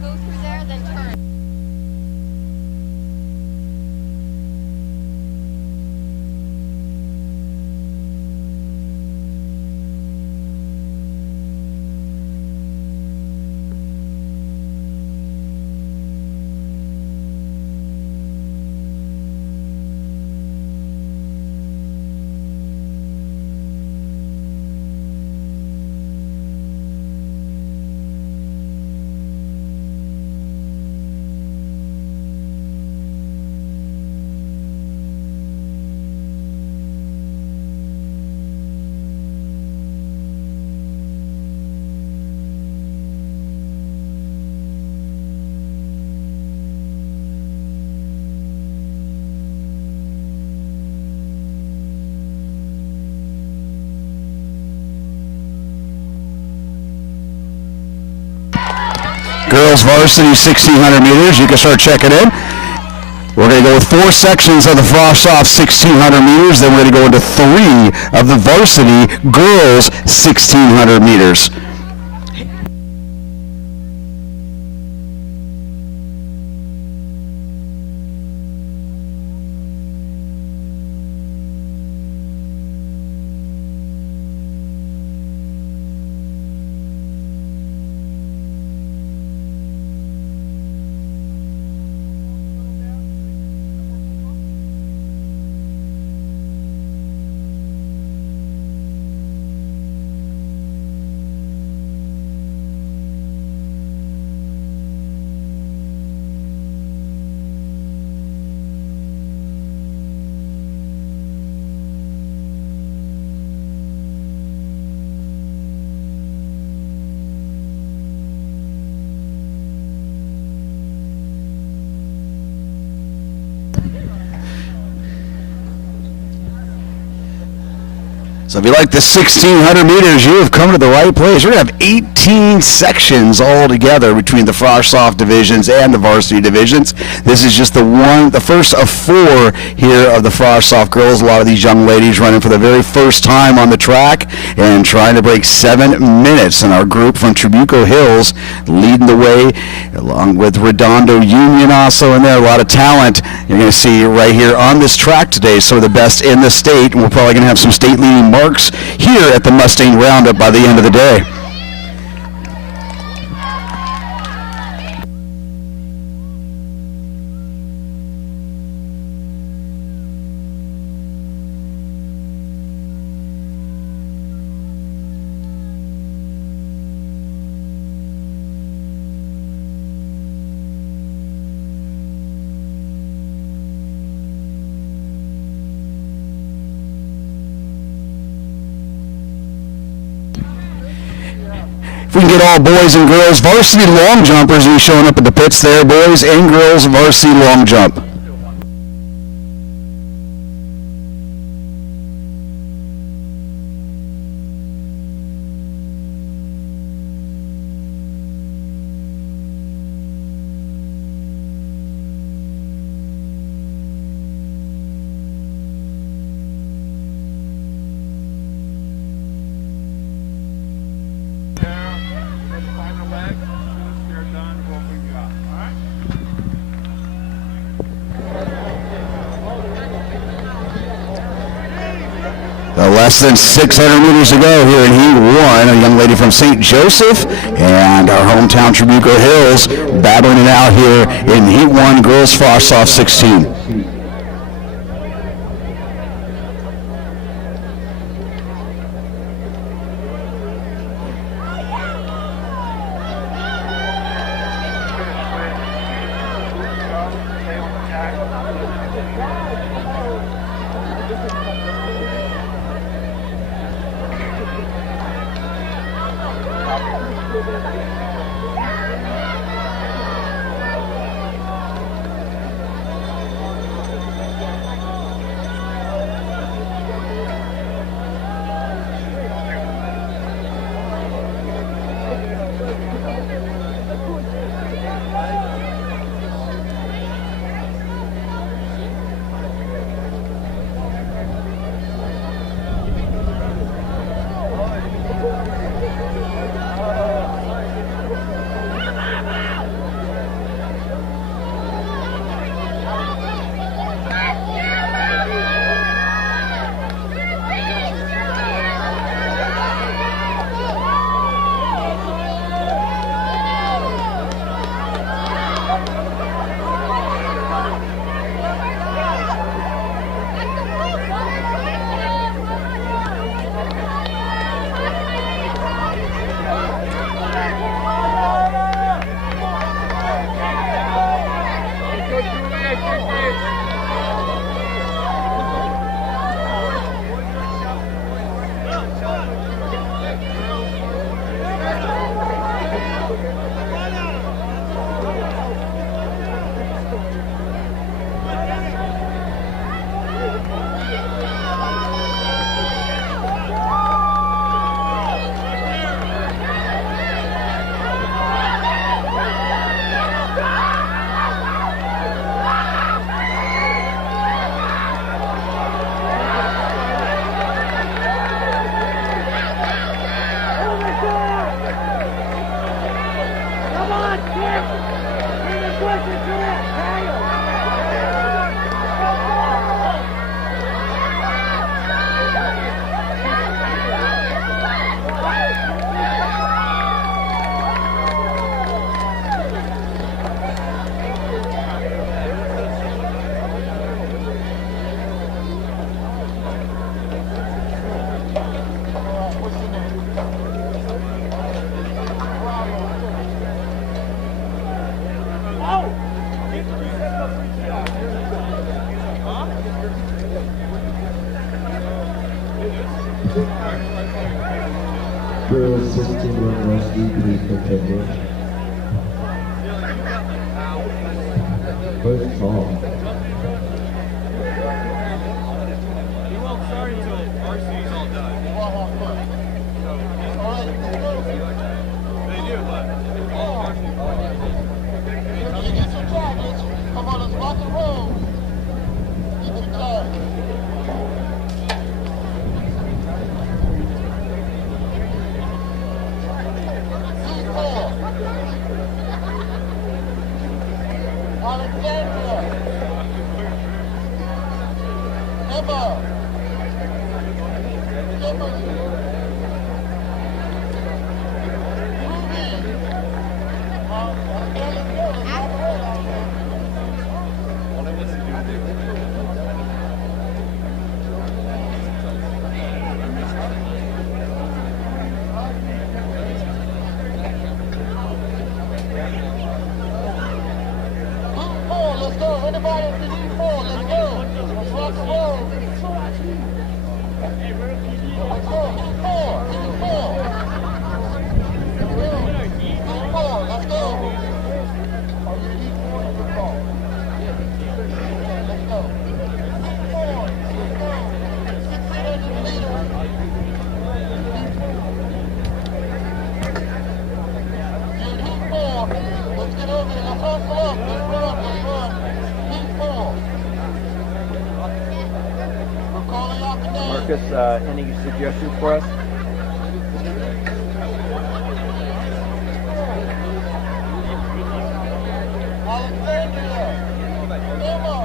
go through there, then turn. Girls varsity 1,600 meters. You can start checking in. We're going to go with 4 sections of the Frost-Off 1,600 meters. Then we're going to go into 3 of the varsity girls 1,600 meters. So if you like the 1,600 meters, you have come to the right place. We're going to have 18 sections all together between the Frost-Off divisions and the varsity divisions. This is just the first of 4 here of the Frost-Off girls. A lot of these young ladies running for the very first time on the track and trying to break 7 minutes. And our group from Trabuco Hills leading the way, along with Redondo Union also in there. A lot of talent you're going to see right here on this track today. Some of the best in the state, and we're probably going to have some state-leading marks here at the Mustang Roundup by the end of the day. If we can get all boys and girls varsity long jumpers, are showing up at the pits there, boys and girls varsity long jump. Less than 600 meters to go here in Heat 1. A young lady from St. Joseph and our hometown Trabuco Hills battling it out here in Heat 1 girls Frost-Off 16. Girls 16-1 Rusty, please continue. First call. He won't start until RC's all done. They do, but all varsity. Get your tag, come on, let's rock and roll. Get your tag. Alexandria. Emma. Kimberly. Ruby. Let's go. Anybody in the four, let's go. Let's rock and roll. Let's go. Four. Let's go. Oh, you need four in the ball. Let's go. Four. Let's go. 600 meters. Heat four. Let's get over there. Let's hustle up. Let's run. Heat four. We're calling out the name. Marcus, any suggestions for us? Alexandria. Emma.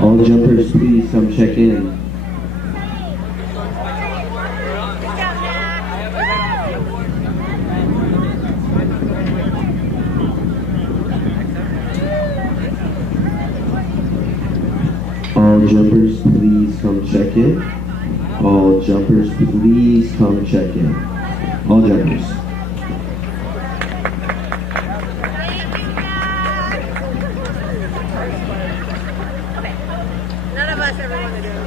All jumpers, please come check in. All jumpers, please come check in. All jumpers, please come check in. All jumpers. None of us ever want to do it.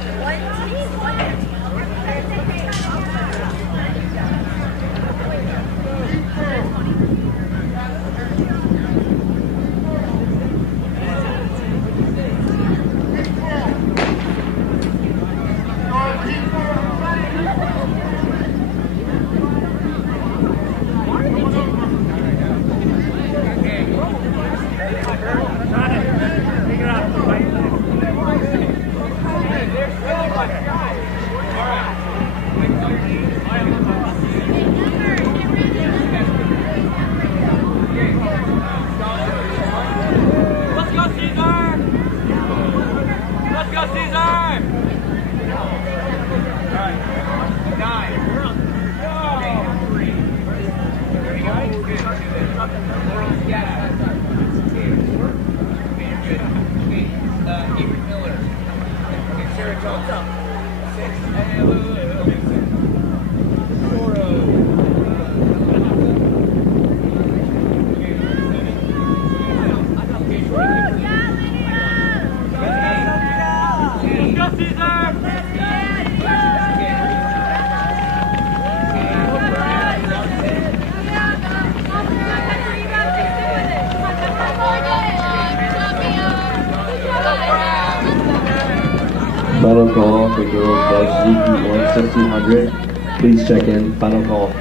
Final call for girls varsity heat 1, 1700. Please check in. Final call.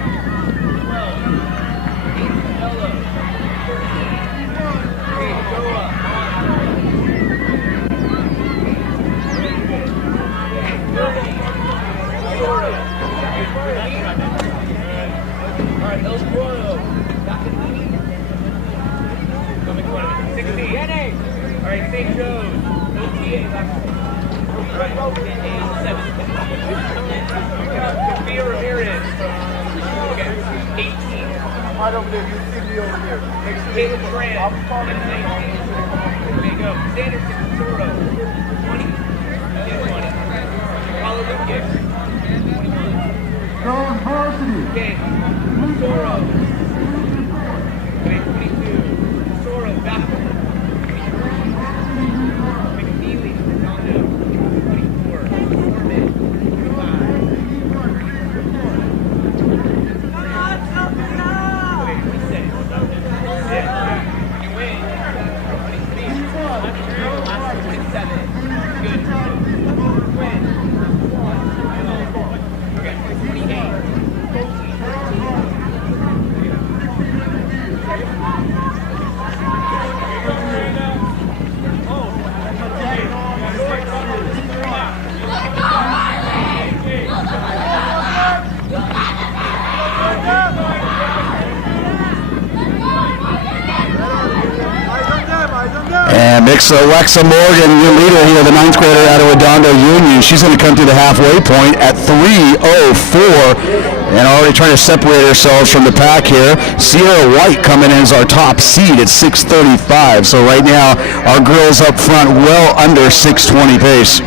Alright, St. Joe's, OTA. Sophia Ramirez, okay, 18. Right over there, you see me over here. Caitlin Grant, I'm calling 19. There you go. Sanderson Toro, 20. Yeah, 20. Paula Lucas. Girls varsity. Okay, Toro. Okay, 22. Toro, basketball. McNeely, Roundup. 24. Foreman, 25. And mix Alexa Morgan, your leader here, the 9th grader out of Redondo Union. She's going to come through the halfway point at 3:04 and already trying to separate ourselves from the pack here. Sierra White coming in as our top seed at 6:35. So right now, our girls up front well under 6:20 pace.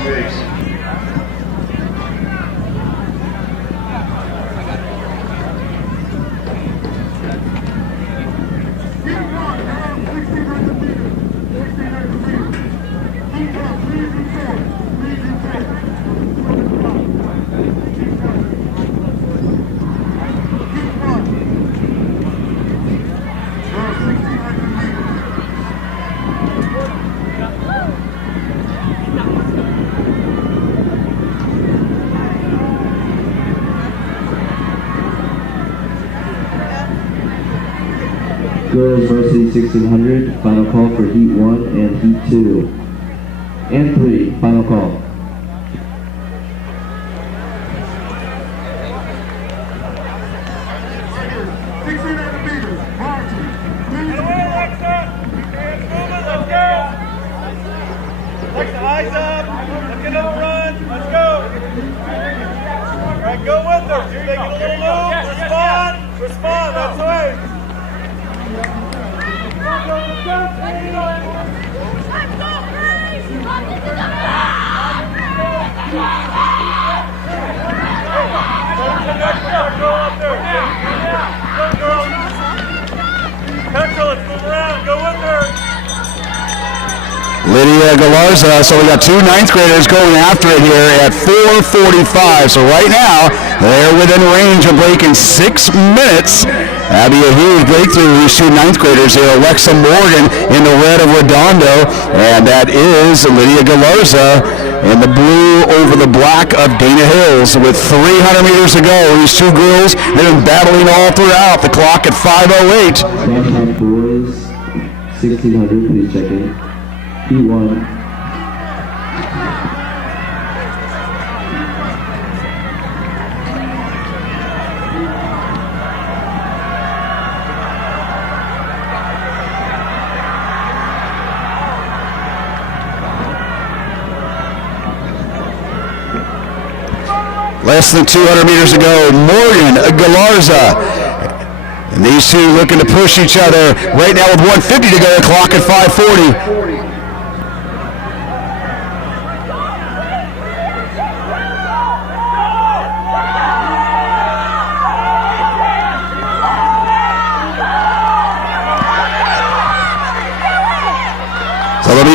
Girls varsity 1600. Final call for heat 1 and heat 2. And 3. Final call. Alexa, eyes up. Let's get another run. Let's go. All right, go with her. Take it a little loop. Respond. Respond. That's the way. Pencil, let's move around. Go with her. Lydia Galarza, so we got two 9th graders going after it here at 4:45. So right now, they're within range of breaking 6 minutes. That'd be a huge breakthrough. These two 9th graders here, Alexa Morgan in the red of Redondo, and that is Lydia Galarza in the blue over the black of Dana Hills. With 300 meters to go, these two girls, they've been battling all throughout. The clock at 5:08. Boys 1600. Please check in. Heat 1. Less than 200 meters to go, Morgan Galarza. And these two looking to push each other right now with 150 to go, clock at 5:40.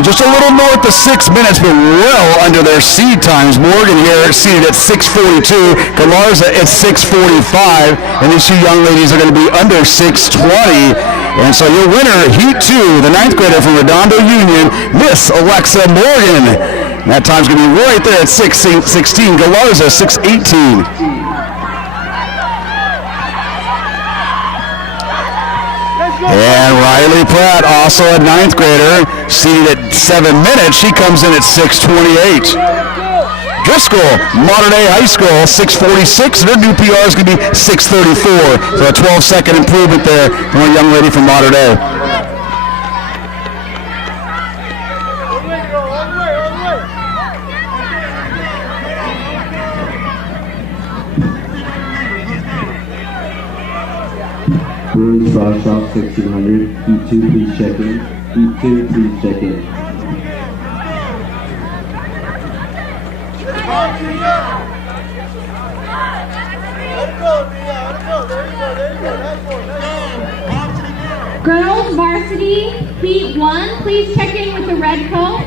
just a little north of 6 minutes, but well under their seed times. Morgan here seated at 6:42, Galarza at 6:45, and these two young ladies are going to be under 6:20. And so your winner, Heat 2, the 9th grader from Redondo Union, Miss Alexa Morgan. That time's going to be right there at 6:16. Galarza 6:18. And Riley Pratt, also a 9th grader, seated at 7 minutes. She comes in at 6:28. Driscoll, Modern Day High School, 6:46. Their new PR is going to be 6:34. So a 12-second improvement there from a young lady from Modern Day. Bruins Frost Off 1600. Heat 2, please check in. Heat 2, please check in. Girls Varsity Heat 1, please check in with the red coat.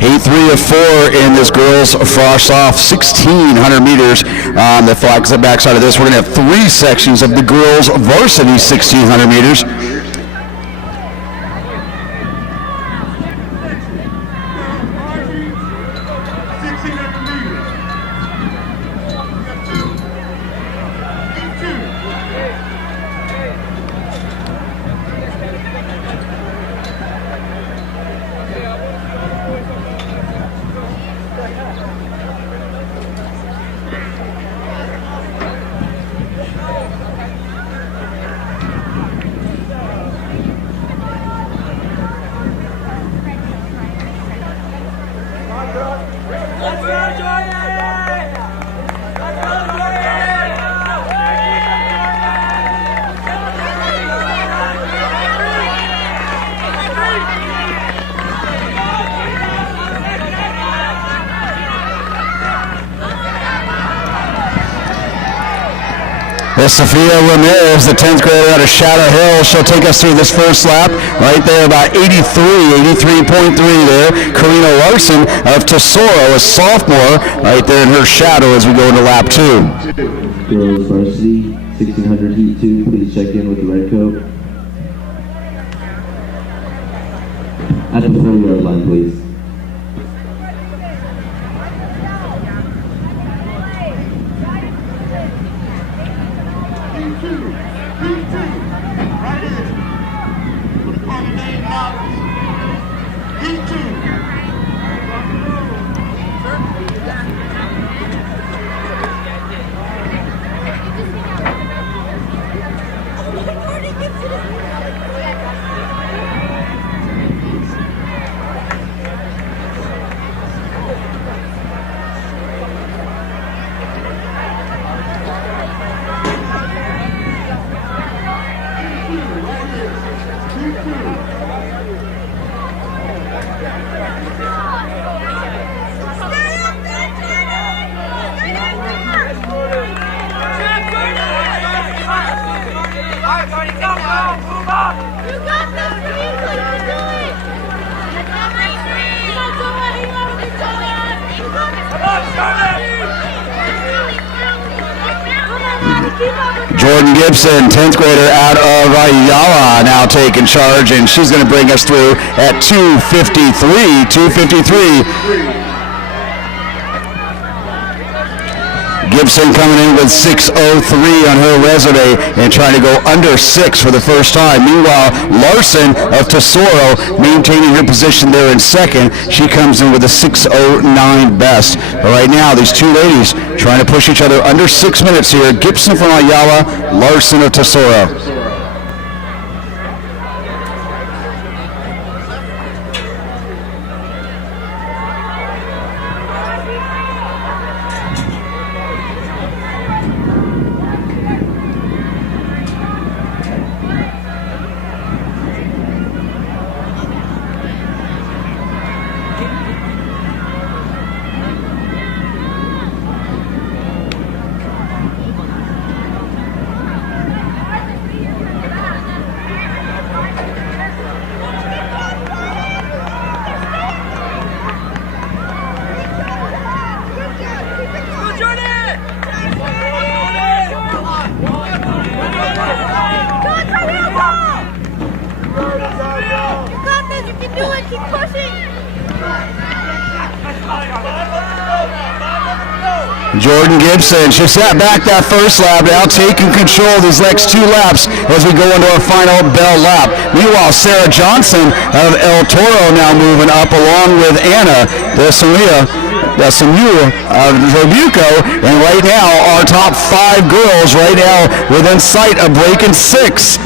Heat 3 of 4 in this girls frost off 1,600 meters. On the flags, the backside of this, we're going to have 3 sections of the girls varsity 1,600 meters. Sophia Ramirez, the 10th grader out of Shadow Hill. She'll take us through this first lap. Right there, about 83.3 there. Karina Larson of Tesoro, a sophomore, right there in her shadow as we go into lap 2. Girls varsity, 1,600 heat 2, please check in with the red coat. At the 4-yard line, please. Jordan Gibson, 10th grader out of Ayala, now taking charge, and she's going to bring us through at 2:53. Gibson coming in with 6:03 on her resume and trying to go under 6 for the first time. Meanwhile, Larson of Tesoro maintaining her position there in second. She comes in with a 6:09 best. But right now, these two ladies trying to push each other under 6 minutes here. Gibson from Ayala, Larson of Tesoro. Jordan Gibson, she sat back that first lap, now taking control of these next 2 laps as we go into our final bell lap. Meanwhile, Sarah Johnson of El Toro now moving up along with Anna Desamu of Trabuco, and right now our top 5 girls right now within sight of breaking 6.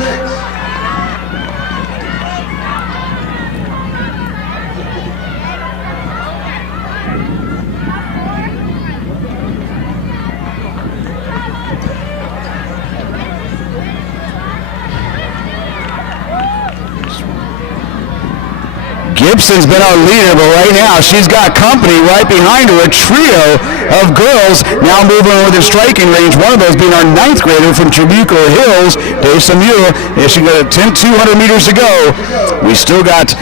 Gibson's been our leader, but right now she's got company right behind her, a trio of girls now moving within striking range, one of those being our 9th grader from Trabuco Hills, Desamu, and she got 200 meters to go. We still got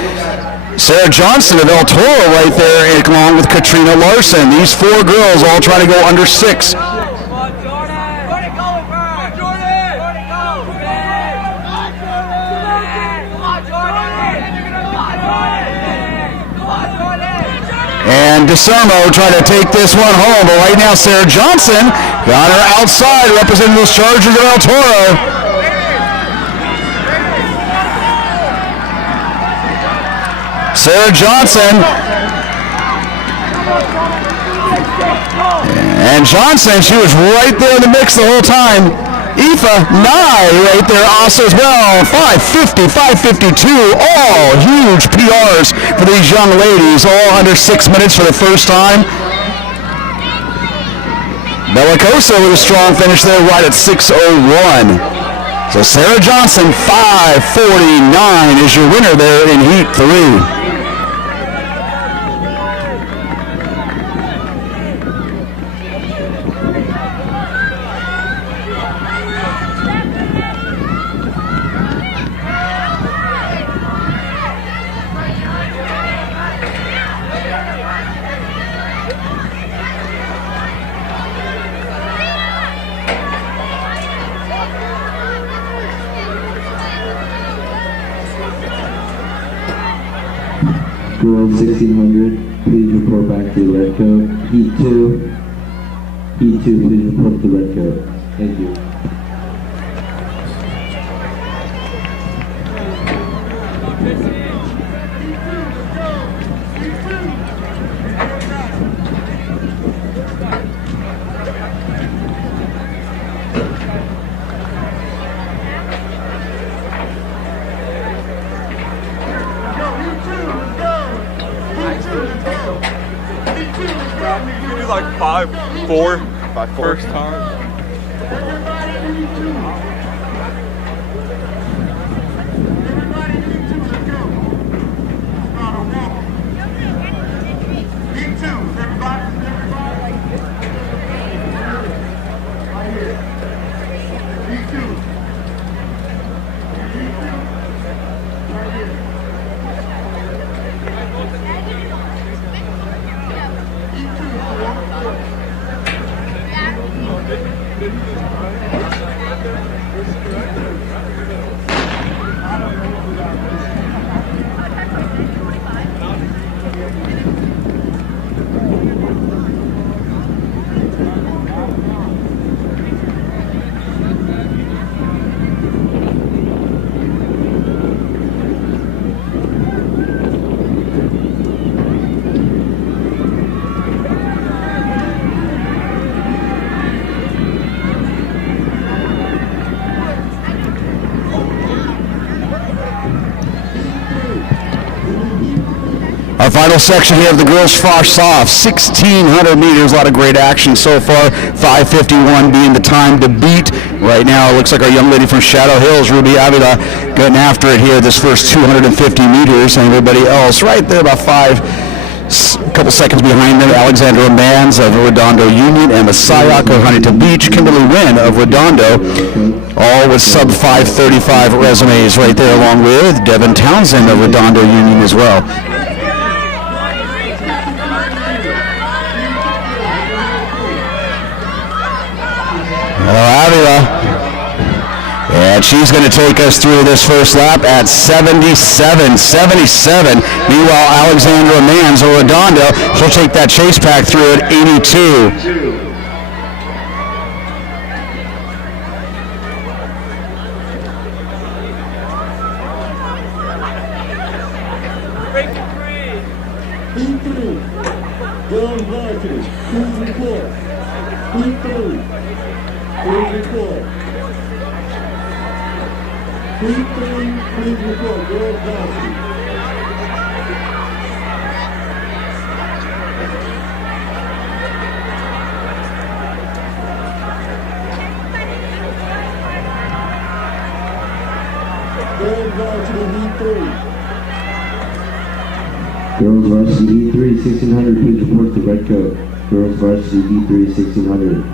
Sarah Johnson of El Toro right there, along with Katrina Larson. These 4 girls all trying to go under 6. And DeSermo trying to take this one home, but right now Sarah Johnson got her outside representing those Chargers of El Toro. Sarah Johnson. And Johnson, she was right there in the mix the whole time. Aoife Nye right there also as well. 5:50, 5:52, all huge PRs for these young ladies, all under 6 minutes for the first time. Bellicosa with a strong finish there right at 6:01. So Sarah Johnson, 5:49 is your winner there in Heat 3. Girls 1600, please report back to the red coat. Heat 2, please report to the red coat. Thank you. You do like 5-4 first time. Our final section here of the girls' frosh soft, 1,600 meters. A lot of great action so far. 5:51 being the time to beat. Right now, it looks like our young lady from Shadow Hills, Ruby Avila, getting after it here this first 250 meters. And everybody else right there about a couple seconds behind them. Alexandra Mans of Redondo Union and Masayako Huntington Beach. Kimberly Wynn of Redondo, all with sub 5:35 resumes right there, along with Devin Townsend of Redondo Union as well. Avila. And she's going to take us through this first lap at 77. Meanwhile, Alexandra Mans of Redondo, she'll take that chase pack through at 82. Please report, girls varsity. Girls varsity heat 3. Girls varsity heat 3, 1,600. Please report to red coat. Girls varsity heat 3, 1,600.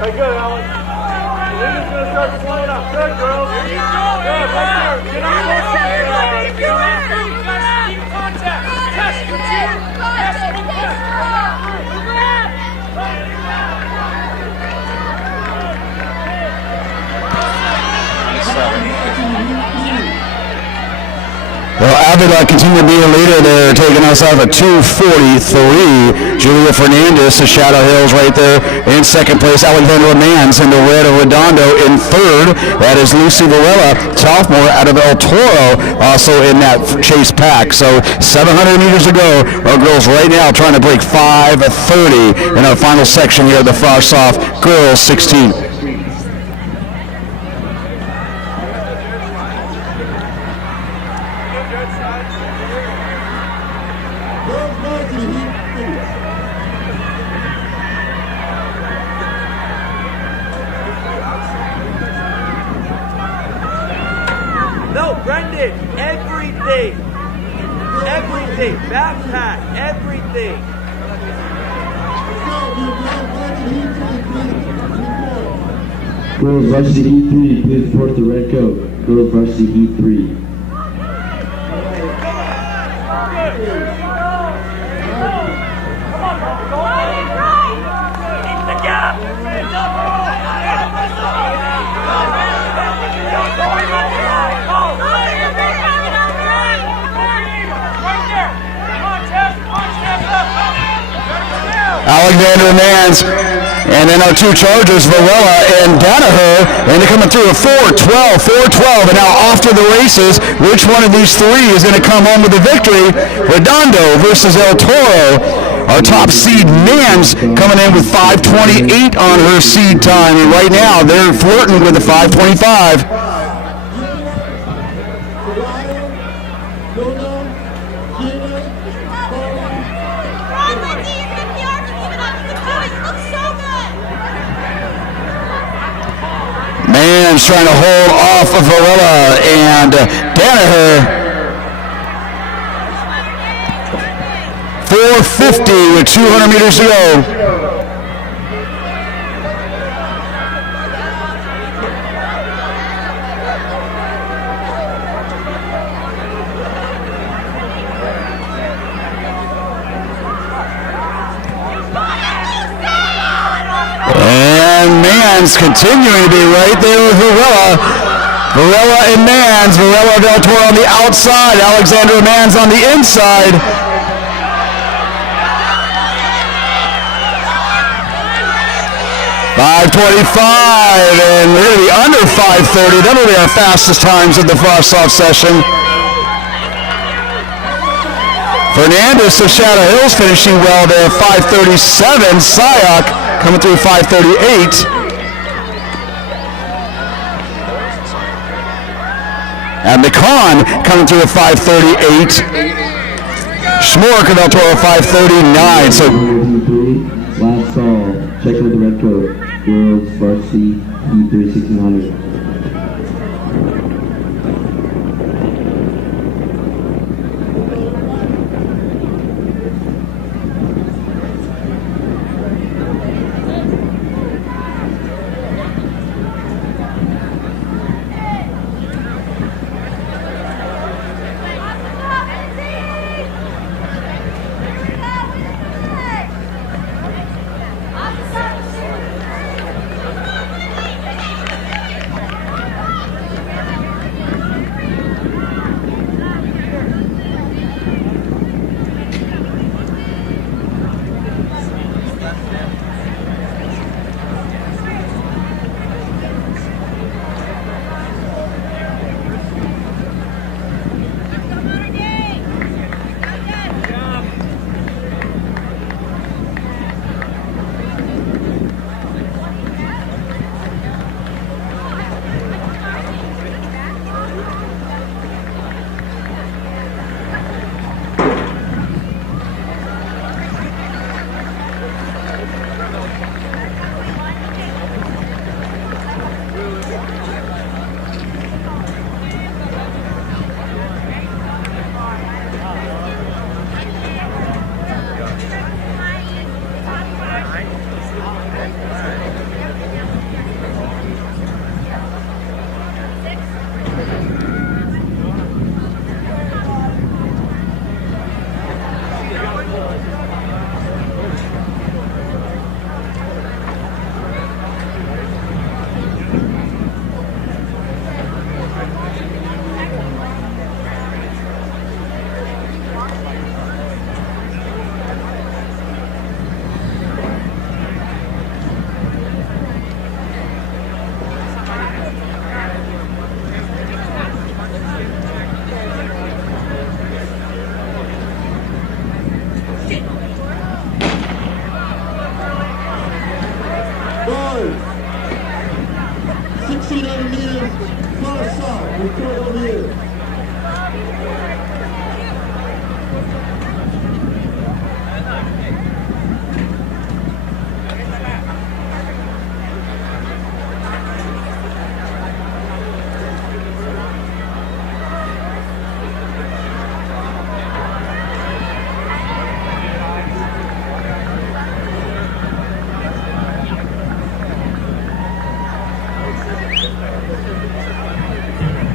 Hey, good, Alex. Linda's going to start slowing up. Good, girls. There you go. Good, right there. Get on the side. Get on. You guys keep contact. Test your team. Test your team. Well, Avila continue to be a leader there, taking us out of 2:43. Julia Fernandez of Shadow Hills right there in second place. Alexandra Mans in the red of Redondo in third. That is Lucy Varela, sophomore out of El Toro, also in that chase pack. So 700 meters to go. Our girls right now trying to break 5:30 in our final section here of the frosh soft girls 16. No, Brendan, everything. Everything. Backpack, everything. Girls varsity heat 3, please report the red coat. Girls varsity heat 3. Alexandra Mans, and then our two chargers, Varela and Danaher, and they're coming through a 4:12, and now off to the races. Which one of these three is going to come home with the victory? Redondo versus El Toro. Our top seed, Mans, coming in with 5:28 on her seed time, and right now they're flirting with the 5:25. Mans trying to hold off of Varela and Danaher. 4:50 with 200 meters to go. And Mans continuing to be right there with Varela. Varela and Mans. Varela of El Toro on the outside. Alexandra Mans on the inside. .525, and we're going to be under 5:30. That'll be our fastest times of the frosh soft session. Hernandez of Shadow Hills finishing well there, 5:37. Syak coming through 5:38. And McCon coming through at 5:38. Schmork of El Toro 5:39. So last call. Check with the red coat. Girls varsity Heat 3 1600.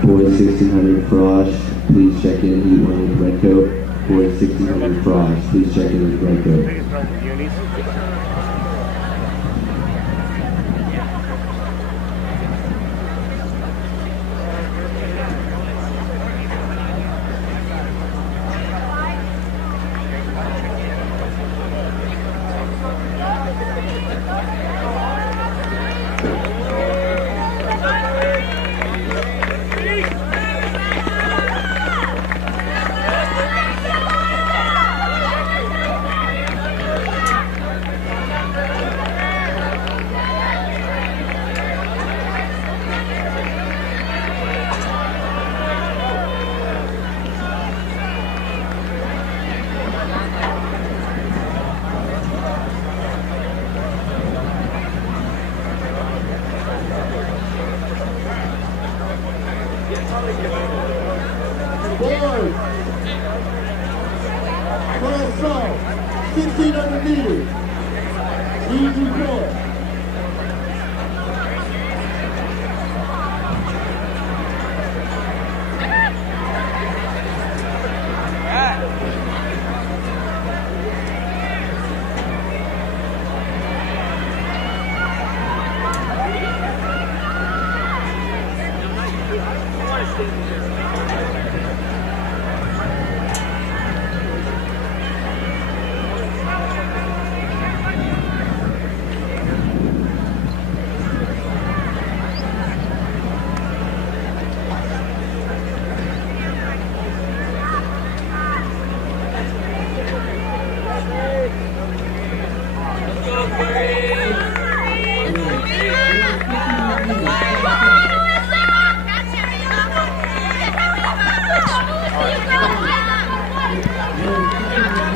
Boys 1600 Frosh, please check in. Heat 1 with red coat. Boys 1600 Frosh, please check in with red coat. Boys, first off, 1,600 meters. Easy course.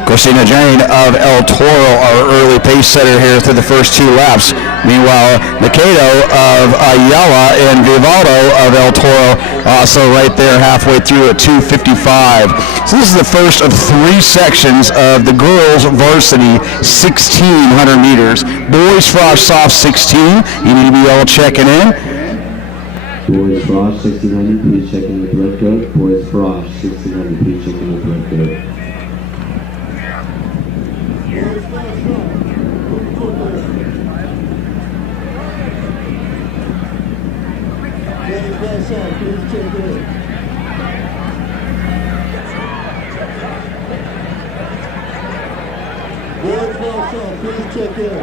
Christina Jane of El Toro, our early pace setter here through the first 2 laps. Meanwhile, Mikado of Ayala and Vivaldo of El Toro also right there halfway through at 2:55. So this is the first of 3 sections of the girls varsity 1,600 meters. Boys frosh soft 16. You need to be all checking in. Boys frosh 1,600, please check in with red coat. Boys frosh 1,600, please check in with red coat. Boys frosh on, please check in.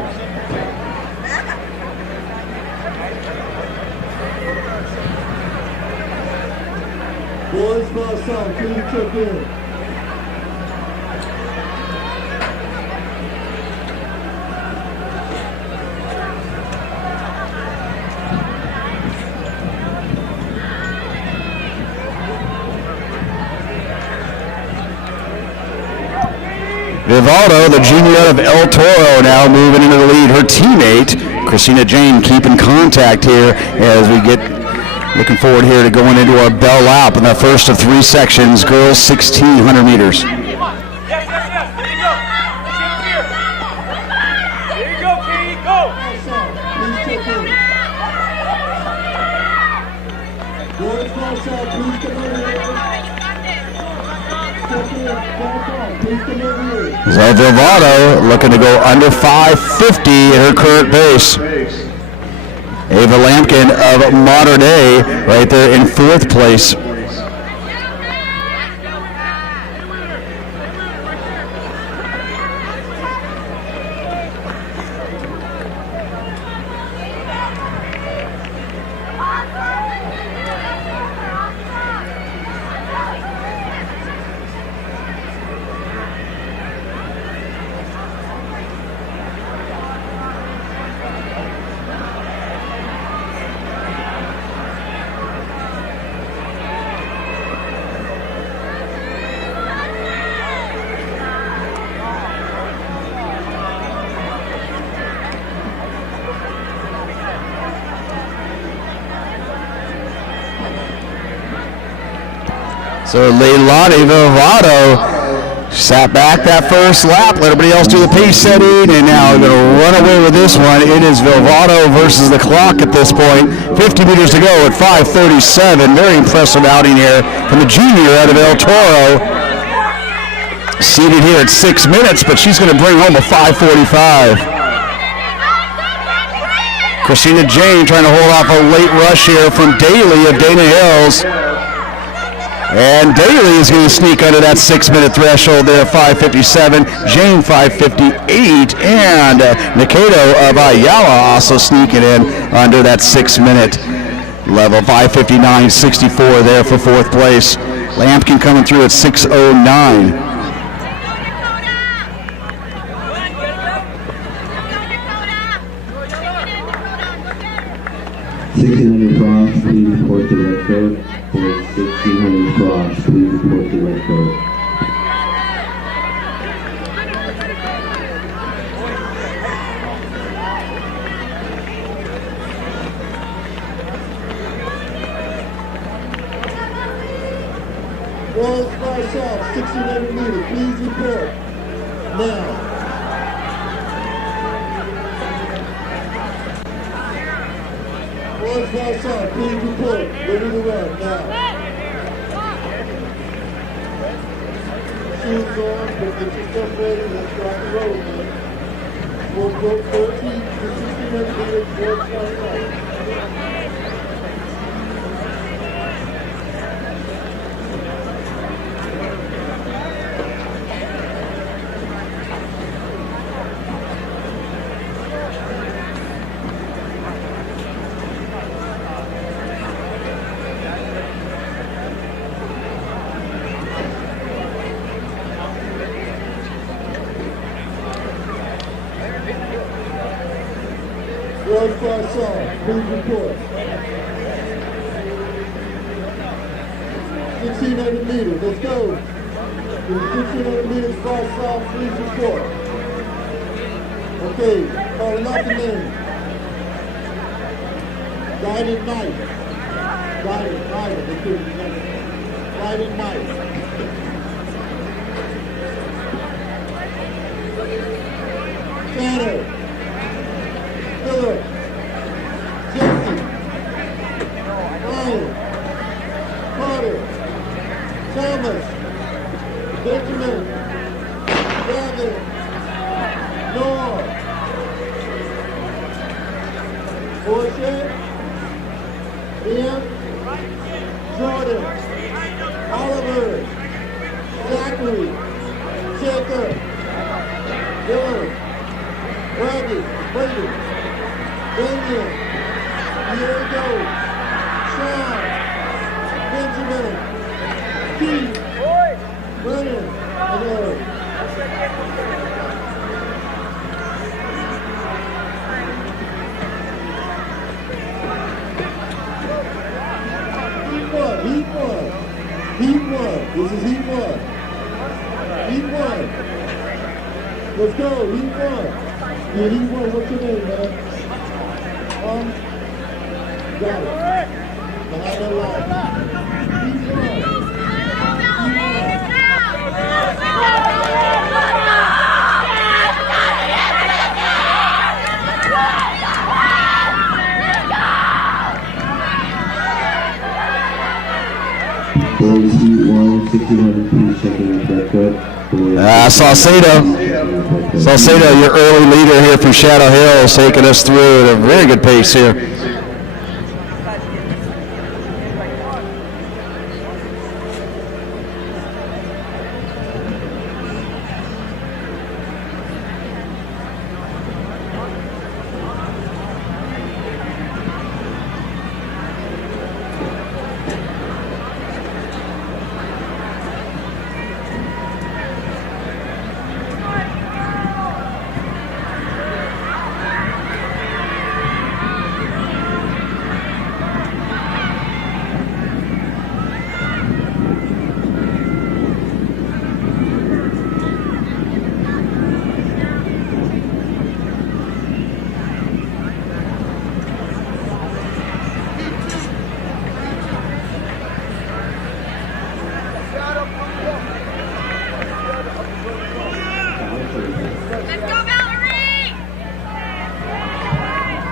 Boys frosh on, please check in. Vivaldo, the junior out of El Toro, now moving into the lead. Her teammate, Christina Jane, keeping contact here as we get looking forward here to going into our bell lap in the first of 3 sections, girls 1,600 meters. Yes, there you go. There you go, Katie, go. Please check in. Boys frosh on, please come over here. Check in, frosh on, please come over here. So Vivaldo looking to go under 5:50 at her current pace. Ava Lampkin of Modern Day right there in 4th place. So Leilani Vivaldo sat back that first lap, let everybody else do the pace setting, and now we're going to run away with this one. It is Vivaldo versus the clock at this point. 50 meters to go at 5:37. Very impressive outing here from the junior out of El Toro. Seated here at 6 minutes, but she's going to bring home a 5:45. Christina Jane trying to hold off a late rush here from Daly of Dana Hills. And Daly is going to sneak under that 6-minute threshold there, 5:57. Jane 5:58, and Mikado of Ayala also sneaking in under that 6-minute level, 5:59.64 there for 4th place. Lampkin coming through at 6:09. Frosh, please report to red coat. 1,600 Frosh, please report to red coat. Boys frosh off, 1,600 meters, please report. Now. Boys frosh off, please report. Ready to run, now. Shoes on, but get your stuff ready, let's rock the road, man. We'll go 13 to 1,600 meters, boys frosh off. Boys frosh off, please report. 1,600 meters, let's go. The 1600 meters cross south, please report. Okay, calling out the name. Guided Knight. Guided, okay. Guided Knight. Shadow. Philip. Jesse. Ryan. Carter. Thomas. Benjamin. Gavin. Noah. Portia. Liam. Jordan. Oliver. Zachary. Jacob. Dylan. Brady. Damian. Diego. Sean. Benjamin. Keith. Brennan. And Eric. Heat one. This is heat one. Let's go, heat one. Yeah, heat one, what's your name, man? Got it. Behind that line. Heat one. Boys heat 1, 1600, please check in with red coat. Salcedo, your early leader here from Shadow Hills, taking us through at a very good pace here.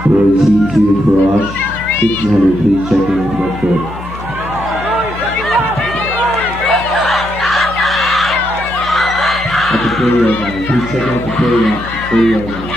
Boys heat 2, Garage, 1600, please check in with red coat. At the 40-yard line, please check out the 40-yard line.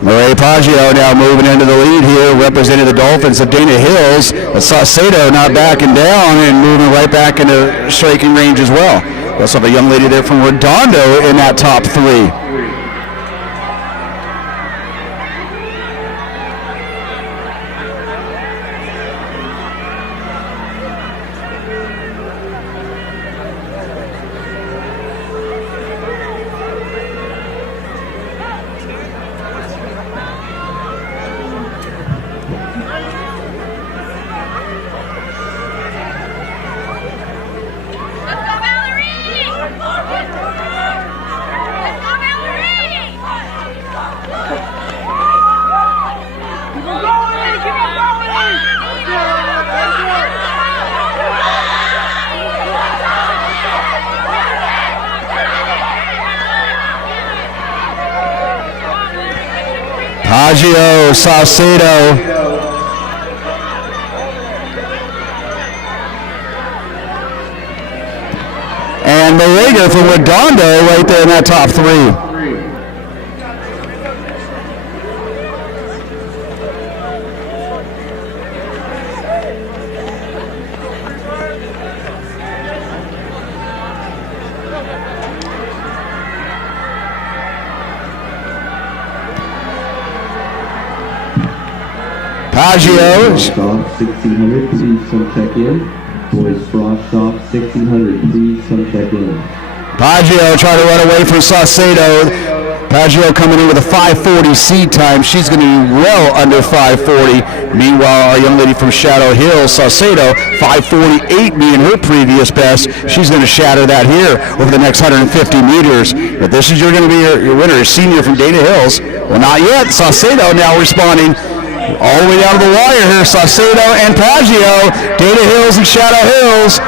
Murray Paggio now moving into the lead here, representing the Dolphins of Dana Hills. Saucedo not backing down and moving right back into striking range as well. We also have a young lady there from Redondo in that top three. Paggio, Saucedo. And Morega from Redondo right there in that top three. Paggio. Frost off 1600, please come check in. Boys Frost off 1600, please come check in. Paggio trying to run away from Saucedo. Paggio coming in with a 5:40 seed time. She's going to be well under 5:40. Meanwhile, our young lady from Shadow Hills, Saucedo, 5:48 being her previous best. She's going to shatter that here over the next 150 meters. But this is going to be your winner, your senior from Dana Hills. Well, not yet. Saucedo now responding all the way down to the wire here. Saucedo and Paggio, Dana Hills and Shadow Hills.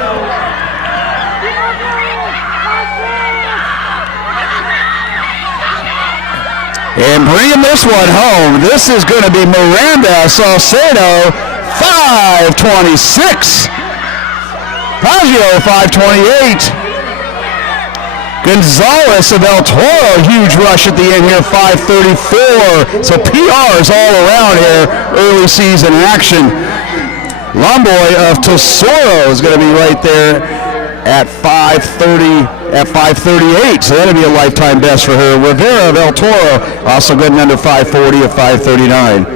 And bringing this one home, this is going to be Miranda Saucedo, 5:26. Paggio, 5:28. Gonzalez of El Toro, huge rush at the end here, 5:34. So PRs all around here, early season action. Lomboy of Tesoro is going to be right there at 5:38, so that'll be a lifetime best for her. Rivera of El Toro also getting under 5:40 at 5:39.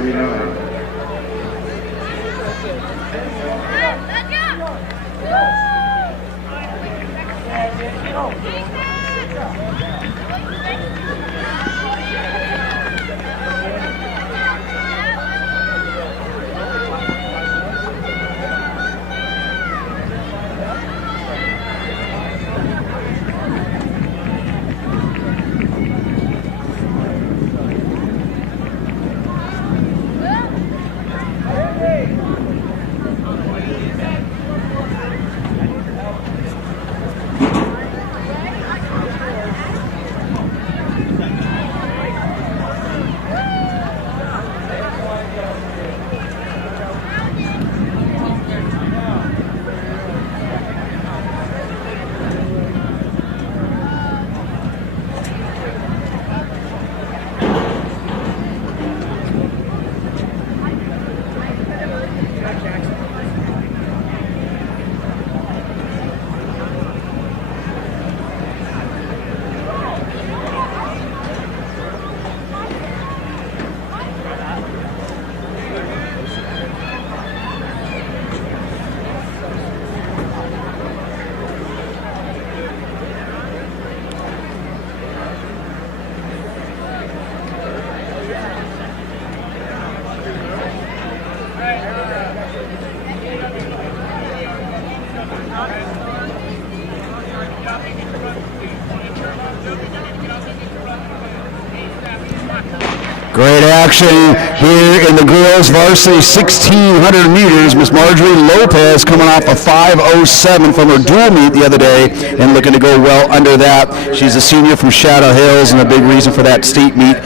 Great action here in the girls varsity 1600 meters. Miss Marjorie Lopez coming off a 5:07 from her dual meet the other day and looking to go well under that. She's a senior from Shadow Hills and a big reason for that state meet.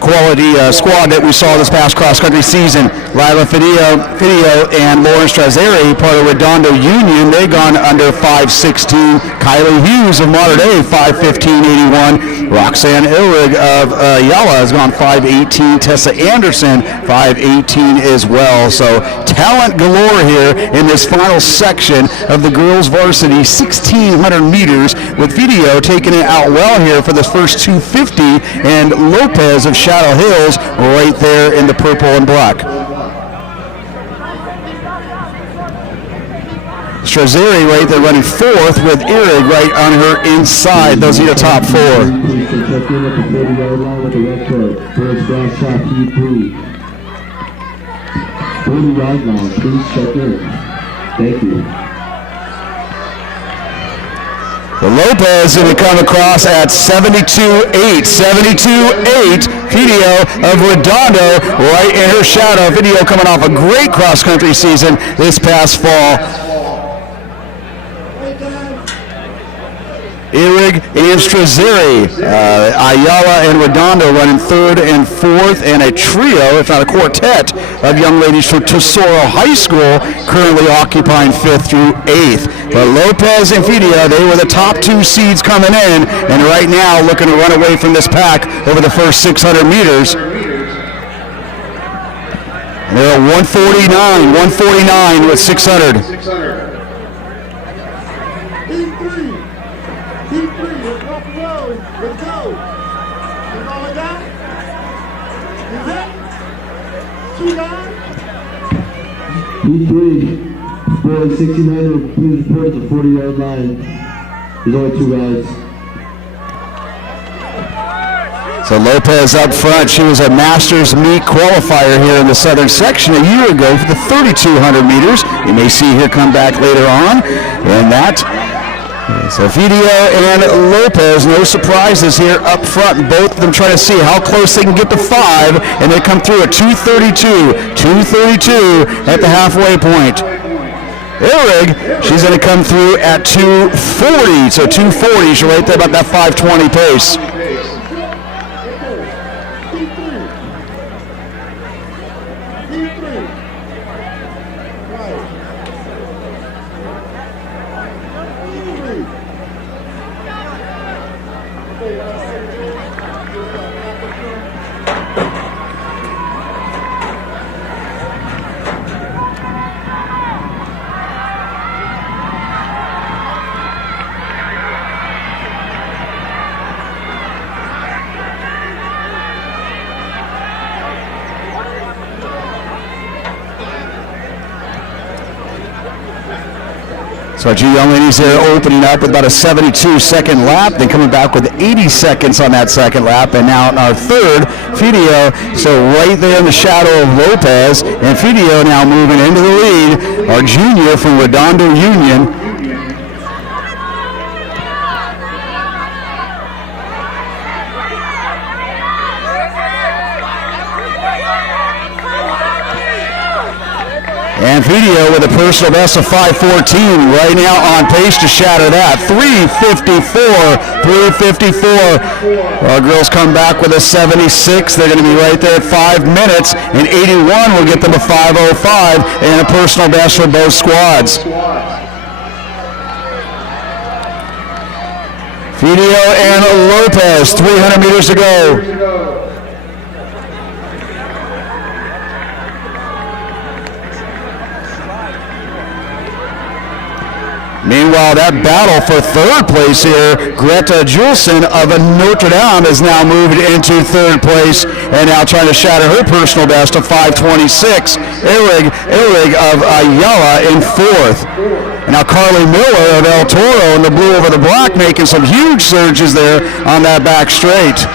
Quality squad that we saw this past cross-country season. Lila Fidio and Lauren Strazzeri, part of Redondo Union, they gone under 5:16. Kylie Hughes of Mater Dei, 5:15.81. Roxanne Ilrig of Yala has gone 5:18. Tessa Anderson, 5:18 as well. So talent galore here in this final section of the girls varsity 1600 meters, with Fidio taking it out well here for the first 250, and Lopez of Shadow Hills right there in the purple and black. Strazzeri right there running fourth with Irig right on her inside. Those are your top four. Please check in at the 40-yard line with the red coat. First grass shot, P3. 40-yard line, please check in. Thank you. The Lopez going to come across at 72.8. 72.8. Fidio of Redondo right in her shadow. Fidio coming off a great cross-country season this past fall. Irig and Strazzeri, Ayala and Redondo running third and fourth, and a trio, if not a quartet, of young ladies from Tesoro High School currently occupying 5th through 8th. But Lopez and Fidio, they were the top two seeds coming in, and right now looking to run away from this pack over the first 600 meters. They're at 149 with 600. Two guys? Heat 3, boys 1600, please report at the 40-yard line. There's only 2 guys. So Lopez up front. She was a Masters meet qualifier here in the southern section a year ago for the 3,200 meters. You may see her come back later on. And that, so Fidio and Lopez, no surprises here up front. Both of them trying to see how close they can get to 5, and they come through at 2:32 at the halfway point. Ehrig, she's going to come through at 2:40, so 2:40, she's right there about that 5:20 pace. So our 2 young ladies there opening up with about a 72-second lap, then coming back with 80 seconds on that second lap, and now in our third, Fidio, so right there in the shadow of Lopez, and Fidio now moving into the lead, our junior from Redondo Union. And Fidio with a personal best of 5:14 right now on pace to shatter that. 3:54. Our girls come back with a 76. They're going to be right there at 5 minutes, and 81 will get them a 5:05 and a personal best for both squads. Fidio and Lopez, 300 meters to go. Meanwhile, that battle for third place here, Greta Julesen of Notre Dame is now moved into third place and now trying to shatter her personal best of 5:26. Ehrig of Ayala in fourth. And now Carly Miller of El Toro in the blue over the black making some huge surges there on that back straight.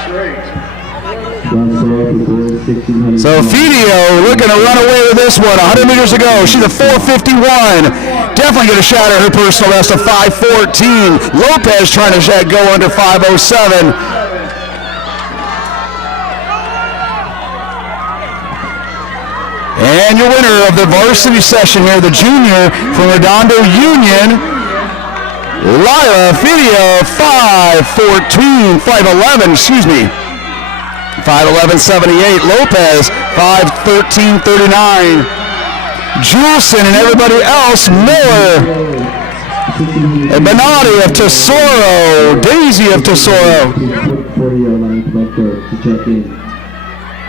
So Fidio looking to run away with this one. 100 meters to go. She's a 4:51. Definitely going to shatter her personal best of 5:14. Lopez trying to go under 5:07. And your winner of the varsity session here, the junior from Redondo Union, Lila Fidio, 5:11, 5:11.78. Lopez, 5:13.39. Julesen and everybody else, Miller, and Benatti of Tesoro, Daisy of Tesoro. 40-yard line, come up there to check in.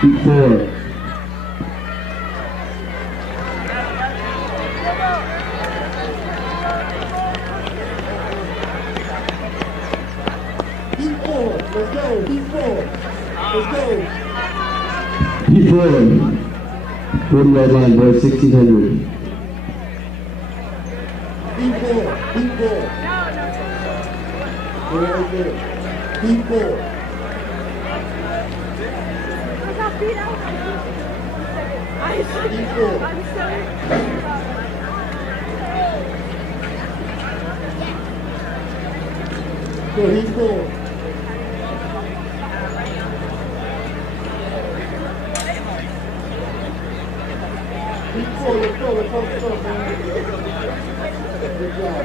Heat 4. Heat 4. 40-yard line, boys, 1600. Heat 4. Very good. Heat 4. Heat 4. So Heat 4. Let's go, man. Good job.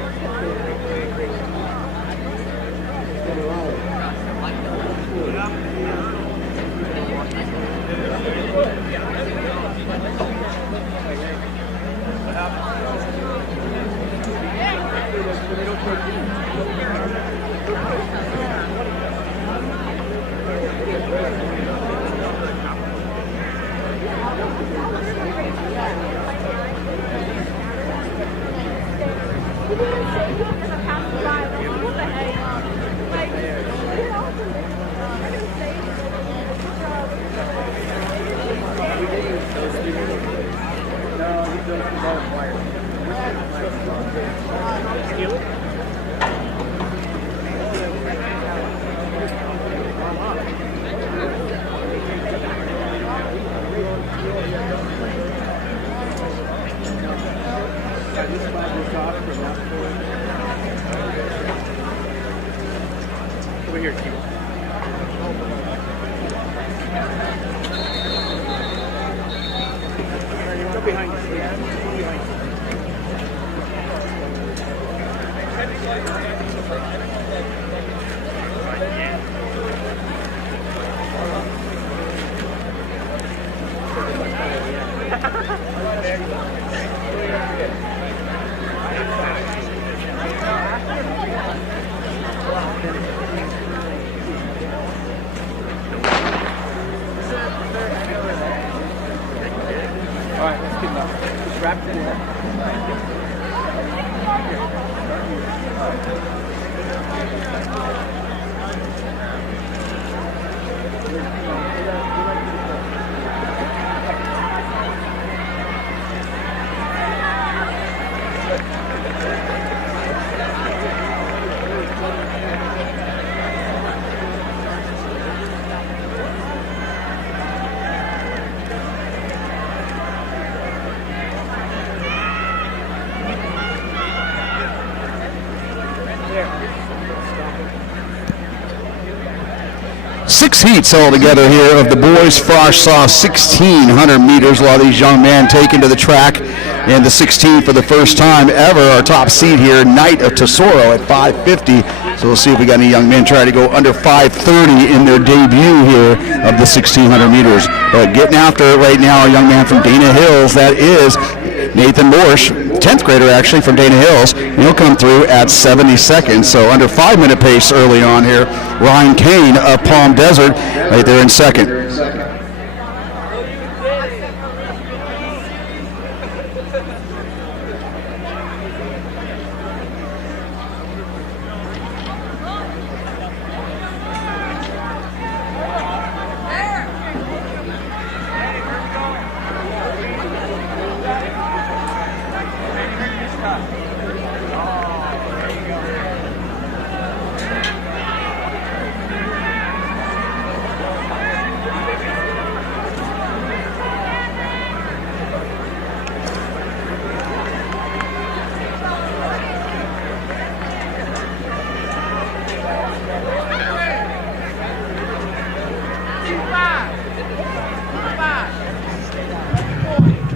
Over here, T. Go behind you, please. Go behind you. All right, that's good enough. Just wrap it in there. Six heats altogether here of the boys frosh soft 1,600 meters. A lot of these young men taken to the track in the 16 for the first time ever. Our top seed here, Knight of Tesoro at 5:50. So we'll see if we got any young men trying to go under 5:30 in their debut here of the 1,600 meters. But getting after it right now, a young man from Dana Hills, that is Nathan Morsch, 10th grader actually from Dana Hills. He'll come through at 70 seconds. So under 5-minute pace early on here. Ryan Kane of Palm Desert right there in second.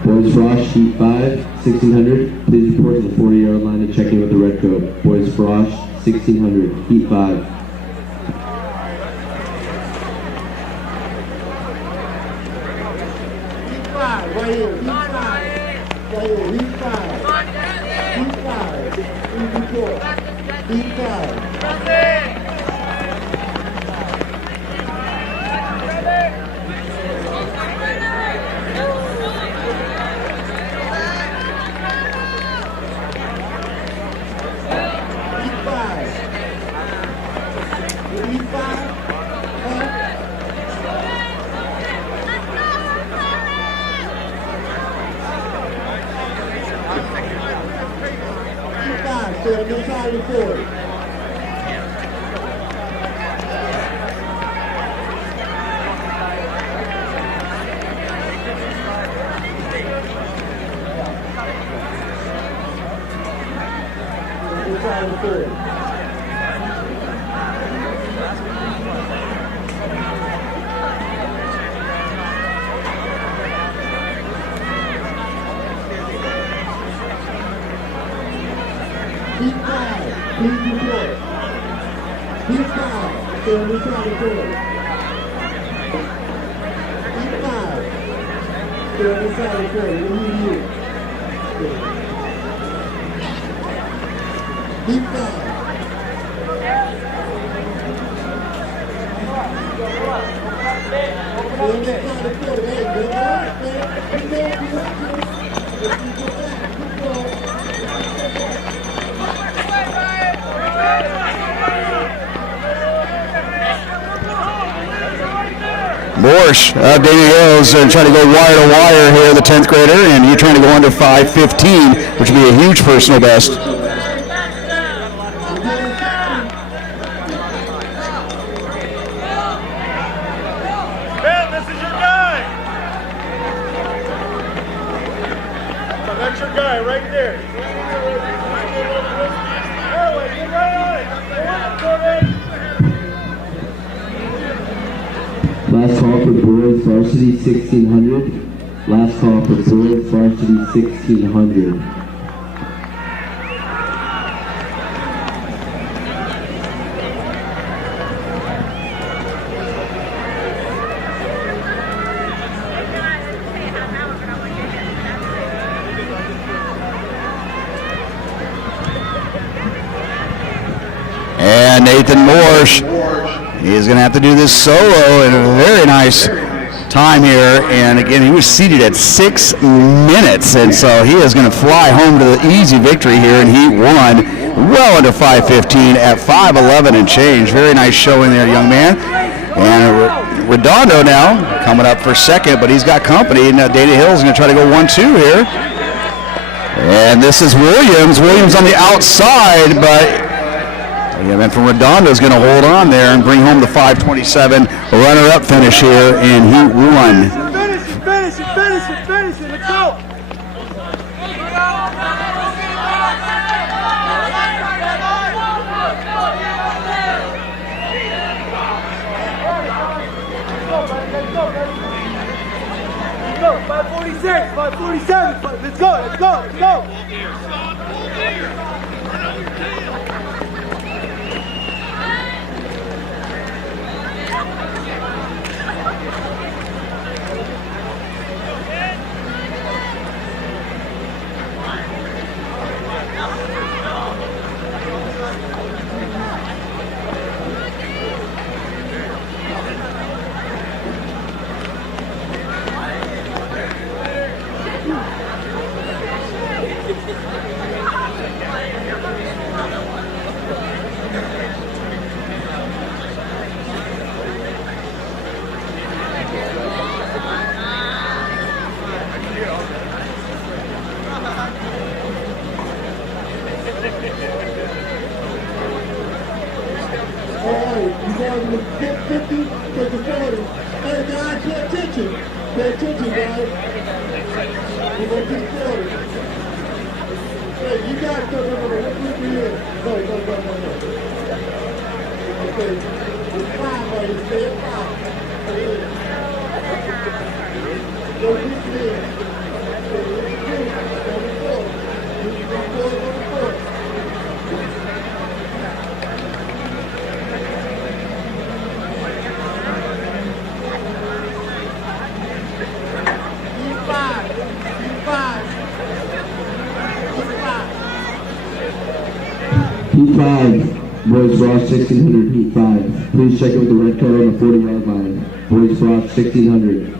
Boys Frosh, Heat 5, 1,600. Please report to the 40-yard line and check in with the red coat. Boys Frosh, 1,600, Heat 5. Heat 5, right here. Heat 5. Right here. Heat 5. Heat 5. Please report. Heat 5. Stay on your side of the court. On your side of the court. Heat 5, please report. Heat 5, stay on your side of the court. Heat 5, stay on your side of the court. We need you. Heat 5. Stay on your side of the court. Hey, good luck, man. Good luck, good luck. Let's keep it back. Keep going. Boys Morsh of Dana Hills and trying to go wire to wire here, the 10th grader, and you're trying to go under 5:15, which would be a huge personal best. Ben, this is your guy. That's your guy right there. Airway, get right on it. Go ahead. Last call for boys varsity 1600. Last call for boys varsity 1600. And Nathan Morsh, he's going to have to do this solo in a very nice time here. And again, he was seated at 6 minutes, and so he is going to fly home to the easy victory here in Heat 1, well under 5:15 at 5:11 and change. Very nice showing there, young man. And Redondo now coming up for second, but he's got company. Now Dana Hill's going to try to go 1-2 here. And this is Williams. Williams on the outside, but again, from Redondo is going to hold on there and bring home the 5:27 runner-up finish here in Heat 1. Finish it. Let's go. Go, 5:46, 5:47. Let's go. Pay attention, guys. We're going to keep forward. Hey, you guys, no. What group are you in? No. Okay. It's 5, buddy. Stay at 5. Go deep in. Heat 5, boys Frost 1600, Heat 5. Please check in with the red card on the 40-yard line. Boys Frost 1600.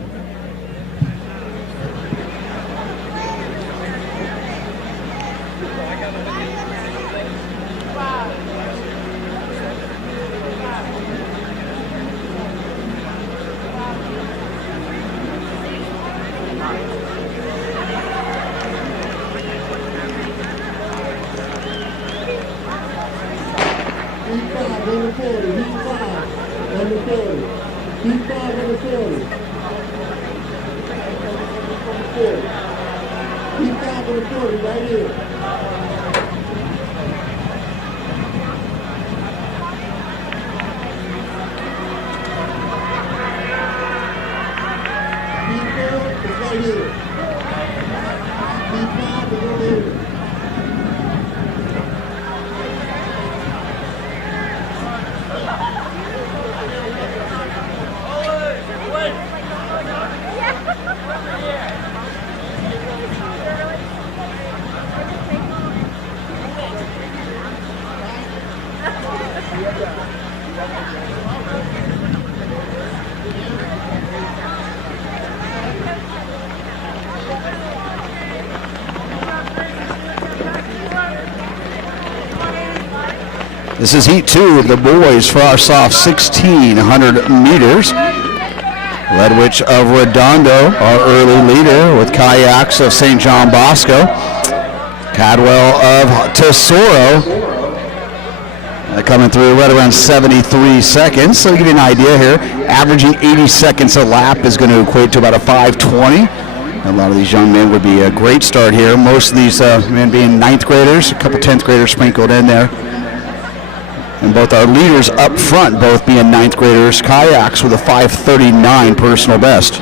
This is Heat 2 of the boys for our soft 1600 meters. Ledwich of Redondo, our early leader with kayaks of St. John Bosco. Cadwell of Tesoro coming through right around 73 seconds. So to give you an idea here, averaging 80 seconds a lap is going to equate to about a 5:20. A lot of these young men would be a great start here. Most of these men being 9th graders, a couple 10th graders sprinkled in there. And both our leaders up front, both being 9th graders, kayaks with a 5:39 personal best.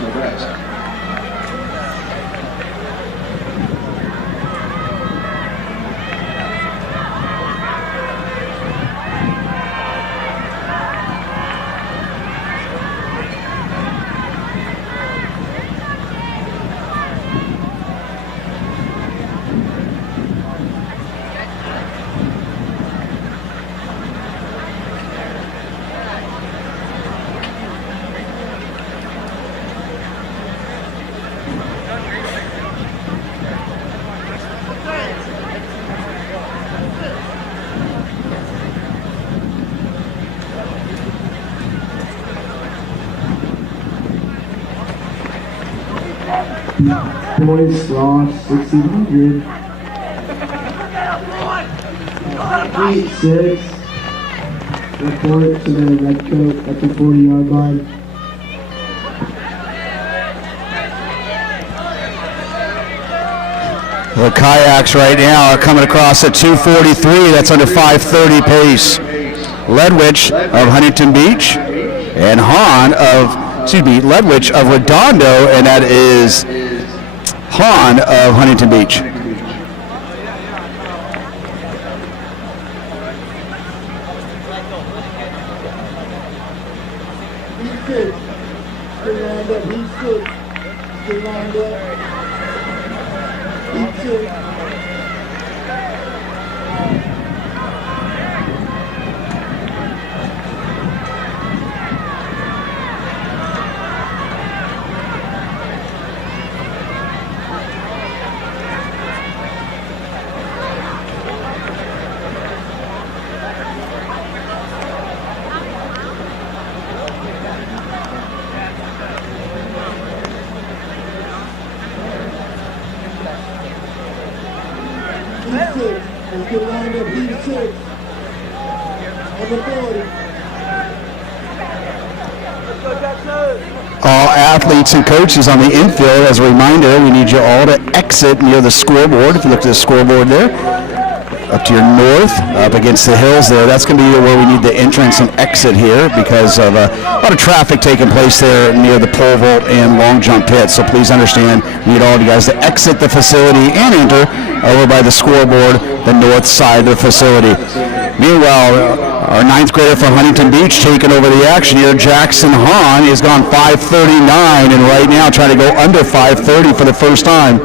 Boys lost 1600. Heat 6. Report to the red coat at the 40-yard line. The kayaks right now are coming across at 2:43. That's under 5:30 pace. Ledwich of Huntington Beach and Ledwich of Redondo, and that is Hahn of Huntington Beach. All athletes and coaches on the infield, as a reminder, we need you all to exit near the scoreboard. If you look at the scoreboard there, up to your north, up against the hills there, that's going to be where we need the entrance and exit here because of a lot of traffic taking place there near the pole vault and long jump pit. So please understand, we need all of you guys to exit the facility and enter over by the scoreboard, the north side of the facility. Meanwhile, our 9th grader from Huntington Beach taking over the action here. Jackson Hahn has gone 5:39 and right now trying to go under 5:30 for the first time.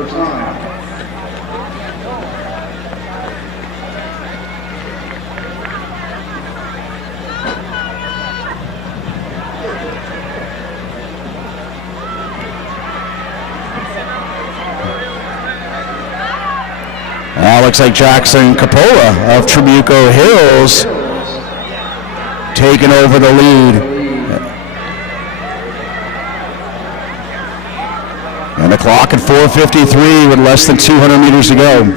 Now looks like Jackson Capola of Trabuco Hills taking over the lead. And the clock at 4:53 with less than 200 meters to go.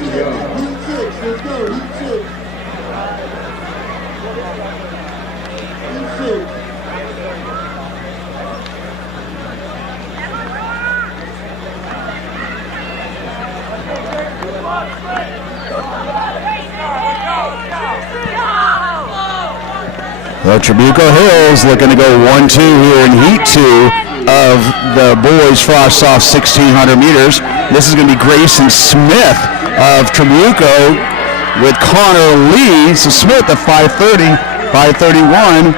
Well, Trabuco Hills looking to go 1-2 here in Heat 2 of the boys Frost Soft 1600 meters. This is going to be Grayson Smith of Trabuco with Connor Lee. So Smith at 5:30, 5:31.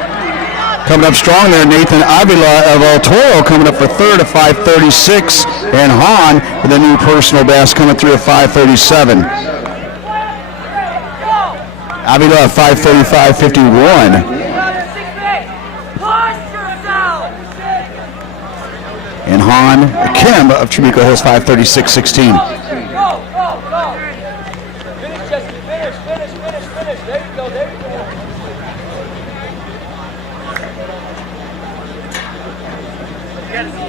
Coming up strong there, Nathan Avila of El Toro coming up for third at 5:36. And Hahn with a new personal best coming through at 5:37. Avila at 5:35.51. And Han Kim of Trabuco Hills 5:36.16. Finish, Jesse. Finish. There you go. Yes.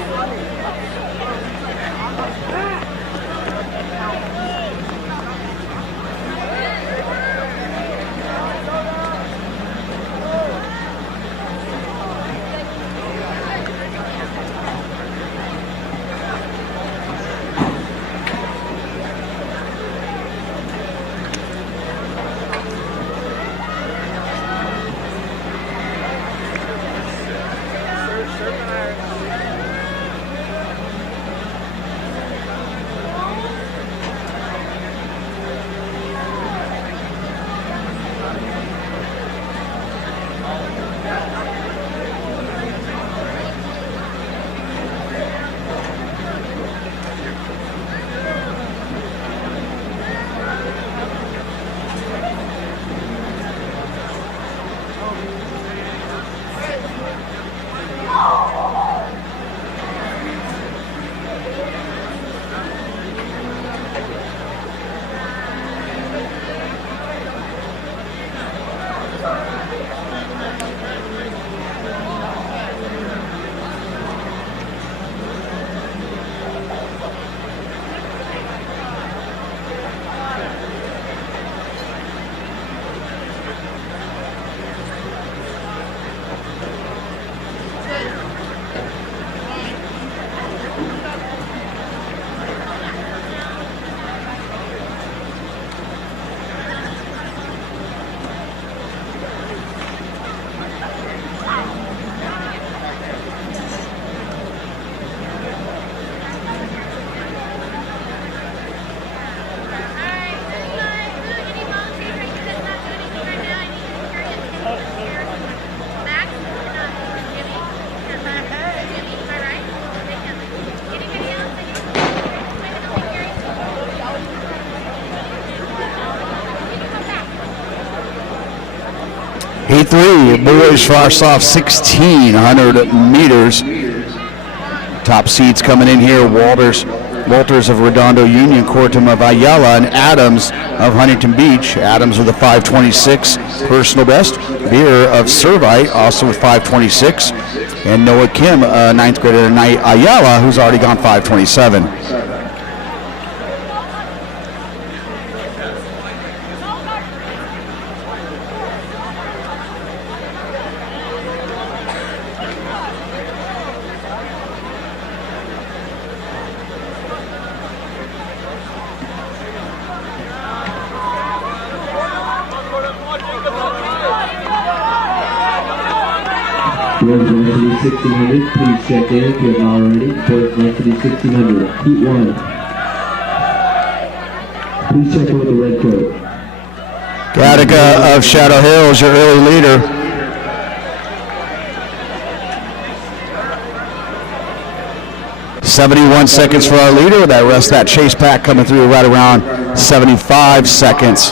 Heat 3, boys frosh off 1,600 meters. Top seeds coming in here, Walters of Redondo Union, Cortum of Ayala, and Adams of Huntington Beach. Adams with a 5:26 personal best. Beer of Servite also with 5:26. And Noah Kim, 9th grader Ayala, who's already gone 5:27. Boys varsity 1600, please check in if you have not already. Boys varsity 1600, Heat 1. Please check in with the red coat. Gattaca of Shadow Hills, your early leader. .71 seconds for our leader. That rest that chase pack coming through right around 75 seconds.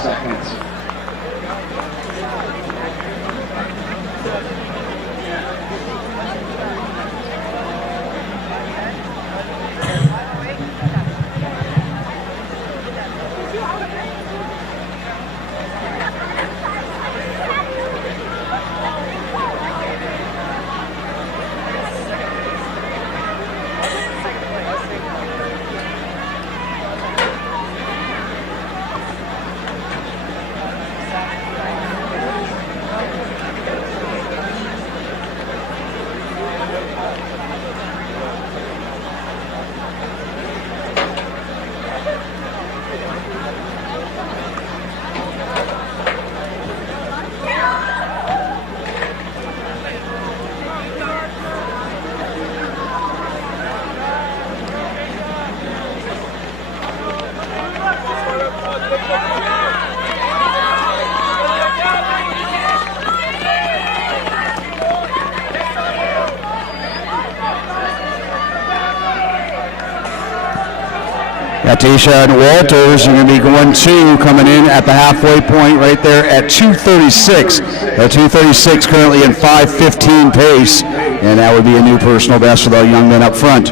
Tisha and Walters are going to be going two, coming in at the halfway point right there at 2:36. 2:36 currently in 5:15 pace, and that would be a new personal best for the young men up front.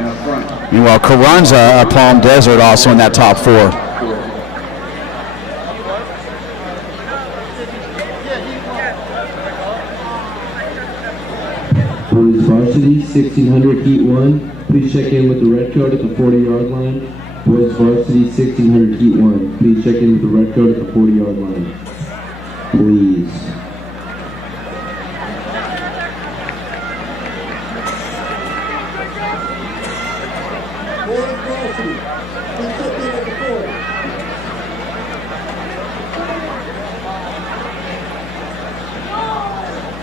Meanwhile, Carranza, Palm Desert, also in that top four. Boys varsity 1600, Heat 1. Please check in with the red coat at the 40-yard line. Boys varsity 1600, Heat 1. Please check in with the red coat at the 40-yard line. Please. Boys varsity, please check in at the 40.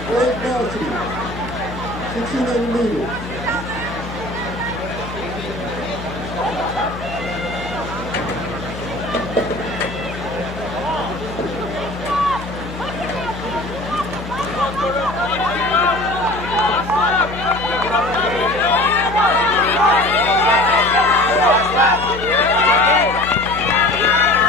Boys varsity, 1600 meters.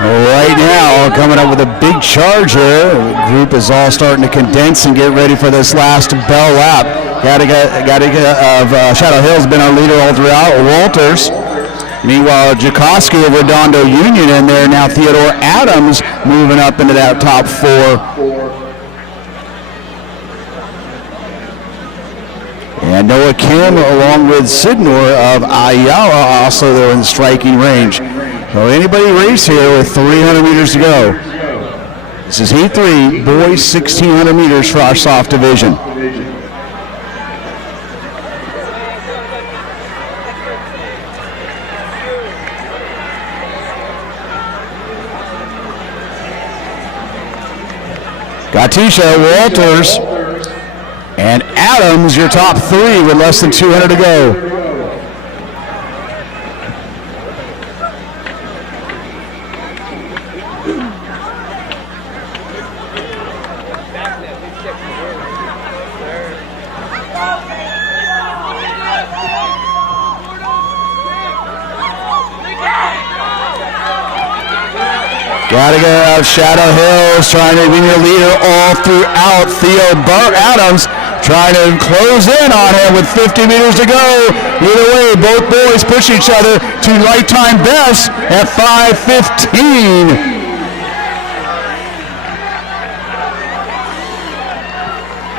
Right now, coming up with a big charge here. The group is all starting to condense and get ready for this last bell lap. Gattaca of Shadow Hills has been our leader all throughout. Walters. Meanwhile, Jakoski of Redondo Union in there. Now Theodore Adams moving up into that top four. And Noah Kim along with Sidnor of Ayala also there in striking range. So anybody race here with 300 meters to go. This is Heat 3, boys 1,600 meters for our soft division. Gatisha, Walters, and Adams, your top three with less than 200 to go. Gotta get out Shadow Hills, trying to be your leader all throughout. Theo Adams trying to close in on him with 50 meters to go. Either way, both boys push each other to lifetime best at 5:15.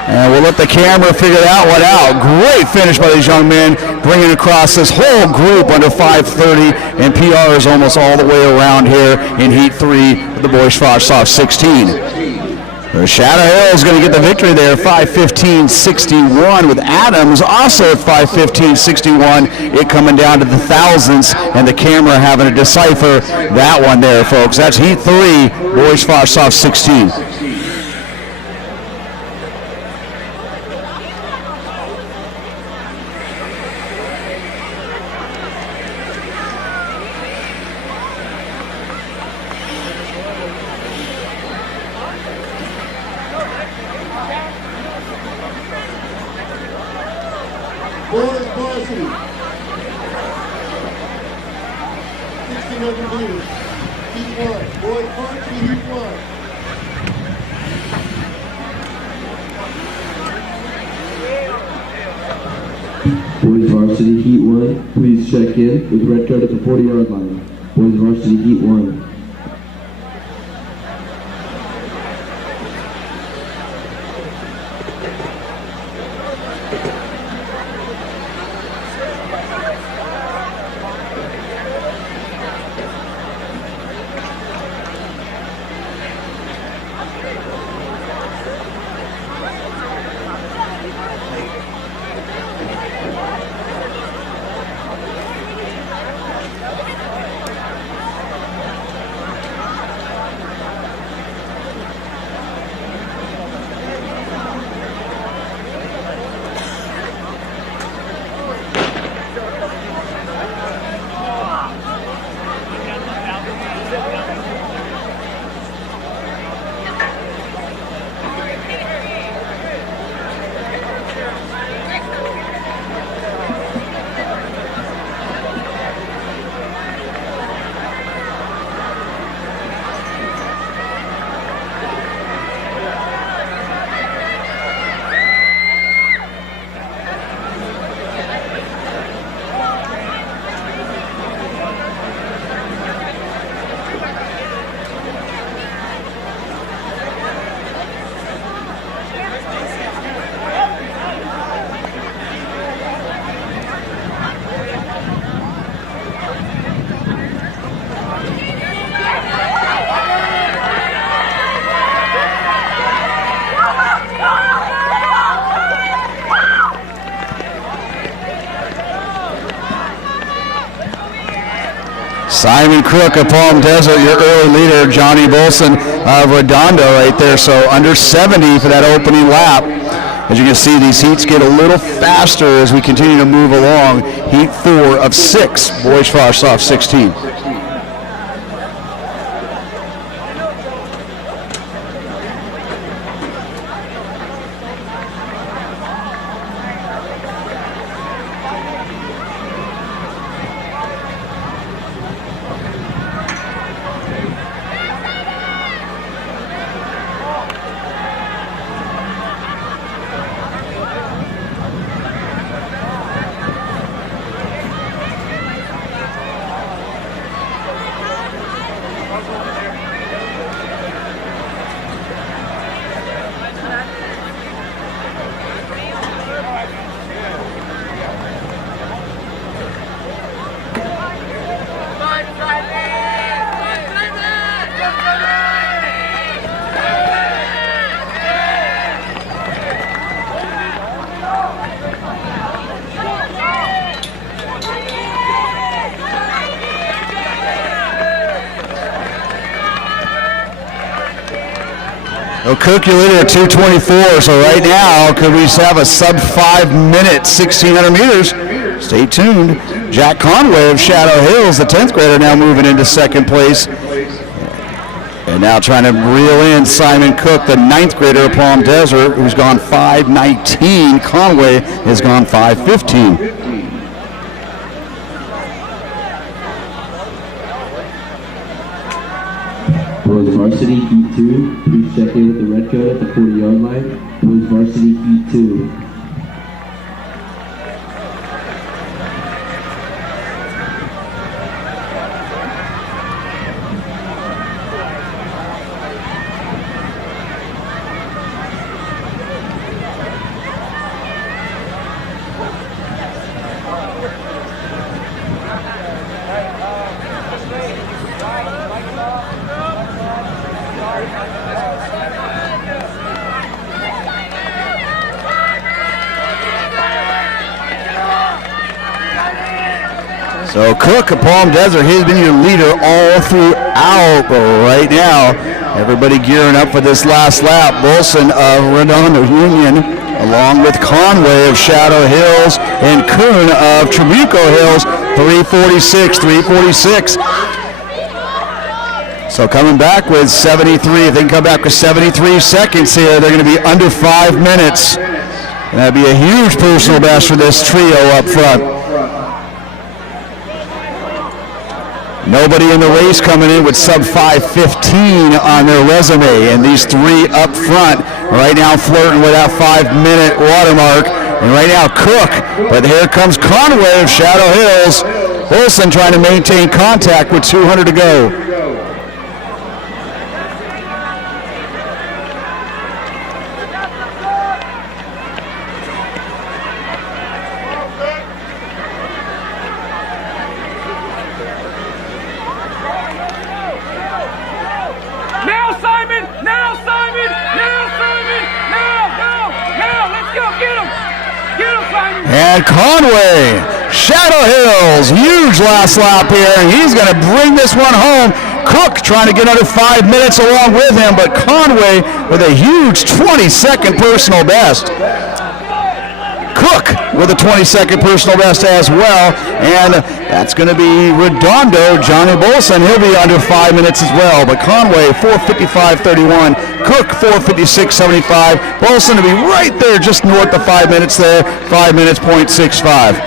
And we'll let the camera figure that one out. Great finish by these young men, bringing across this whole group under 5:30, and PR is almost all the way around here in Heat 3 of the boys Frostsoft 16. Shadow Hill is going to get the victory there, 5:15.61, with Adams also at 5:15.61. It coming down to the thousandths, and the camera having to decipher that one there, folks. That's Heat 3, boys Frostsoft 16. Boys varsity. 1,600 meters. Heat 1. Boys varsity, Heat 1. Boys varsity Heat 1, please check in with red card at the 40-yard line. Boys varsity Heat 1. Simon Crook of Palm Desert, your early leader, Johnny Bolson of Redondo right there. So under 70 for that opening lap. As you can see, these heats get a little faster as we continue to move along. Heat 4 of 6, boys Frostsoft 16. Well, Cook, you're leading at 2:24, so right now, could we have a sub-5 minute 1,600 meters? Stay tuned. Jack Conway of Shadow Hills, the 10th grader, now moving into second place. And now trying to reel in Simon Cook, the 9th grader of Palm Desert, who's gone 5:19. Conway has gone 5:15. Varsity Heat 2, please check in with the red code at the 40-yard line. Boys Varsity Heat 2. So Cook of Palm Desert, he's been your leader all throughout right now. Everybody gearing up for this last lap. Bolson of Redondo Union, along with Conway of Shadow Hills and Kuhn of Trabuco Hills, 3:46. So coming back with 73, if they can come back with 73 seconds here, they're going to be under 5 minutes. And that'd be a huge personal best for this trio up front. Nobody in the race coming in with sub 5:15 on their resume, and these three up front right now flirting with that 5-minute watermark. And right now Cook, but here comes Conway of Shadow Hills. Wilson trying to maintain contact with 200 to go. And Conway, Shadow Hills, huge last lap here, and he's going to bring this one home. Cook trying to get under 5 minutes along with him, but Conway with a huge 22nd personal best. Cook with a 22nd personal best as well, and that's going to be Redondo, Johnny Bolson. He'll be under 5 minutes as well, but Conway 4:55.31, Cook 4:56.75, Bolson to be right there just north of 5 minutes there, 5 minutes, .65.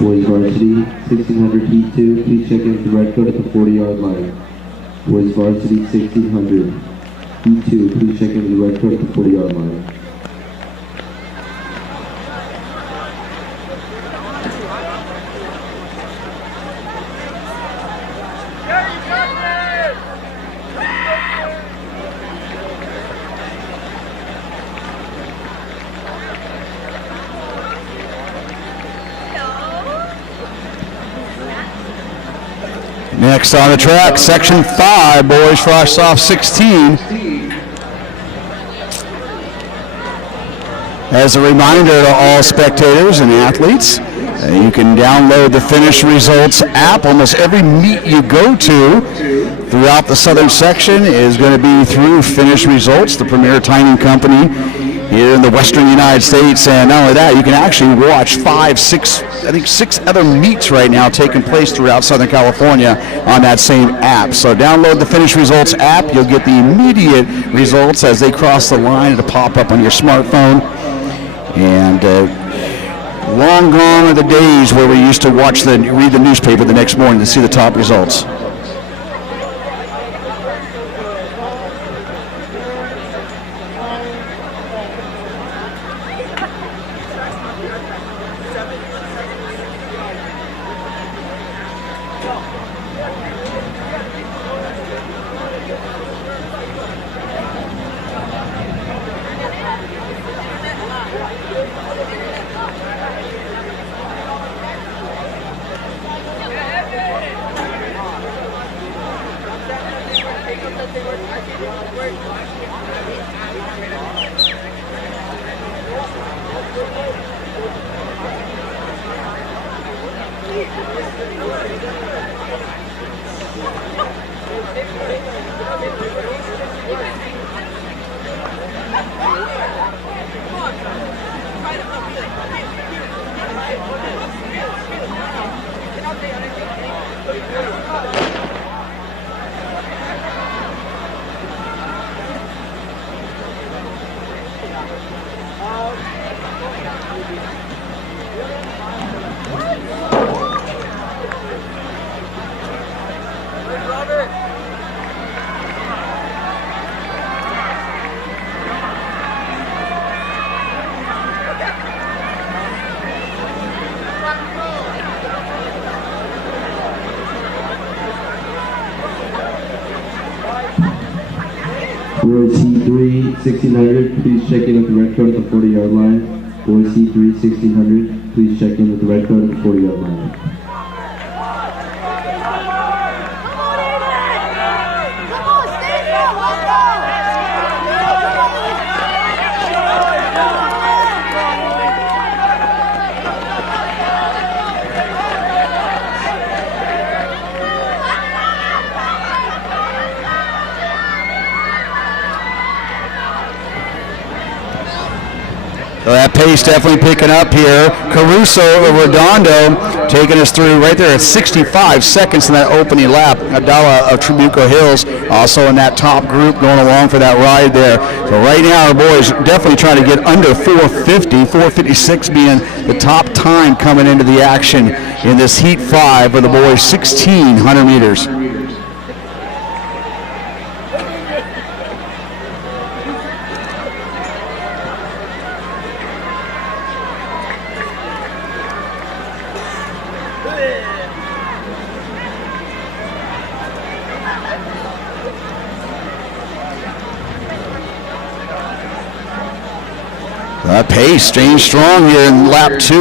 Boys Varsity 1600 Heat 2, please check in with the red code at the 40-yard line. Boys Varsity 1600 Heat 2, please check in with the red code at the 40-yard line. Next on the track, Section 5, boys frost off 16. As a reminder to all spectators and athletes, you can download the Finish Results app. Almost every meet you go to throughout the southern section is going to be through Finish Results, the premier timing company here in the western United States. And not only that, you can actually watch six other meets right now taking place throughout Southern California on that same app. So download the Finish Results app. You'll get the immediate results as they cross the line. It'll pop up on your smartphone. And long gone are the days where we used to read the newspaper the next morning to see the top results. Boys C3, 1600, please check in with the red code at the 40-yard line. Boys C3, 1600, please check in with the red code at the 40-yard line. So that pace definitely picking up here. Caruso Redondo taking us through right there at 65 seconds in that opening lap. Abdallah of Trabuco Hills also in that top group going along for that ride there. So right now our boys definitely trying to get under 450, 456 being the top time coming into the action in this Heat 5 for the boys 1600 meters. Pace staying strong here in lap 2.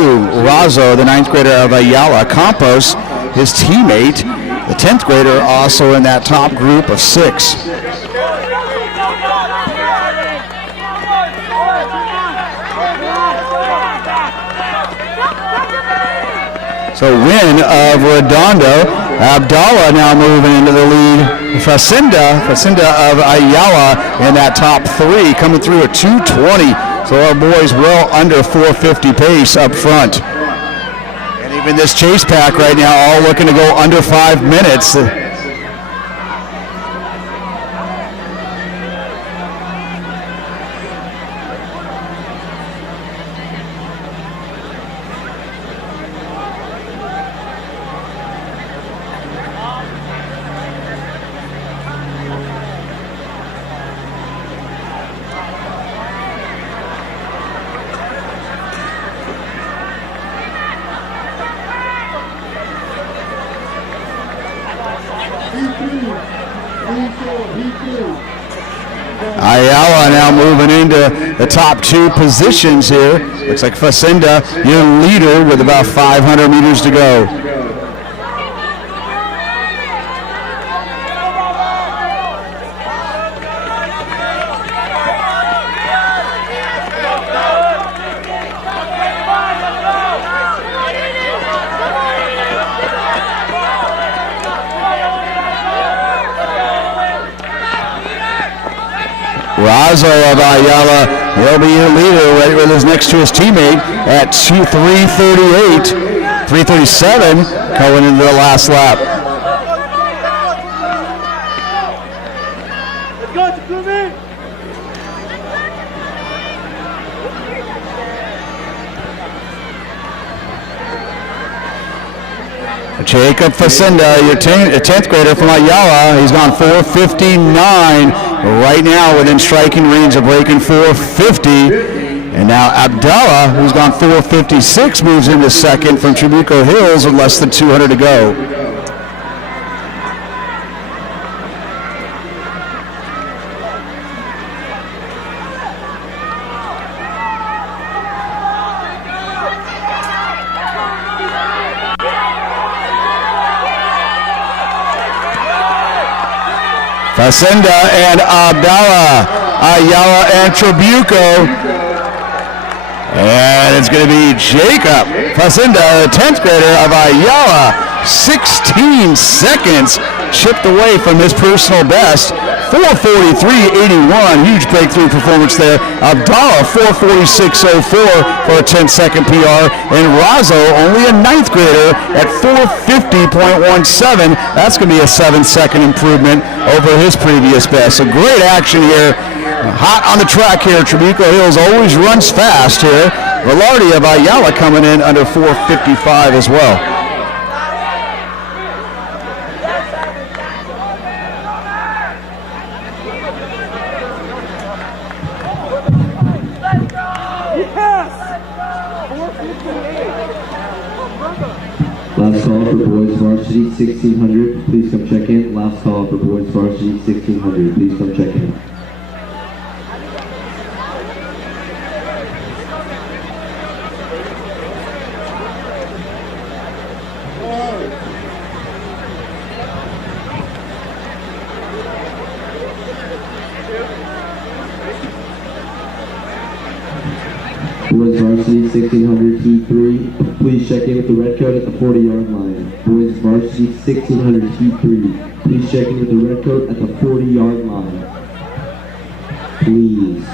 Razo, the 9th grader of Ayala. Campos, his teammate, the 10th grader, also in that top group of 6. So win of Redondo. Abdallah now moving into the lead. Facinda of Ayala in that top 3, coming through at 220. So our boys well under 450 pace up front. And even this chase pack right now all looking to go under 5 minutes. Ayala now moving into the top 2 positions here. Looks like Facinda, your leader, with about 500 meters to go. Razo of Ayala will be your leader right with his next to his teammate at 3:38, 3:37 going into the last lap. Let's go, Takumi! Jacob Facinda, your 10th grader from Ayala, he's gone 4:59 right now within striking range of breaking 4:50. And now Abdallah, who's gone 4:56, moves into second from Trabuco Hills with less than 200 to go. Facinda and Abdallah, Ayala and Trabuco. And it's going to be Jacob Facinda, the 10th grader of Ayala. 16 seconds chipped away from his personal best. 4:43.81, huge breakthrough performance there. Abdallah 4:46.04 for a 10-second PR, and Razo, only a 9th grader, at 4:50.17. That's going to be a 7-second improvement over his previous best. So great action here Hot on the track here. Trabuco Hills always runs fast here. Velarde of Ayala coming in under 4:55 as well. Last call for boys varsity 1600. Please come check in. Last call for boys varsity 1600. Please come check in. Boys varsity 1600 heat 3. Please check in with the red coat at the 40-yard line. Boys varsity 1600 heat 3. Please check in with the red coat at the 40-yard line. Please.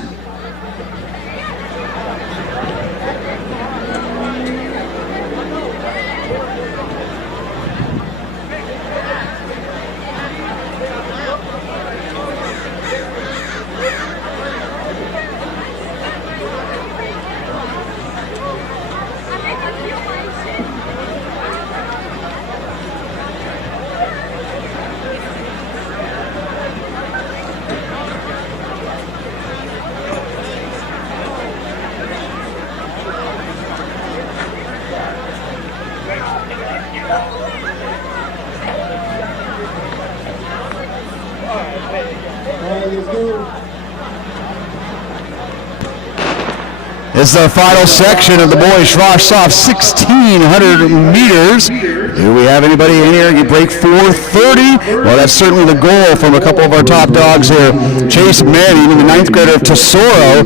This is the final section of the boys Rosh-Soft 1600 meters. Do we have anybody in here? You break 4:30. Well, that's certainly the goal from a couple of our top dogs here. Chase Manning, the 9th grader of Tesoro.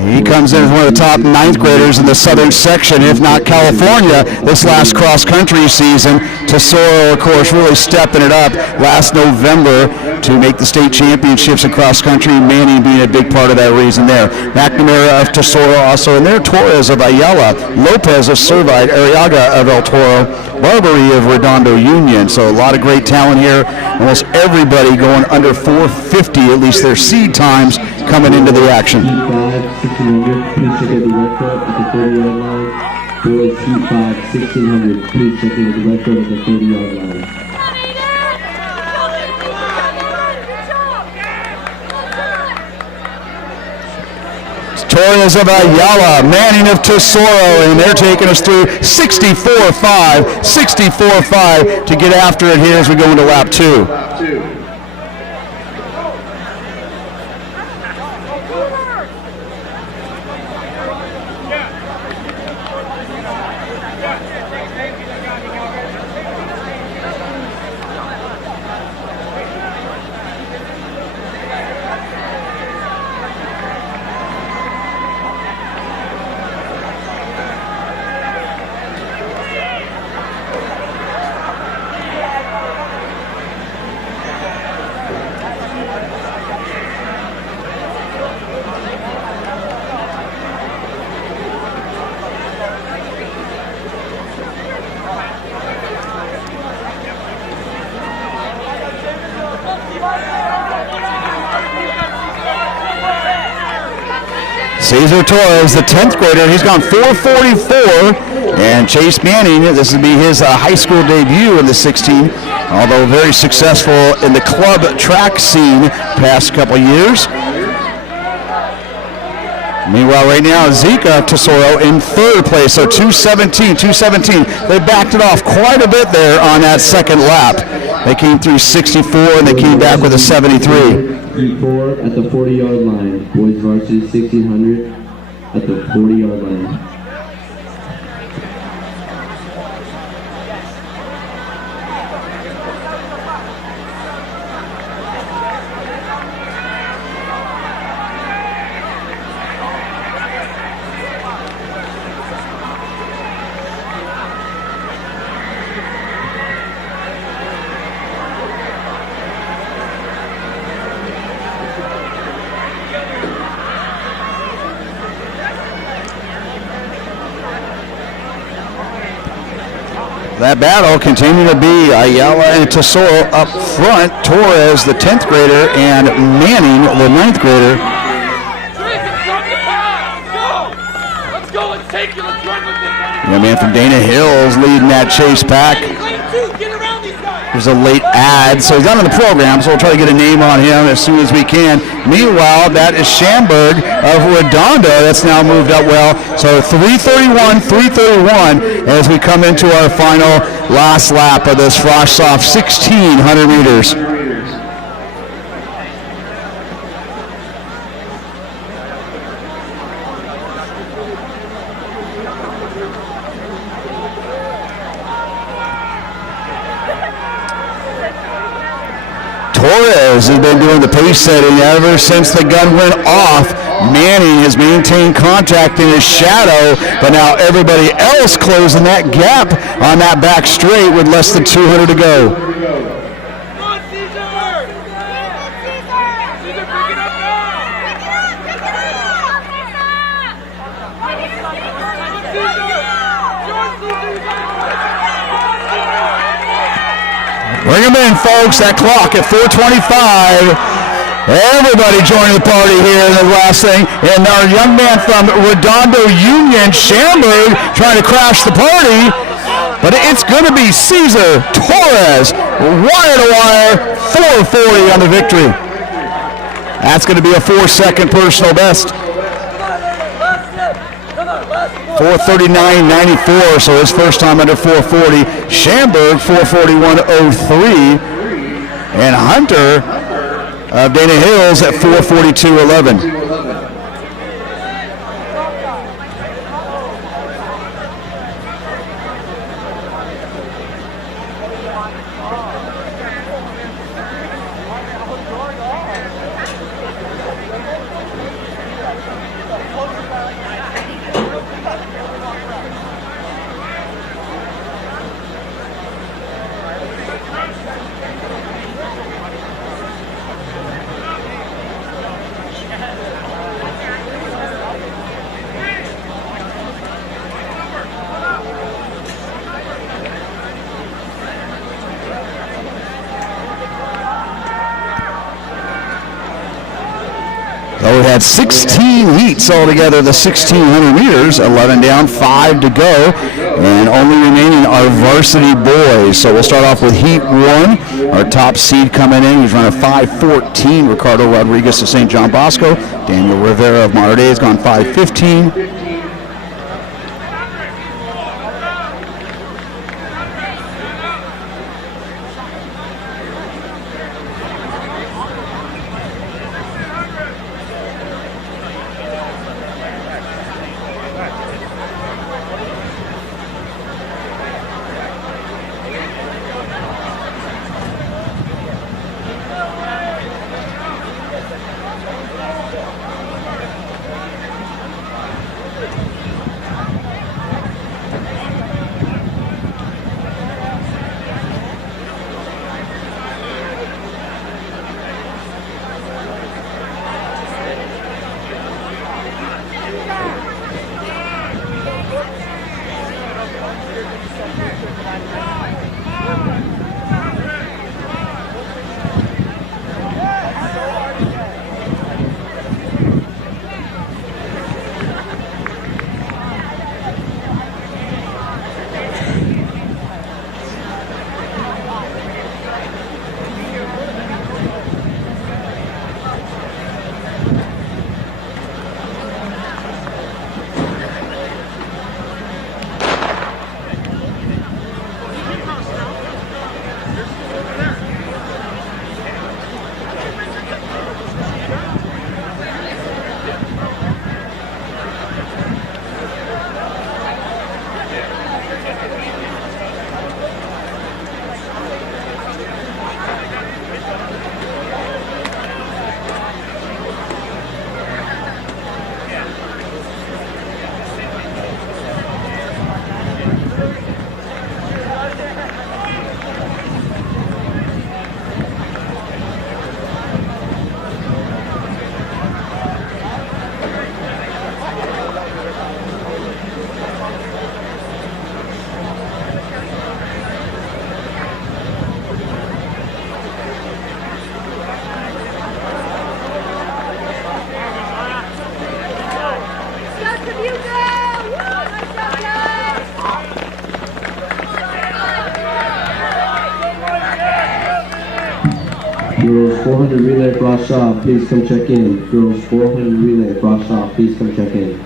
He comes in as one of the top 9th graders in the southern section, if not California, this last cross-country season. Tesoro, of course, really stepping it up last November to make the state championships in cross-country, Manning being a big part of that reason there. McNamara of Tesoro also in there, Torres of Ayala, Lopez of Servite, Arriaga of El Toro, Barbary of Redondo Union. So a lot of great talent here. Almost everybody going under 4:50, at least their seed times, coming into the action. Heat 5, 1600. Please check in with the red coat at the 30-yard line. Boys heat 5, 1600. Please check in with the red coat at the 30-yard line. Torres of Ayala, Manning of Tesoro, and they're taking us through 64.5 to get after it here as we go into lap 2. Cesar Torres, the 10th grader, he's gone 4:44, and Chase Manning, this will be his high school debut in the 16, although very successful in the club track scene past couple years. Meanwhile, right now, Zika Tesoro in 3rd place, so 2:17. They backed it off quite a bit there on that second lap. They came through 64, and they came back with a 73. Heat 4 at the 40-yard line. Boys varsity 1600 at the 40-yard line. That battle continuing to be Ayala and Tesoro up front. Torres, the 10th grader, and Manning, the 9th grader, Take it, let's run with it. Young man from Dana Hills leading that chase pack. Get around these guys. There's a late ad, so he's not on the program, so we'll try to get a name on him as soon as we can. Meanwhile, that is Schamberg of Redondo. That's now moved up well. So 3:31 as we come into our final last lap of this Frost-Soft 1,600 meters. Torres has been doing the pace setting ever since the gun went off. Manning has maintained contact in his shadow, but now everybody else closing that gap on that back straight with less than 200 to go. Come on, Caesar! Caesar, pick it up now! Bring them in, folks. That clock at 4:25. Everybody joining the party here in the last thing. And our young man from Redondo Union, Schamberg, trying to crash the party. But it's going to be Caesar Torres, wire-to-wire, 4:40 on the victory. That's going to be a 4-second personal best. 4:39.94, so his first time under 4:40. Schamberg, 4:41.03. And Hunter of Dana Hills at 4:42.11. So we had 16 heats altogether, the 1,600 meters, 11 down, 5 to go, and only remaining are varsity boys. So we'll start off with heat 1. Our top seed coming in, he's running 5:14. Ricardo Rodriguez of St. John Bosco. Daniel Rivera of Monterey has gone 5:15. Girls 400 relay Frost Shaw, please come check in. Girls 400 relay Frost Shaw, please come check in.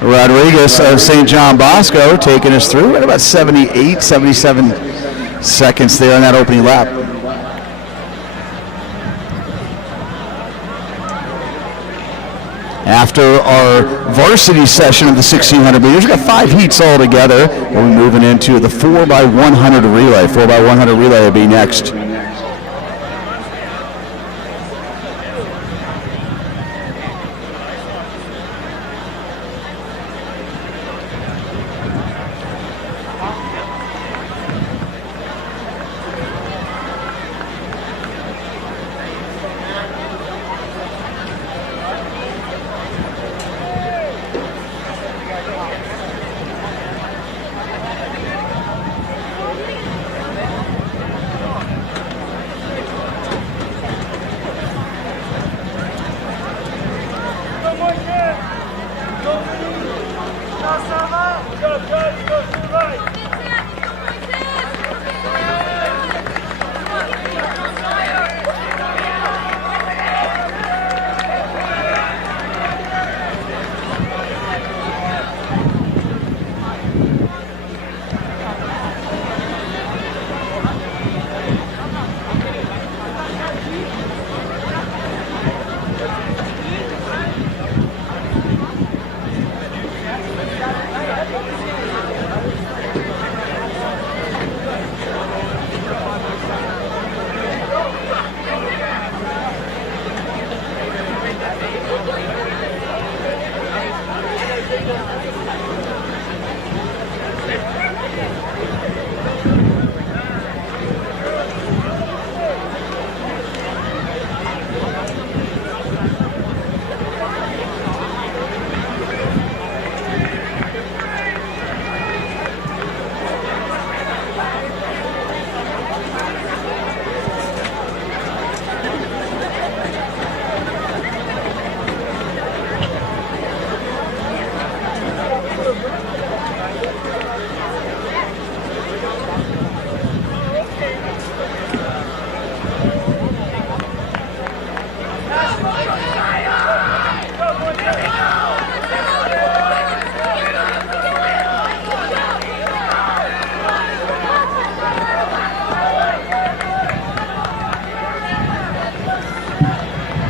Rodriguez of St. John Bosco taking us through at about 78, 77 seconds there on that opening lap. After our varsity session of the 1600 meters, we've got 5 heats all together. We're moving into the 4x100 relay. 4x100 relay will be next.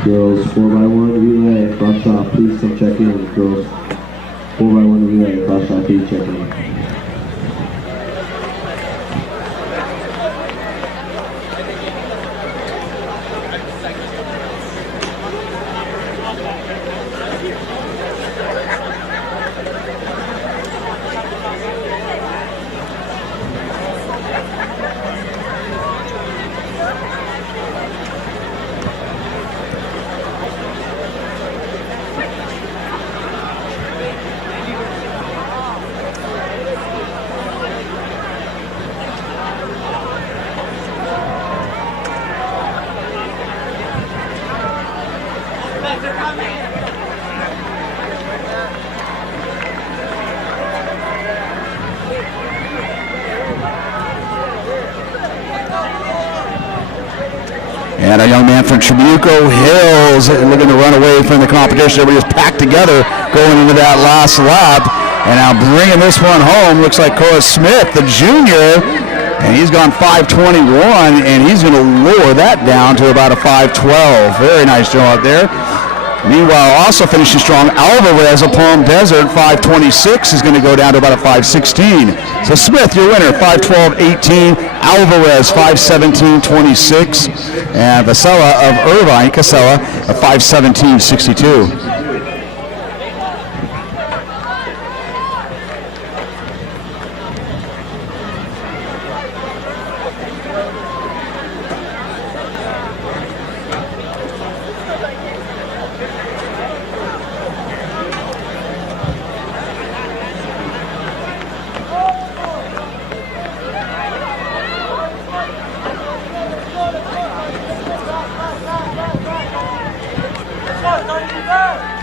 Girls 4x1 relay Frost Shaw, please come check in. Girls 4x1 relay Frost Shaw, please check in. And a young man from Trabuco Hills looking to run away from the competition. Everybody was packed together going into that last lap. And now bringing this one home looks like Cora Smith, the junior. And he's gone 5:21, and he's going to lower that down to about a 5:12. Very nice job there. Meanwhile, also finishing strong, Alvarez of Palm Desert, 5:26, is going to go down to about a 5:16. So Smith, your winner, 5:12.18. Alvarez, 5:17.26. And Vasella of Irvine, Casella, a 5:17.62. Don't you go!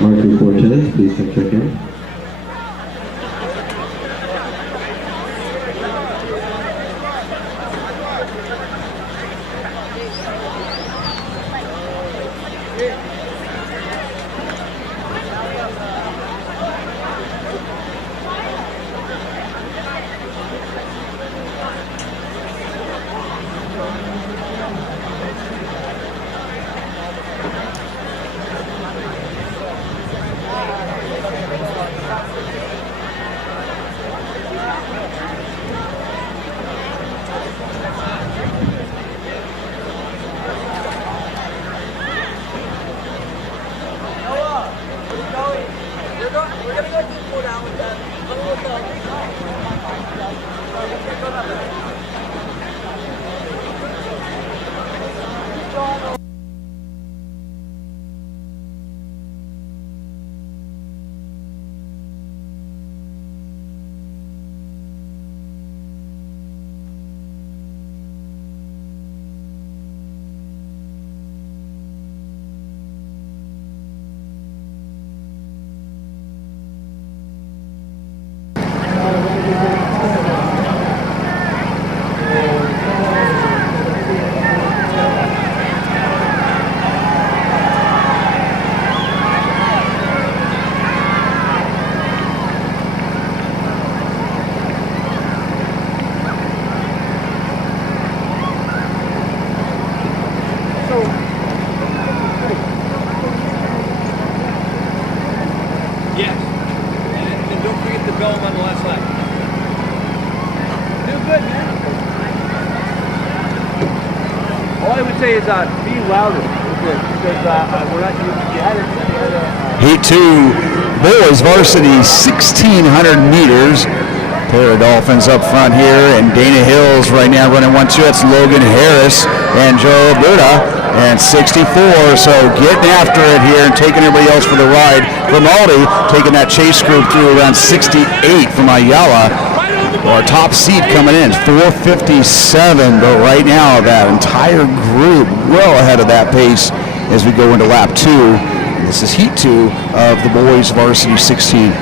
Marker 410, please check in. Is be louder because we're not using the Heat 2, boys varsity 1,600 meters. Pair of Dolphins up front here, and Dana Hills right now running 1-2. That's Logan Harris and Joe Buda, and 64. So getting after it here and taking everybody else for the ride. Grimaldi taking that chase group through around 68 from Ayala. Our top seed coming in is 4:57, but right now that entire group well ahead of that pace as we go into lap 2. This is heat 2 of the boys varsity 16.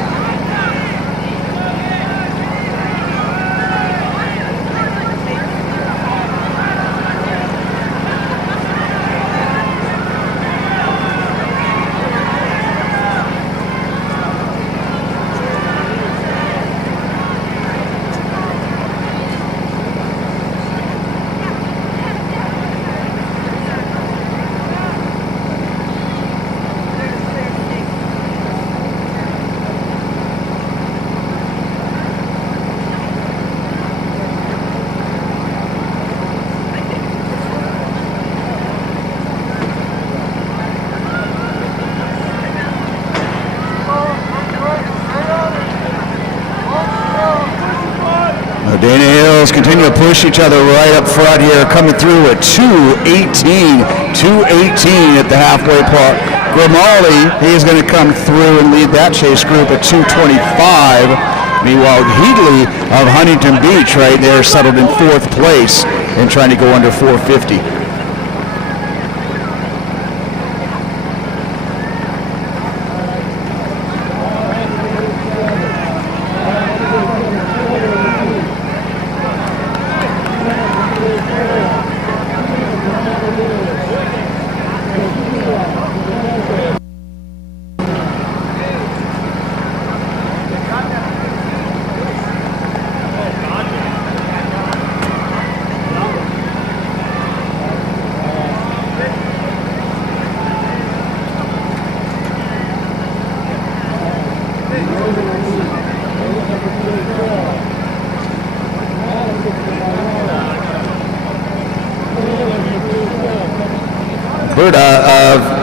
Dana Hills continue to push each other right up front here, coming through at 2:18 at the halfway point. Grimaldi, he is going to come through and lead that chase group at 2:25. Meanwhile, Heatley of Huntington Beach right there settled in 4th place and trying to go under 4:50.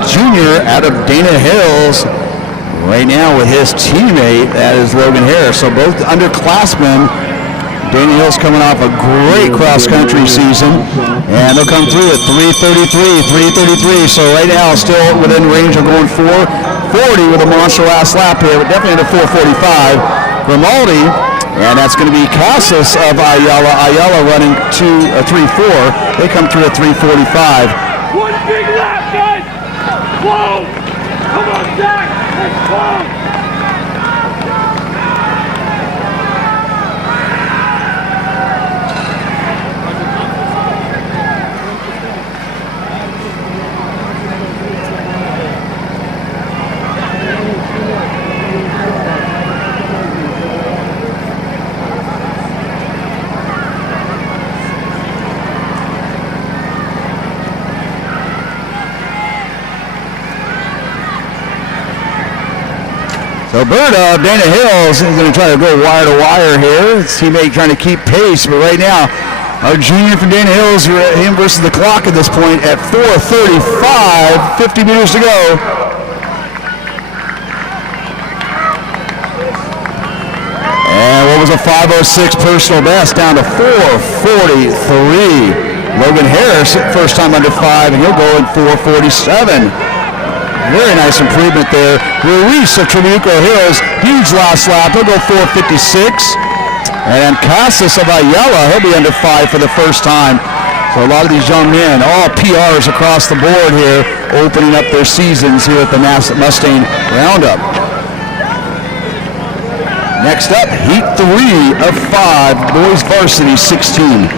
Junior out of Dana Hills right now with his teammate, that is Logan Harris. So both underclassmen. Dana Hills coming off a great cross-country season, and they'll come through at 3:33. So right now still within range of going 4:40 with a monster last lap here, but definitely under 4:45. Grimaldi, and that's going to be Casas of Ayala. Ayala running 3:4. They come through at 3:45. One big lap, guys! Whoa! Come on, Zach! Let's go! So Berta of Dana Hills is going to try to go wire to wire here. His teammate trying to keep pace, but right now, our junior from Dana Hills, him versus the clock at this point at 4:35, 50 meters to go. And what was a 5:06 personal best down to 4:43. Logan Harris, first time under 5, and he'll go in 4:47. Very nice improvement there. Ruiz of Trabuco Hills, huge last lap. He'll go 4:56. And Casas of Ayala, he'll be under 5 for the first time. So a lot of these young men, all PRs across the board here, opening up their seasons here at the Mustang Roundup. Next up, Heat 3 of 5, boys varsity 16.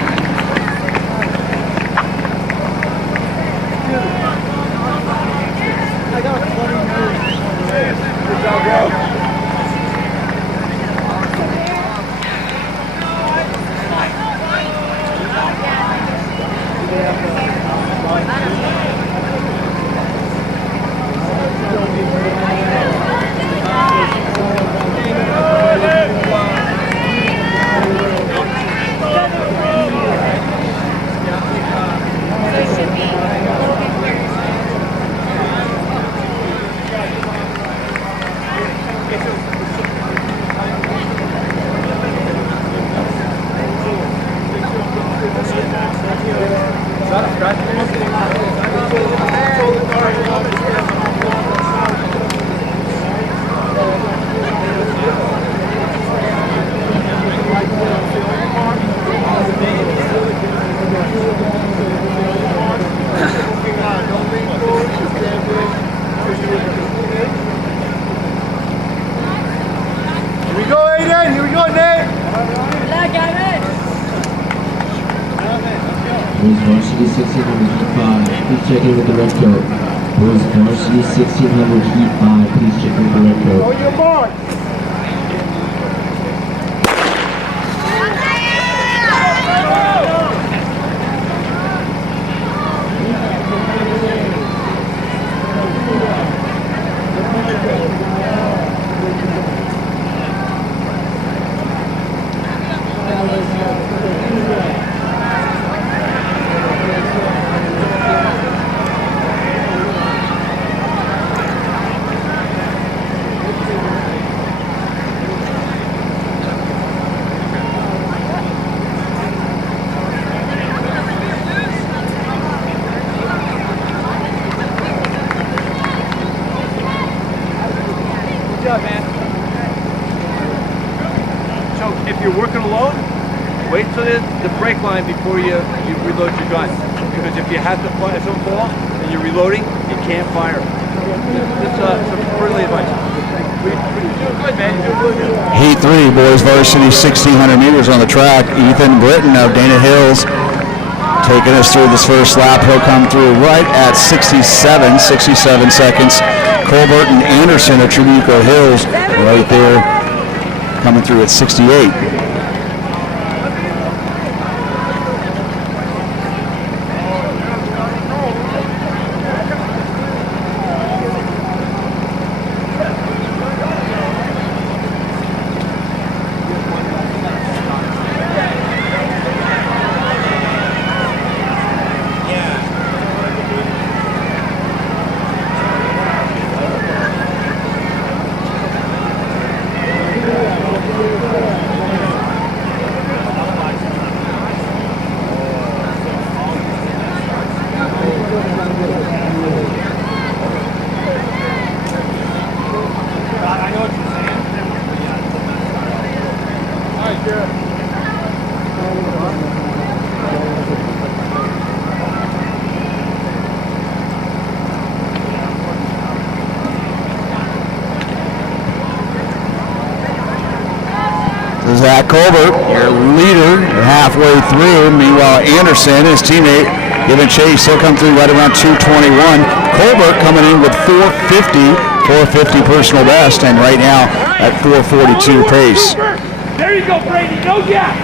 Boys varsity 1600 heat 5, please check in with the red coat. Boys varsity 1600 heat 5, please check in with the red coat. On your mark! Wait till the brake line before you reload your gun. Because if you have to fire some ball and you're reloading, you can't fire. That's some friendly advice. You're doing good, man. You're doing good. Heat 3, boys varsity 1600 meters on the track. Ethan Britton of Dana Hills taking us through this first lap. He'll come through right at 67 seconds. Colbert and Anderson of Trabuco Hills right there coming through at 68. Zach Colbert, your leader, halfway through. Meanwhile, Anderson, his teammate, giving chase. He'll come through right around 2:21. Colbert coming in with 4:50 personal best, and right now at 4:42 pace. There you go, Brady. No gap.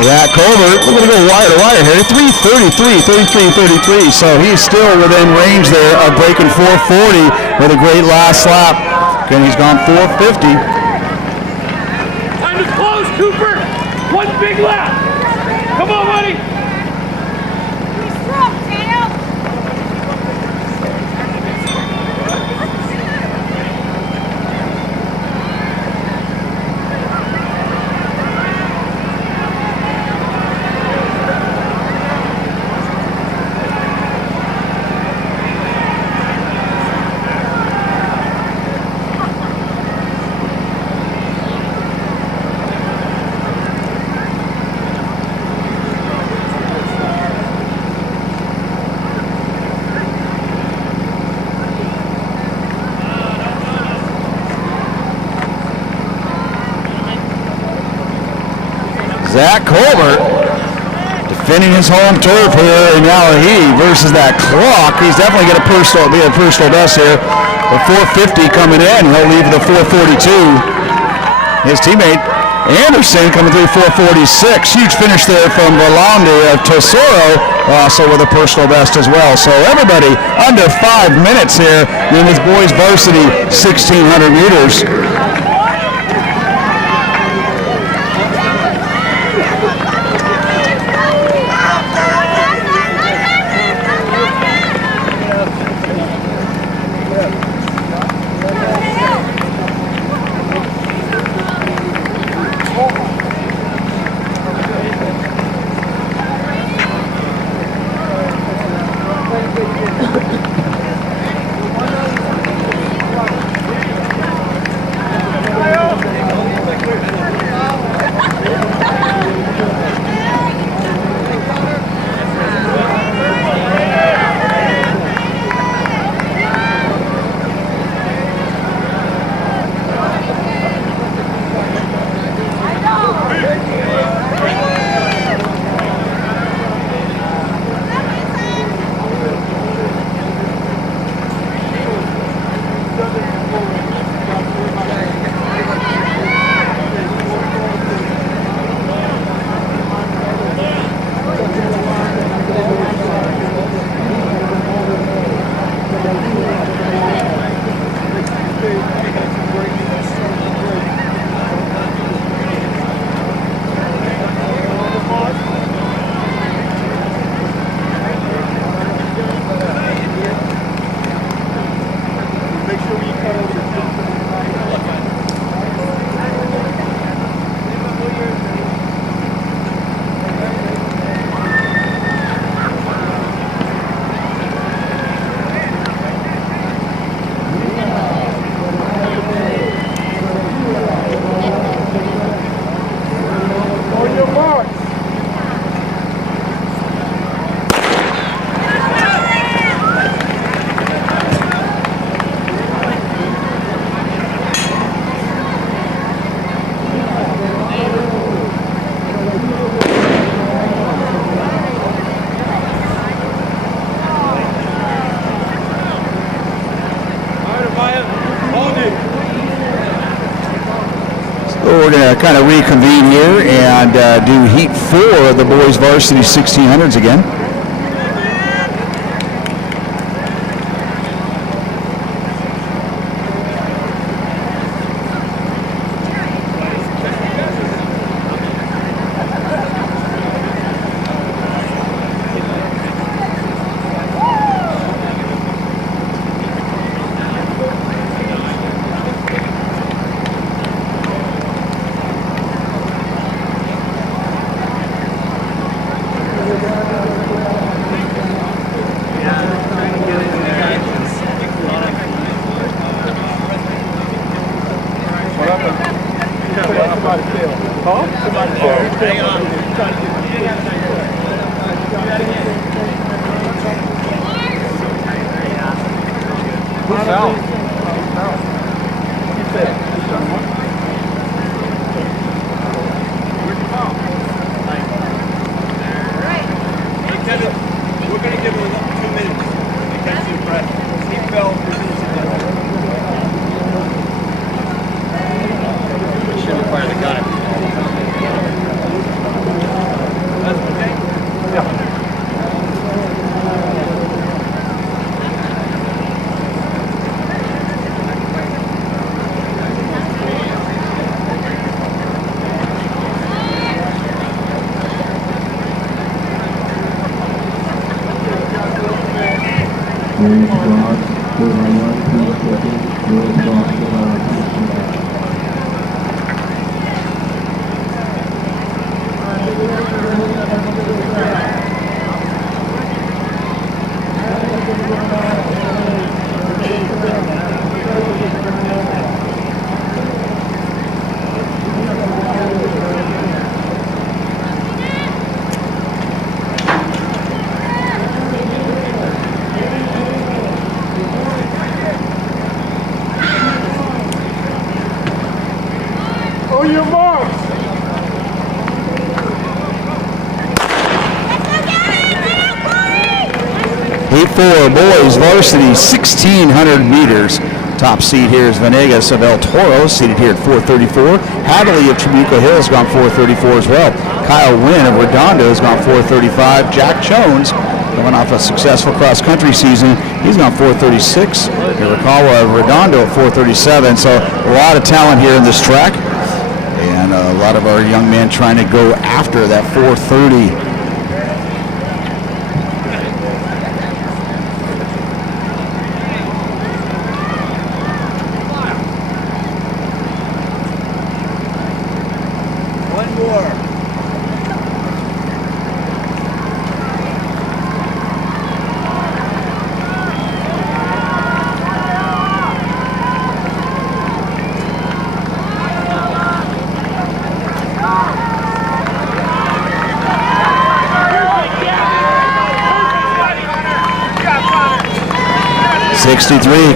That Colbert, we're going to go wire to wire here. 33, so he's still within range there of breaking 440 with a great last lap. And he's gone 450. Time to close, Cooper. One big lap. Come on, buddy. Zach Colbert defending his home turf here in Allahy versus that clock. He's definitely going to be a personal best here. The 450 coming in. He'll leave the 442. His teammate Anderson coming through 446. Huge finish there from Rolando of Tesoro, also with a personal best as well. So everybody under 5 minutes here in this boys varsity 1600 meters. we're going to kind of reconvene here and do Heat 4 of the boys varsity 1600s again. Heat 4 boys varsity 1600 meters. Top seed here is Venegas of El Toro, seated here at 434. Hadley of Trabuco Hills gone 434 as well. Kyle Wynn of Redondo has gone 435. Jack Jones, coming off a successful cross-country season, he's gone 436. Hirakawa of Redondo at 437. So a lot of talent here in this track, and a lot of our young men trying to go after that 430.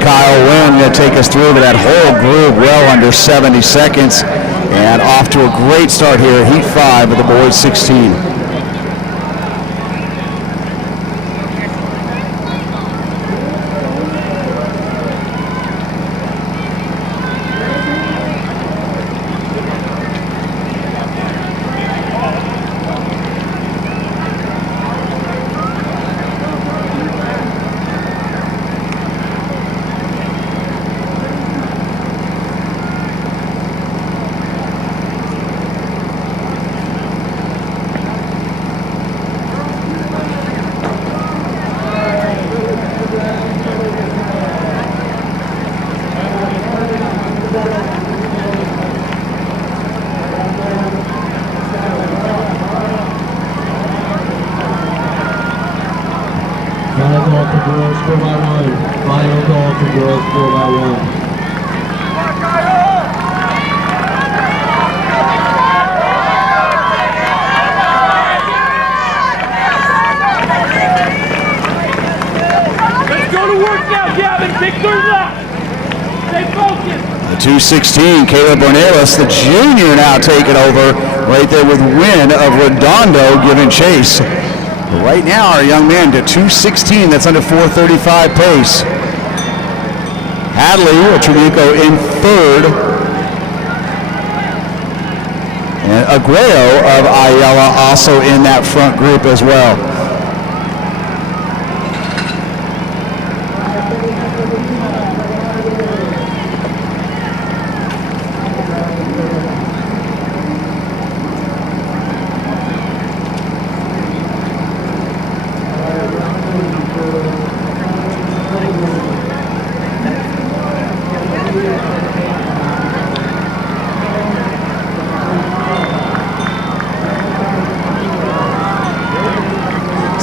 Kyle Wynn going to take us through to that whole group well under 70 seconds, and off to a great start here at Heat 5 of the boys 16. The 216, Caleb Ornelas, the junior, now taking over right there with Wynn of Redondo giving chase. But right now, our young man to 216, that's under 435 pace. Hadley of Trabuco in third. Aguayo of Ayala also in that front group as well.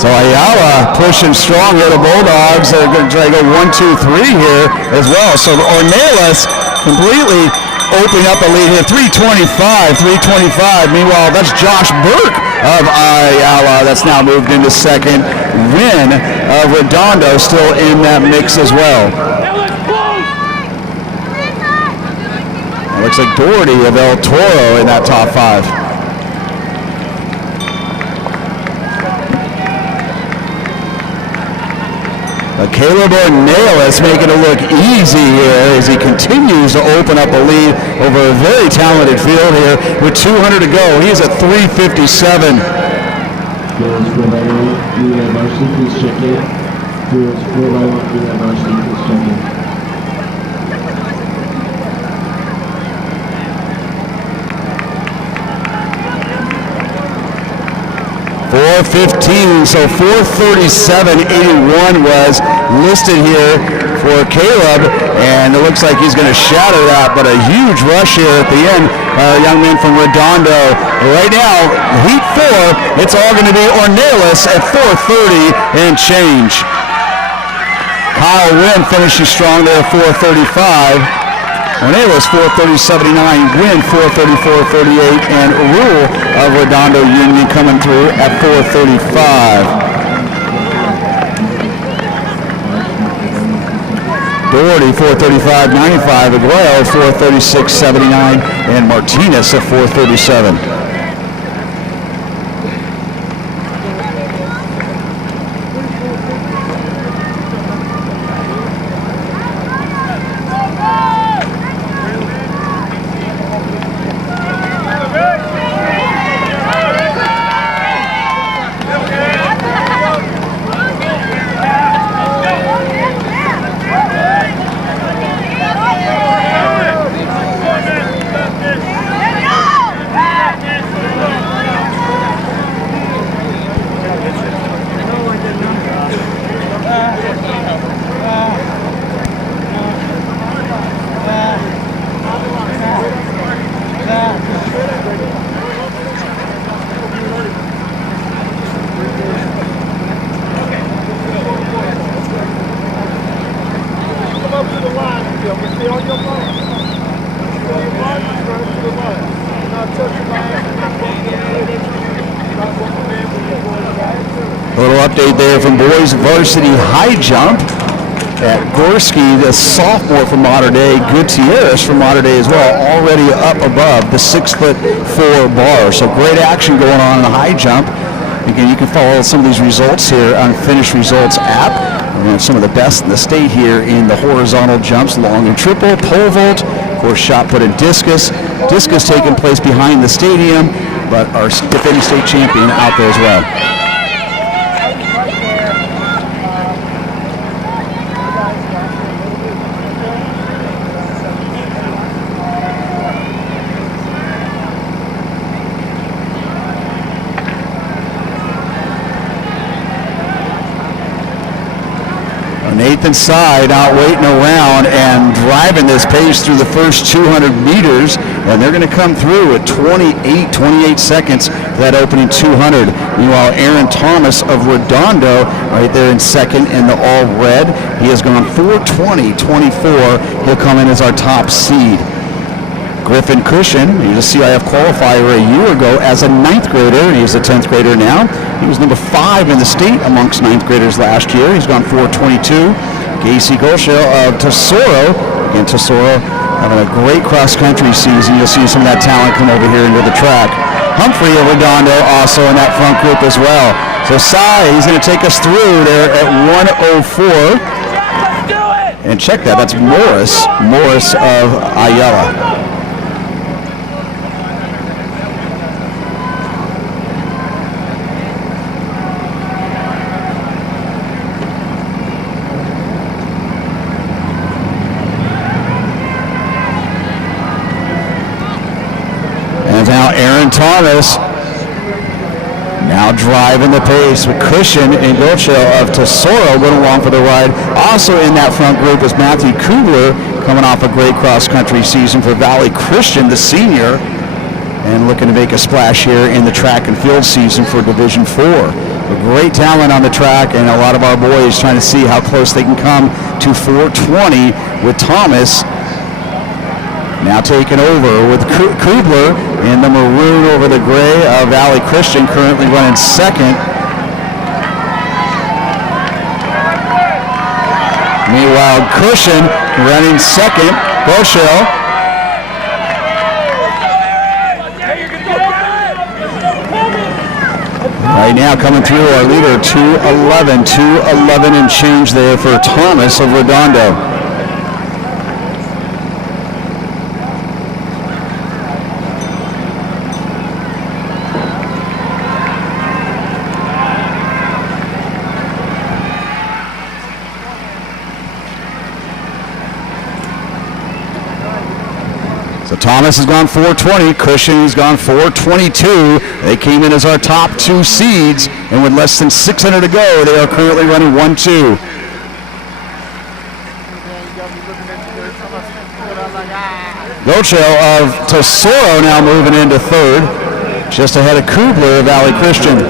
So Ayala pushing strong here. The Bulldogs are going to try to go 1, 2, 3 here as well. So Ornelas completely opening up a lead here. 325. Meanwhile, that's Josh Burke of Ayala that's now moved into second. Win of Redondo still in that mix as well. It looks like Doherty of El Toro in that top 5. Caleb Ornelas making it look easy here as he continues to open up a lead over a very talented field here with 200 to go. He is at 357. Girls 4x1, Julia Varsity, please check in. Girls 4x1, Julia Varsity, please check in. 4:15, so 4:37.81 was listed here for Caleb, and it looks like he's going to shatter that, but a huge rush here at the end. Young man from Redondo. Right now, heat 4, it's all going to be Ornelas at 4:30 and change. Kyle Wynn finishing strong there at 4:35. Ornelas 4:30.79, Wynn 4:34.38, and Rule of Redondo Union coming through at 4:35. Doherty 4:35.95, Aguayo 4:36.79, and Martinez at 4:37. A little update there from boys varsity high jump at Gorski, the sophomore from Mater Dei, Gutierrez from Mater Dei as well, already up above the 6'4" bar. So great action going on in the high jump. Again, you can follow some of these results here on Finish Results app. We have some of the best in the state here in the horizontal jumps, long and triple, pole vault, of course shot put and discus. Discus taking place behind the stadium, but our defending state champion out there as well. Nathan Side out waiting around and driving this pace through the first 200 meters, and they're going to come through at 28 seconds for that opening 200. Meanwhile, Aaron Thomas of Redondo right there in second in the all red. He has gone 4:20.24. He'll come in as our top seed. Griffin Cushion, he was a CIF qualifier a year ago as a 9th grader, and he's a 10th grader now. He was number 5 in the state amongst 9th graders last year. He's gone 4:22. Casey Golshill of Tesoro. Again, Tesoro having a great cross-country season. You'll see some of that talent come over here into the track. Humphrey of Redondo also in that front group as well. So Sai, he's going to take us through there at 1:04. And check that, that's Morris of Ayala. now Aaron Thomas now driving the pace with Cushion and Goldshell of Tesoro going along for the ride. Also in that front group is Matthew Kubler, coming off a great cross-country season for Valley Christian, the senior, and looking to make a splash here in the track and field season for Division 4. A great talent on the track, and a lot of our boys trying to see how close they can come to 420 with Thomas now taking over with Kubler in the maroon over the gray of Valley Christian, currently running second. Meanwhile, Cushion running second. Goshel. Right now coming through our leader, 2:11 and change there for Thomas of Redondo. So Thomas has gone 4:20, Cushion has gone 4:22. They came in as our top two seeds, and with less than 600 to go, they are currently running 1-2. Gochel of Tesoro now moving into third, just ahead of Kubler of Valley Christian.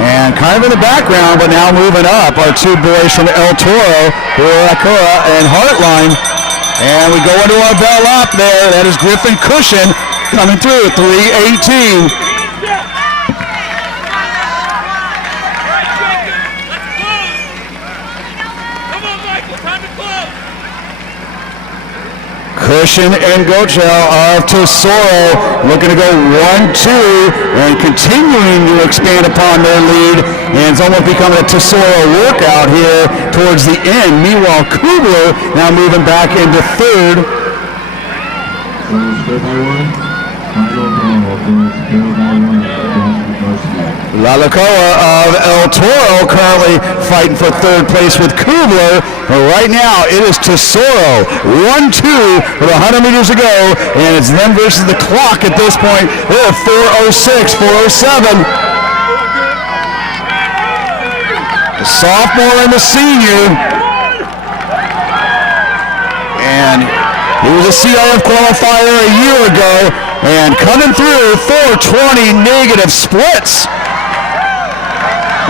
And kind of in the background, but now moving up, our two boys from El Toro, Buracoa and Heartline. And we go into our bell up there. That is Griffin Cushion coming through at 3:18. Cushion and Gochel of Tesoro looking to go 1-2 and continuing to expand upon their lead, and it's almost becoming a Tesoro workout here towards the end. Meanwhile, Kubler now moving back into third. Lalacoa of El Toro currently fighting for third place with Kubler. But right now, it is Tesoro, 1-2 with 100 meters to go, and it's them versus the clock at this point. They're 4:06, 4:07. The sophomore and the senior. And he was a CIF qualifier a year ago, and coming through 4:20 negative splits.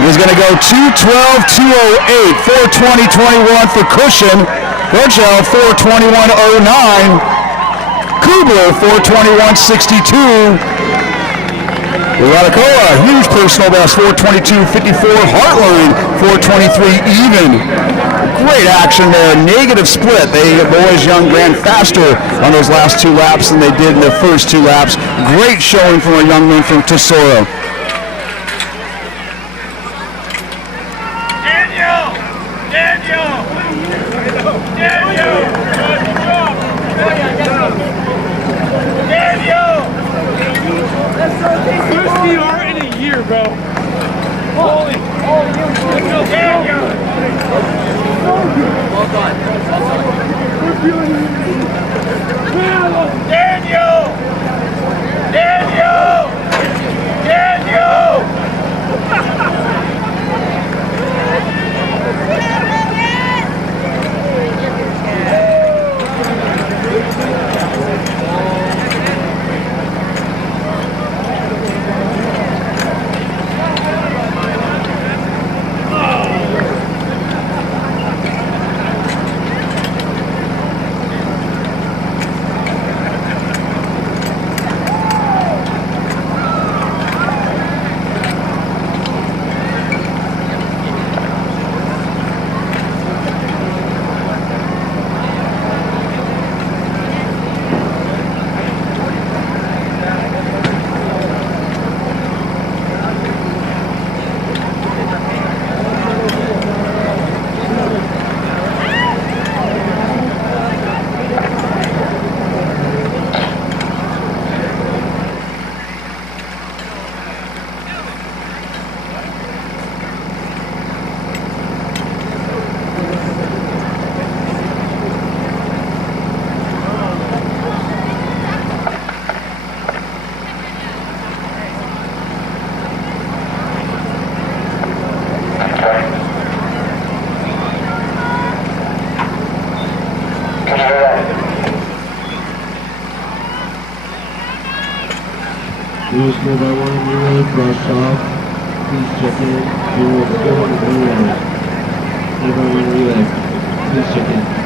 He's going to go 2:12, 2:08, 4:20.21 for Cushion. Gochel 4:21.09. Kubler 4:21.62. Radicoa, huge personal best, 4:22.54. Heartline 4:23 even. Great action there, negative split. The boys young ran faster on those last two laps than they did in their first two laps. Great showing from a young man from Tesoro. Daniel! Girls 4x1 relay, frosh off. Please check in. Girls 400 relay. 4x1 relay. Please check in.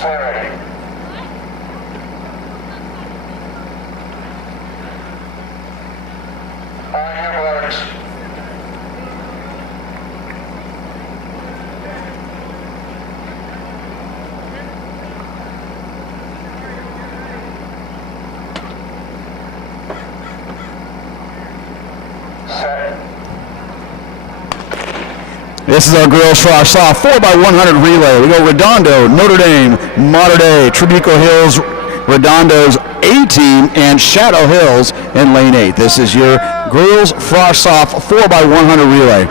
Saturday. I have orders. Set. This is our girls frosh off 4x100 relay. We go Redondo, Notre Dame, Mater Dei, Trabuco Hills, Redondo's A team, and Shadow Hills in lane 8. This is your girls frosh off 4x100 relay.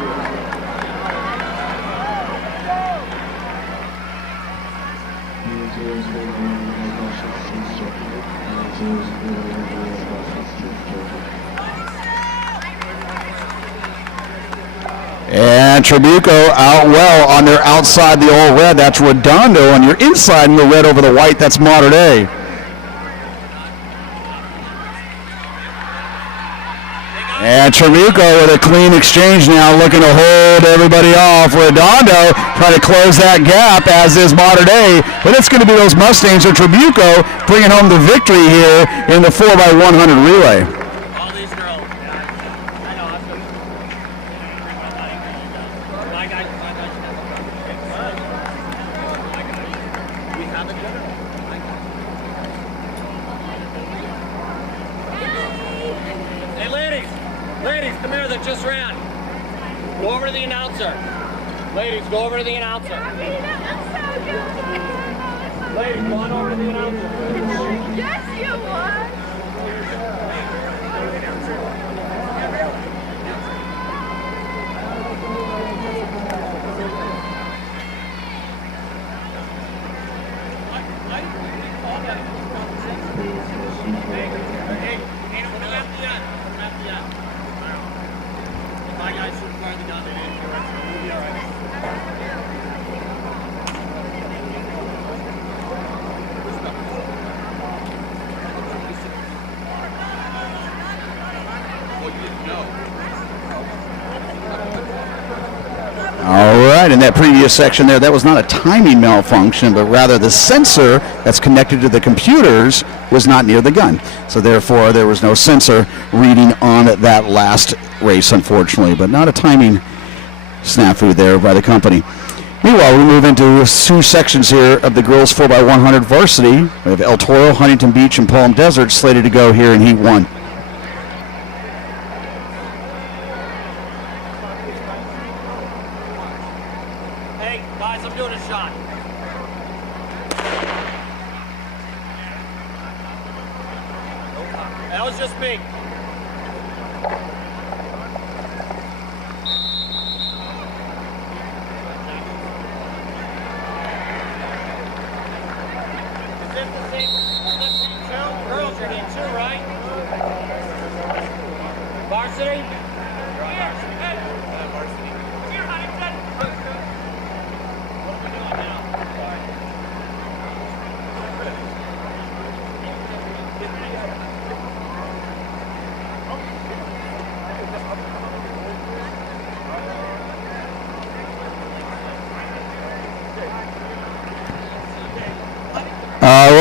And Trabuco out well on their outside the all red. That's Redondo, and you're inside in the red over the white. That's Mater Dei. And Trabuco with a clean exchange now, looking to hold everybody off. Redondo trying to close that gap, as is Mater Dei. But it's going to be those Mustangs of Trabuco bringing home the victory here in the 4x100 relay. Ladies, come here, that just ran. Go over to the announcer. Ladies, go over to the announcer. Ladies, go on over to the announcer. Yes, you would. All right, in that previous section there, that was not a timing malfunction, but rather the sensor that's connected to the computers was not near the gun. So therefore, there was no sensor reading on that last race, unfortunately, but not a timing snafu there by the company. Meanwhile, we move into two sections here of the girls 4x100 varsity. We have El Toro, Huntington Beach, and Palm Desert slated to go here in Heat 1. Guys, I'm doing a shot. That was just me. Is this the same? Is this Heat 2? Girls are Heat 2, right? Varsity? Here, hey.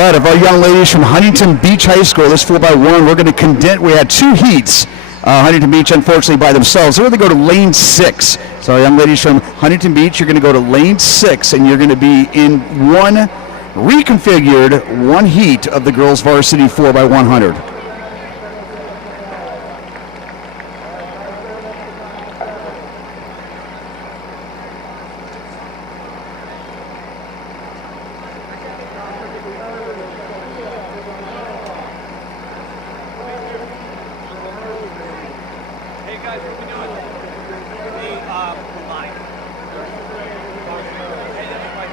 right, of our young ladies from Huntington Beach High School, this 4x1, we're going to condense. We had 2 heats. Huntington Beach, unfortunately, by themselves. They're going to go to lane 6. So our young ladies from Huntington Beach, you're going to go to lane 6, and you're going to be in one reconfigured one heat of the girls varsity 4x100. Hey guys, what are we doing? Line. Hey, that's right.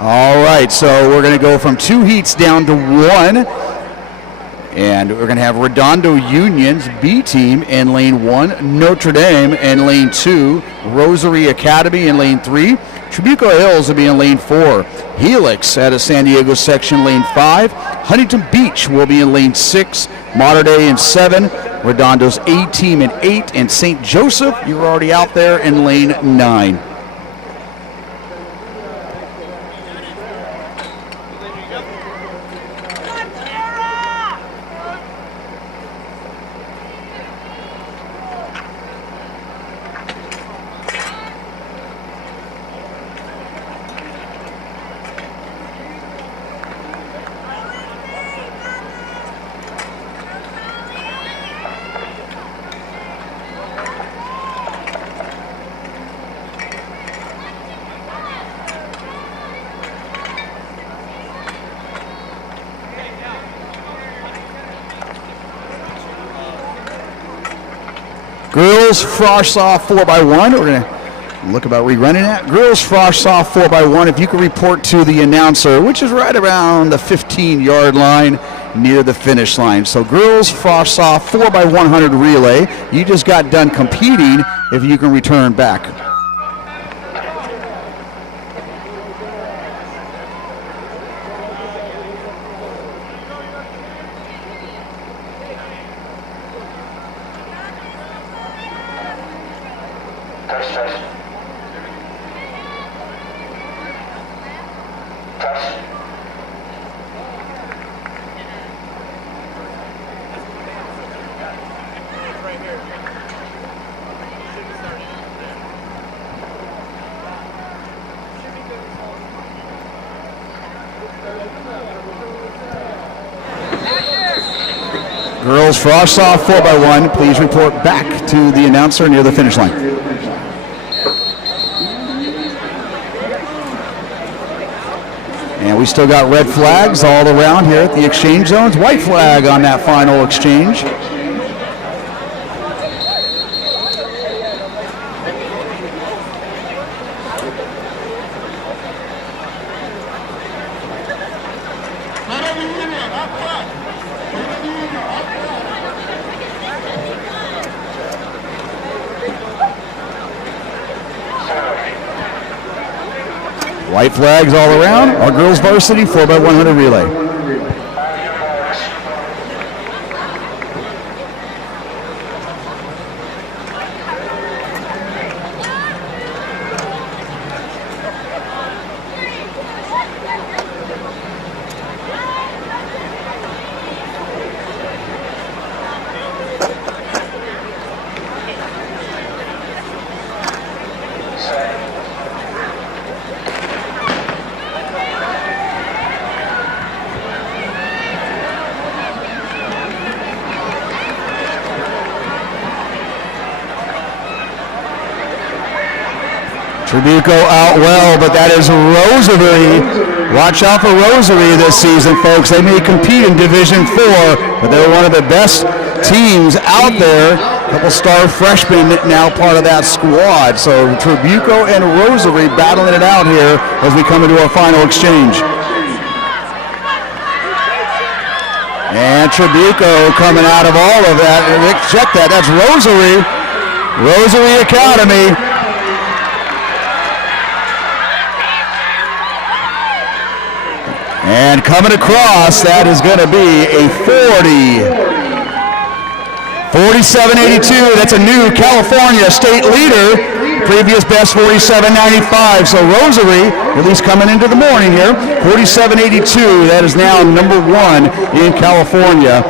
All right, so we're going to go from 2 heats down to 1. And we're going to have Redondo Union's B team in lane 1, Notre Dame in lane 2, Rosary Academy in lane 3, Trabuco Hills will be in lane 4, Helix out of San Diego section lane 5, Huntington Beach will be in lane 6, Mater Dei in 7, Redondo's A team in 8, and St. Joseph, you're already out there in lane 9. Girls Frosh Soft 4x1. We're going to look about rerunning that. Girls Frosh Soft 4x1. If you could report to the announcer, which is right around the 15-yard line near the finish line. So girls Frosh Soft 4x100 relay. You just got done competing. If you can return back. Girls Frosh Soft 4x1, please report back to the announcer near the finish line. And we still got red flags all around here at the exchange zones. White flag on that final exchange. White flags all around. Our girls varsity 4x100 relay. Trabuco out well, but that is Rosary. Watch out for Rosary this season, folks. They may compete in Division 4, but they're one of the best teams out there. A couple star freshmen now part of that squad. So Trabuco and Rosary battling it out here as we come into our final exchange. And Trabuco coming out of all of that. Rick, check that. That's Rosary Academy. And coming across, that is going to be a 47.82. That's a new California state leader. Previous best 47.95. So Rosary, at least coming into the morning here, 47.82. That is now number one in California.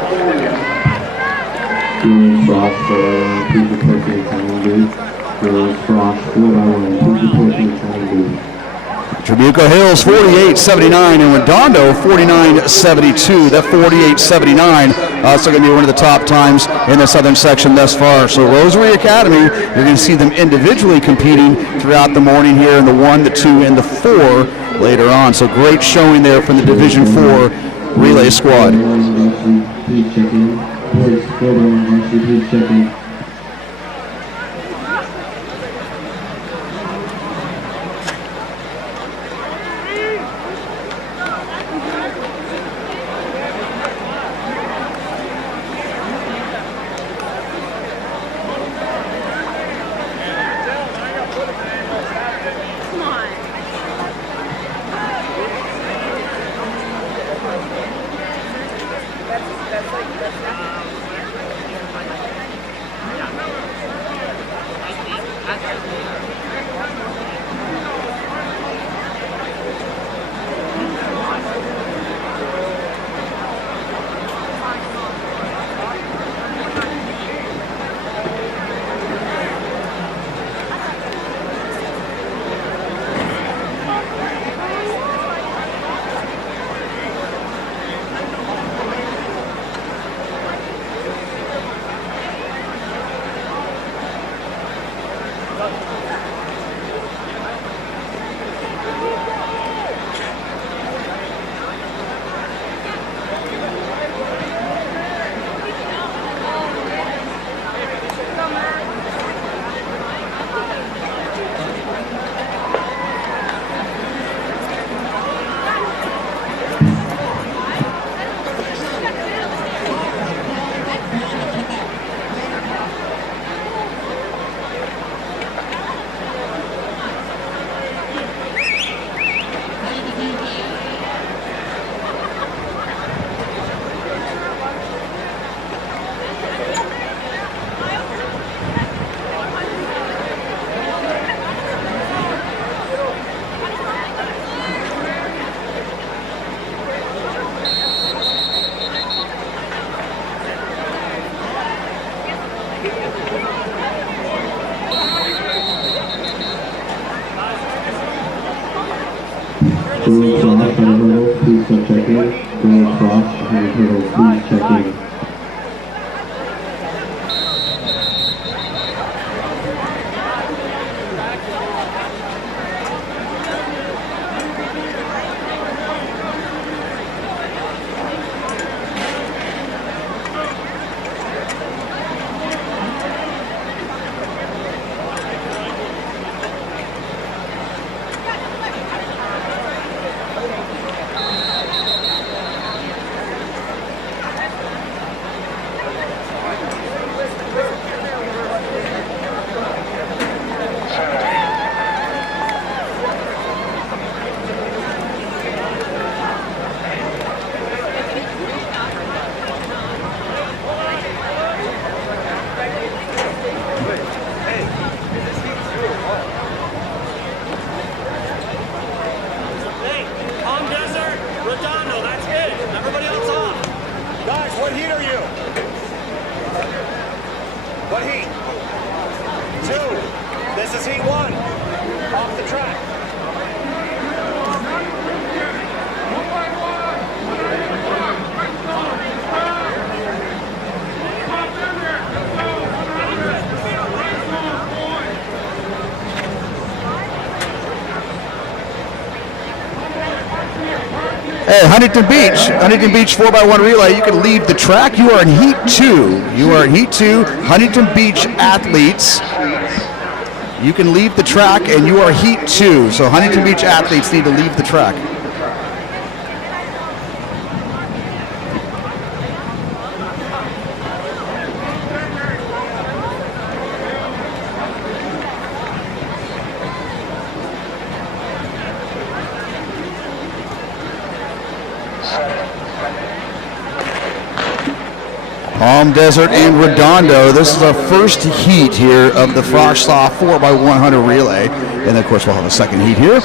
Trabuco Hills 48.79 and Redondo 49.72. That 48.79 also going to be one of the top times in the southern section thus far. So Rosary Academy, you're going to see them individually competing throughout the morning here in the 1, the 2, and the 4 later on. So great showing there from the Division 4 relay squad. Please check in. 4x1 varsity, please check in. Please check in. Going across, please check in. Hey, Huntington Beach 4x1 relay, you can leave the track. You are in Heat 2. You are in Heat 2, Huntington Beach athletes. You can leave the track and you are Heat 2. So Huntington Beach athletes need to leave the track. Palm Desert and Redondo. This is the first heat here of the Frosh Soft 4x100 relay. And of course, we'll have a second heat here,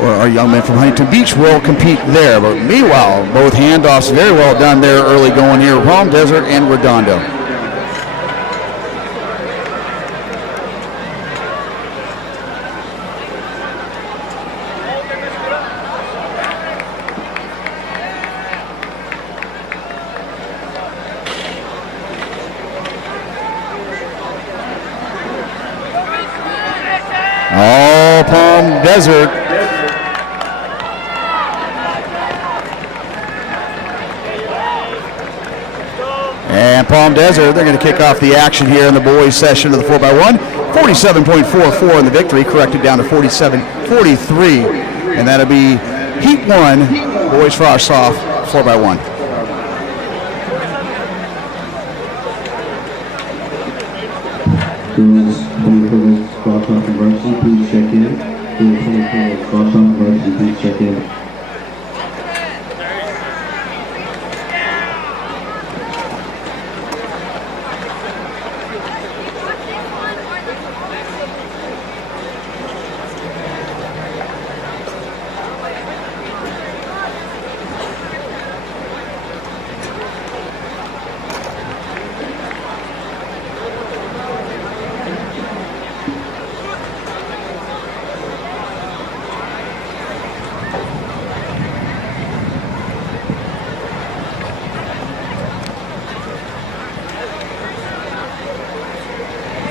or our young men from Huntington Beach will compete there. But meanwhile, both handoffs very well done there early going here, Palm Desert and Redondo. All Palm Desert. And Palm Desert, they're going to kick off the action here in the boys session of the 4x1. 47.44 in the victory, corrected down to 47.43. And that'll be Heat 1, boys Frosh Soft 4x1. Girls 20 hurdles, Frosh Soft and varsity, please check in. Girls 20 hurdles, Frosh Soft and varsity, please check in.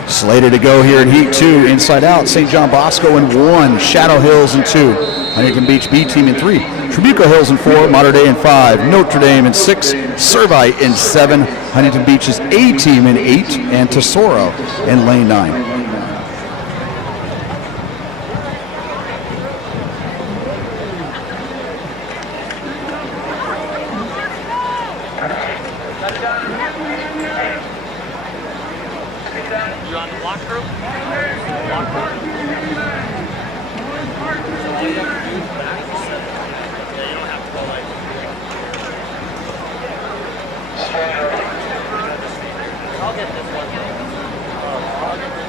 Slated to go here in Heat 2, inside out, St. John Bosco in 1, Shadow Hills in 2, Huntington Beach B team in 3, Trabuco Hills in 4, Mater Dei in 5, Notre Dame in 6, Servite in 7, Huntington Beach's A team in 8, and Tesoro in lane 9. You on the block group? Block group? All you have to do is back to 7. Yeah, you don't have to go like. I'll get this one. I'll get this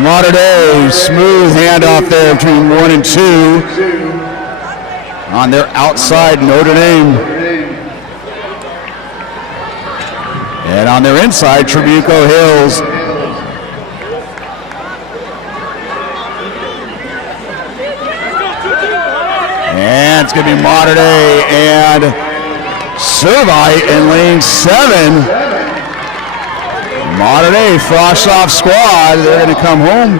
Mater Dei, smooth handoff there between 1 and 2. On their outside, Notre Dame. And on their inside, Trabuco Hills. And it's going to be Mater Dei and Servite in lane 7. Mater Dei, Frosh Soft squad, they're going to come home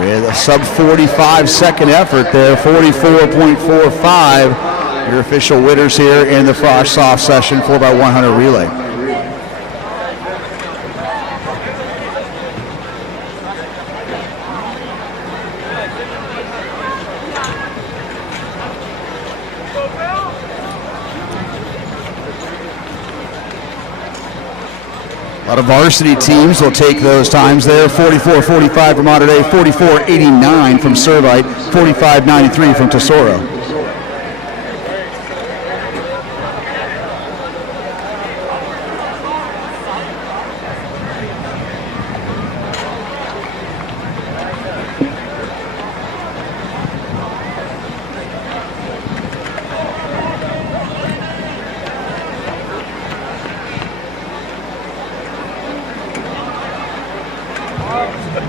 with a sub 45 second effort there, 44.45. Your official winners here in the Frosh Soft session 4x100 relay. A lot of varsity teams will take those times there. 44.45 from Mater Dei, 44.89 from Servite, 45.93 from Tesoro.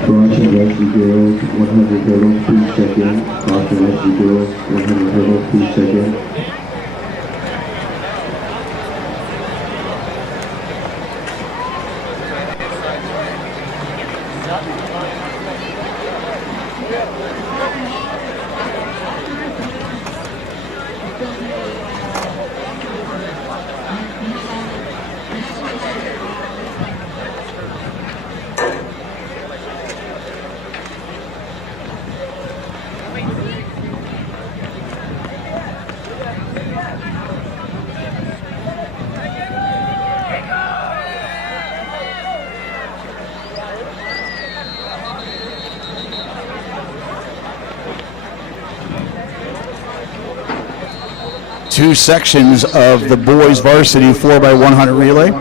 Frosh and varsity girls 100 hurdles, please check in. Frosh and varsity girls 100 hurdles, please check in. Two sections of the boys varsity 4x100 relay.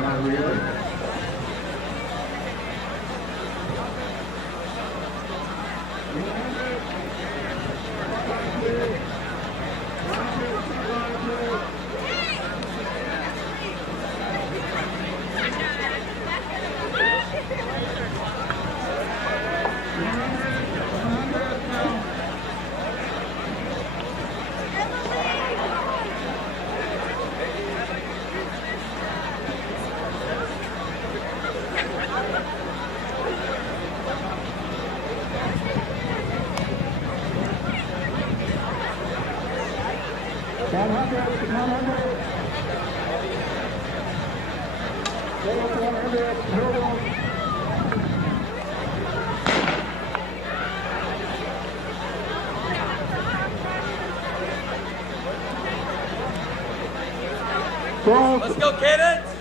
Let's go, cadets!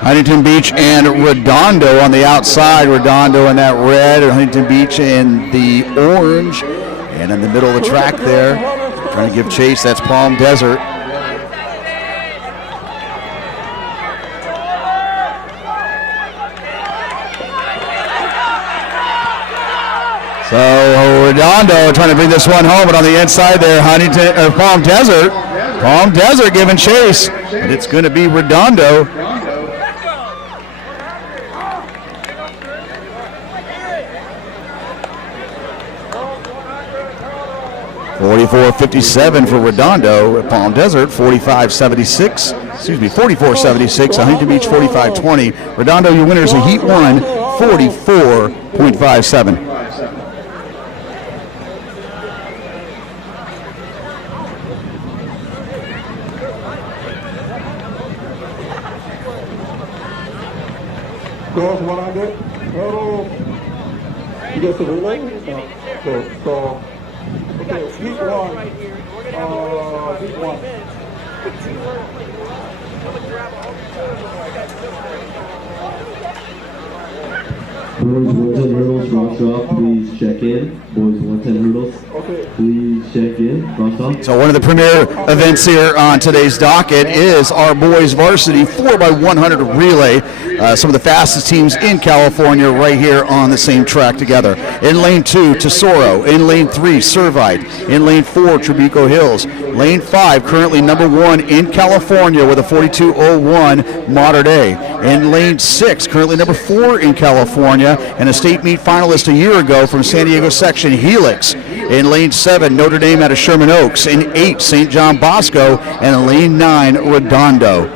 Huntington Beach and Redondo on the outside. Redondo in that red, and Huntington Beach in the orange. And in the middle of the track there, trying to give chase, that's Palm Desert. So Redondo trying to bring this one home, but on the inside there, Palm Desert giving chase, but it's going to be Redondo. 44.57 for Redondo at Palm Desert, 45.76, 44.76, Huntington Beach 45.20. Redondo, your winners of Heat 1, 44.57. Girls 100, total. You get the relay? So, okay, heat one. Heat one. Boys 110 hurdles, cross off, please check in. Boys 110 hurdles, please check in, cross off. So one of the premier events here on today's docket is our boys varsity 4x100 relay. Some of the fastest teams in California right here on the same track together. In lane 2, Tesoro. In lane 3, Servite. In lane 4, Trabuco Hills. Lane 5, currently number 1 in California with a 42.01 Mater Dei. In lane 6, currently number 4 in California and a state meet finalist a year ago from San Diego section, Helix. In lane 7, Notre Dame out of Sherman Oaks. In 8, St. John Bosco. And in lane 9, Redondo.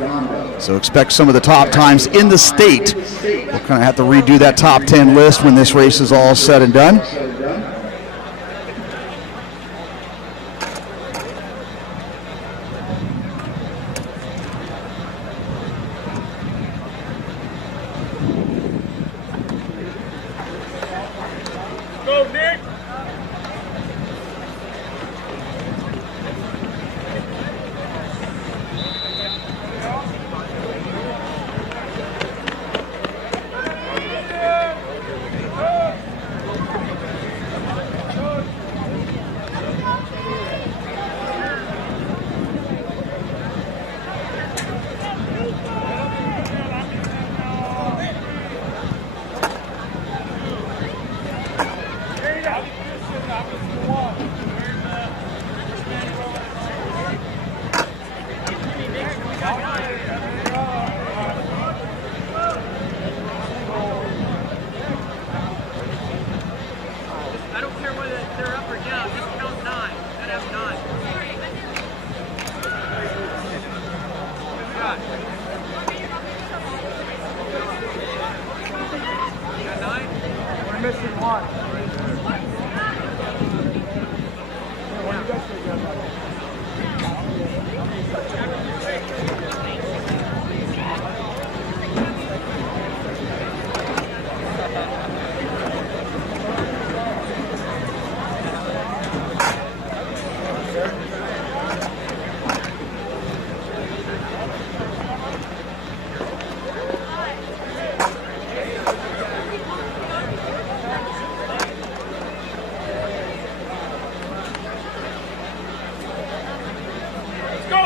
So expect some of the top times in the state. We'll kind of have to redo that top 10 list when this race is all said and done. Go, Nick!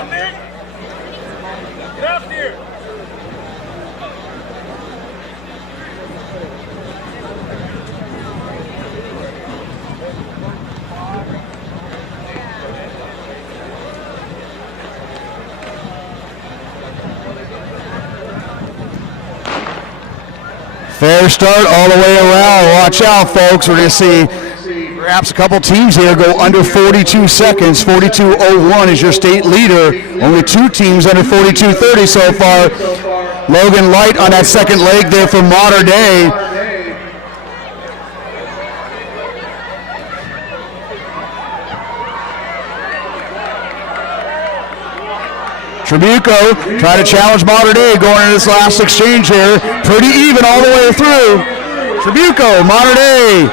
on, Nick. Get out here. Fair start all the way around. Watch out, folks. We're going to see perhaps a couple teams here go under 42 seconds. 42.01 is your state leader. Only 2 teams under 42.30 so far. Logan Light on that second leg there for Mater Dei. Trabuco trying to challenge Mater Dei going into this last exchange here. Pretty even all the way through. Trabuco, Mater Dei.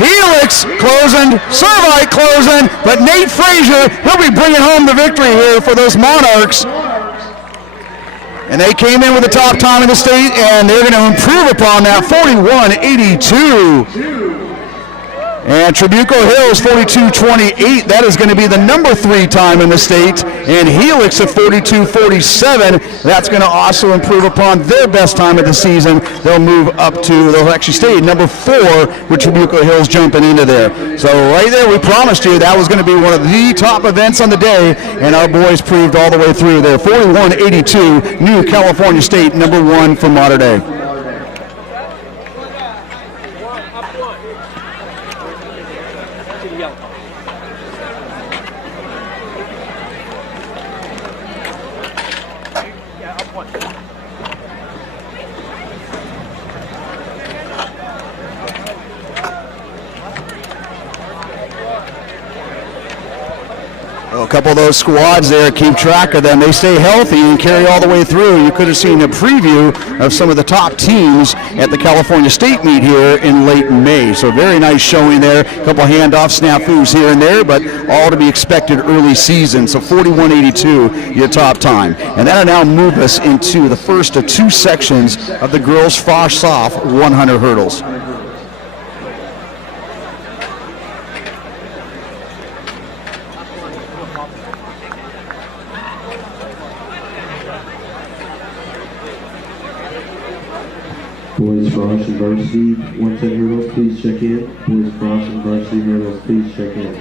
Helix closing, Servite closing, but Nate Frazier, he'll be bringing home the victory here for those Monarchs. And they came in with the top time in the state, and they're going to improve upon that, 41.82. And Trabuco Hills, 42.28. That is going to be the number 3 time in the state. And Helix at 42.47. That's going to also improve upon their best time of the season. They'll move up to, they'll actually stay at number 4 with Trabuco Hills jumping into there. So right there, we promised you that was going to be one of the top events on the day. And our boys proved all the way through there. 41.82, New California State, number 1 for Mater Dei. A couple of those squads there, keep track of them. They stay healthy and carry all the way through. You could have seen a preview of some of the top teams at the California State meet here in late May. So very nice showing there. A couple of handoff snafus here and there, but all to be expected early season. So 41.82, your top time. And that'll now move us into the first of 2 sections of the girls' Frosh Soft 100 hurdles. Boys Frosh and Varsity 110 hurdles, please check in. Boys Frosh and Varsity hurdles, please check in.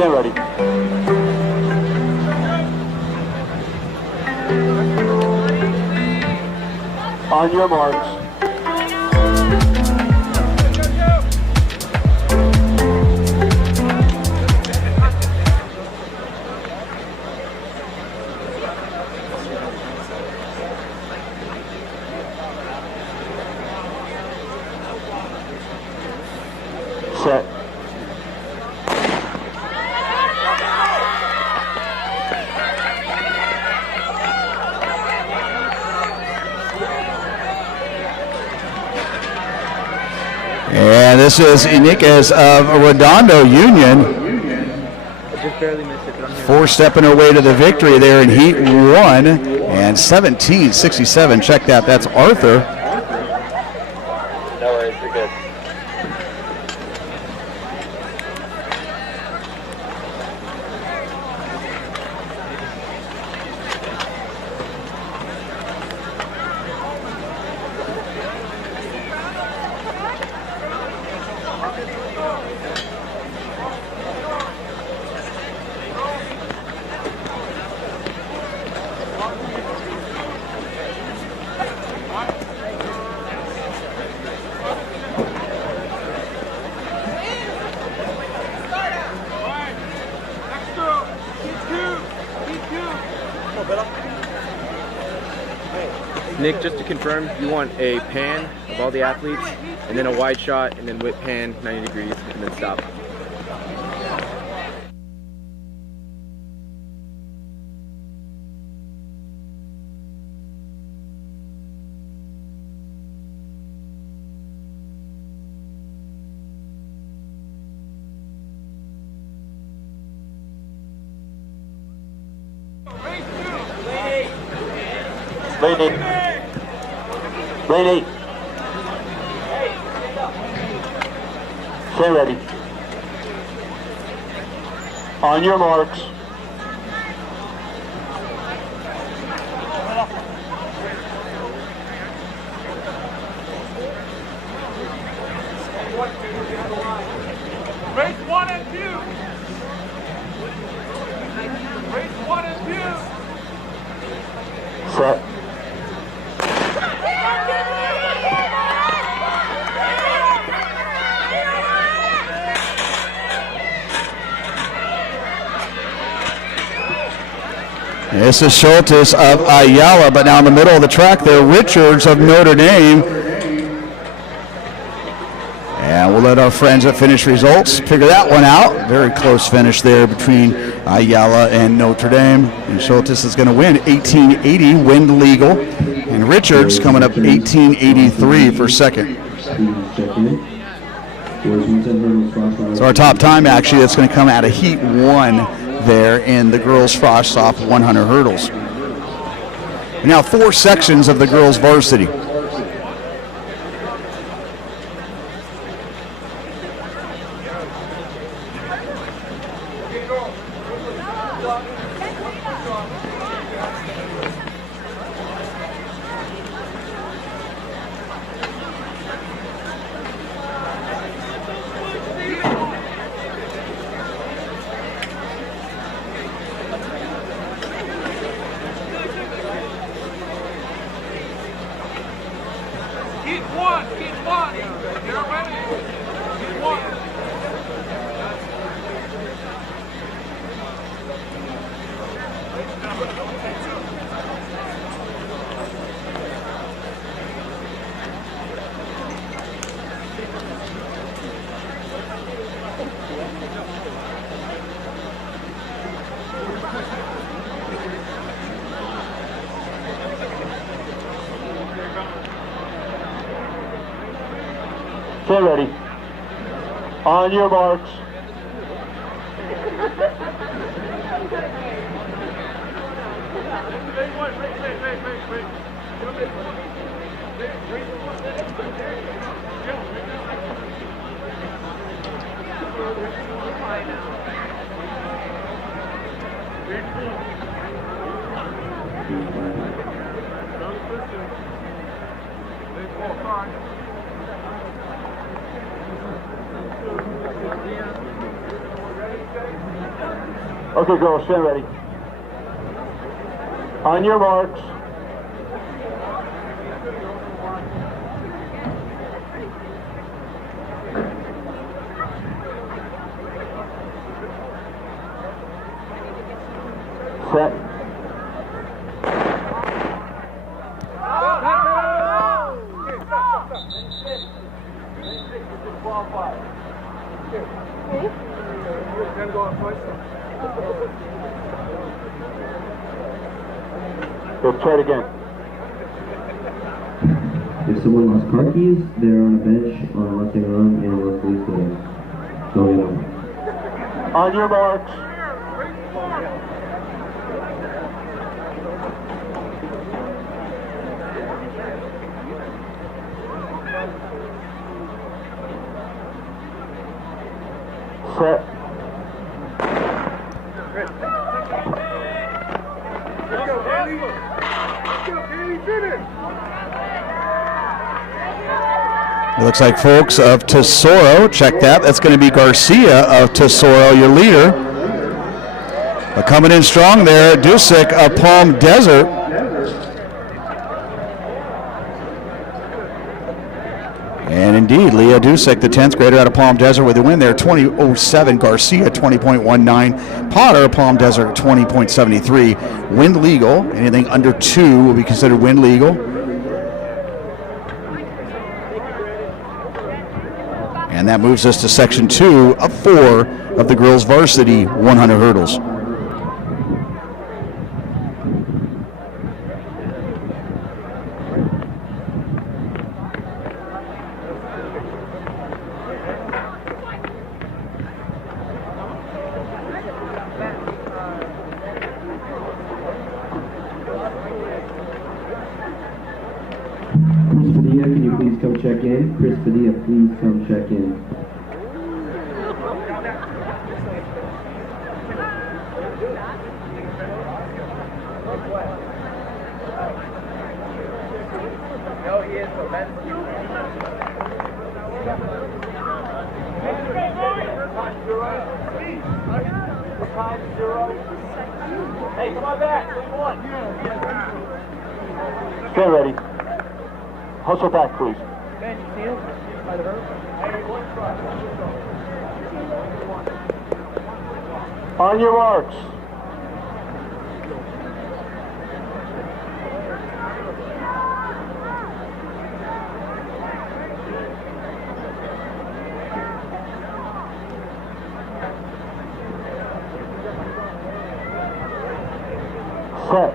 Stand ready. On your marks. Set. And this is Iniguez of Redondo Union. Four-stepping her way to the victory there in Heat 1. And 17:67. Check that. That's Arthur. No worries, you're good. Nick, just to confirm, you want a pan of all the athletes, and then a wide shot, and then whip pan 90 degrees, and then stop. Lane 8. Lane 8. Stay ready. On your marks. Race 1 and 2. Race 1 and 2. Set. This is Schultes of Ayala, but now in the middle of the track there, Richards of Notre Dame. And we'll let our friends at Finish Results figure that one out. Very close finish there between Ayala and Notre Dame. And Schultes is going to win 1880, wind legal. And Richards coming up 1883 for second. So our top time actually that's going to come out of Heat 1 there in the girls' Frost-Soft 100 hurdles. Now 4 sections of the girls' varsity. Stay ready. On your marks. Okay, girls, stand ready. On your marks. Set. Let's try it again. If someone lost car keys, they're on a bench on Mustang Run and let's leave the going on. On your marks. Set. It looks like folks of Tesoro, check that. That's going to be Garcia of Tesoro, your leader. But coming in strong there, Dusick of Palm Desert. And indeed, Leah Dusick, the 10th grader out of Palm Desert with a win there, 20.07. Garcia, 20.19. Potter, Palm Desert, 20.73. Wind legal. Anything under 2 will be considered wind legal. And that moves us to section 2 of 4 of the girls varsity 100 hurdles. Can you please come check in? Chris Padilla, please come check in. No, he is the best. Hey, come on back. Stand ready. Hustle back, please. Ben, you see him? By the hurdle? On your marks. Set.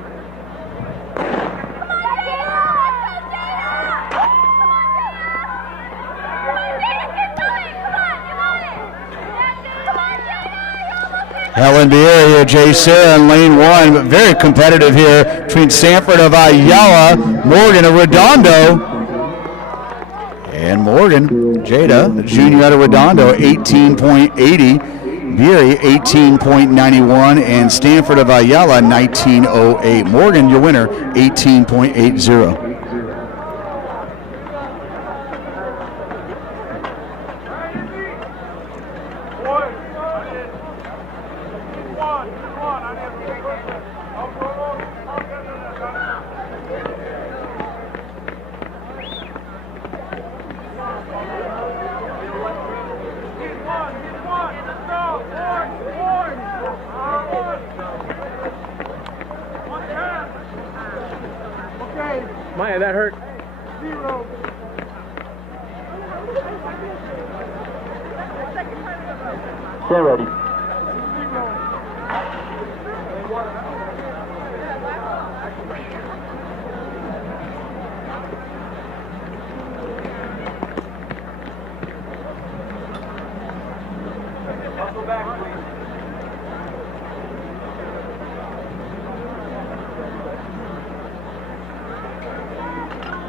Helen Bierria, Jay Sarah in lane 1. Very competitive here between Sanford of Ayala, Morgan of Redondo. And Morgan, Jada, the junior out of Redondo, 18.80. Beery, 18.91. And Stanford of Ayala, 19.08. Morgan, your winner, 18.80. Maya, that hurt. Stand ready.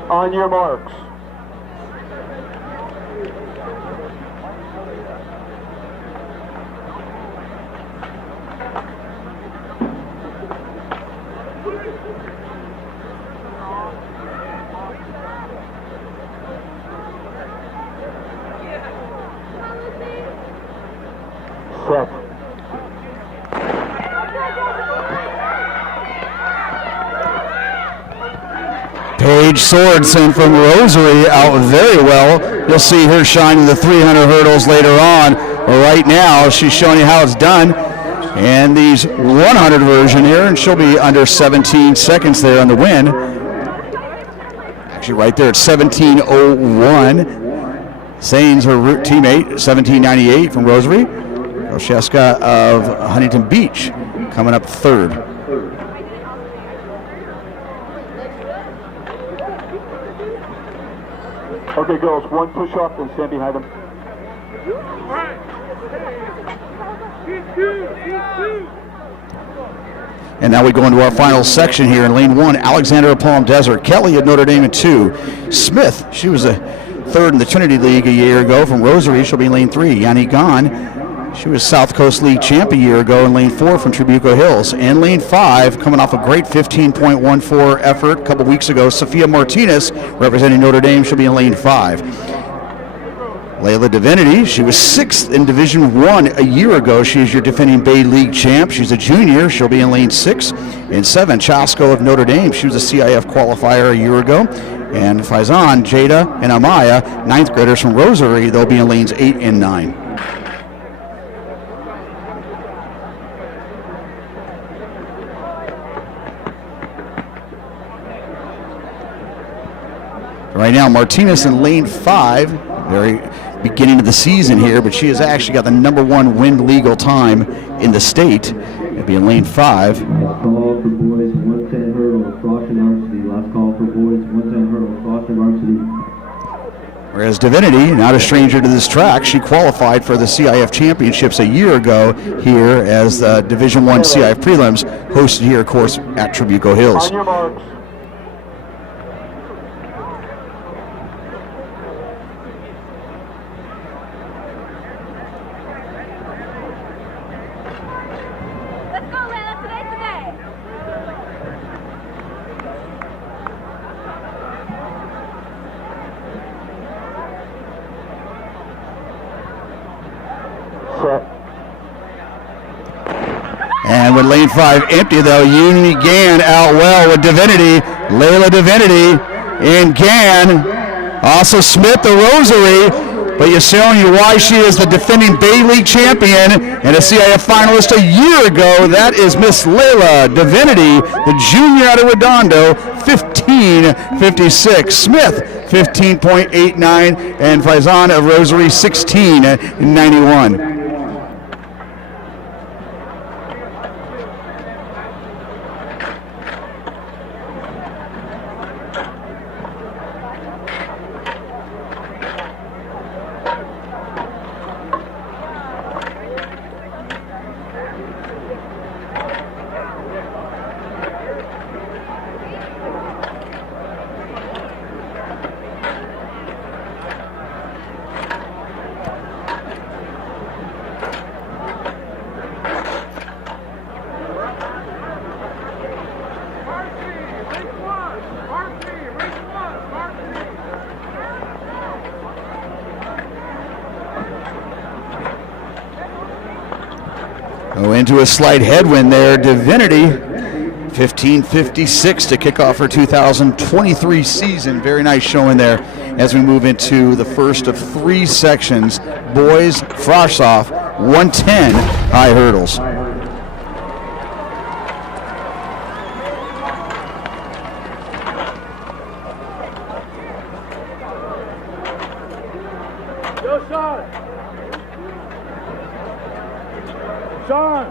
On your marks. Set. Paige Sorensen from Rosary out very well. You'll see her shine in the 300 hurdles later on. But right now, she's showing you how it's done. And these 100 version here, and she'll be under 17 seconds there on the win. Actually, right there at 17:01. Saines, her teammate, 17:98 from Rosary. Osheska of Huntington Beach coming up third. Okay, girls, one push off and stand behind them. And now we go into our final section here in lane 1. Alexander of Palm Desert, Kelly of Notre Dame in 2. Smith, she was a third in the Trinity League a year ago from Rosary. She'll be in lane 3. Yanni Gahn, she was South Coast League champ a year ago in lane 4 from Trabuco Hills. And lane 5, coming off a great 15.14 effort a couple weeks ago, Sophia Martinez, representing Notre Dame, she'll be in lane 5. Layla Divinity, she was 6th in Division 1 a year ago. She is your defending Bay League champ. She's a junior. She'll be in lane 6. In 7, Chasko of Notre Dame. She was a CIF qualifier a year ago. And Faizan, Jada, and Amaya, 9th graders from Rosary. They'll be in lanes 8 and 9. Right now, Martinez in lane 5. Very beginning of the season here, but she has actually got the #1 wind legal time in the state. It'll be in lane 5. Last call for boys, 110 hurdles, Froshton Varsity. Last call for boys, 110 hurdles, Froshton Varsity. Whereas Divinity, not a stranger to this track, she qualified for the CIF championships a year ago here as the Division 1 CIF prelims, hosted here, of course, at Trabuco Hills. On your marks. And with lane 5 empty, though, Uni Gann out well with Divinity. Layla Divinity and Gann. Also Smith, the Rosary. But you're showing you why she is the defending Bay League champion and a CIF finalist a year ago. That is Miss Layla Divinity, the junior out of Redondo, 15:56. Smith, 15.89, and Faizan of Rosary, 16:91. Oh, into a slight headwind there. Divinity, 15:56 to kick off her 2023 season. Very nice showing there as we move into the first of 3 sections. Boys, Frosh-Off, 110 high hurdles. Go, Sean! Sean!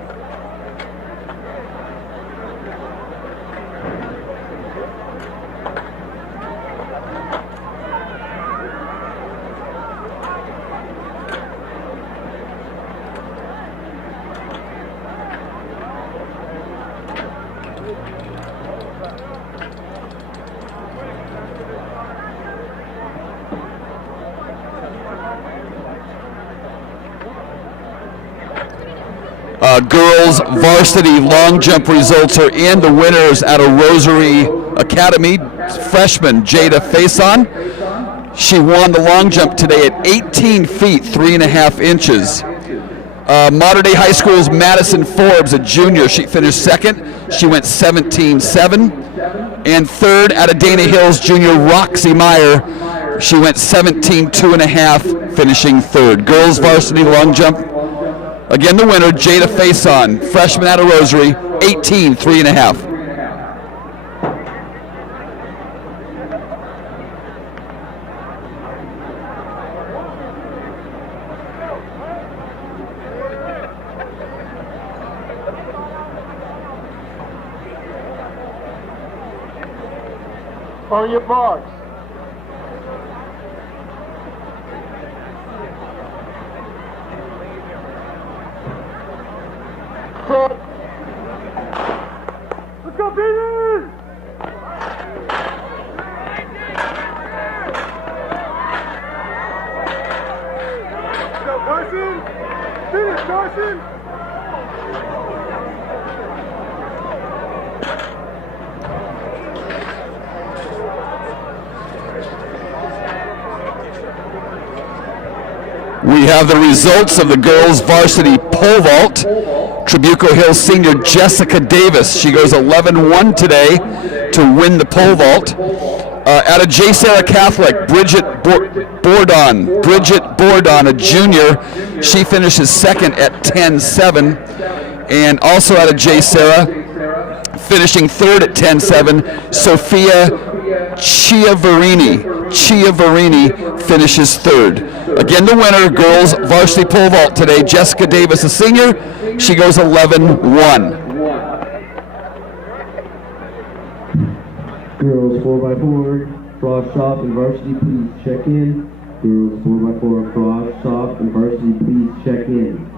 Girls varsity long jump results are in. The winners out of Rosary Academy, freshman Jada Faison. She won the long jump today at 18 feet, 3.5 inches. Modern Day High School's Madison Forbes, a junior, she finished second. She went 17.7. And third out of Dana Hills, junior Roxy Meyer. She went 17.2.5, finishing third. Girls varsity long jump. Again, the winner, Jada Faison, freshman out of Rosary, 18.3.5. On your marks. Set. Let's go, Peter! Let's go, Carson! Finish, Carson! We have the results of the girls varsity pole vault. Trabuco Hills senior Jessica Davis, she goes 11-1 today to win the pole vault. Out of J. Sarah Catholic, Bridget Bordon, a junior, she finishes second at 10.7. And also out of J. Sarah, finishing third at 10.7, Sophia Chiavarini finishes third. Again, the winner, girls varsity pole vault today, Jessica Davis, a senior. She goes 11-1. Girls 4x4, frosh soft and varsity, please check in. Girls 4x4, frosh soft and varsity, please check in.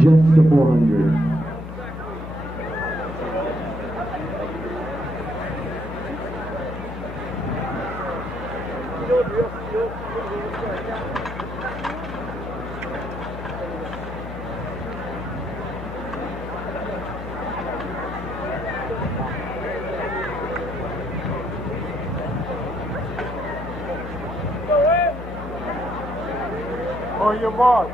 Just the 400. On your mark.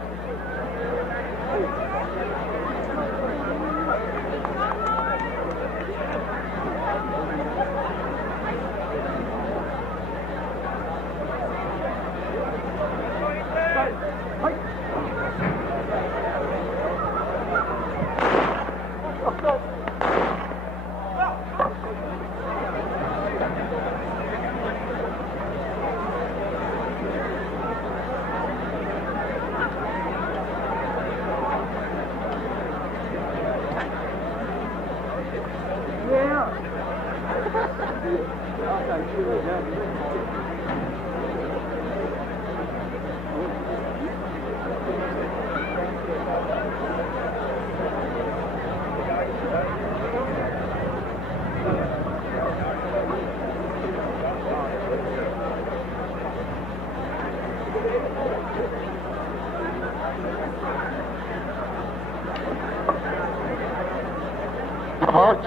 March.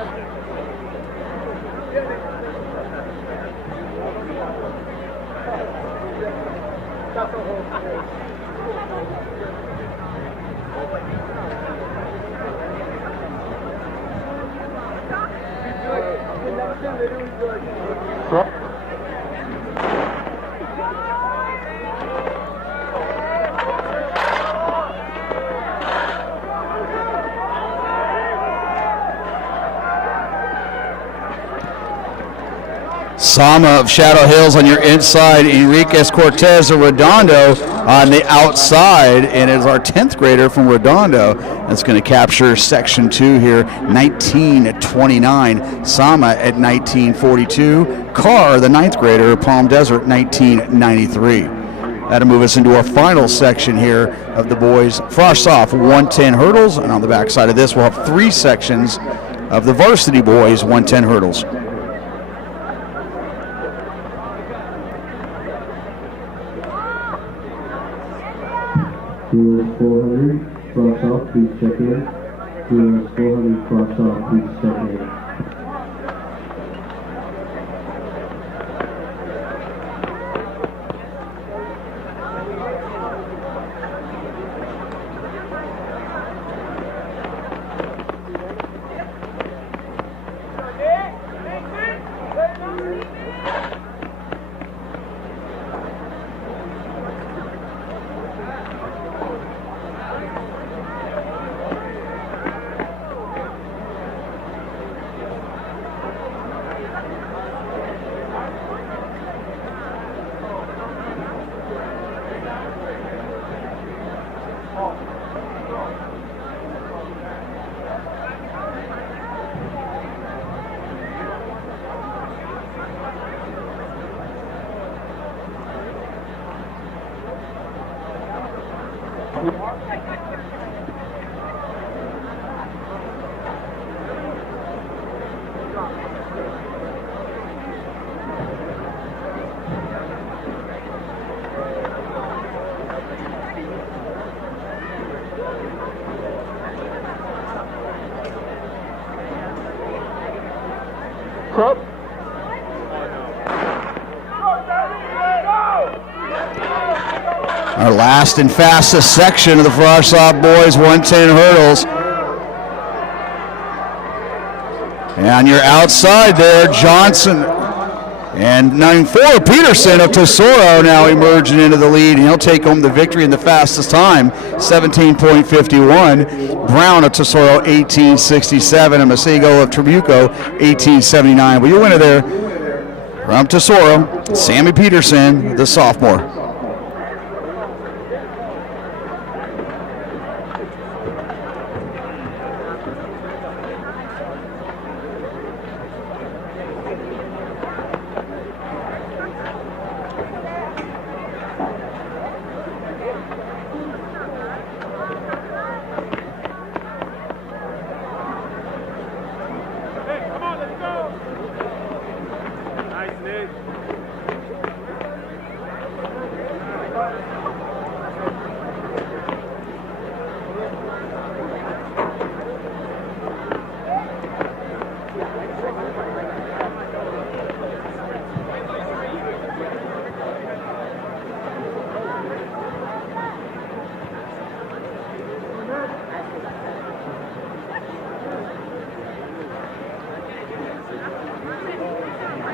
Sama of Shadow Hills on your inside, Enriquez Cortez of Redondo on the outside, and it is our 10th grader from Redondo that's going to capture section 2 here, 19:29. Sama at 19:42. Carr, the 9th grader of Palm Desert, 19:93. That'll move us into our final section here of the boys frosh soft 110 hurdles, and on the back side of this we'll have 3 sections of the varsity boys 110 hurdles. Girls 400, frosh off, please check in. Girls 400, frosh off, please check in. Prep. Our last and fastest section of the Frostsoft boys 110 hurdles. And on your outside there, Johnson and 9-4 Peterson of Tesoro now emerging into the lead, and he'll take home the victory in the fastest time, 17.51. Brown of Tesoro, 18.67, and Masego of Trabuco, 18.79. But your winner there from Tesoro, Sammy Peterson, the sophomore.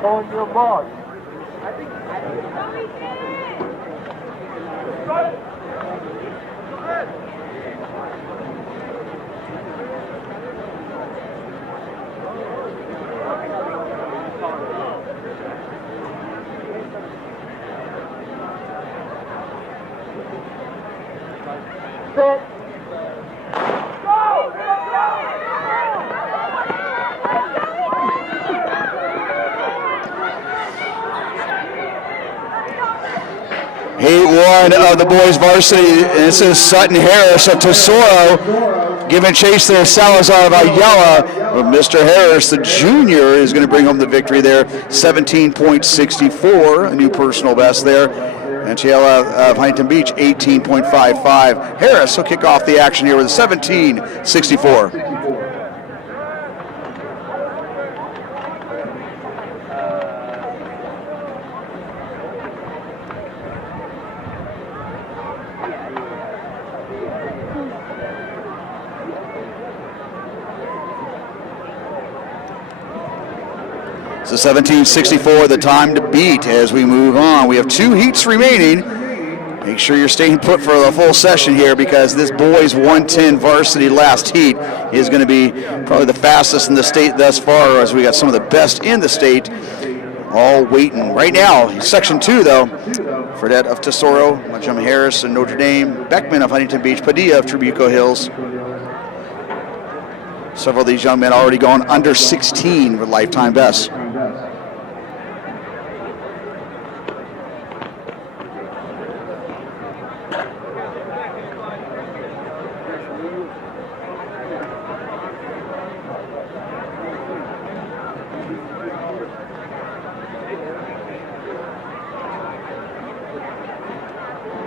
On your mark. Set. One of the boys varsity, and this is Sutton Harris of Tesoro giving chase there, Salazar of Ayala. But Mr. Harris, the junior, is going to bring home the victory there, 17.64, a new personal best there. And Chiela of Huntington Beach, 18.55. Harris will kick off the action here with a 17.64. So 17.64, the time to beat as we move on. We have 2 heats remaining. Make sure you're staying put for the full session here, because this boys 110 varsity last heat is going to be probably the fastest in the state thus far, as we got some of the best in the state all waiting. Right now, section 2 though, Fredette of Tesoro, Montgomery Harris and Notre Dame, Beckman of Huntington Beach, Padilla of Trabuco Hills. Several of these young men already gone under 16 with lifetime bests.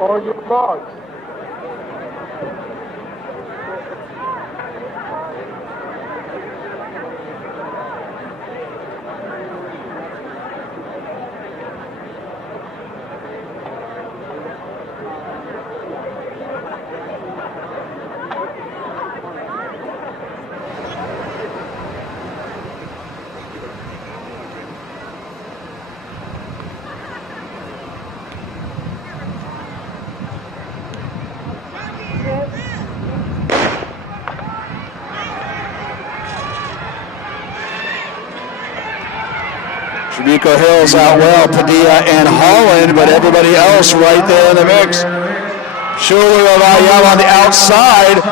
On your mark. Trabuco Hills out well, Padilla and Holland, but everybody else right there in the mix. Schuler of Ayala on the outside,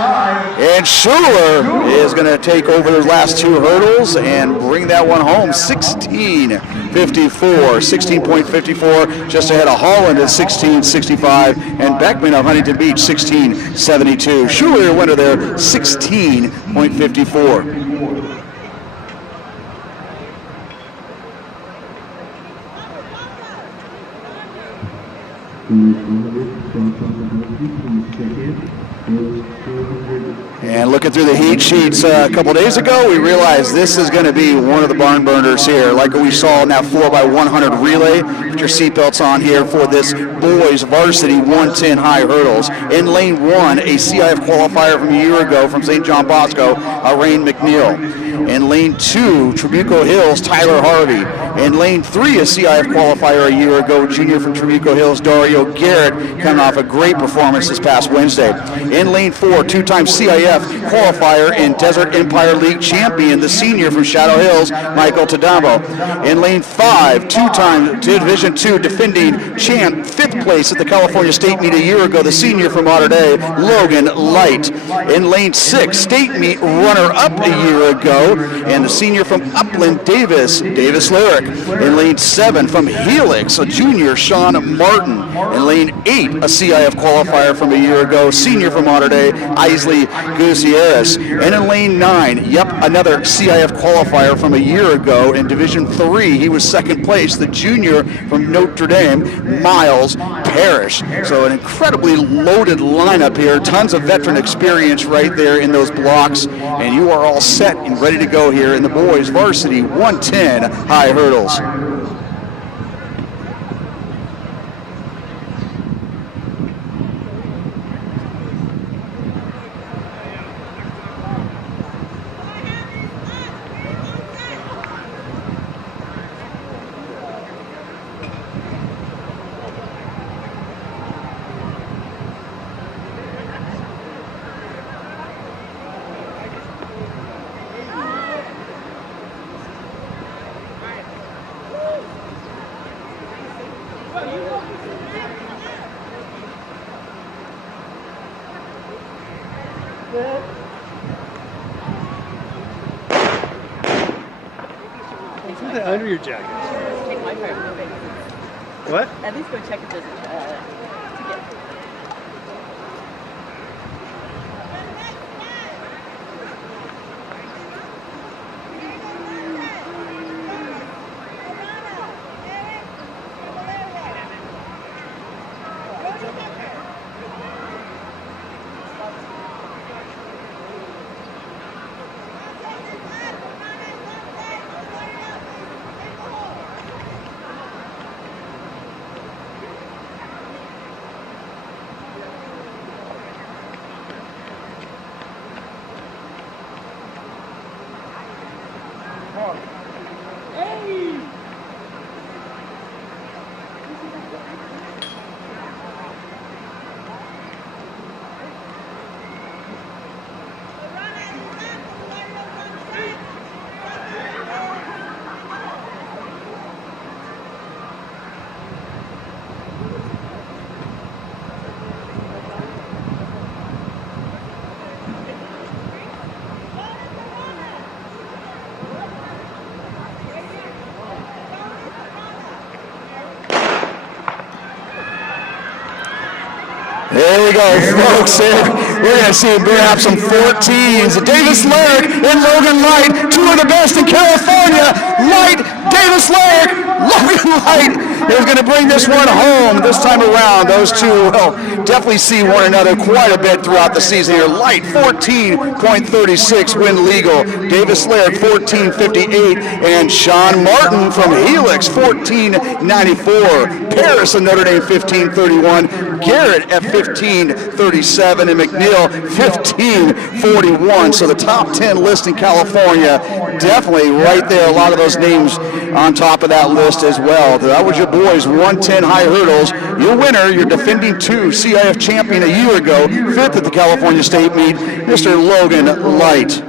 And Schuler is going to take over those last two hurdles and bring that one home. 16.54, just ahead of Holland at 16.65, and Beckman of Huntington Beach 16.72. Schuler, your winner there, 16.54. And looking through the heat sheets a couple days ago, we realized this is going to be one of the barn burners here, like we saw in that 4x100 relay. Put your seatbelts on here for this boys varsity 110 high hurdles. In lane 1, a CIF qualifier from a year ago from St. John Bosco, Rain McNeil. In lane 2, Trabuco Hills, Tyler Harvey. In lane 3, a CIF qualifier a year ago, junior from Trabuco Hills, Dario Garrett, coming off a great performance this past Wednesday. In lane 4, two-time CIF qualifier and Desert Empire League champion, the senior from Shadow Hills, Michael Tadamo. In lane 5, two-time Division II defending champ, 5th place at the California State Meet a year ago, the senior from Mater Dei, Logan Light. In lane 6, state meet runner-up a year ago, and the senior from Upland, Davis Lyric. In lane 7, from Helix, a junior, Sean Martin. In lane 8, a CIF qualifier from a year ago, senior from Mater Dei, Isley Gutierrez. And in lane 9, another CIF qualifier from a year ago in Division III. He was 2nd place, the junior from Notre Dame, Miles Parrish. So an incredibly loaded lineup here. Tons of veteran experience right there in those blocks. And you are all set and ready to go here in the boys varsity 110 high hurdles. Put that under your jacket. Take my card. What? At least go check if there's a ticket. There we go, folks. We're going to see perhaps some 14s. Davis Lyric and Logan Light, two of the best in California. Light, Davis Lyric, Logan Light is going to bring this one home this time around. Those two will definitely see one another quite a bit throughout the season here. Light, 14.36 win legal. Davis Lyric, 14.58. And Sean Martin from Helix, 14.94. Paris and Notre Dame, 15.31. Garrett at 15.37. And McNeil, 15.41. So the top 10 list in California, definitely right there. A lot of those names on top of that list as well. That was your boys 110 high hurdles. Your winner, your defending CIF champion a year ago, 5th at the California State Meet, Mr. Logan Light.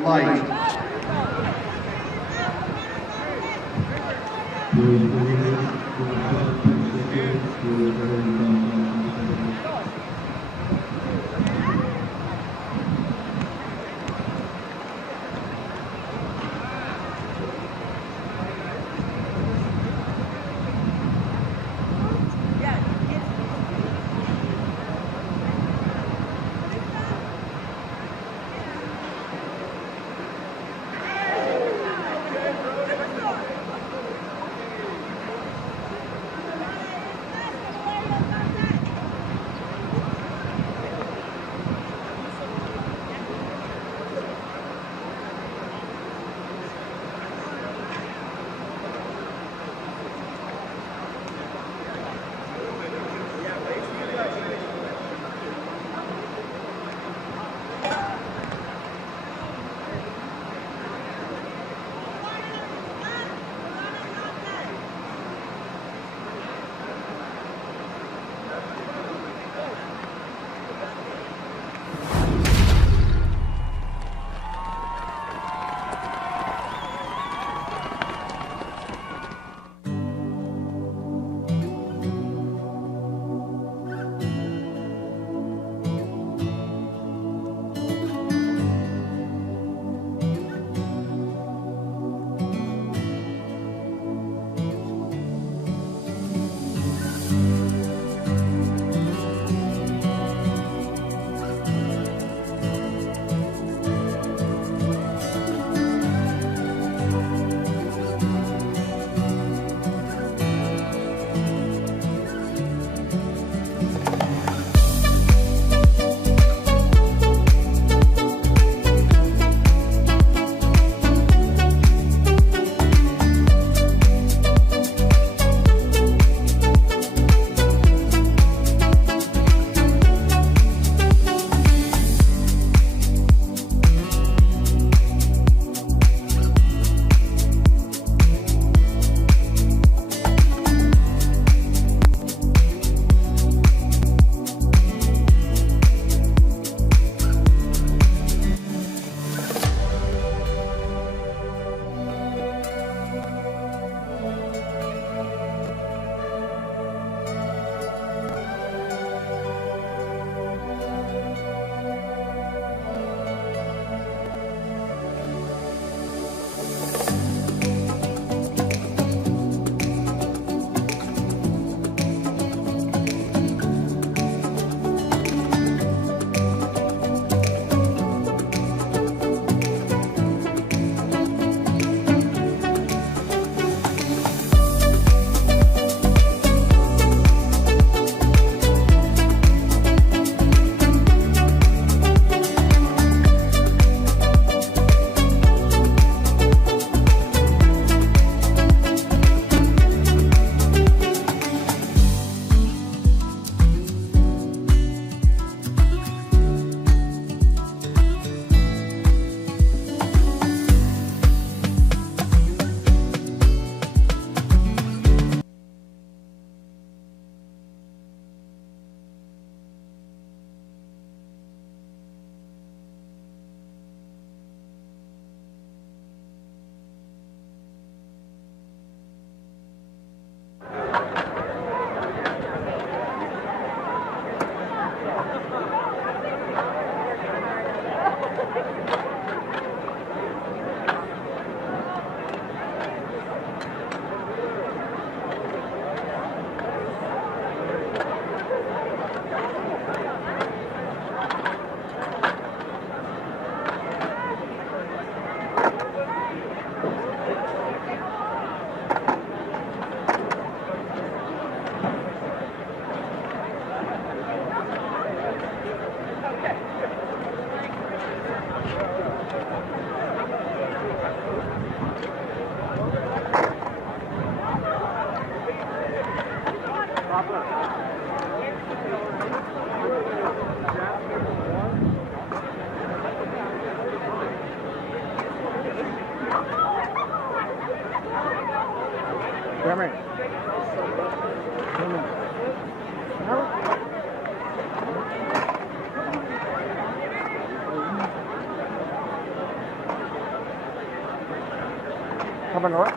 Coming up.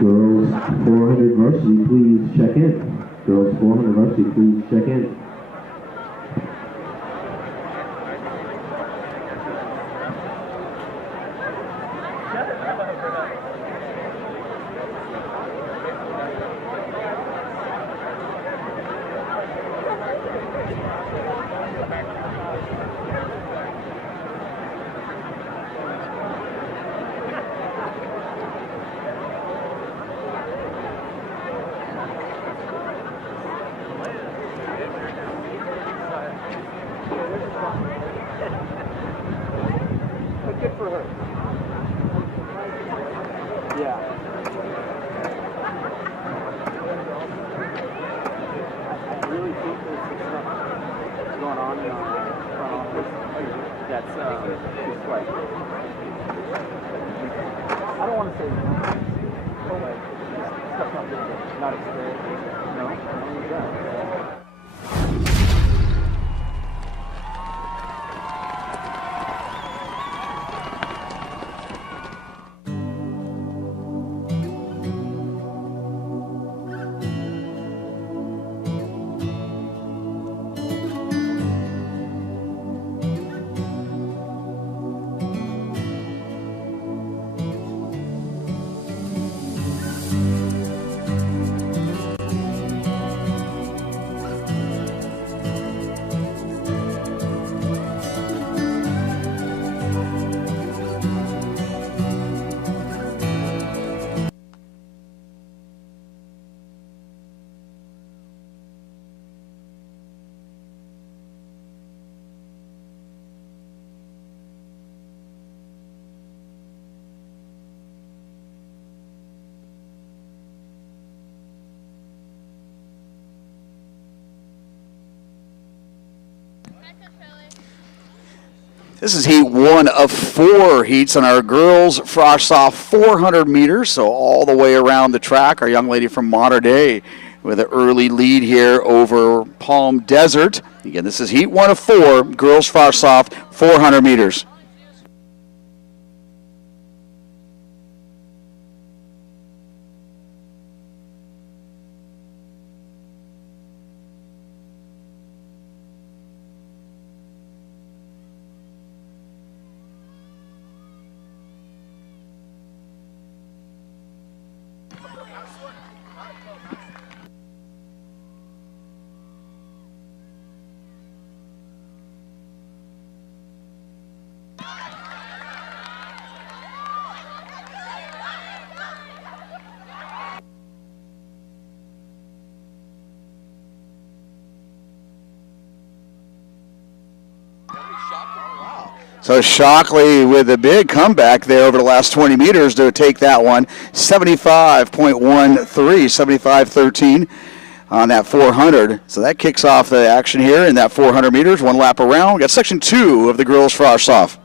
Girls 400 varsity, please check in. Girls 400 varsity, please check in. Good for her. Yeah. I really think there's some stuff going on in our front office that's just like, I don't want to say like just stuff not experienced. No, I don't think that. This is heat 1 of 4 heats on our girls frosh off 400 meters, so all the way around the track. Our young lady from Mater Dei with an early lead here over Palm Desert. Again, this is heat 1 of 4, girls frosh off 400 meters. So Shockley with a big comeback there over the last 20 meters to take that one. 75.13, 75.13 on that 400. So that kicks off the action here in that 400 meters. One lap around. We got section 2 of the girls frosh off.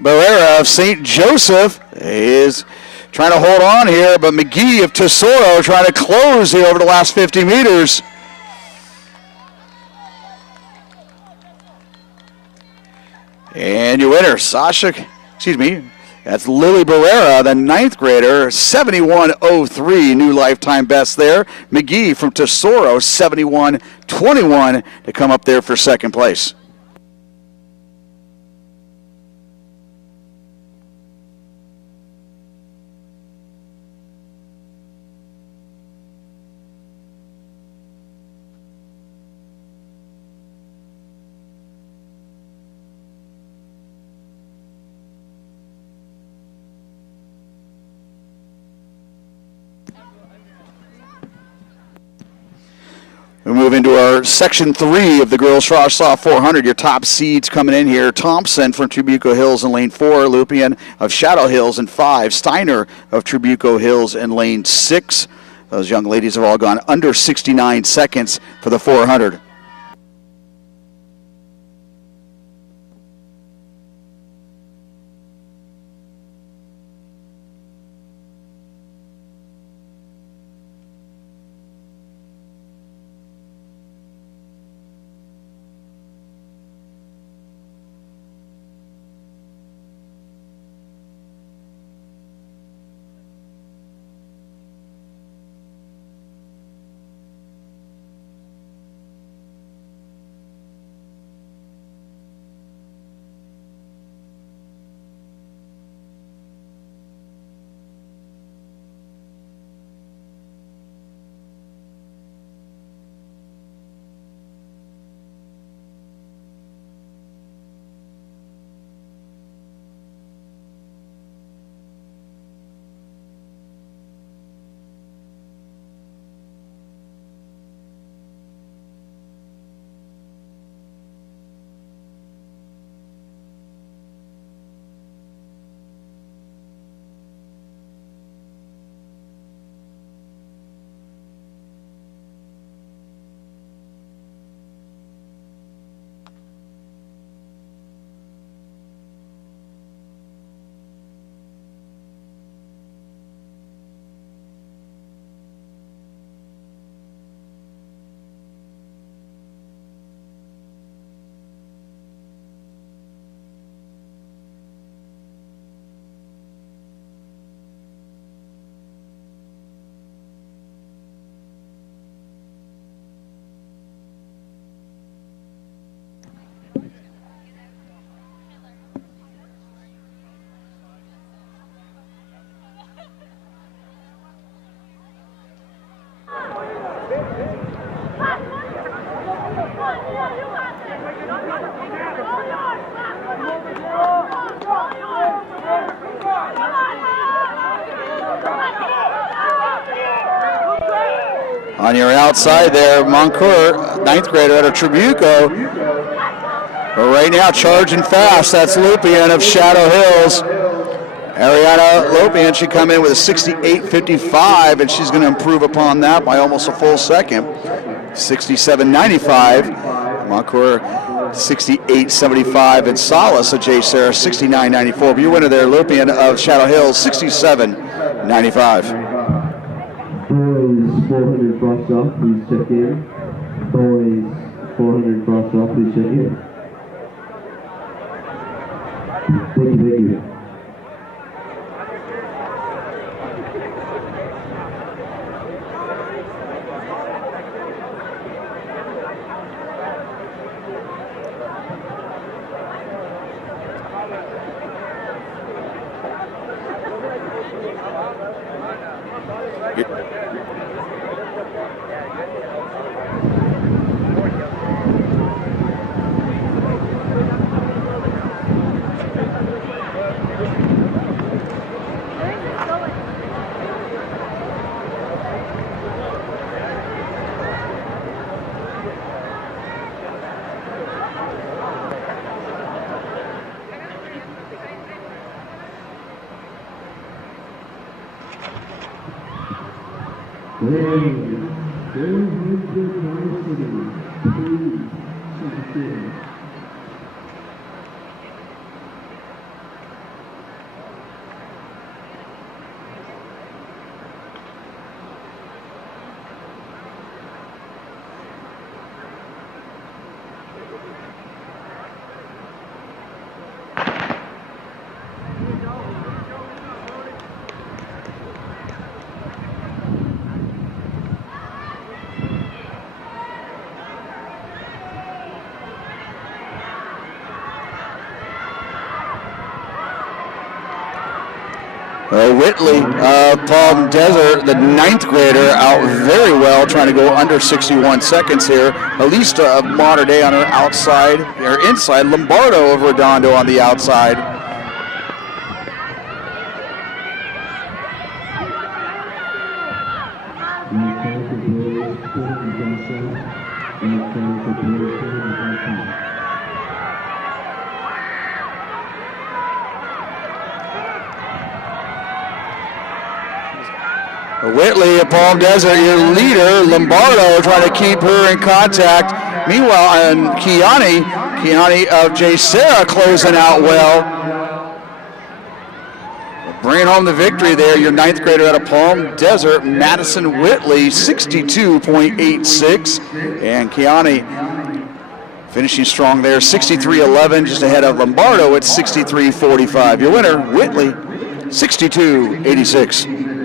Barrera of St. Joseph is trying to hold on here, but McGee of Tesoro trying to close here over the last 50 meters. And your winner, that's Lily Barrera, the 9th grader, 71.03, new lifetime best there. McGee from Tesoro, 71.21 to come up there for second place. We move into our section 3 of the girls Frosh Soft 400. Your top seeds coming in here. Thompson from Trabuco Hills in lane 4. Lupian of Shadow Hills in 5. Steiner of Trabuco Hills in lane 6. Those young ladies have all gone under 69 seconds for the 400. On your outside there, Moncourt, 9th grader out of Trabuco. But right now, charging fast, that's Lupian of Shadow Hills. Ariana Lupian, she come in with a 68.55, and she's going to improve upon that by almost a full second. 67.95. Moncourt, 68.75, and Solace of J. Sarah, 69.94. But your winner there, Lupian of Shadow Hills, 67.95. Boys 400 crossed off, please check in. Boys 400 crossed off, please check in. Thank you. Whitley, Palm Desert, the 9th grader, out very well, trying to go under 61 seconds here. Alista of Modern Day on her outside, or inside. Lombardo of Redondo on the outside. Whitley of Palm Desert, your leader. Lombardo trying to keep her in contact. Meanwhile, and Kiani of J. Sarah closing out well. Bringing home the victory there, your 9th grader out of Palm Desert, Madison Whitley, 62.86. And Kiani finishing strong there, 63.11, just ahead of Lombardo at 63.45. Your winner, Whitley, 62.86.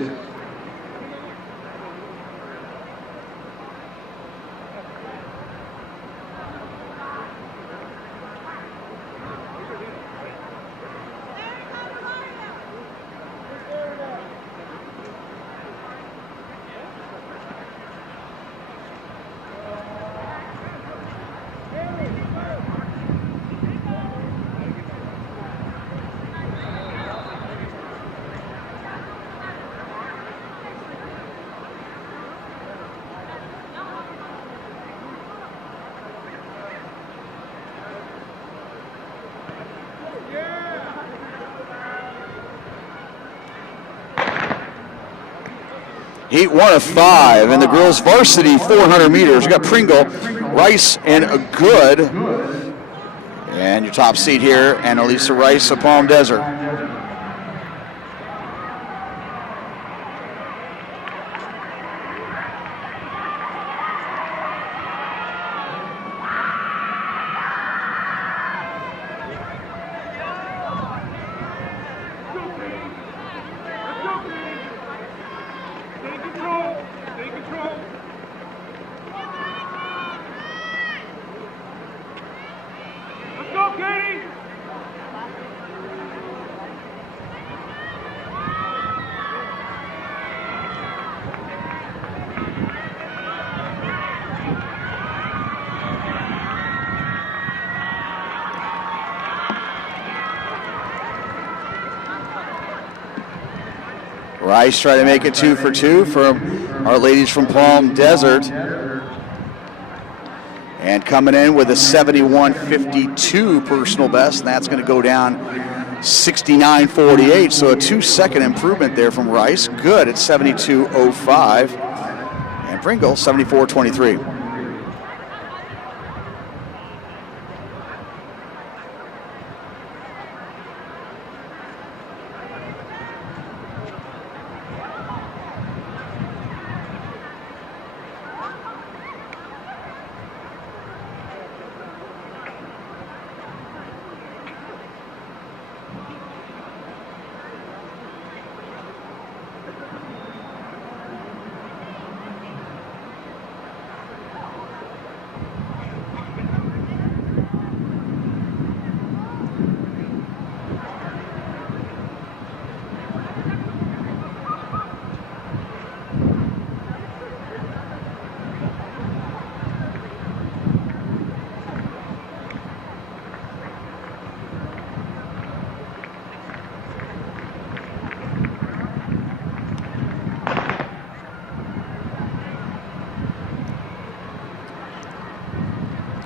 Heat 1 of 5 in the girls varsity 400 meters. We got Pringle, Rice, and Good. And your top seed here, Annalisa Rice of Palm Desert. Rice trying to make it 2 for 2 from our ladies from Palm Desert. And coming in with a 71.52 personal best, and that's going to go down 69.48. So a 2-second improvement there from Rice. Good at 72.05. And Pringle, 74.23.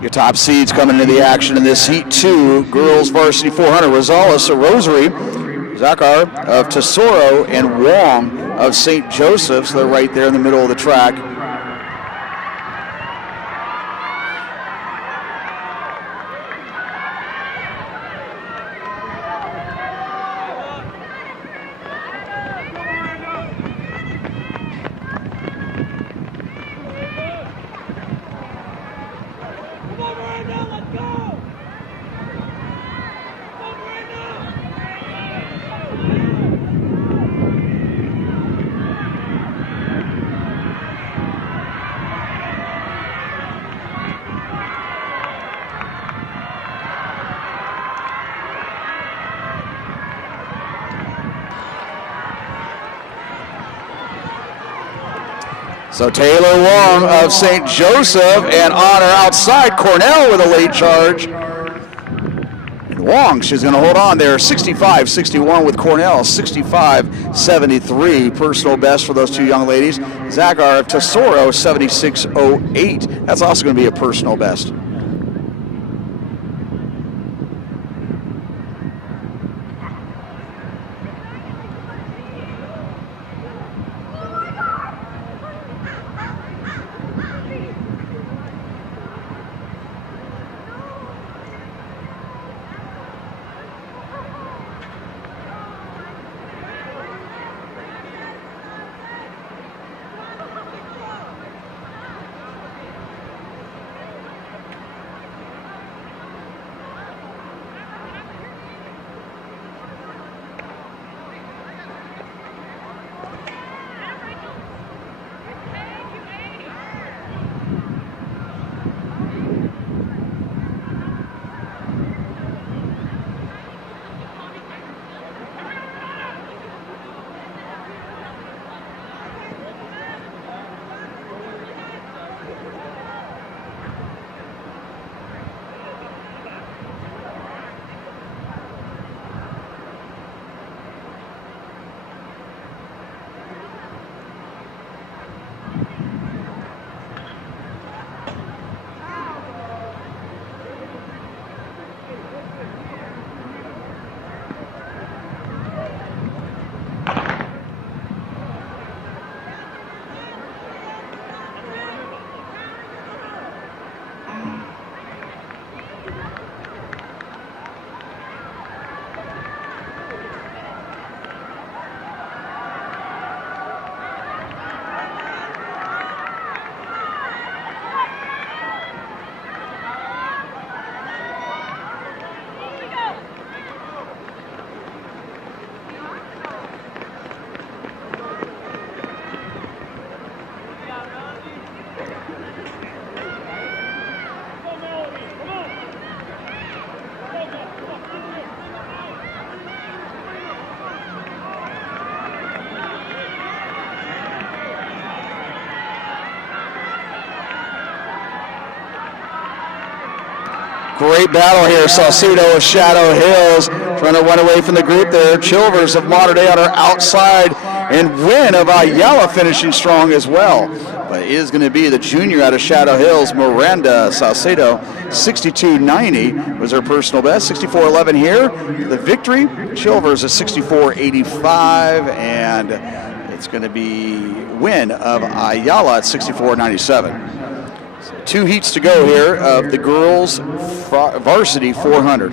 Your top seeds coming into the action in this Heat 2, girls varsity 400. Rosales of Rosary, Zakar of Tesoro, and Wong of St. Joseph's. They're right there in the middle of the track. So Taylor Wong of St. Joseph and Honor outside. Cornell with a late charge. And Wong, she's going to hold on there. 65-61 with Cornell. 65-73 personal best for those two young ladies. Zagar of Tesoro, 76-08. That's also going to be a personal best. Great battle here. Saucedo of Shadow Hills trying to run away from the group there. Chilvers of Mater Dei on our outside, and Wynn of Ayala finishing strong as well. But it is going to be the junior out of Shadow Hills, Miranda Saucedo. 62.90 was her personal best. 64.11 here. The victory, Chilvers at 64.85, and it's going to be Wynn of Ayala at 64.97. So 2 heats to go here of the girls varsity 400.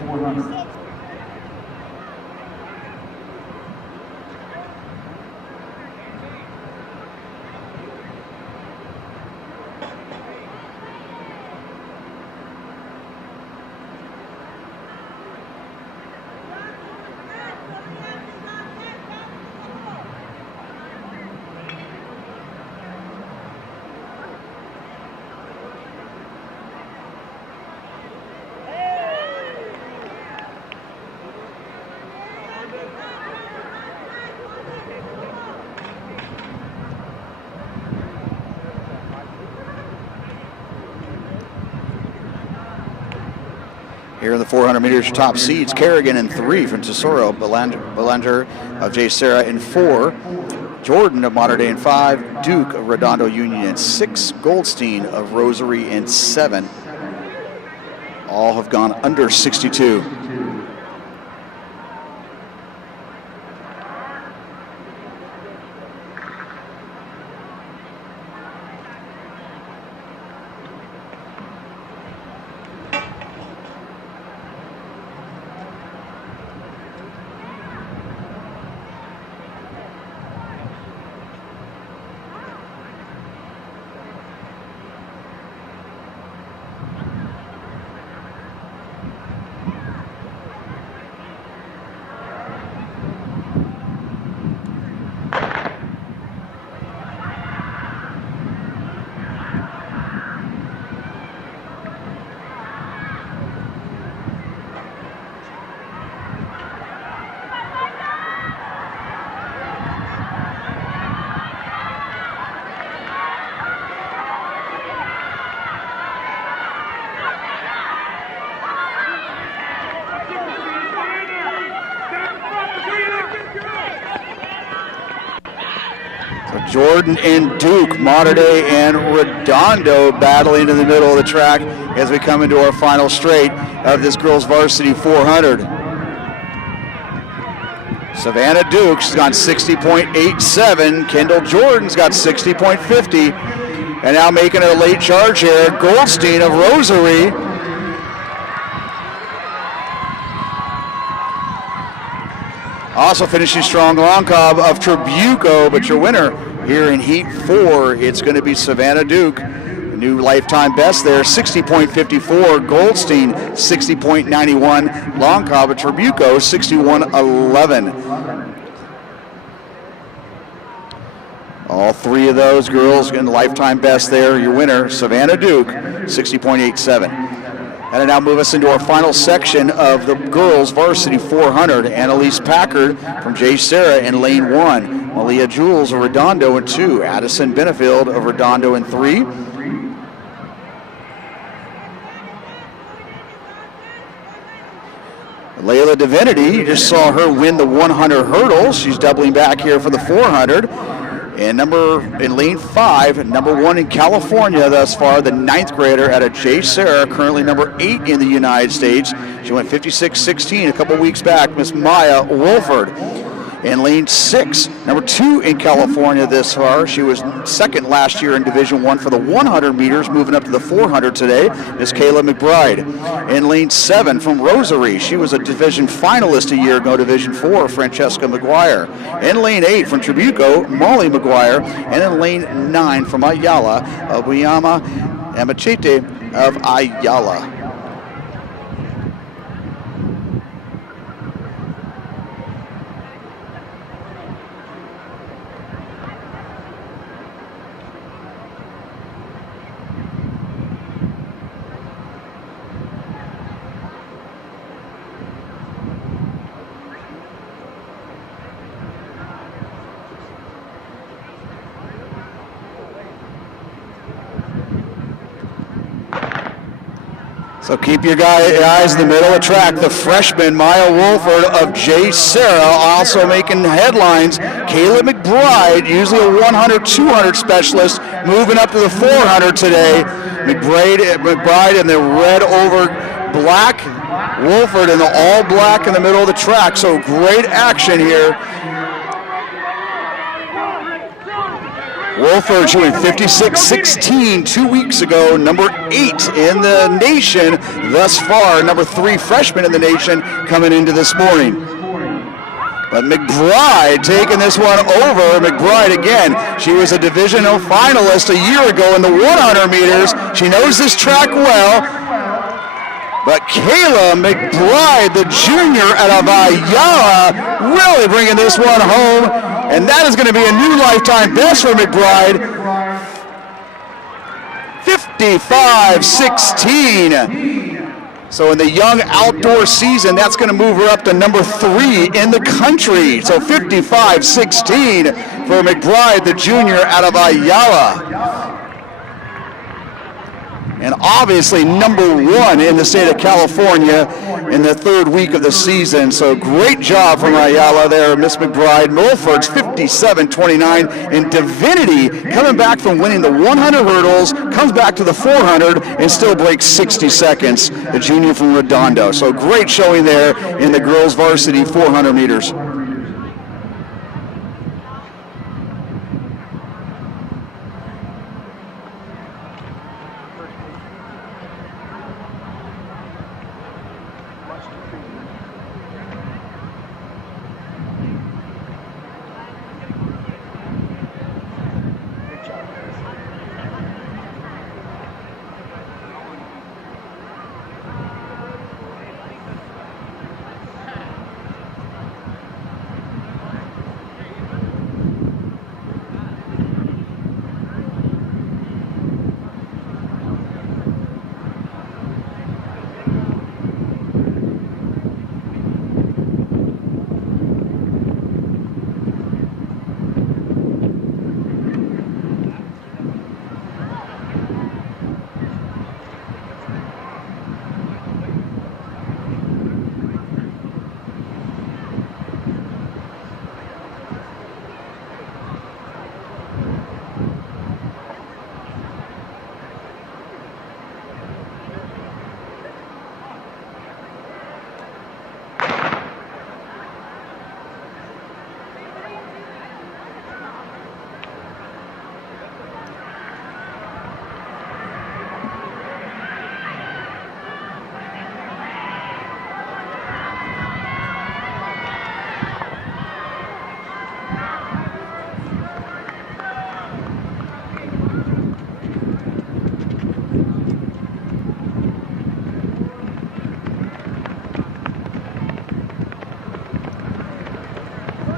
Here in the 400 meters, top seeds, Kerrigan in 3 from Tesoro, Belanger of J. Sarah in 4, Jordan of Mater Dei in 5, Duke of Redondo Union in 6, Goldstein of Rosary in 7. All have gone under 62. Jordan and Duke, Mater Dei and Redondo battling in the middle of the track as we come into our final straight of this girls varsity 400. Savannah Duke, she's gone 60.87. Kendall Jordan's got 60.50. And now making a late charge here, Goldstein of Rosary. Also finishing strong, Long Cobb of Trabuco, but your winner here in Heat 4, it's going to be Savannah Duke. A new lifetime best there, 60.54. Goldstein, 60.91. Long Cobb of Trabuco, 61.11. All three of those girls getting the lifetime best there. Your winner, Savannah Duke, 60.87. That'll now move us into our final section of the girls varsity 400. Annalise Packard from J. Sarah in lane 1. Malia Jules of Redondo in 2. Addison Benefield of Redondo in 3. Layla Divinity, you just saw her win the 100 hurdles. She's doubling back here for the 400. And in lane 5, number 1 in California thus far, the 9th grader out of J. Sarah, currently number 8 in the United States. She went 56.16 a couple weeks back, Miss Maya Wolford. In lane 6, number 2 in California this far. She was second last year in Division 1 for the 100 meters, moving up to the 400 today, Miss Kayla McBride. In lane 7 from Rosary, she was a division finalist a year ago, Division 4, Francesca McGuire. In lane 8 from Trabuco, Molly McGuire. And in lane 9 from Ayala, Abuyama Amachete of Ayala. So keep your eyes in the middle of the track. The freshman, Maya Wolford of J. Sarah, also making headlines. Kayla McBride, usually a 100, 200 specialist, moving up to the 400 today. McBride in the red over black. Wolford in the all black in the middle of the track. So great action here. Wolford, she went 56.16 2 weeks ago, number 8 in the nation thus far, number 3 freshman in the nation coming into this morning. But McBride taking this one over. McBride again, she was a divisional finalist a year ago in the 100 meters. She knows this track well. But Kayla McBride, the junior out of Ayala, really bringing this one home. And that is going to be a new lifetime best for McBride. 55.16. So in the young outdoor season, that's going to move her up to number 3 in the country. So 55.16 for McBride, the junior out of Ayala. And obviously number 1 in the state of California in the 3rd week of the season. So great job from Ayala there, Miss McBride. Milford's 57.29. And Divinity coming back from winning the 100 hurdles, comes back to the 400 and still breaks 60 seconds, the junior from Redondo. So great showing there in the girls varsity 400 meters.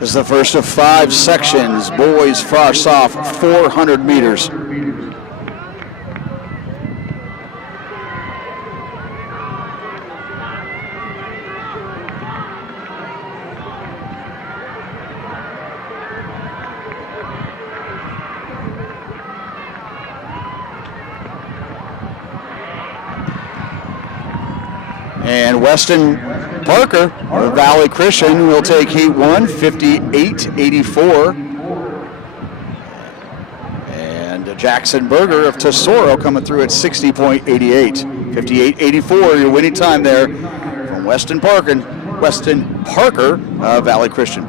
This is the first of 5 sections. Boys frosh off 400 meters. And Weston Parker of Valley Christian will take heat 1, 58.84. And Jackson Berger of Tesoro coming through at 60.88. 58.84, your winning time there from Weston Parker of Valley Christian.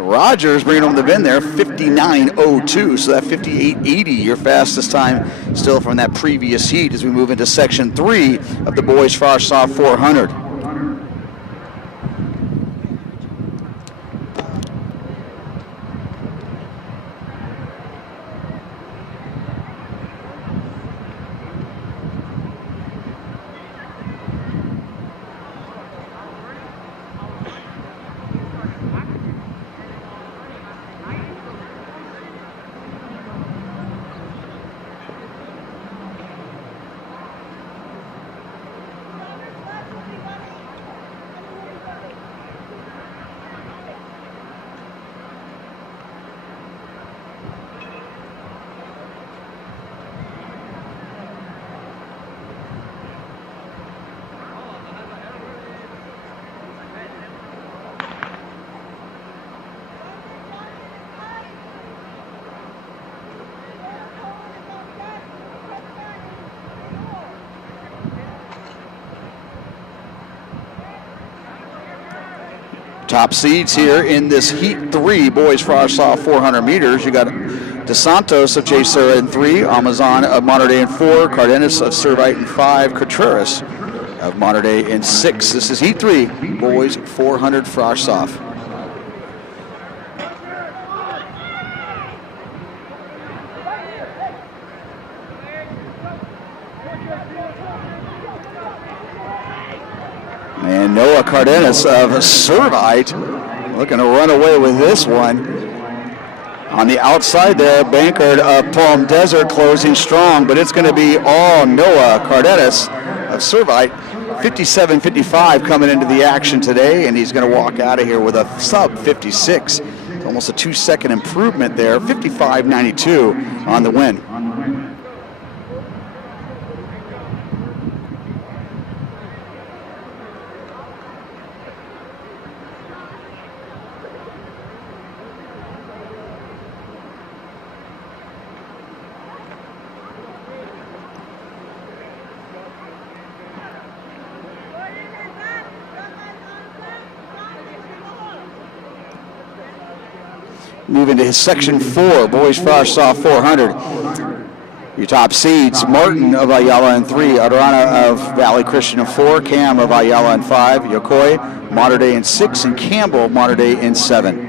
Rogers bringing home the win there, 59.02, so that 58.80, your fastest time still from that previous heat as we move into Section 3 of the boys frosh soft 400. Top seeds here in this Heat 3 boys frosh soft 400 meters. You got DeSantos of J. Sura in 3, Amazon of Mater Dei in 4, Cardenas of Servite in 5, Contreras of Mater Dei in 6. This is Heat 3 boys 400 frosh soft. And Noah Cardenas of Servite looking to run away with this one. On the outside there, Bankard of Palm Desert closing strong, but it's going to be all Noah Cardenas of Servite. 57-55 coming into the action today, and he's going to walk out of here with a sub 56. It's almost a 2-second improvement there. 55-92 on the win. Moving to Section 4, Boys Frosh Soft 400. Your top seeds, Martin of Ayala in 3, Adarana of Valley Christian in 4, Cam of Ayala in 5, Yokoi, Mater Dei in 6, and Campbell, Mater Dei in 7.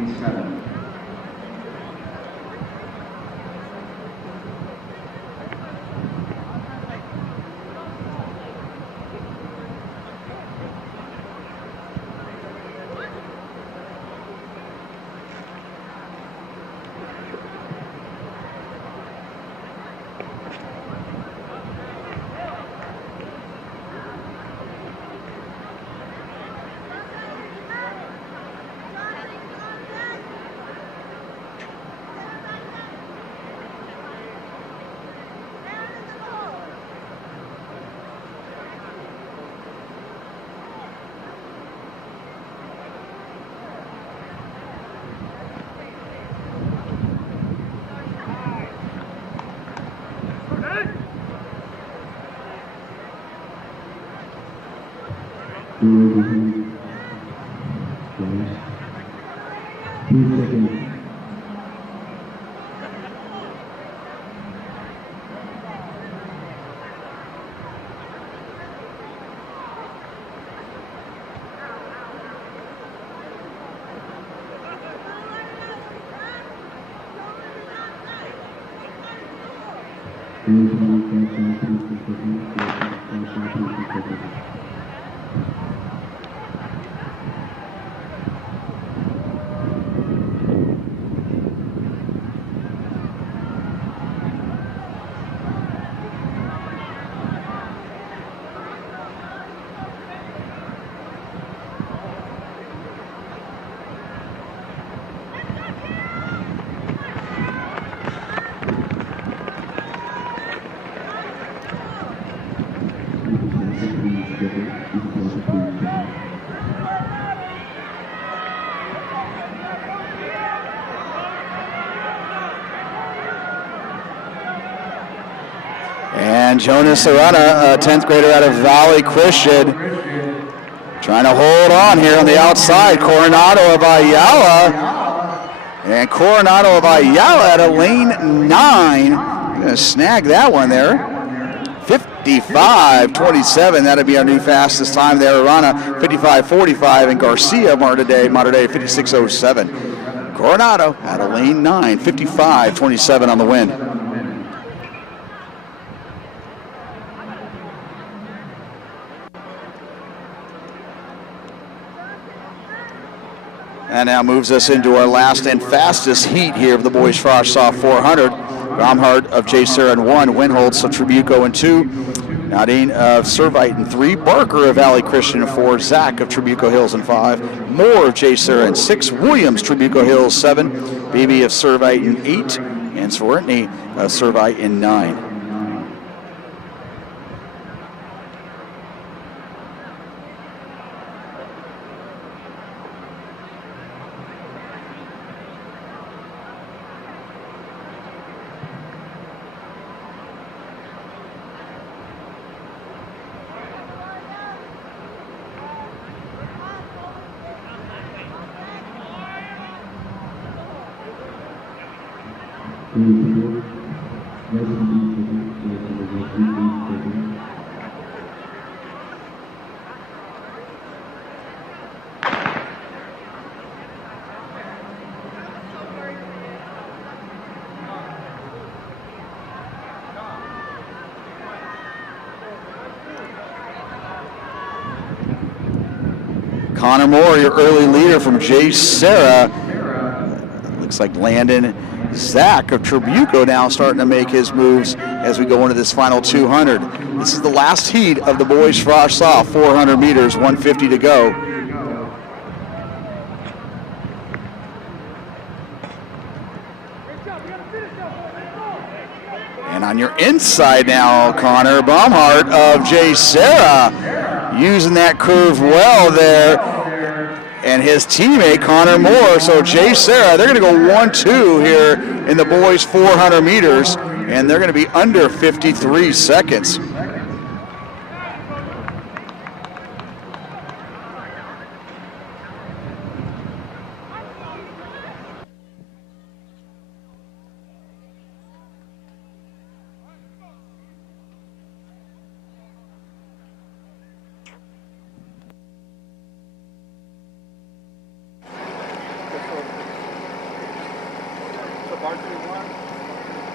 And Jonas Arana, a 10th grader out of Valley Christian, trying to hold on here on the outside. Coronado of Ayala. And Coronado of Ayala at a lane 9. Going to snag that one there. 55-27. That'll be our new fastest time there. Arana 55-45. And Garcia, Mater Dei 56-07. Coronado at a lane 9. 55-27 on the win. And now moves us into our last and fastest heat here of the Boys Frosh Soft 400. Romhart of J. Sarah in 1, Winholtz of Trabuco in 2, Nadine of Servite in 3, Barker of Valley Christian in 4, Zach of Trabuco Hills in 5, Moore of J. Sarah in 6, Williams, Trabuco Hills 7, Beebe of Servite in 8, and Swartney of Servite in 9. Connor Moore, your early leader from J. Sarah. Looks like Landon Zach of Trabuco now starting to make his moves as we go into this final 200. This is the last heat of the boys frosh soft, 400 meters, 150 to go. And on your inside now, Connor Baumhart of J. Sarah, using that curve well there. And his teammate, Connor Moore. So Jay Sarah, they're going to go 1-2 here in the boys' 400 meters, and they're going to be under 53 seconds.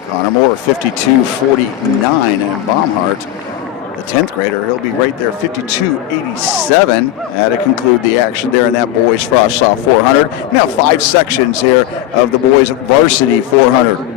Connor Moore, 52.49, and Baumhart, the 10th grader, he'll be right there, 52.87. To conclude the action there in that boys frosh soft 400. Now 5 sections here of the boys varsity 400.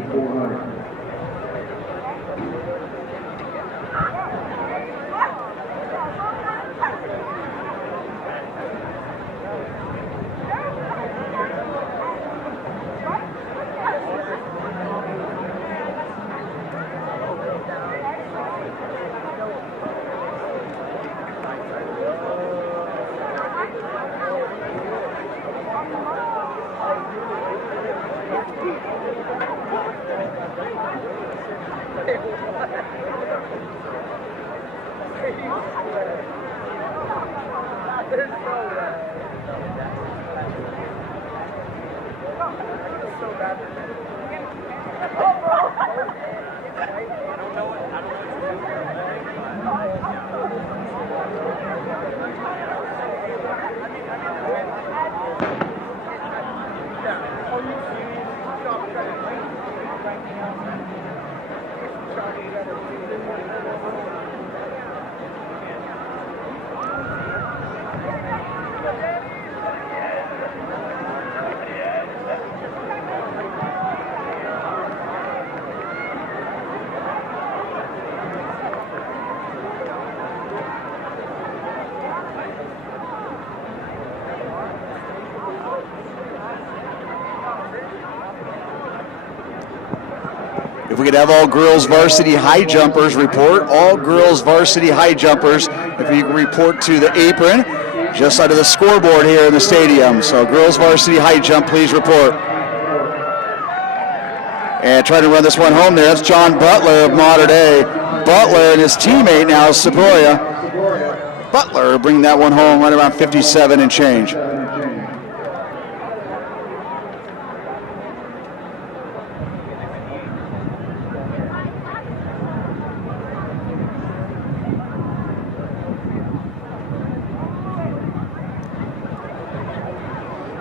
If we could have all girls varsity high jumpers report, all girls varsity high jumpers, if you can report to the apron, just under the scoreboard here in the stadium. So girls varsity high jump, please report. And trying to run this one home there, that's John Butler of Mater Dei. Butler and his teammate now, Sequoia. Butler bring that one home right around 57 and change.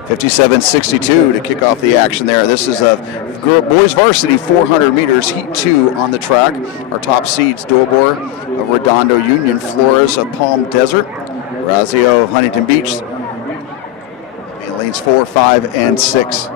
57-62 to kick off the action there. This is a boys varsity 400 meters, heat 2 on the track. Our top seeds, Dobor of Redondo Union, Flores of Palm Desert, Razio of Huntington Beach, lanes 4, 5, and 6.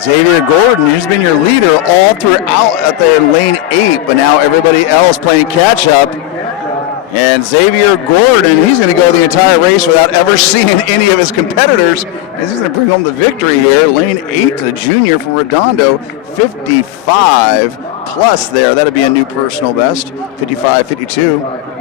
Xavier Gordon, who's been your leader all throughout at the lane 8, but now everybody else playing catch up. And Xavier Gordon, he's going to go the entire race without ever seeing any of his competitors. And he's going to bring home the victory here. Lane 8, the junior from Redondo, 55 plus there. That'll be a new personal best, 55-52.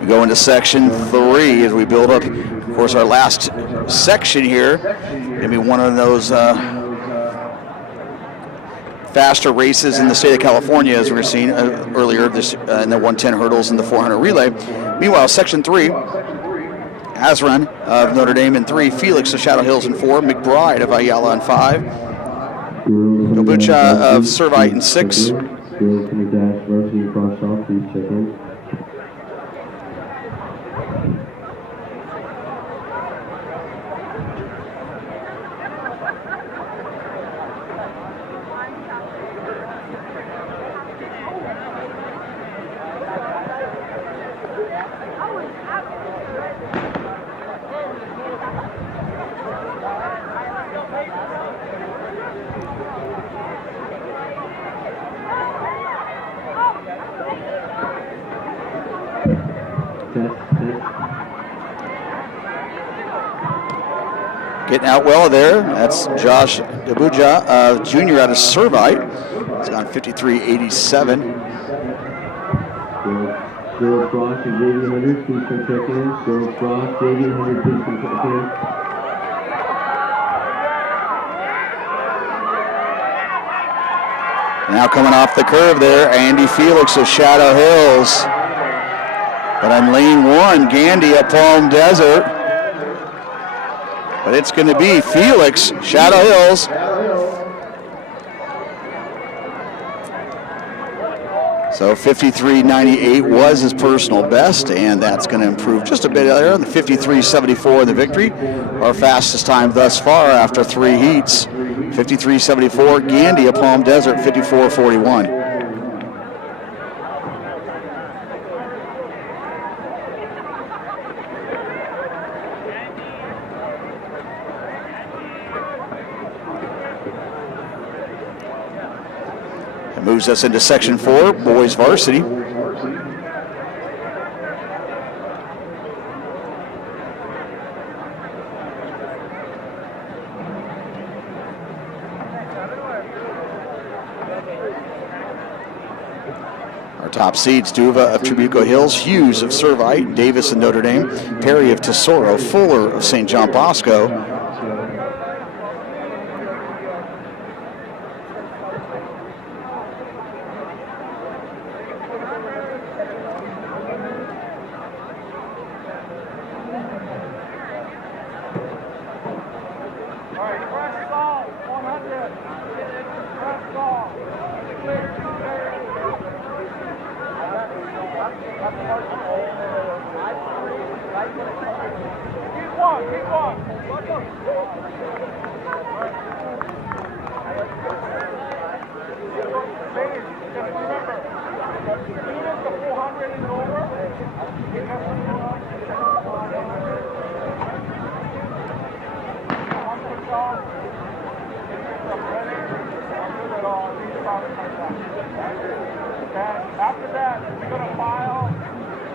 We go into section 3 as we build up. Of course, our last section here, going to be one of those faster races in the state of California, as we were seeing earlier this in the 110 hurdles and the 400 relay. Meanwhile, section 3, Azran of Notre Dame in 3, Felix of Shadow Hills in 4, McBride of Ayala in 5, Kobucha of Servite in 6. Getting out well there. That's Josh Dabuja, junior out of Servite. He's gone 53.87. Gerald Frost and JV 100, please come check in. Gerald Frost, JV 100, please come check in. Now coming off the curve there, Andy Felix of Shadow Hills. But on lane 1, Gandy at Palm Desert. But it's going to be Felix, Shadow Hills. So 53.98 was his personal best, and that's going to improve just a bit there on the 53.74 in the victory. Our fastest time thus far after 3 heats. 53.74, Gandy of Palm Desert, 54.41. It moves us into section 4, boys varsity. Top seeds, Duva of Trabuco Hills, Hughes of Servite, Davis of Notre Dame, Perry of Tesoro, Fuller of St. John Bosco.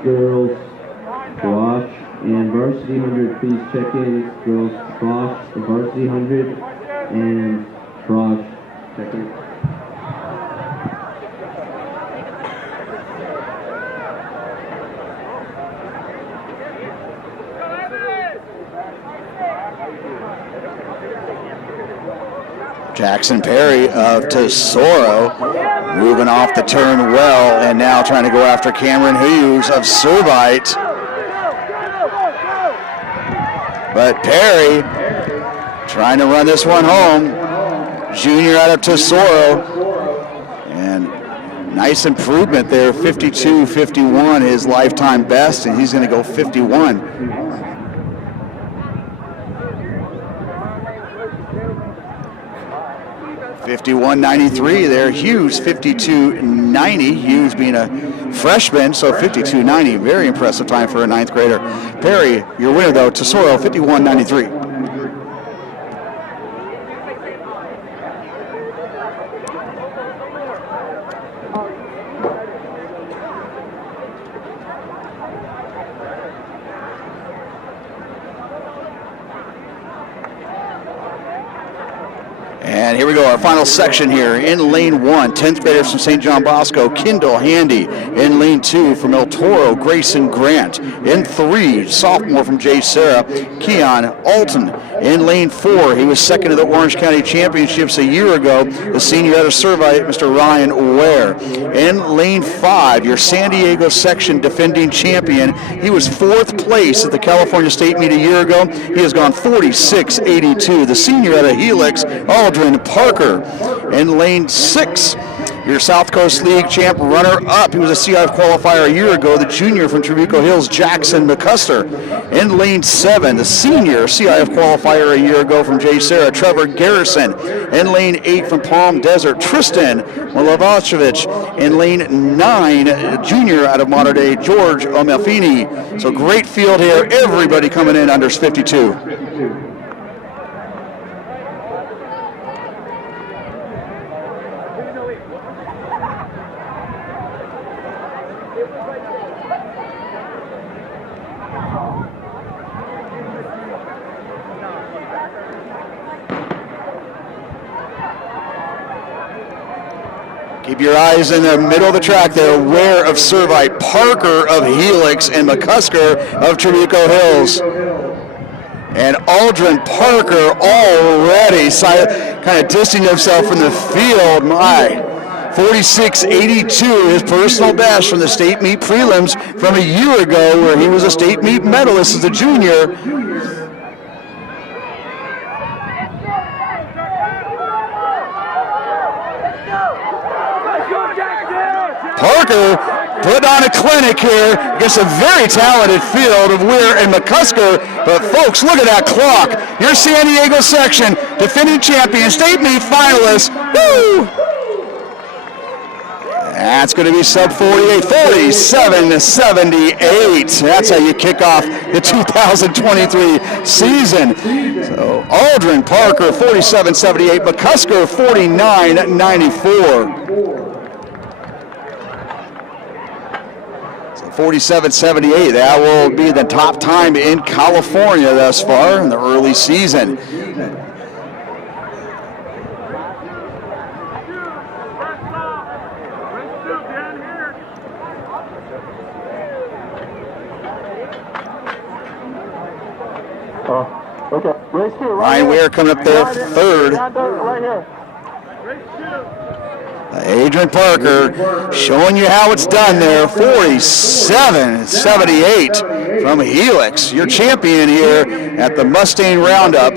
Girls, squash, and varsity 100, please check in. Girls, squash, the varsity 100, and squash, check in. Jackson Perry of Tesoro moving off the turn well, and now trying to go after Cameron Hughes of Servite. But Perry trying to run this one home. Junior out of Tesoro. And nice improvement there, 52-51, his lifetime best, and he's going to go 51. $51.93 there. Hughes 52.90. Hughes being a freshman, so 52.90. Very impressive time for a ninth grader. Perry, your winner though, Tesoro 51.93. And here we go, our final section here. In lane 1, 10th graders from St. John Bosco, Kendall Handy. In lane 2, from El Toro, Grayson Grant. In 3, sophomore from J. Sarah, Keon Alton. In lane 4, he was second to the Orange County Championships a year ago, the senior out of Servite, Mr. Ryan Ware. In lane 5, your San Diego section defending champion. He was 4th place at the California State Meet a year ago. He has gone 46.82. The senior out of Helix, Aldrin Parker. In lane 6, your South Coast League champ runner-up. He was a CIF qualifier a year ago, the junior from Trabuco Hills, Jackson McCuster. In lane 7, the senior CIF qualifier a year ago from J. Sarah, Trevor Garrison. In lane 8 from Palm Desert, Tristan Milovacevic. In lane 9, junior out of Mater Dei, George Omelfini. So great field here, everybody coming in under 52. Keep your eyes in the middle of the track there. Ware of Servite, Parker of Helix, and McCusker of Trabuco Hills. And Aldrin Parker already kind of distancing himself from the field. My, 46.82, his personal best from the state meet prelims from a year ago where he was a state meet medalist as a junior. Parker put on a clinic here against a very talented field of Weir and McCusker. But folks, look at that clock. Your San Diego section, defending champion, state meet finalist. Woo! That's going to be sub 48, 47-78. That's how you kick off the 2023 season. So Aldrin Parker, 47-78. McCusker, 49-94. 47.78. That will be the top time in California thus far in the early season. Okay. Race 2. Ryan Ware coming up there third. Right here. Adrian Parker showing you how it's done there, 47.78 from Helix, your champion here at the Mustang Roundup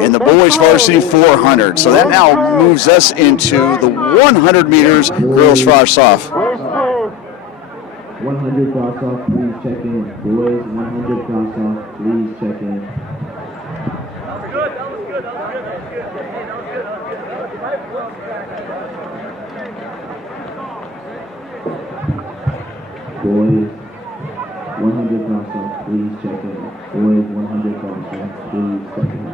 in the boys varsity 400. So that now moves us into the 100 meters girls frosh off. 100 cross off, please check in. Boys, 100 cross off, please check in. Boys, 100 cross off, please check in. Boys, 100 cross off, please check in.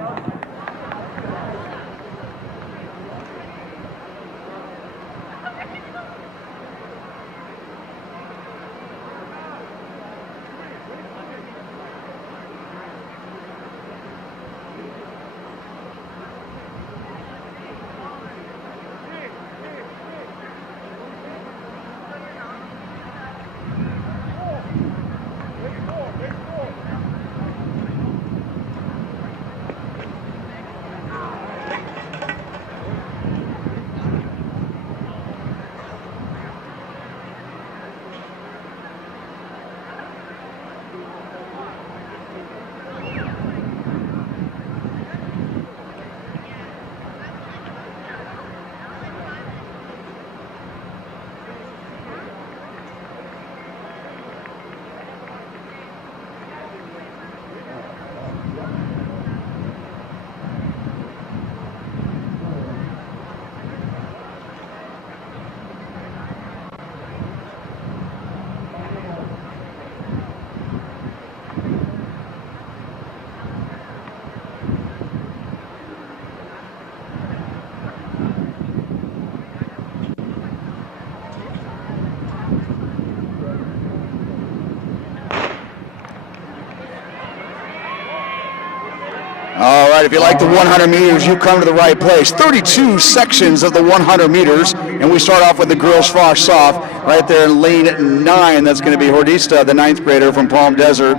All right, if you like the 100 meters, you come to the right place. 32 sections of the 100 meters, and we start off with the girls frosh soft right there in lane 9. That's going to be Hordista, the 9th grader from Palm Desert.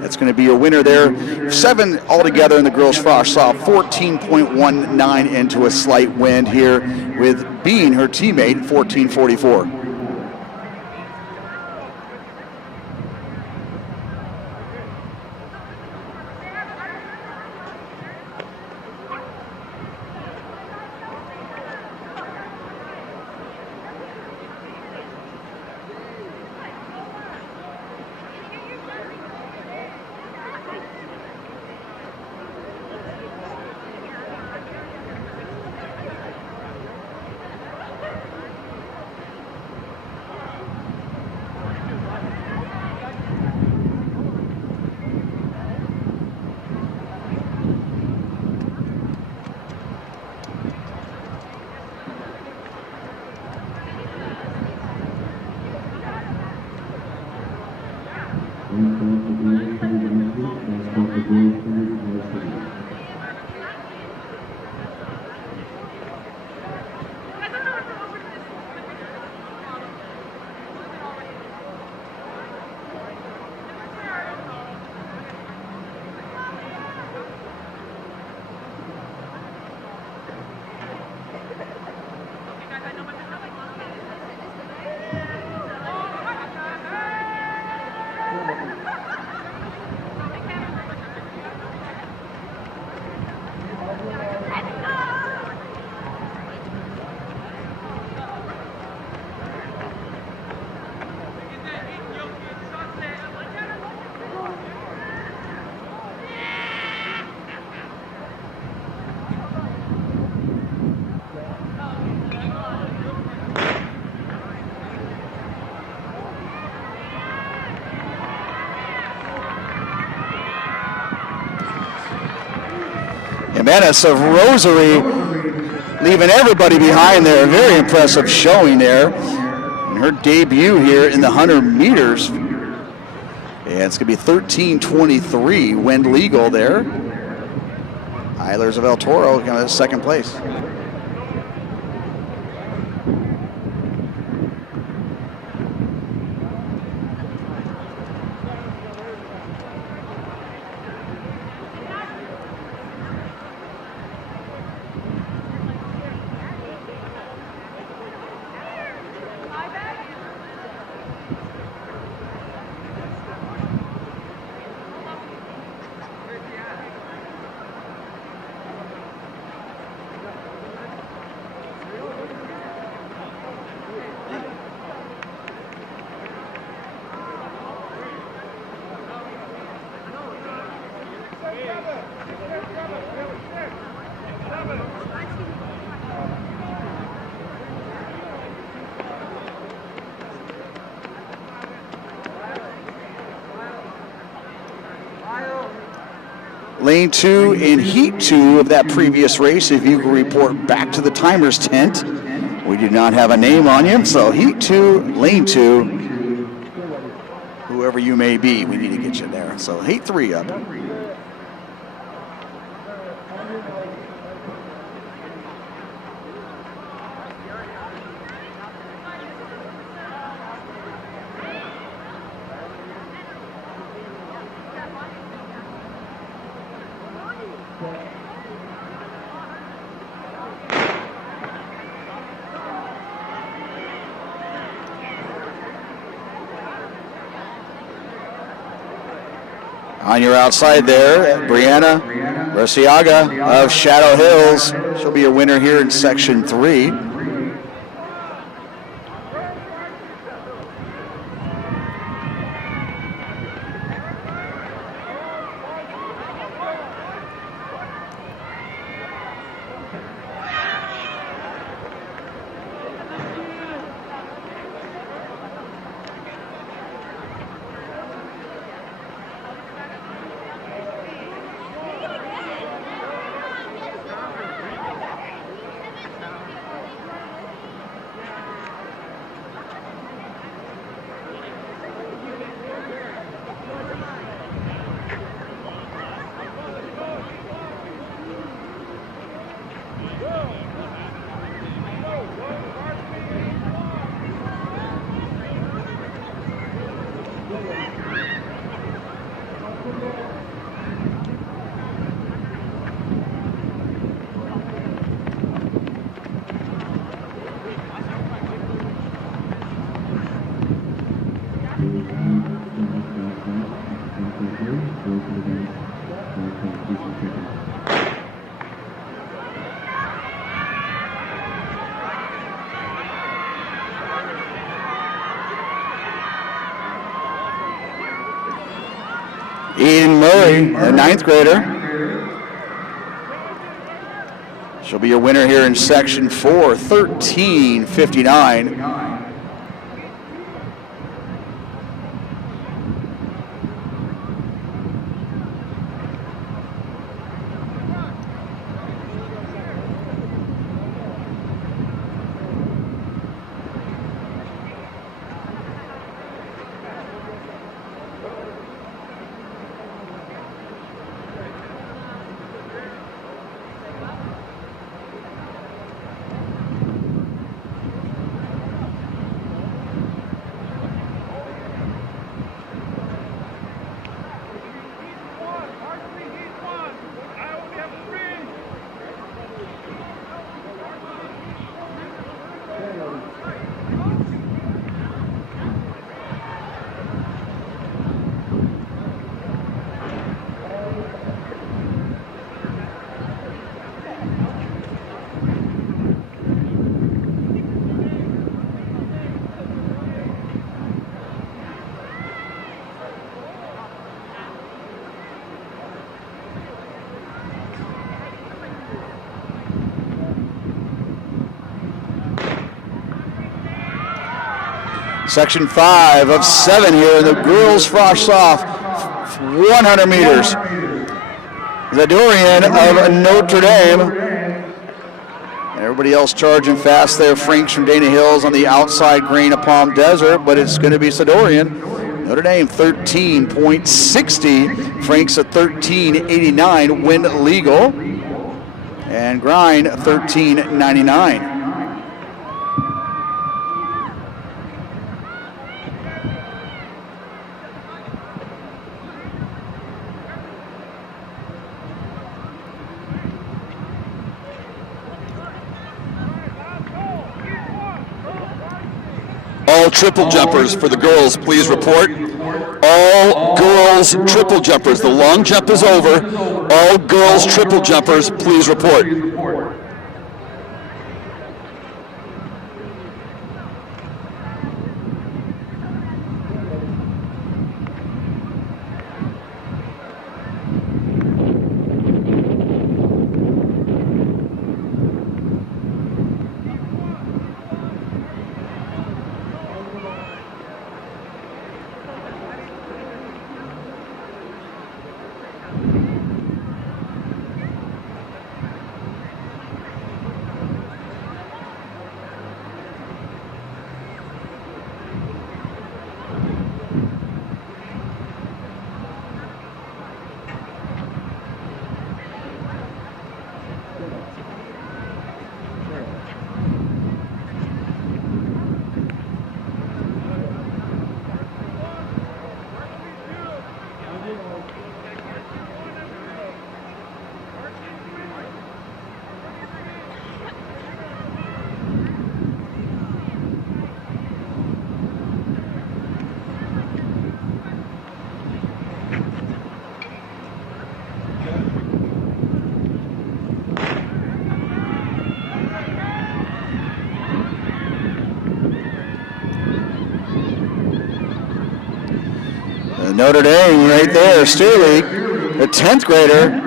That's going to be your winner there. 7 altogether in the girls frosh soft, 14.19 into a slight wind here with Bean, her teammate, 14.44. Jimenez of Rosary leaving everybody behind there. Very impressive showing there. And her debut here in the 100 meters. And it's going to be 13:23 wind legal there. Eilers of El Toro got in second place. Lane 2 in heat 2 of that previous race. If you can report back to the timer's tent. We do not have a name on you, so heat 2, lane 2, whoever you may be, we need to get you there. So heat 3 up. On your outside there, Brianna Rosiaga of Shadow Hills. She'll be your winner here in section 3. Eden Murray, a 9th grader. She'll be your winner here in section 4, 13:59. Section 5 of 7 here in the girls frosh soft 100 meters. Zadorian of Notre Dame. Everybody else charging fast there. Franks from Dana Hills on the outside green of Palm Desert, but it's going to be Zadorian. Notre Dame 13.60. Franks at 13.89. Win legal. And Grind 13.99. All triple jumpers for the girls, please report. All girls triple jumpers. The long jump is over. All girls triple jumpers, please report. Notre Dame right there, Steerley, a 10th grader.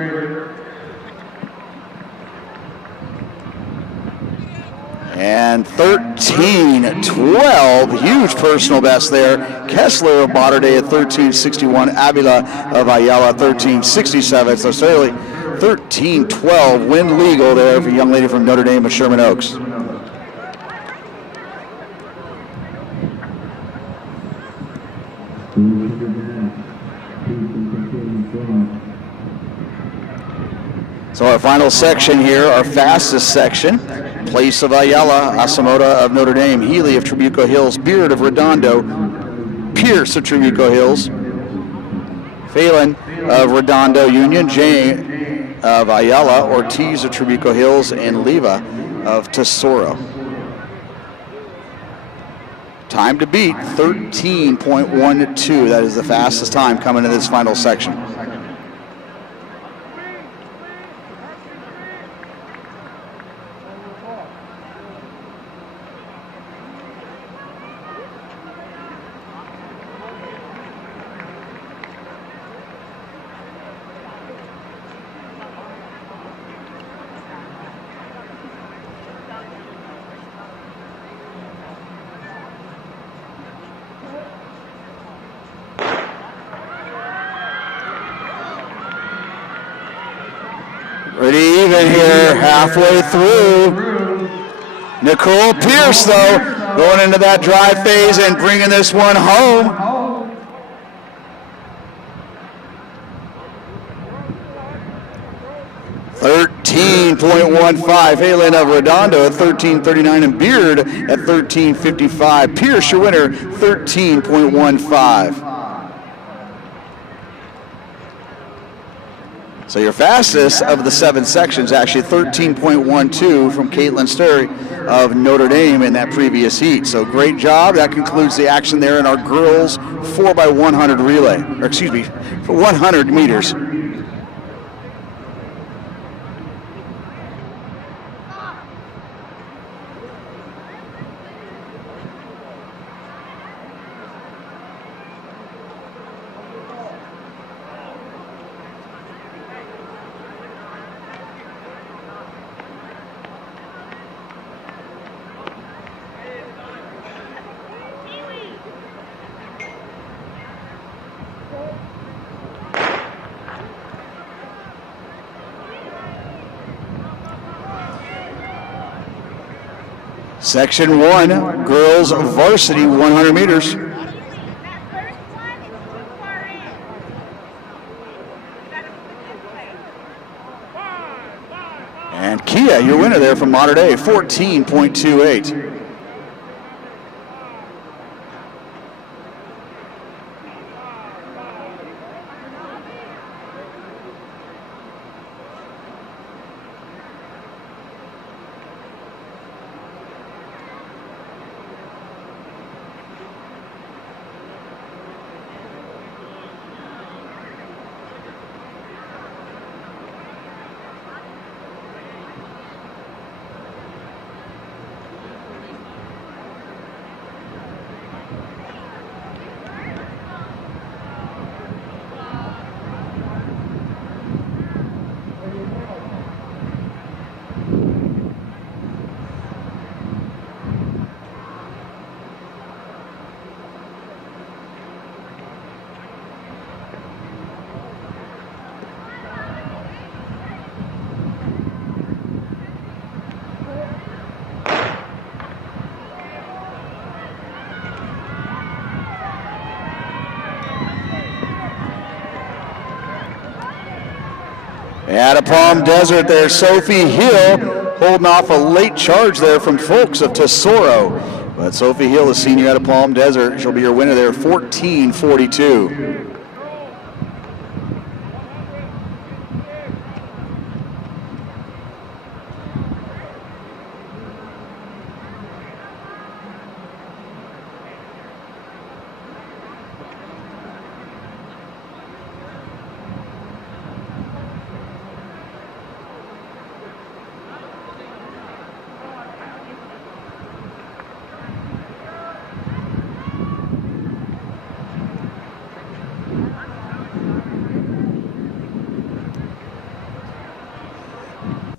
And 13.12, huge personal best there. Kessler of Botterday at 13.61, Avila of Ayala 13.67. So Steerley, 13.12, win legal there for a young lady from Notre Dame of Sherman Oaks. So our final section here, our fastest section, Place of Ayala, Asamoah of Notre Dame, Healy of Trabuco Hills, Beard of Redondo, Pierce of Trabuco Hills, Phelan of Redondo Union, J of Ayala, Ortiz of Trabuco Hills, and Leva of Tesoro. Time to beat, 13.12. That is the fastest time coming in this final section. Pretty even here, halfway through. Nicole Pierce, though, going into that drive phase and bringing this one home. .15. Halen of Redondo at 13.39 and Beard at 13.55. Pierce, your winner, 13.15. So your fastest of the 7 sections, actually 13.12 from Caitlin Sturry of Notre Dame in that previous heat. So great job. That concludes the action there in our girls 4x100 relay, or excuse me, for 100 meters. Section 1, girls varsity 100 meters. And Kia, your winner there from Mater Dei, 14.28. Out of Palm Desert there, Sophie Hill holding off a late charge there from folks of Tesoro. But Sophie Hill, a senior out of Palm Desert, she'll be your winner there, 14.42.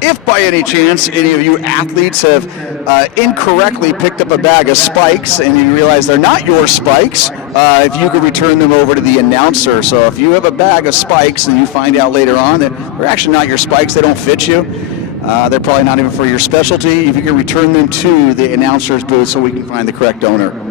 If by any chance any of you athletes have incorrectly picked up a bag of spikes and you realize they're not your spikes, if you could return them over to the announcer. So if you have a bag of spikes and you find out later on that they're actually not your spikes, they don't fit you, they're probably not even for your specialty, if you can return them to the announcer's booth so we can find the correct owner.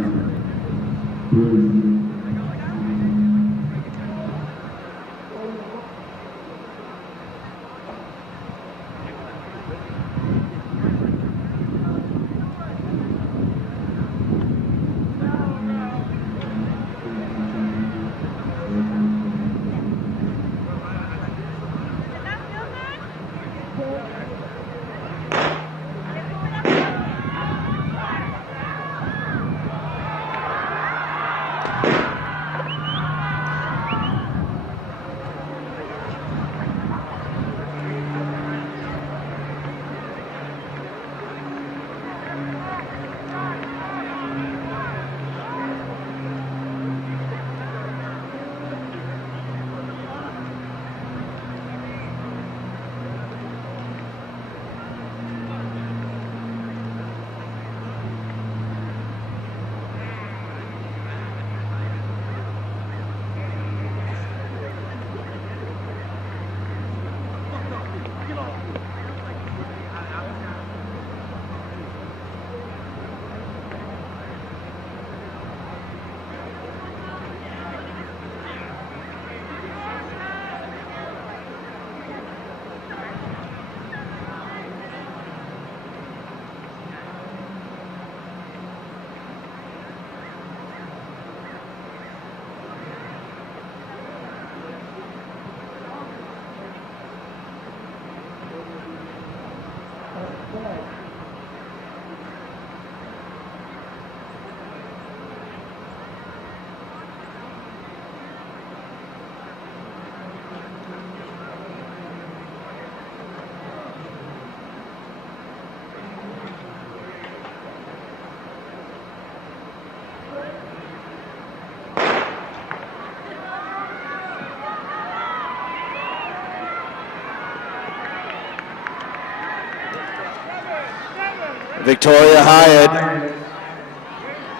Victoria Hyatt.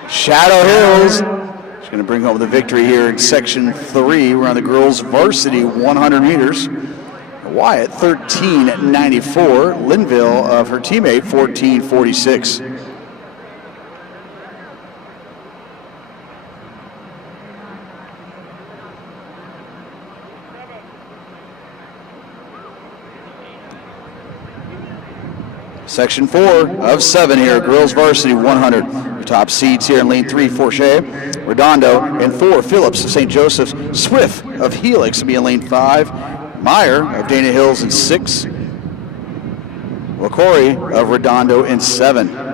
Shadow Hills. She's going to bring home the victory here in Section 3. We're on the girls' varsity 100 meters. Wyatt, 13.94. Linville of her teammate, 14.46. Section 4 of 7 here, girls varsity 100. Your top seeds here in lane 3, Forche, Redondo, and 4, Phillips of St. Joseph's. Swift of Helix will be in lane 5. Meyer of Dana Hills in 6. Wakori of Redondo in 7.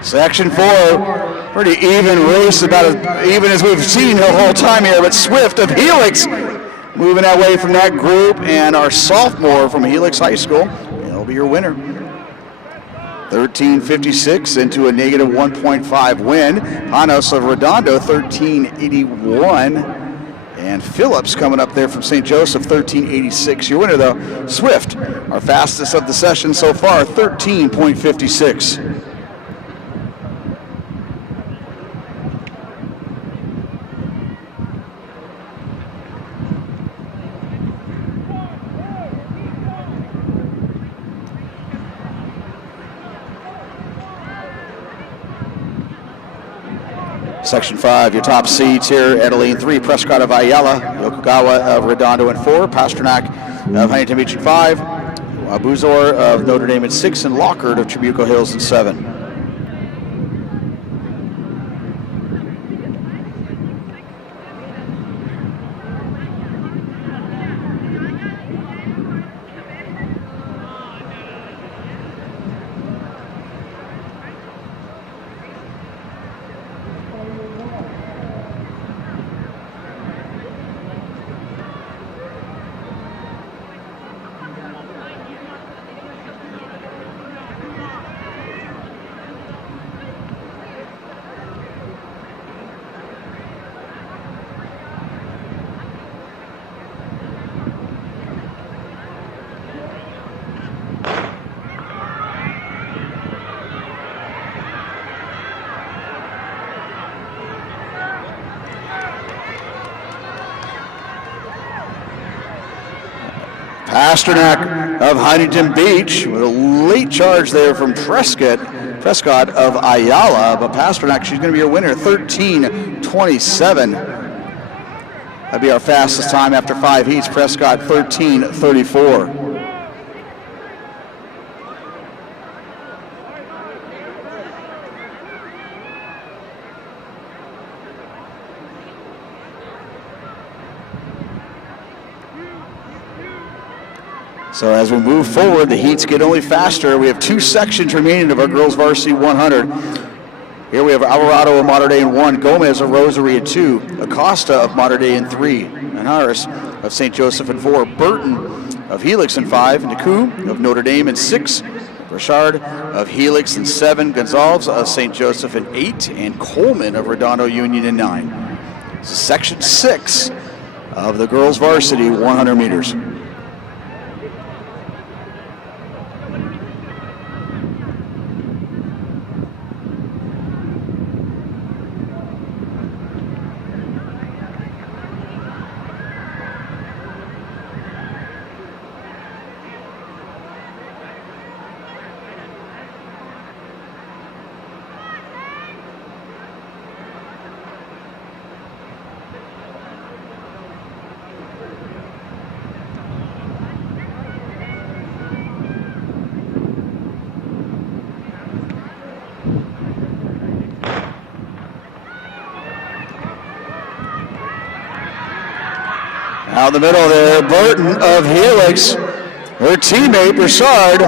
Section 4, pretty even race, about as even as we've seen the whole time here, but Swift of Helix moving away from that group, and our sophomore from Helix High School, he'll be your winner. 13.56 into a negative 1.5 win. Panos of Redondo, 13.81. And Phillips coming up there from St. Joseph, 13.86. Your winner, though, Swift, our fastest of the session so far, 13.56. Section 5, your top seeds here at lane 3, Prescott of Ayala, Yokogawa of Redondo in 4, Pasternak of Huntington Beach in 5, Buzor of Notre Dame in 6, and Lockhart of Trabuco Hills in 7. Pasternak of Huntington Beach with a late charge there from Prescott of Ayala, but Pasternak, she's going to be your winner, 13.27. That'd be our fastest time after 5 heats. Prescott, 13.34. So as we move forward, the heats get only faster. We have 2 sections remaining of our girls varsity 100. Here we have Alvarado of Mater Dei in 1, Gomez of Rosary in 2, Acosta of Mater Dei in 3, and Harris of St. Joseph in 4, Burton of Helix in 5, Naku of Notre Dame in 6, Richard of Helix in 7, Gonzalez of St. Joseph in 8, and Coleman of Redondo Union in 9. This is section 6 of the girls varsity 100 meters. Out the middle there, Burton of Helix. Her teammate, Broussard.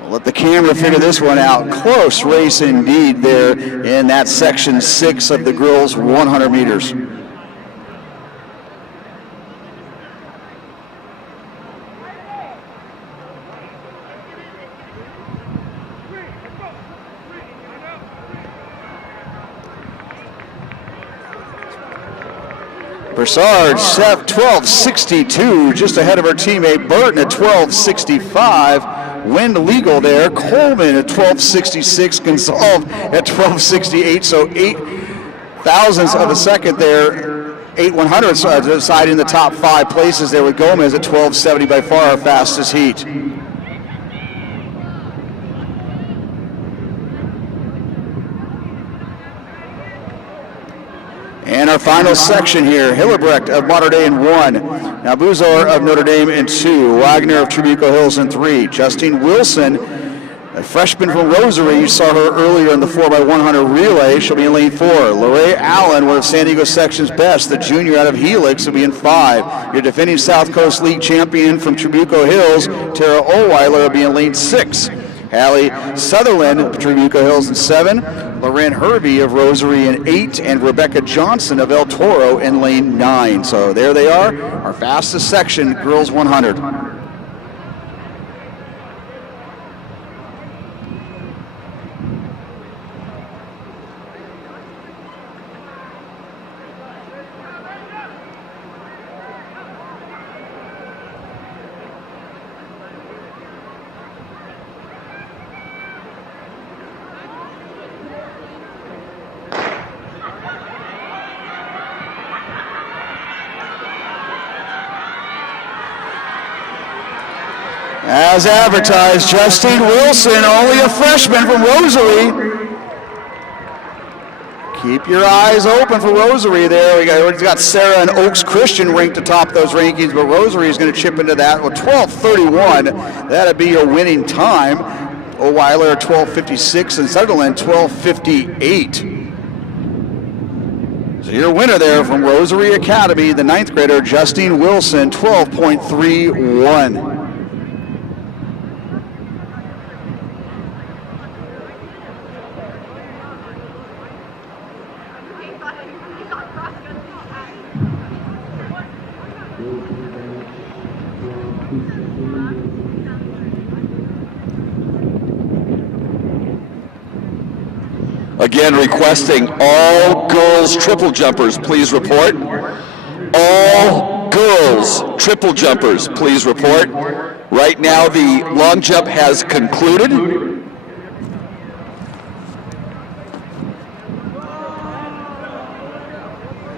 We'll let the camera figure this one out. Close race indeed there in that section 6 of the girls' 100 meters. Broussard, 12:62, just ahead of her teammate Burton at 12:65. Wind legal there. Coleman at 12:66. Gonzalez at 12:68. So 8 thousandths of a second there. 8/100ths deciding the top 5 places there with Gomez at 12:70, by far our fastest heat. And our final section here, Hillebrecht of Mater Dei in 1, now Buzor of Notre Dame in 2, Wagner of Trabuco Hills in 3, Justine Wilson, a freshman from Rosary, you saw her earlier in the 4x100 relay, she'll be in lane 4. Lorraine Allen, one of San Diego section's best, the junior out of Helix, will be in 5. Your defending South Coast League champion from Trabuco Hills, Tara Ohlweiler, will be in lane 6. Hallie Sutherland of Trabuco Hills in 7, Loren Hervey of Rosary in 8, and Rebecca Johnson of El Toro in lane 9. So there they are, our fastest section, girls 100. As advertised, Justine Wilson, only a freshman from Rosary. Keep your eyes open for Rosary there. We've got Sarah and Oaks Christian ranked atop those rankings, but Rosary is going to chip into that with 12:31. That'd be your winning time. Ohlweiler 12:56 and Sutherland 12:58. So your winner there from Rosary Academy, the 9th grader, Justine Wilson, 12.31. Again, requesting all girls triple jumpers, please report. All girls triple jumpers, please report. Right now, the long jump has concluded.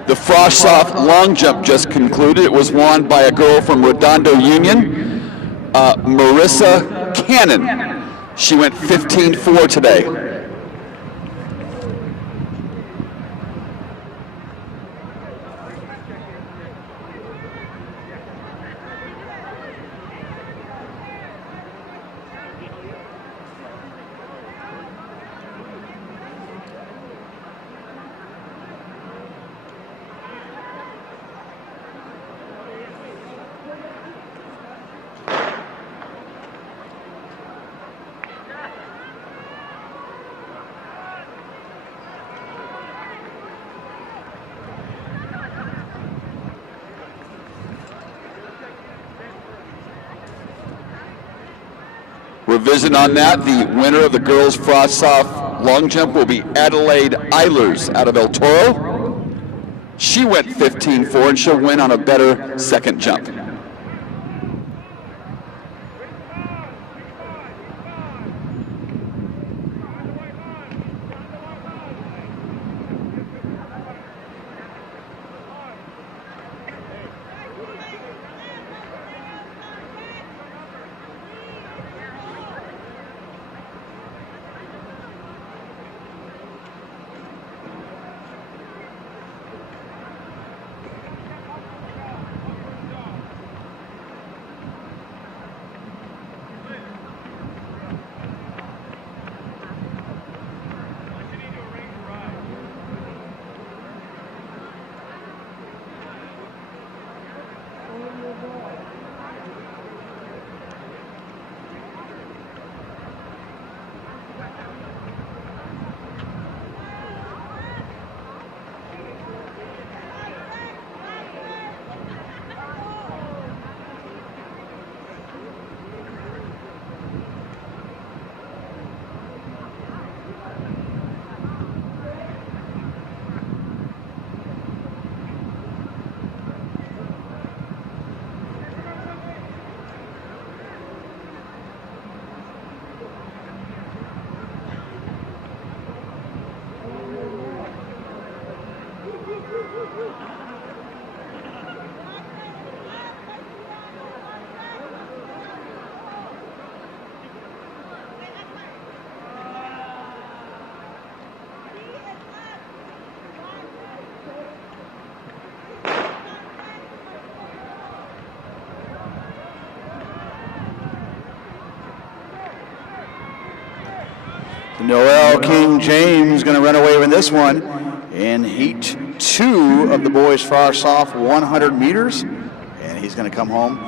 The Frost-Soft long jump just concluded. It was won by a girl from Redondo Union, Marissa Cannon. She went 15.4 today. Revision on that, the winner of the girls' Frost-Soft long jump will be Adelaide Eilers out of El Toro. She went 15.4 and she'll win on a better second jump. Noel King James going to run away with this one in heat 2 of the boys far soft 100 meters. And he's going to come home.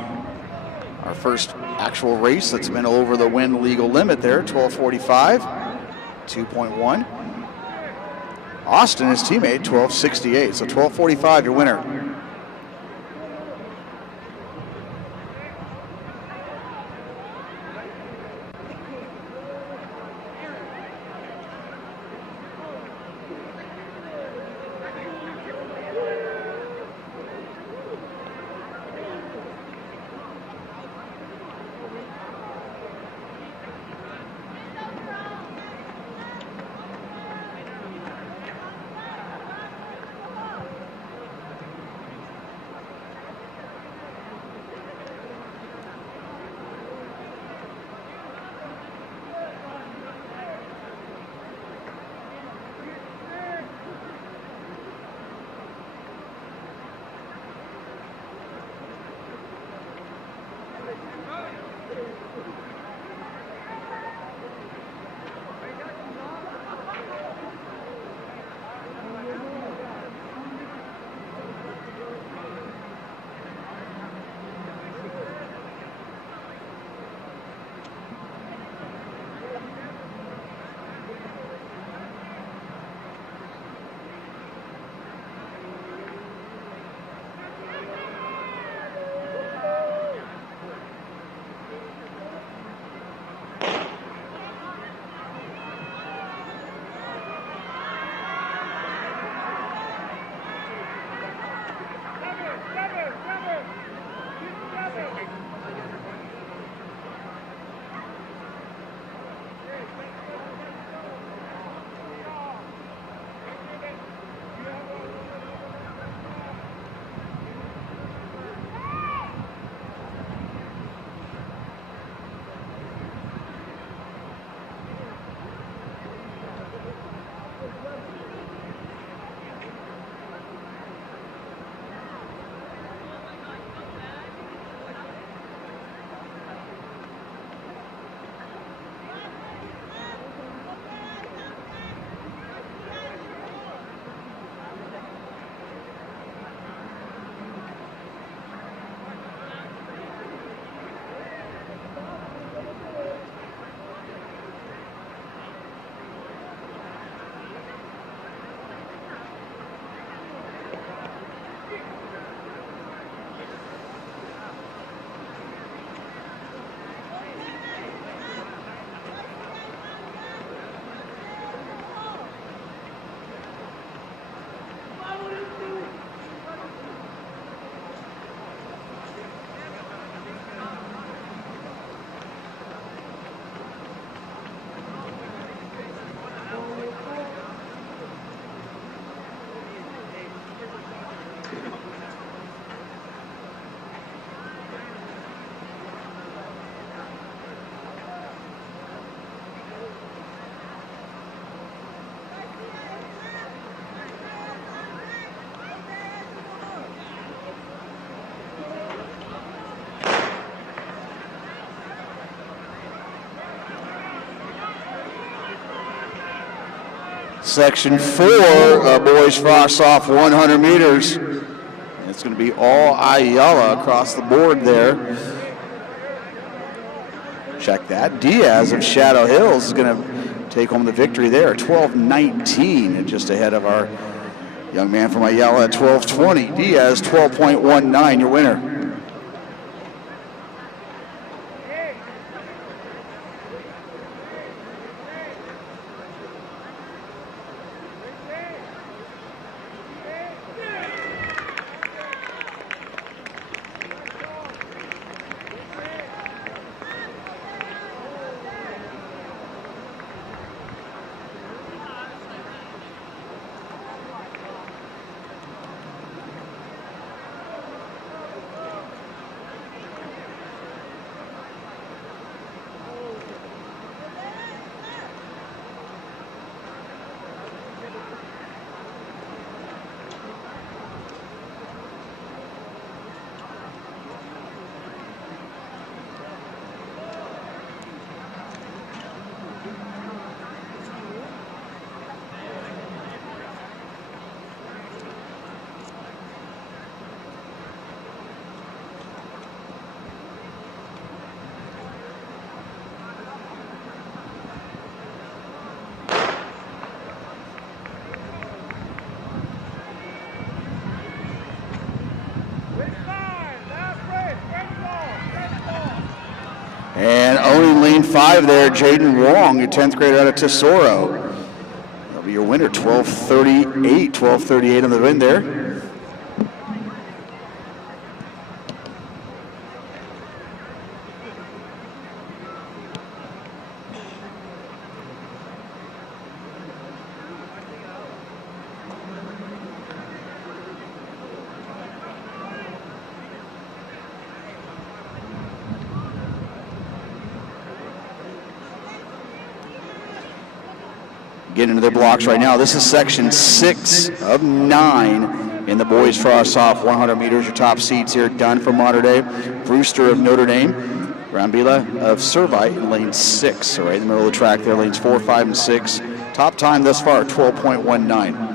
Our first actual race that's been over the wind legal limit there, 12:45, 2.1. Austin, his teammate, 12:68. So 12:45, your winner. Section 4, boys far soft 100 meters. It's going to be all Ayala across the board there. Check that. Diaz of Shadow Hills is going to take home the victory there. 12:19, just ahead of our young man from Ayala at 12:20. Diaz 12.19, your winner. owning lane 5 there, Jaden Wong, your 10th grader out of Tesoro. That'll be your winner, 12:38 on the win there. Getting into their blocks right now. This is section 6 of 9 in the boys frost-off 100 meters. Your top seeds here done for Mater Dei. Brewster of Notre Dame, Brambila of Servite in lane 6. So right in the middle of the track there, lanes 4, 5, and 6. Top time thus far, 12.19.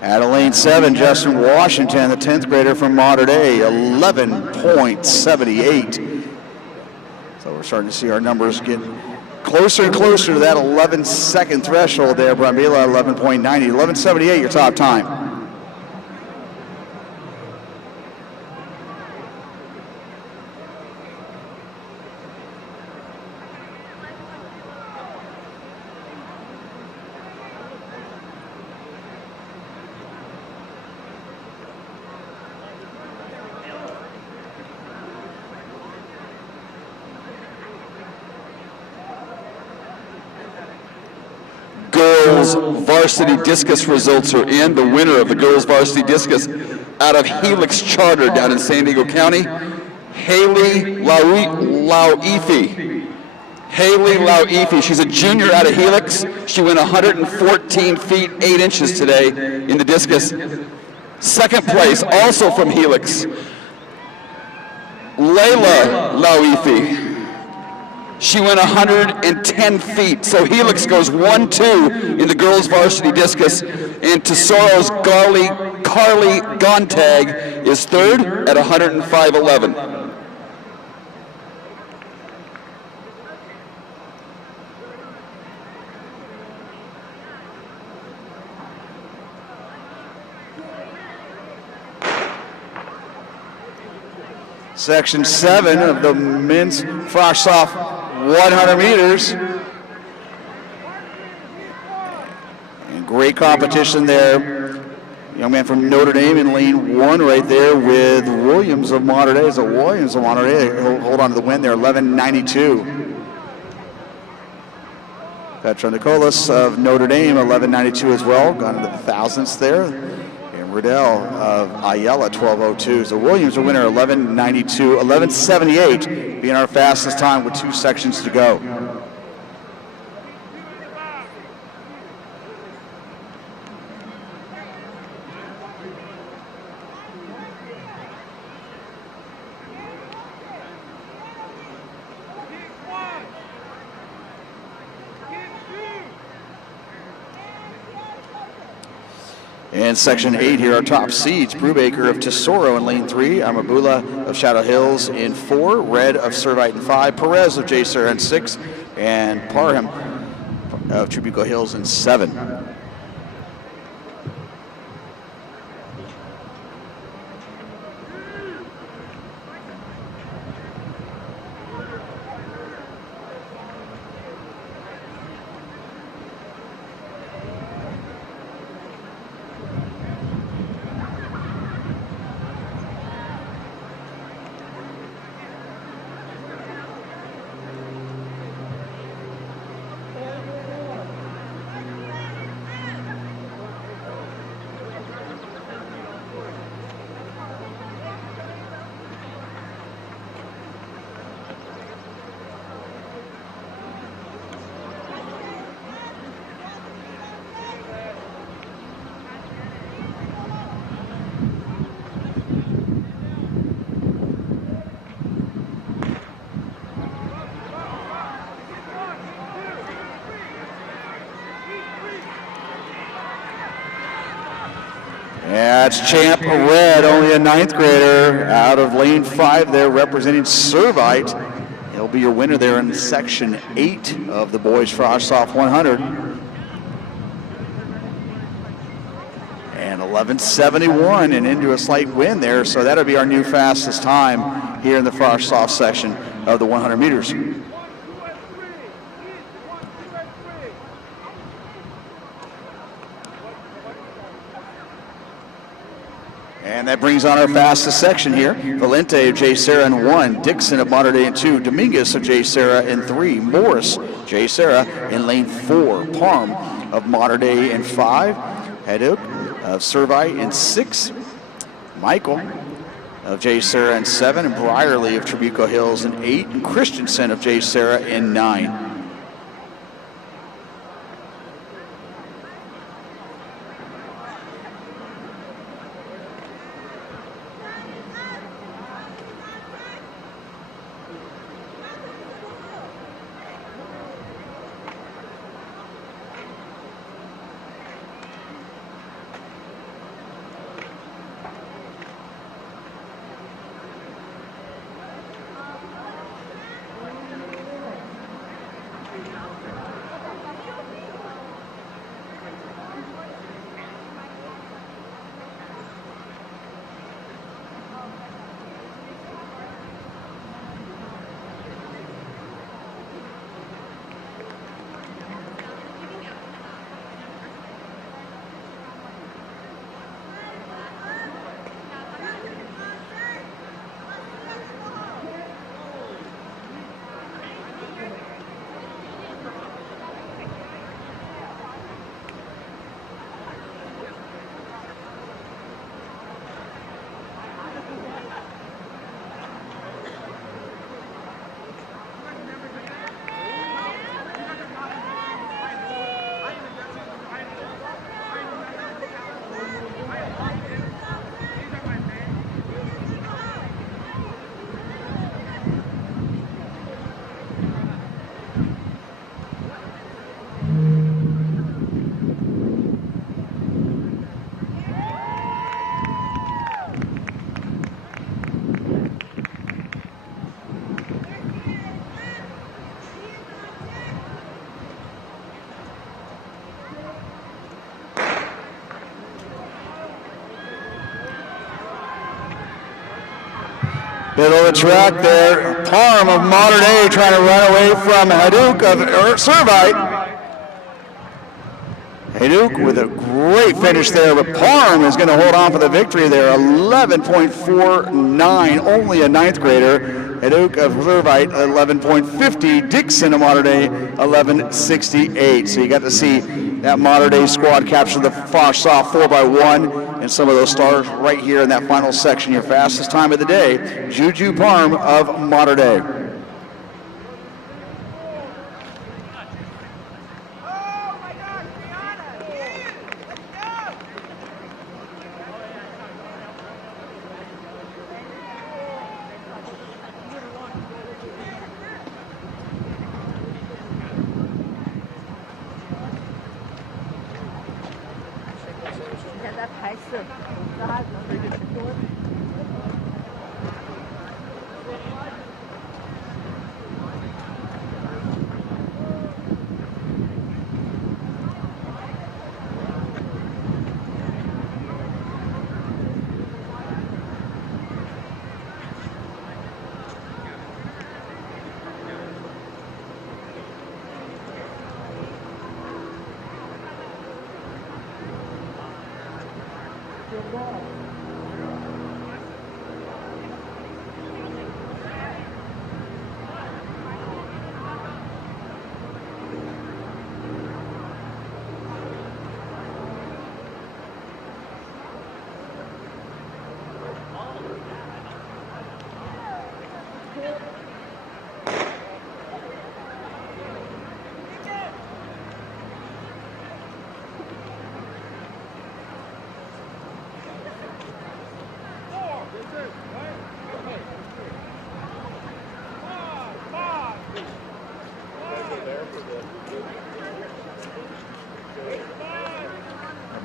Out of lane 7, Justin Washington, the 10th grader from Mater Dei, 11.78. So we're starting to see our numbers get closer and closer to that 11-second threshold there. Brambila, 11.90, 11.78, your top time. Girls varsity discus results are in. The winner of the girls varsity discus out of Helix Charter down in San Diego County, Haley Lauifi. Haley Lauifi, she's a junior out of Helix. She went 114 feet 8 inches today in the discus. Second place, also from Helix, Layla Lauifi. She went 110 feet. So Helix goes 1-2 in the girls varsity discus, and Tesoro's Carly Gontag is third at 105.11. Section 7 of the men's frost-off 100 meters. And great competition there. Young man from Notre Dame in lane 1 right there with Williams of Mater Dei. So Williams of Mater Dei hold on to the win there, 11.92. Petra Nicolas of Notre Dame, 11.92 as well. Gone into the thousandths there. And Riddell of Ayala, 12.02. So Williams a winner, 11.92, 11.78 being our fastest time with 2 sections to go. And section 8 here, our top seeds. Brubaker of Tesoro in lane 3. Amabula of Shadow Hills in 4. Red of Servite in 5. Perez of J-Sur in 6. And Parham of Trabuco Hills in 7. that's Champ Red, only a 9th grader out of lane 5 there representing Servite. He'll be your winner there in section 8 of the boys Frosh Soft 100. And 11:71 and into a slight win there, so that'll be our new fastest time here in the Frosh Soft section of the 100 meters. And that brings on our fastest section here. Valente of J. Sarah in 1, Dixon of Modern Day in 2, Dominguez of J. Sarah in 3, Morris, J. Sarah in lane 4, Palm of Modern Day in 5, Heduk of Servite in 6, Michael of J. Sarah in 7, and Brierly of Trabuco Hills in 8, and Christensen of J. Sarah in 9. Middle of the track there, Parm of Modern Day trying to run away from Haduk of Servite. Haduk with a great finish there, but Parm is going to hold on for the victory there, 11.49, only a 9th grader. Haduk of Servite, 11.50. Dixon of Modern Day, 11.68. So you got to see that Modern Day squad capture the Frosh Soft 4x1. And some of those stars right here in that final section. Your fastest time of the day, Juju Parm of Modern Day.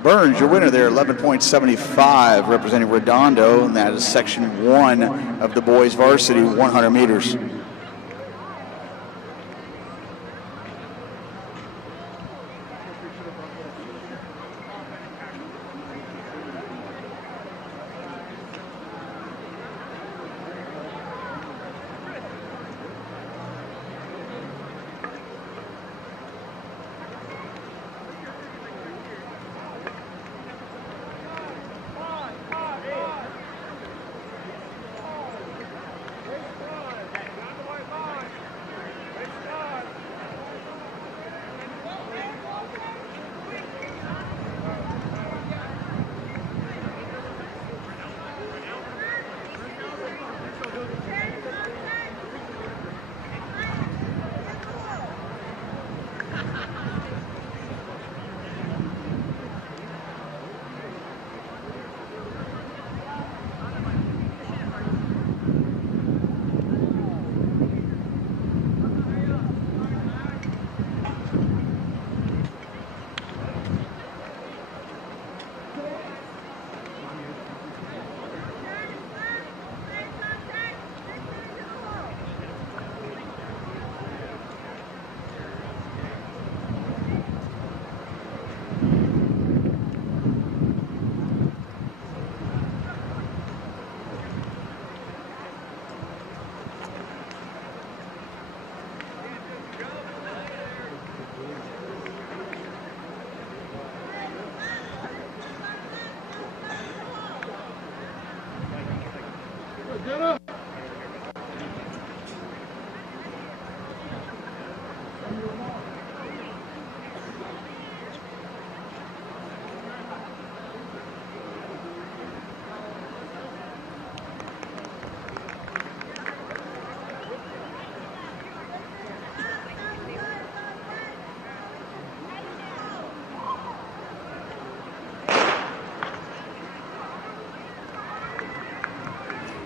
Burns, your winner there, 11.75, representing Redondo, and that is Section 1 of the boys varsity 100 meters.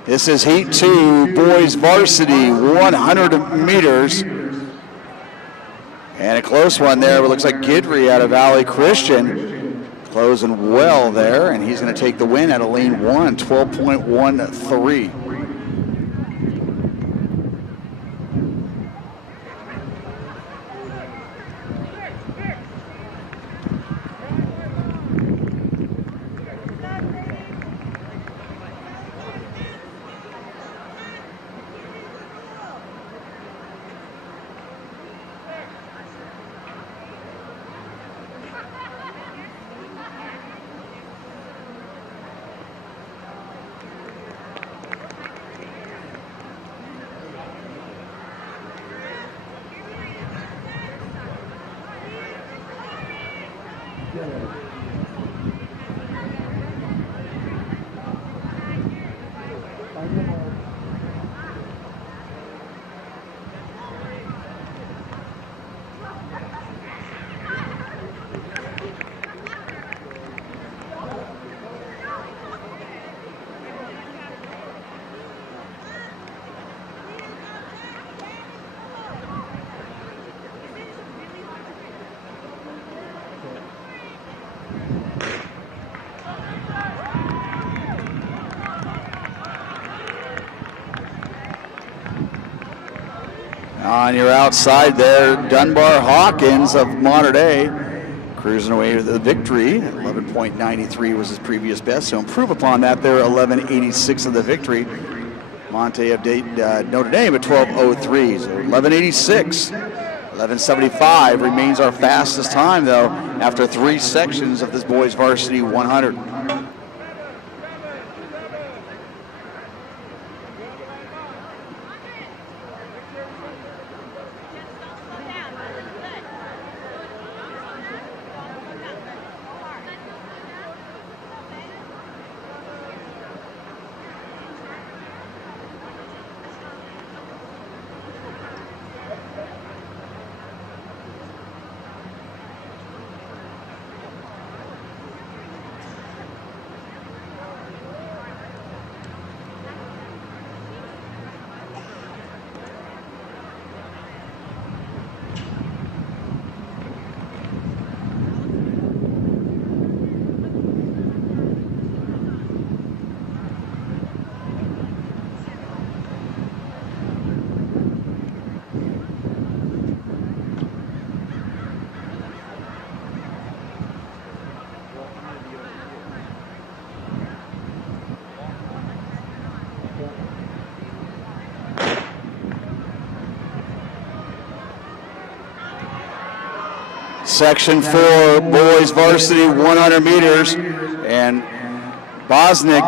This is Heat 2, boys varsity, 100 meters. And a close one there. It looks like Guidry out of Valley Christian closing well there, and he's going to take the win out of lane 1, 12.13. On your outside there, Dunbar Hawkins of Mater Dei cruising away with the victory. 11.93 was his previous best, so improve upon that there. 11.86 of the victory. Monte of Notre Dame at 12.03, so 11.86. 11.75 remains our fastest time, though, after 3 sections of this boys varsity 100. Section 4, boys varsity 100 meters, and Bosnick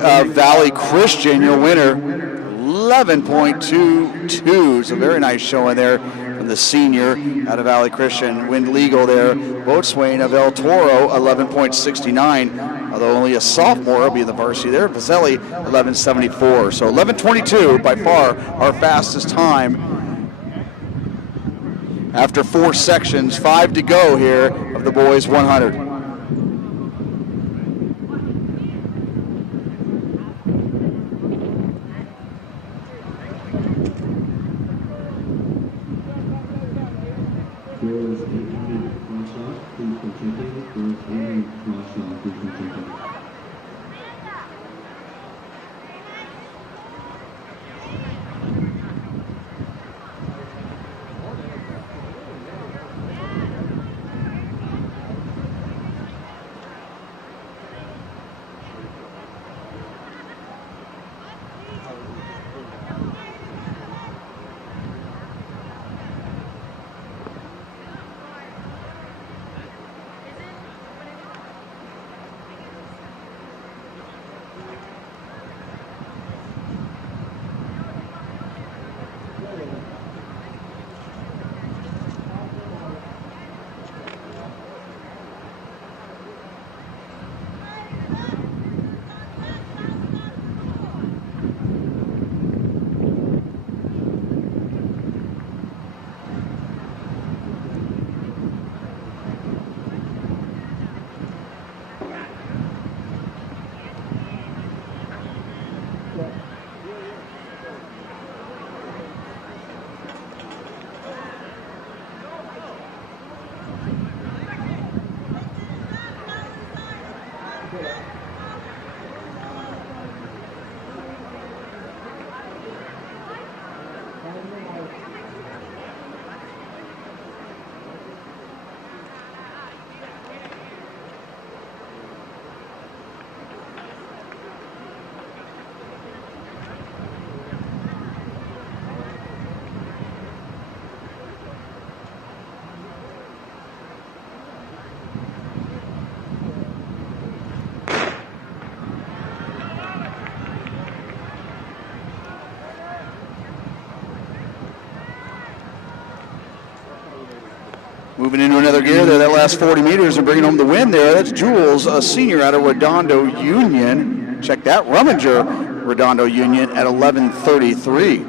of Valley Christian, your winner, 11.22. So very nice showing there from the senior out of Valley Christian. Wind legal there. Boatswain of El Toro, 11.69. Although only a sophomore will be in the varsity there. Vazelli, 11.74. So 11.22 by far our fastest time. After 4 sections, 5 to go here of the boys 100. Girls 800 cross off, please come check in. Girls 800 cross off, please come check in. Moving into another gear there, that last 40 meters and bringing home the win there. That's Jules, a senior out of Redondo Union. Check that, Rumminger, Redondo Union at 11:33.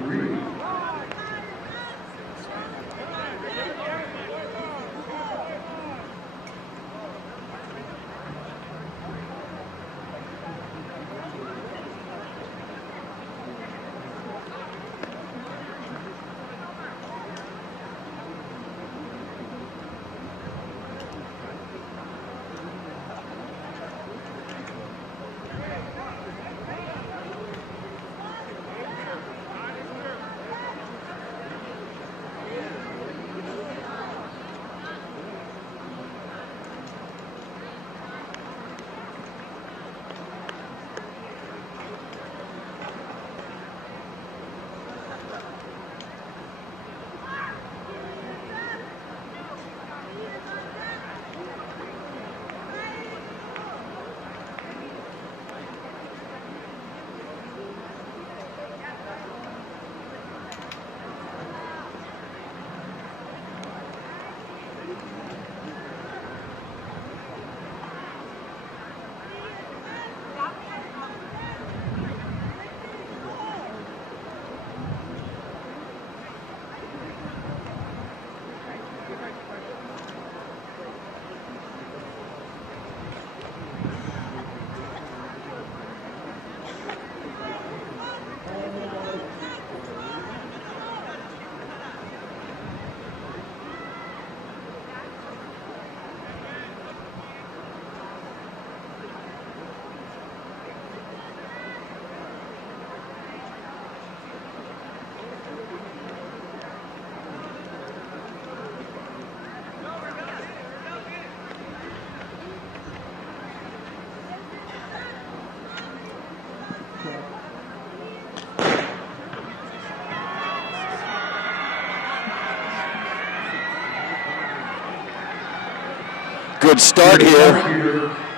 good start here.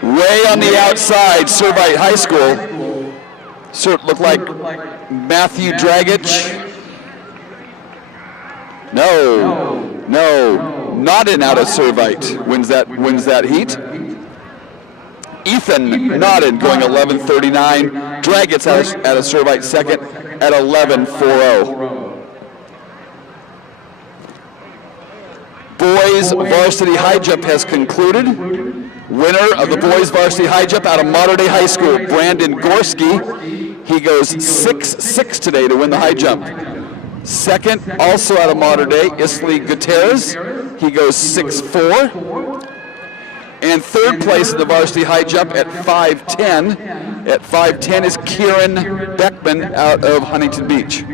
Way on the outside, Servite High School. Looked like Matthew Dragic. No, not in out of Servite wins that heat. Ethan Nodden going 11:39. Dragons out of Servite second at 11:40. Boys varsity high jump has concluded. Winner of the boys varsity high jump out of Mater Dei High School, Brandon Gorski. He goes 6'6" today to win the high jump. Second, also out of Mater Dei, Isley Gutierrez. He goes 6'4". And third place in the varsity high jump at 5'10". At 5'10" is Kieran Beckman out of Huntington Beach.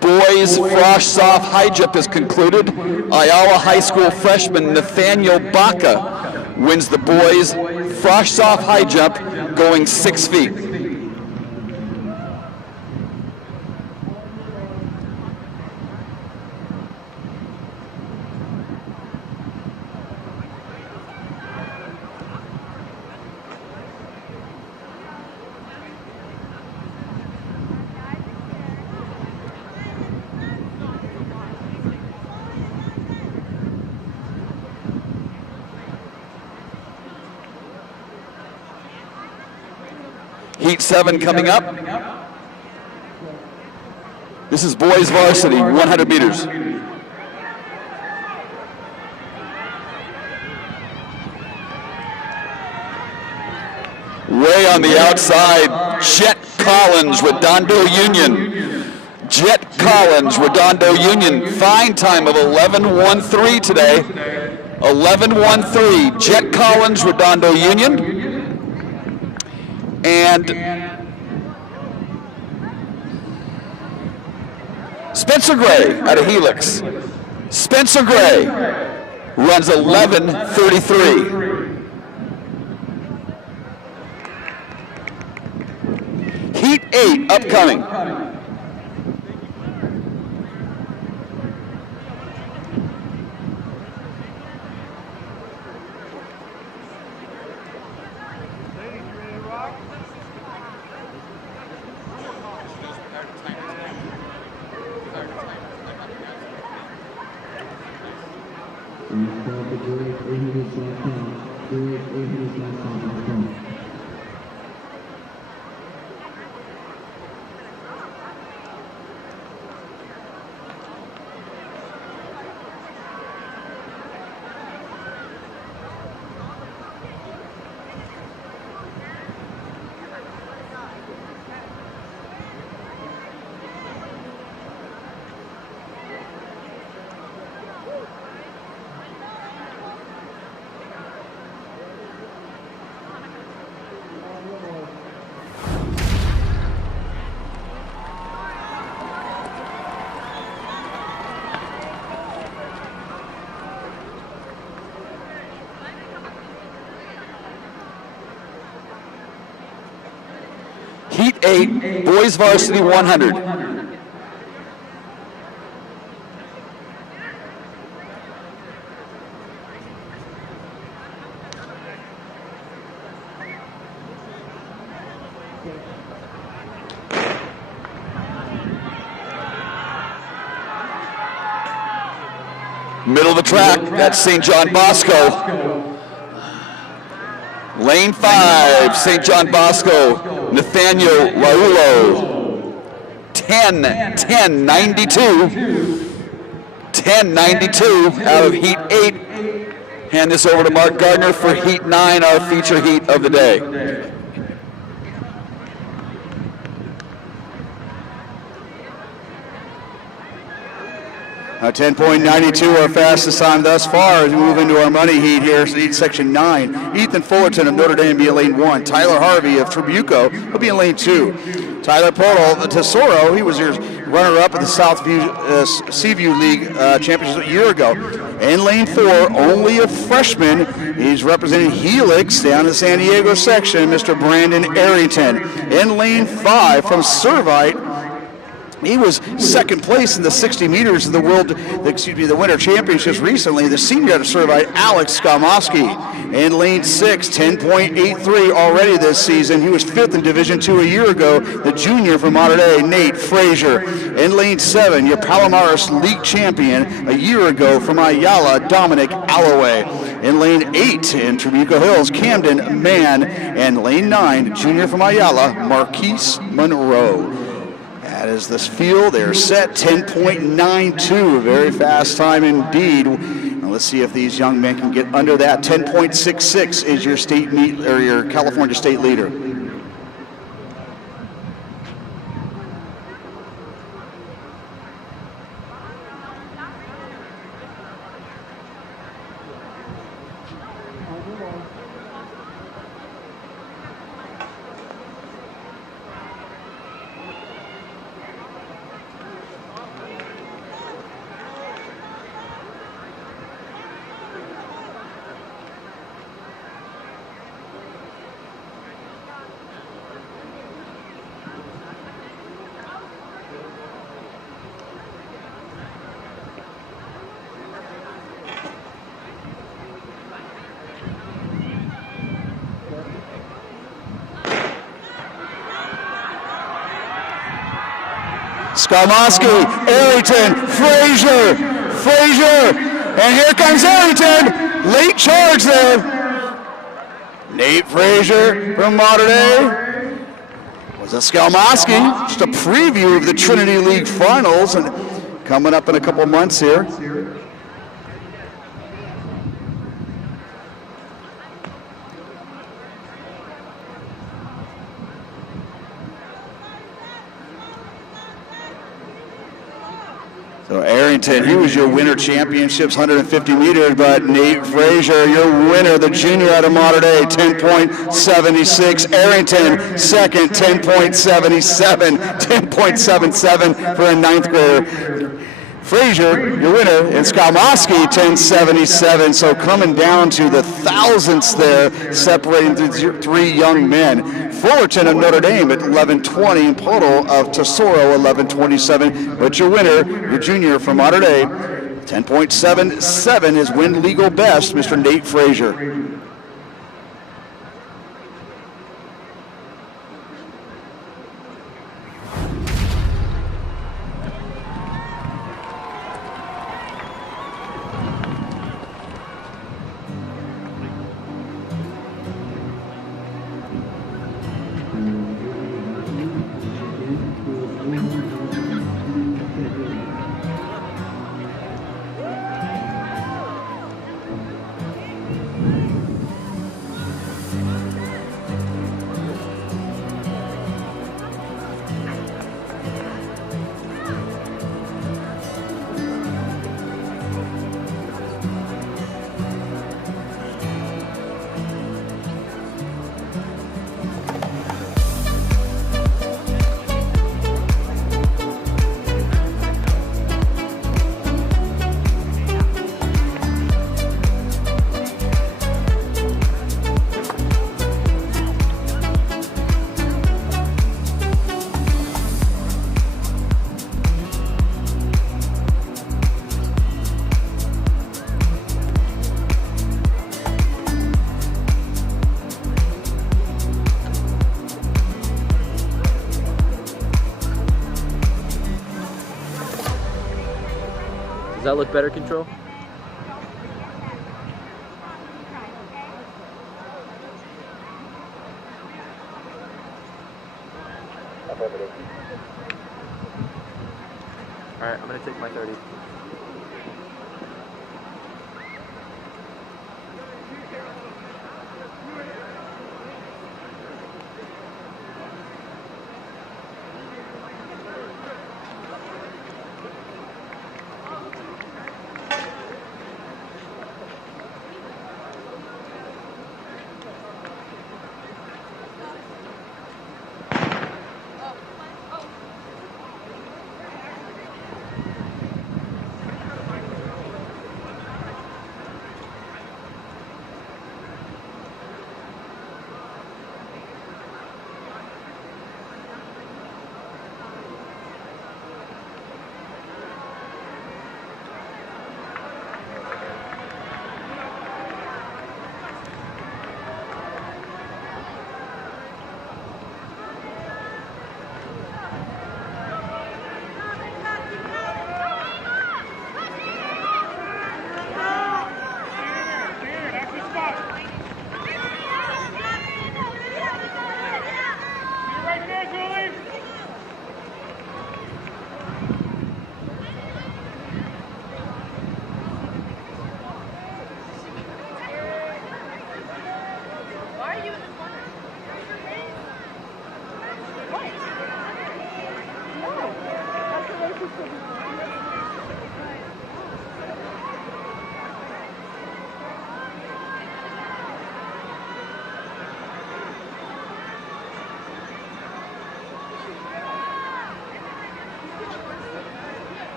Boys frosh-soft high jump is concluded. Iowa High School freshman Nathaniel Baca wins the boys frosh-soft high jump going 6 feet. Heat 7 coming up. This is boys varsity, 100 meters. Way on the outside, Jet Collins, Redondo Union. Jet Collins, Redondo Union, fine time of 11:13 today. 11:13, Jet Collins, Redondo Union. And Spencer Gray out of Helix. Spencer Gray runs 11:33. Heat 8 upcoming. Heat 8, boys varsity 100. Middle of the track, that's St. John Bosco. Lane 5, St. John Bosco, Nathaniel Raulo. 10:92. 10:92 out of Heat 8. Hand this over to Mark Gardner for Heat 9, our feature heat of the day. 10.92, our fastest time thus far as we move into our money heat here. Heat section 9. Ethan Fullerton of Notre Dame will be in lane 1. Tyler Harvey of Trabuco will be in lane 2. Tyler Portal, the Tesoro, he was your runner-up at the Southview Seaview League Championship a year ago. In lane 4, only a freshman. He's representing Helix down in the San Diego section, Mr. Brandon Arrington. In lane 5 from Servite, he was second place in the 60 meters of the the Winter Championships recently. The senior out of Servite, Alex Skalmoski. In lane 6, 10.83 already this season. He was 5th in Division II a year ago. The junior from Mater Dei, Nate Frazier. In lane 7, your Palomares League champion a year ago from Ayala, Dominic Alloway. In lane 8, in Trabuco Hills, Camden Mann. And lane 9, junior from Ayala, Marquise Monroe. That is this field. They're set 10.92, a very fast time indeed. Now let's see if these young men can get under that. 10.66 is your state meet or your California state leader. Skalmoski, Arrington, Frazier, and here comes Arrington. Late charge there. Nate Frazier from Mater Dei. Was it Skalmoski? Just a preview of the Trinity League Finals, and coming up in a couple months here. So Arrington, he was your winter championships, 150 meters, but Nate Frazier, your winner, the junior out of Mater Dei, 10.76. Arrington, second, 10.77, 10.77 for a ninth grader. Frazier, your winner, and Skalmoski, 10.77. So coming down to the thousandths there, separating the three young men. Fullerton of Notre Dame at 11.20, and Poto of Tesoro 11.27. But your winner, your junior from Mater Dei, 10.77, his win legal best, Mr. Nate Frazier. Does that look better, Control? All right, I'm gonna take my 30.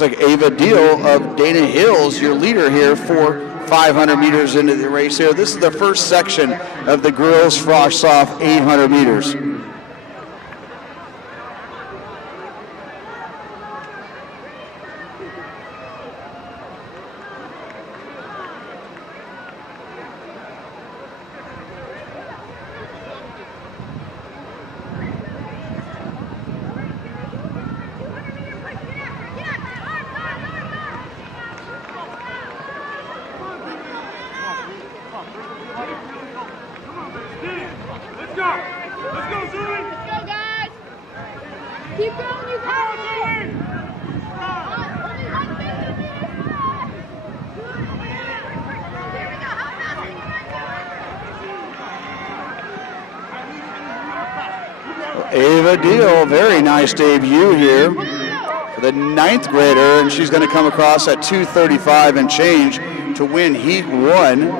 Looks like Ava Deal of Dana Hills, your leader here for 500 meters into the race here. This is the first section of the girls Frosh-Soft 800 meters. Ava Deal, very nice debut here for the 9th grader, and she's going to come across at 2:35 and change to win Heat 1.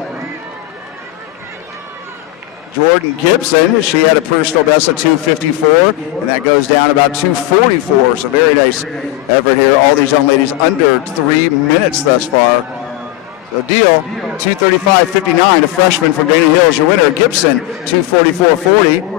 Jordan Gibson, she had a personal best of 2:54, and that goes down about 2:44, so very nice effort here. All these young ladies under 3 minutes thus far. So Deal, 2:35.59, a freshman from Dana Hills, your winner. Gibson, 2:44.40.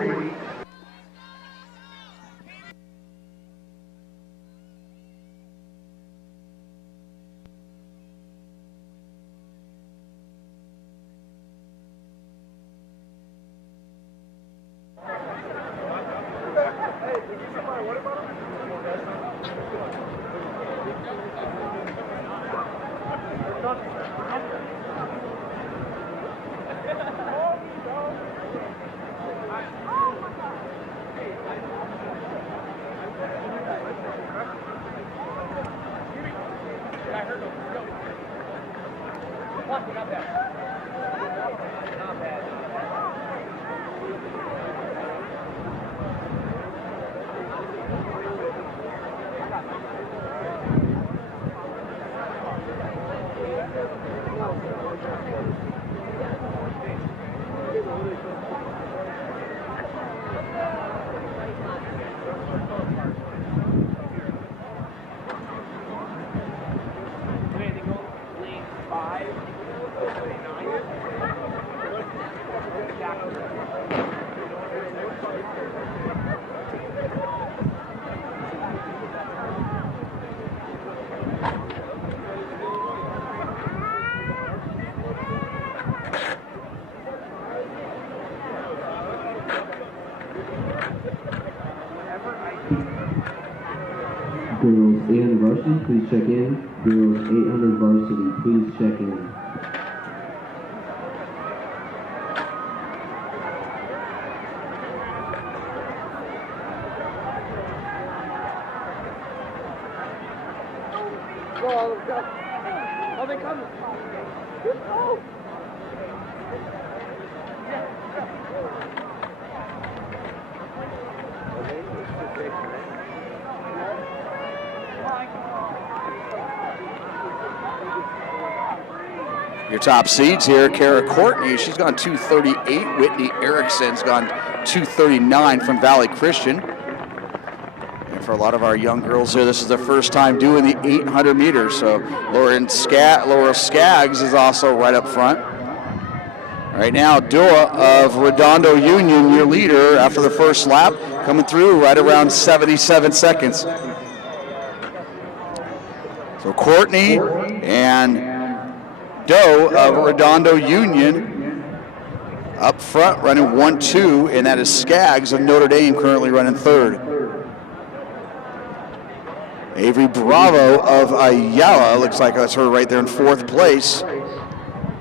Girls 800 varsity, please check in. Girls 800 varsity, please check in. Oh, they come. Oh. Your top seeds here, Kara Courtney, she's gone 2:38. Whitney Erickson's gone 2:39 from Valley Christian. And for a lot of our young girls here, this is their first time doing the 800 meters. So Laura Skaggs is also right up front. Right now, Dua of Redondo Union, your leader after the first lap, coming through right around 77 seconds. So Courtney and Doe of Redondo Union up front running 1-2, and that is Skaggs of Notre Dame currently running third. Avery Bravo of Ayala, looks like that's her right there in fourth place.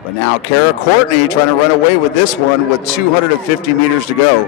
But now Kara Courtney trying to run away with this one with 250 meters to go.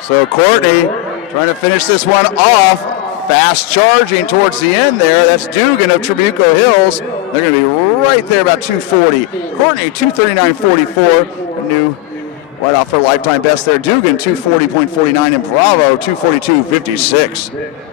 So Courtney trying to finish this one off. Fast charging towards the end there. That's Dugan of Trabuco Hills. They're going to be right there about 240. Courtney, 239.44. A new right off her lifetime best there. Dugan, 240.49. And Bravo, 242.56.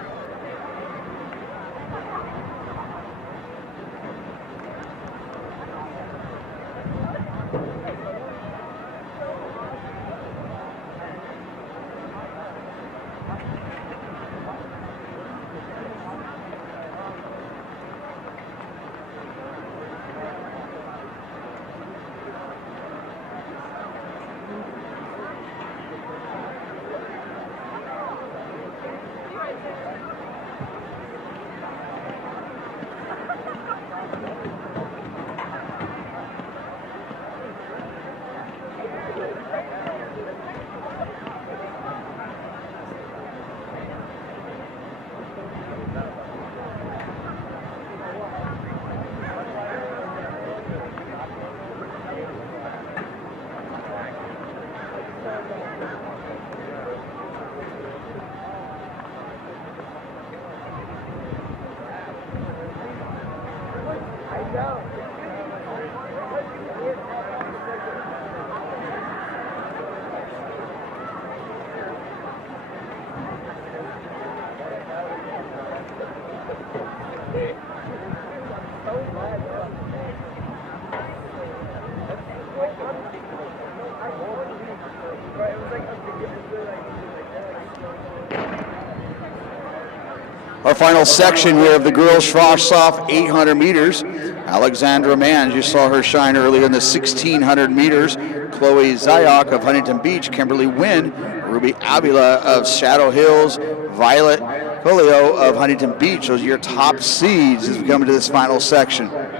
Our final section here of the girls Frosh-Soft 800 meters. Alexandra Mann, you saw her shine earlier in the 1600 meters. Chloe Zayok of Huntington Beach, Kimberly Wynn, Ruby Avila of Shadow Hills, Violet Colio of Huntington Beach. Those are your top seeds as we come into this final section. Good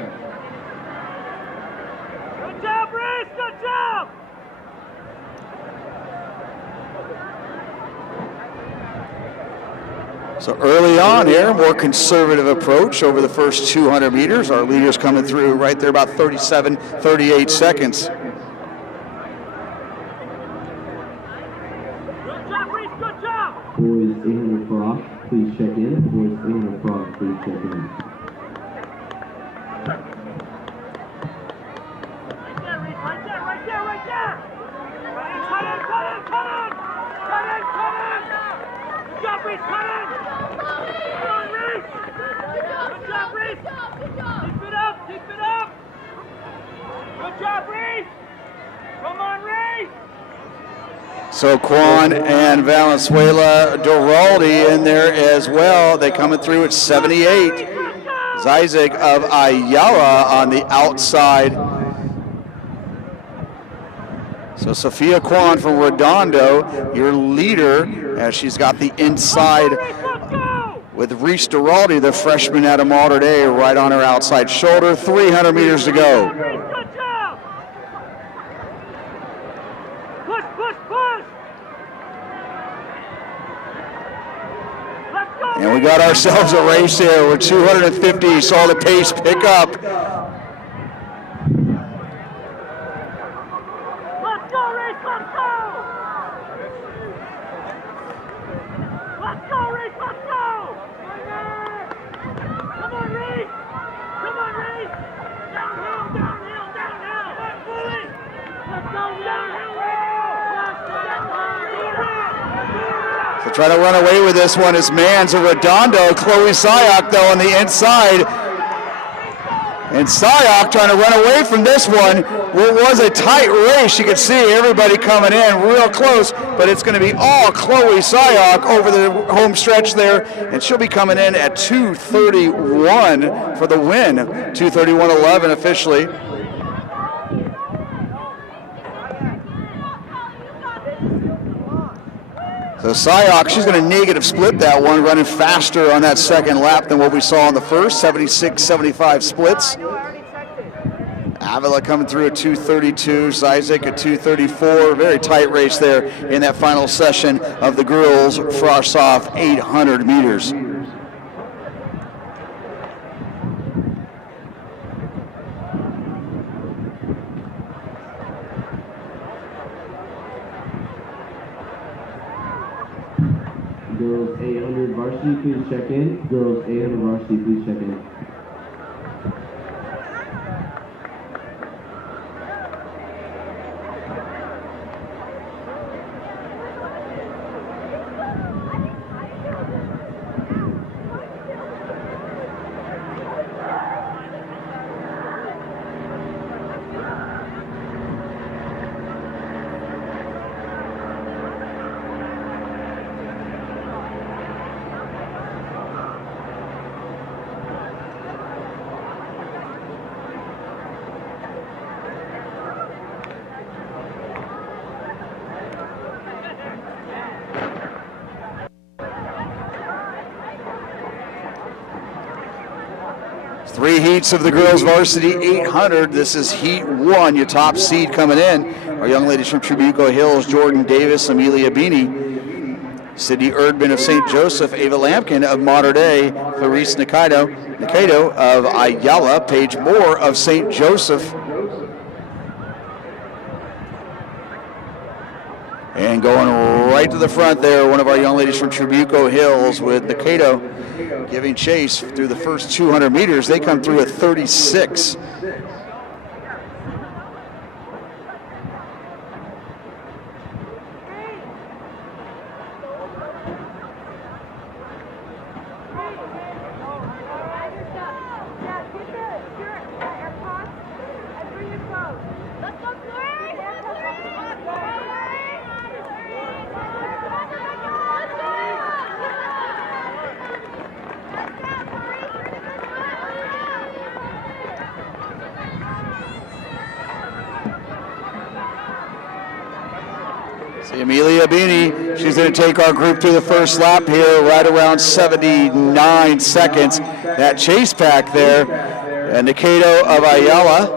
job, Reese! Good job! So early on here, more conservative approach over the first 200 meters. Our leaders coming through right there about 37, 38 seconds. Good job, Reese! Good job! Boys 800 frock, please check in. Boys 800 frock, please check in. Right there, Reese! Right there! Right there! Right there! Cut in! Cut in! Cut in! Cut in! Cut in! Cut in! Good job, Reese! Cut in! Come on, Reese! Good job, Reese! Keep it up! Keep it up! Good job, Reese! Come on, Reese! So Quan and Valenzuela Doraldi in there as well. They coming through at 78. Zizek of Ayala on the outside. So Sophia Quan from Redondo, your leader, as she's got the inside with Reese Doraldi, the freshman out of Mater Dei, right on her outside shoulder. 300 meters to go. Good job! Push, push, push! Let's go! And we got ourselves a race here. We're 250, saw the pace pick up. Let's go, Reese! Let's go! Let's go, Reese! Let's go! Come on, Reese! Come on, Reese! Downhill, downhill, downhill! Come on, bully! Let's go, downhill, Reese! So try to run away with this one is Mans of Redondo. Chloe Sayok, though, on the inside. And Sayok trying to run away from this one. It was a tight race. You could see everybody coming in real close, but it's going to be all Chloe Sayok over the home stretch there, and she'll be coming in at 2:31 for the win. 2:31.11 officially. So Sayok, she's going to negative split that one, running faster on that second lap than what we saw on the first, 76-75 splits. Avila coming through at 2:32, Zizek at 2:34. Very tight race there in that final session of the girls Frosh-Soft 800 meters. varsity, please check in. Girls 800 varsity, please check in. Three heats of the girls varsity 800. This is heat 1. Your top seed coming in. Our young ladies from Trabuco Hills, Jordan Davis, Amelia Beanie, Sydney Erdman of St. Joseph, Ava Lampkin of Mater Dei, Clarice Nikaido of Ayala, Paige Moore of St. Joseph. And going right to the front there, one of our young ladies from Trabuco Hills with Nikaido giving chase through the first 200 meters. They come through at 36. See Amelia Beanie, she's going to take our group through the first lap here, right around 79 seconds. That chase pack there, and Nikaido of Ayala.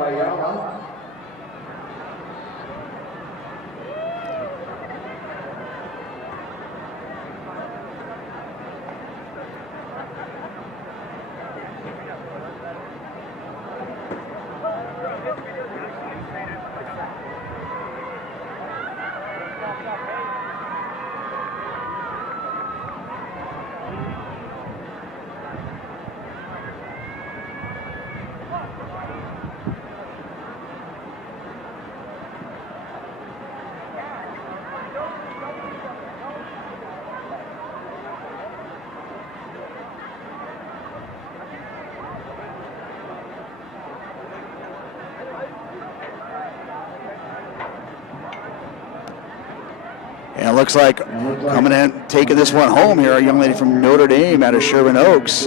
And it looks like coming in, taking this one home here, a young lady from Notre Dame out of Sherman Oaks.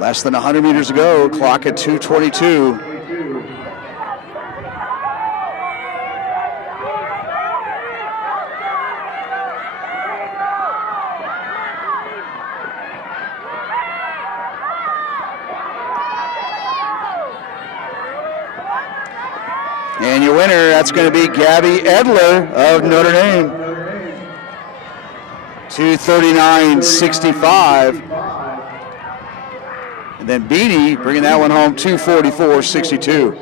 Less than 100 meters ago, clock at 2:22. And your winner, that's going to be Gabby Edler of Notre Dame. 2:39.65. And then Beanie bringing that one home, 2:44.62.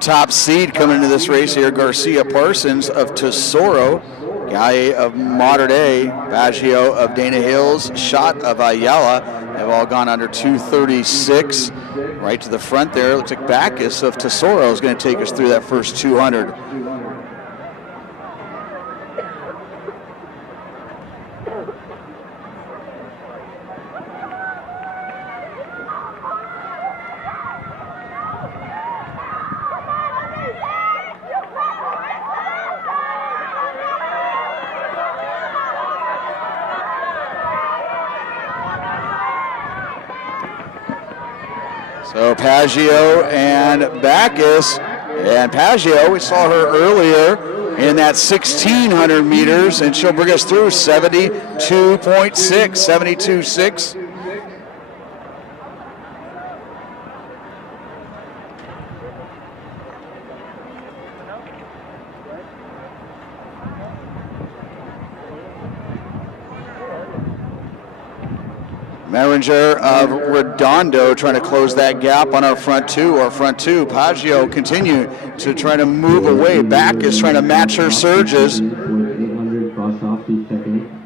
top seed coming into this race here, Garcia Parsons of Tesoro, Guy of Mater Dei, Baggio of Dana Hills, Shot of Ayala have all gone under 236. Right to the front there, looks like Bacchus of Tesoro is going to take us through that first 200. So Paggio and Bacchus, and Paggio, we saw her earlier in that 1,600 meters, and she'll bring us through 72.6, 72.6. Meringer of Redondo trying to close that gap on our front two. Paggio continue to try to move away. Bacchus trying to match her surges. 800 cross off, please check in.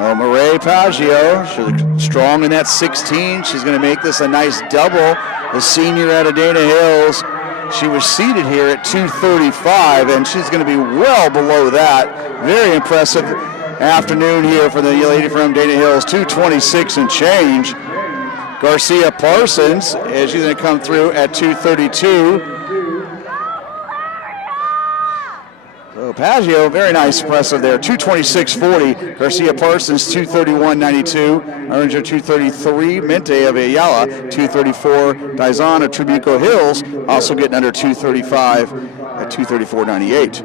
Oh, Mireille Paggio, she's strong in that 16. She's going to make this a nice double. The senior out of Dana Hills. She was seated here at 235, and she's going to be well below that. Very impressive afternoon here for the lady from Dana Hills, 226 and change. Garcia Parsons, she's going to come through at 232. So Paggio, very nice, impressive there. 226.40. Garcia Parsons, 231.92. Meringer, 233. Mente of Ayala, 234. Dizon of Trabuco Hills, also getting under 235 at 234.98.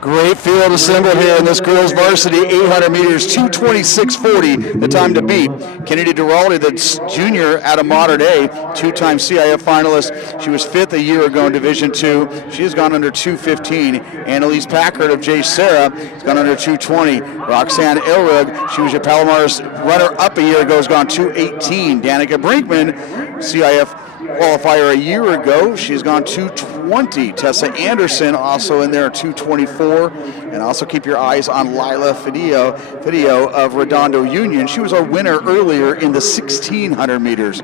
Great field assembled here in this girls varsity 800 meters, 226.40, the time to beat. Kennedy Duraldi, the junior out of Mater Dei, two-time CIF finalist. She was fifth a year ago in Division II. She has gone under 215. Annalise Packard of J. Sarah has gone under 220. Roxanne Ilrug, she was a Palomar's runner-up a year ago, has gone 218. Danica Brinkman, CIF qualifier a year ago, she's gone 220. Tessa Anderson also in there, 224. And also keep your eyes on Lila Fidio of Redondo Union. She was our winner earlier in the 1,600 meters.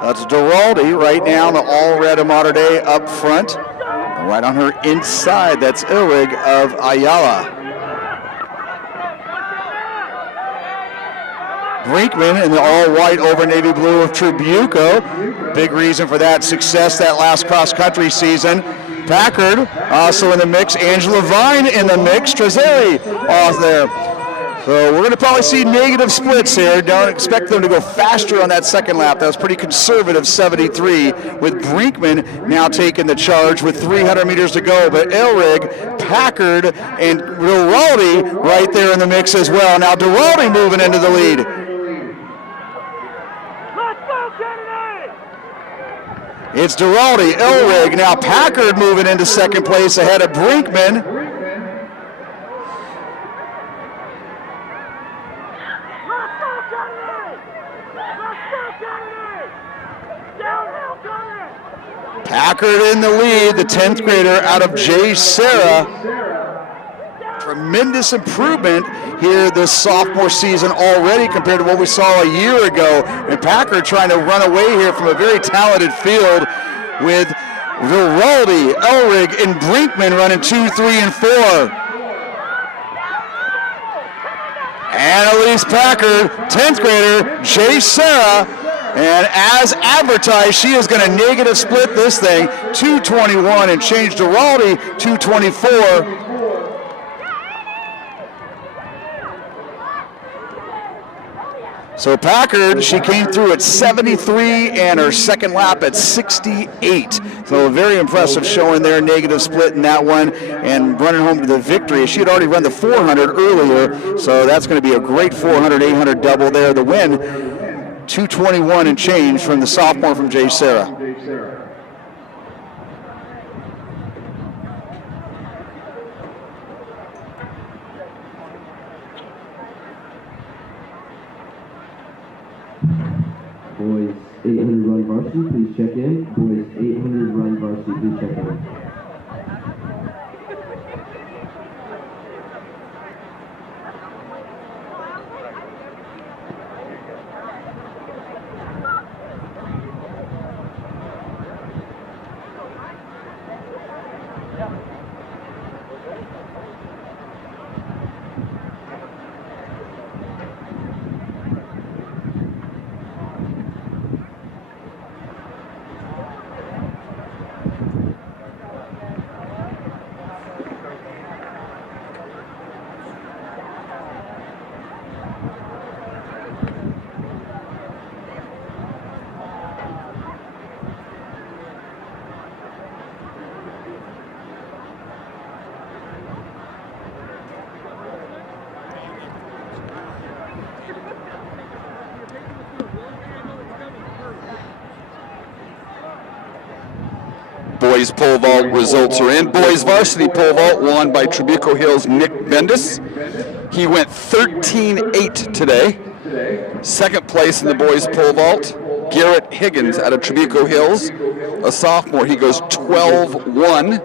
That's Duraldi right now, the all-red of Mater Dei up front. Right on her inside, that's Ilrig of Ayala. Brinkman in the all-white over navy blue of Trabuco. Big reason for that success that last cross-country season. Packard also in the mix. Angela Vine in the mix. Trezzeri off there. So we're going to probably see negative splits here. Don't expect them to go faster on that second lap. That was pretty conservative 73 with Brinkman now taking the charge with 300 meters to go. But Elrig, Packard, and Duraldi right there in the mix as well. Now Duraldi moving into the lead. Let's go, Kennedy! It's Duraldi, Elrig, now Packard moving into second place ahead of Brinkman. Packard in the lead, the 10th grader out of J. Sarah. Tremendous improvement here this sophomore season already compared to what we saw a year ago. And Packard trying to run away here from a very talented field with Viraldi, Elrig, and Brinkman running 2, 3, and 4. Annalise Packard, 10th grader, J. Sarah. And as advertised, she is going to negative split this thing, 221, and change Duraldi, 224. So Packard, she came through at 73 and her second lap at 68. So a very impressive showing there, negative split in that one and running home to the victory. She had already run the 400 earlier, so that's going to be a great 400, 800 double there. The win. 221 and change from the sophomore from J. Sarah. Boys 800 run varsity, please check in. Boys 800 run varsity, please check in. Boys pole vault results are in. Boys varsity pole vault won by Trabuco Hills' Nick Bendis. He went 13-8 today. Second place in the boys pole vault, Garrett Higgins out of Trabuco Hills, a sophomore. He goes 12-1.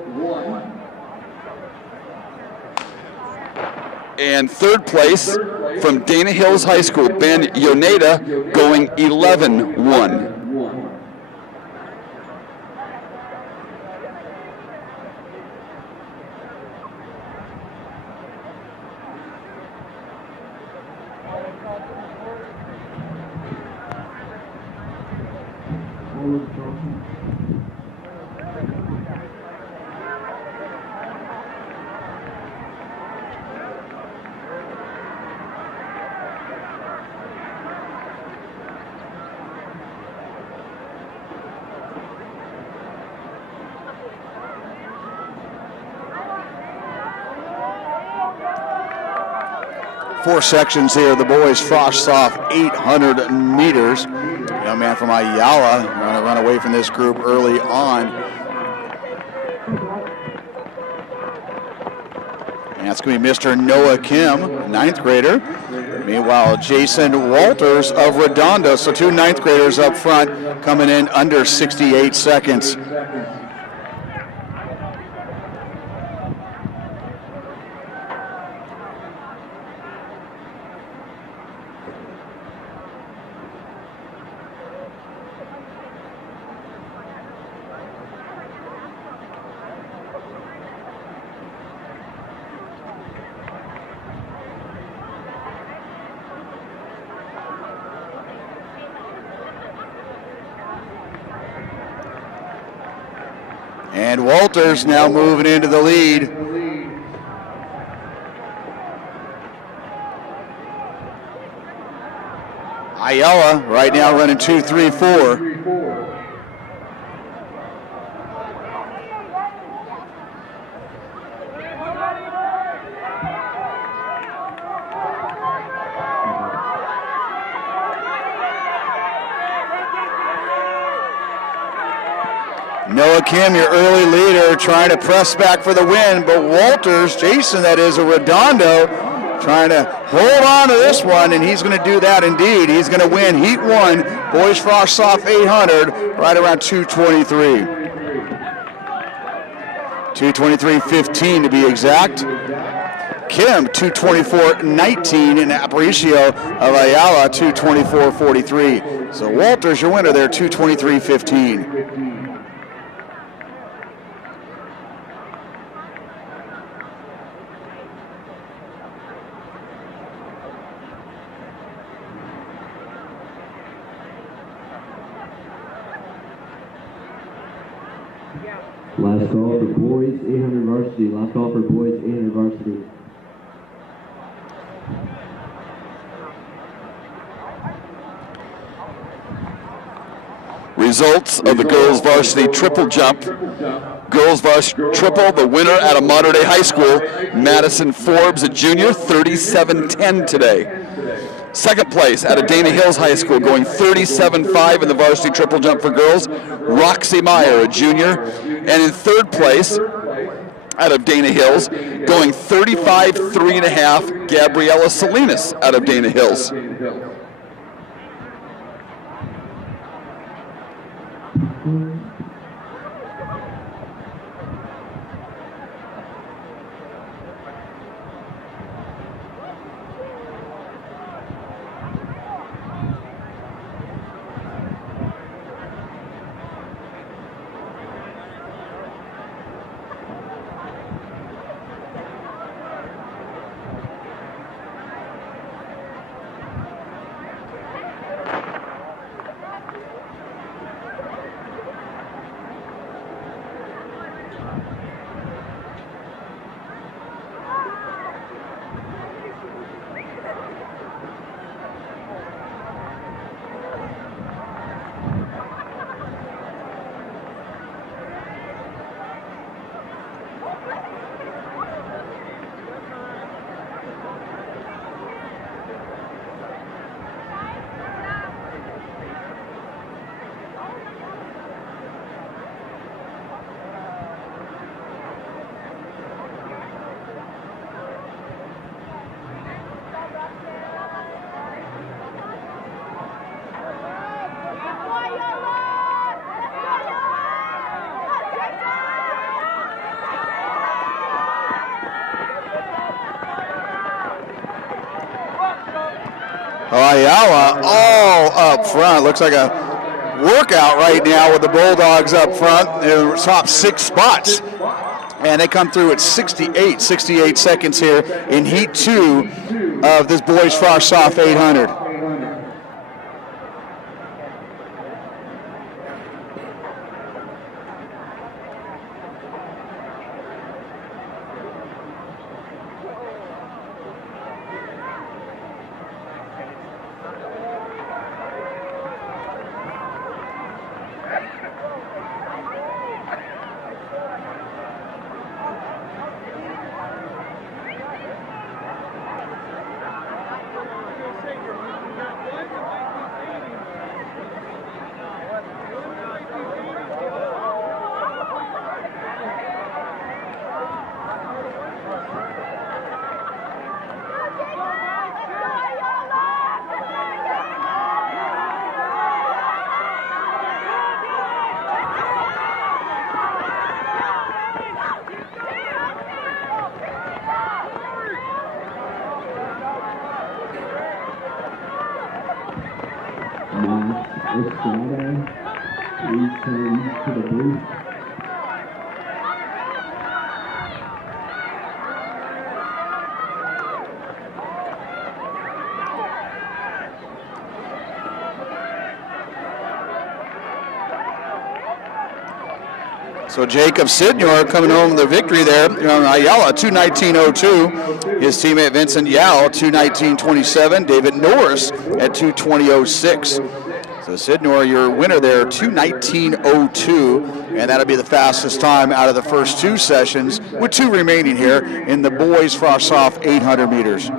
And third place from Dana Hills High School, Ben Yoneda, going 11-1. Four sections here. The boys frost off 800 meters. Young man from Ayala going to run away from this group early on. And that's going to be Mr. Noah Kim, ninth grader. Meanwhile, Jason Walters of Redondo. So two ninth graders up front coming in under 68 seconds. And Walters now moving into the lead. Ayala right now running 2:34. Noah Kim, your early leader, trying to press back for the win, but Walters, Jason that is, a Redondo, trying to hold on to this one, and he's going to do that indeed. He's going to win Heat 1, Boys Frosh Soft 800, right around 2:23. 2:23.15 to be exact. Kim, 2:24.19, and Aparicio of Ayala, 2:24.43. So Walters, your winner there, 2:23.15. Last call for boys 800 varsity. Last call for boys 800 varsity. Results of the girls varsity triple jump. Girls varsity triple, the winner at a modern day high school, Madison Forbes, a junior, 37.10 today. Second place at a Dana Hills High School, going 37.5 in the varsity triple jump for girls, Roxy Meyer, a junior. And in third place out of Dana Hills, going 35.3.5, Gabriela Salinas out of Dana Hills. Ayala all up front. Looks like a workout right now with the Bulldogs up front. They're in the top 6 spots. And they come through at 68 seconds here in Heat 2 of this Boys Frosh Soft 800. So Jacob Sidnor coming home with the victory there on Ayala, 2:19.02. His teammate Vincent Yao, 2:19.27. David Norris at 2:20.06. So Sidnor, your winner there, 2:19.02, and that'll be the fastest time out of the first two sessions, with two remaining here in the boys frosh-off 800 meters.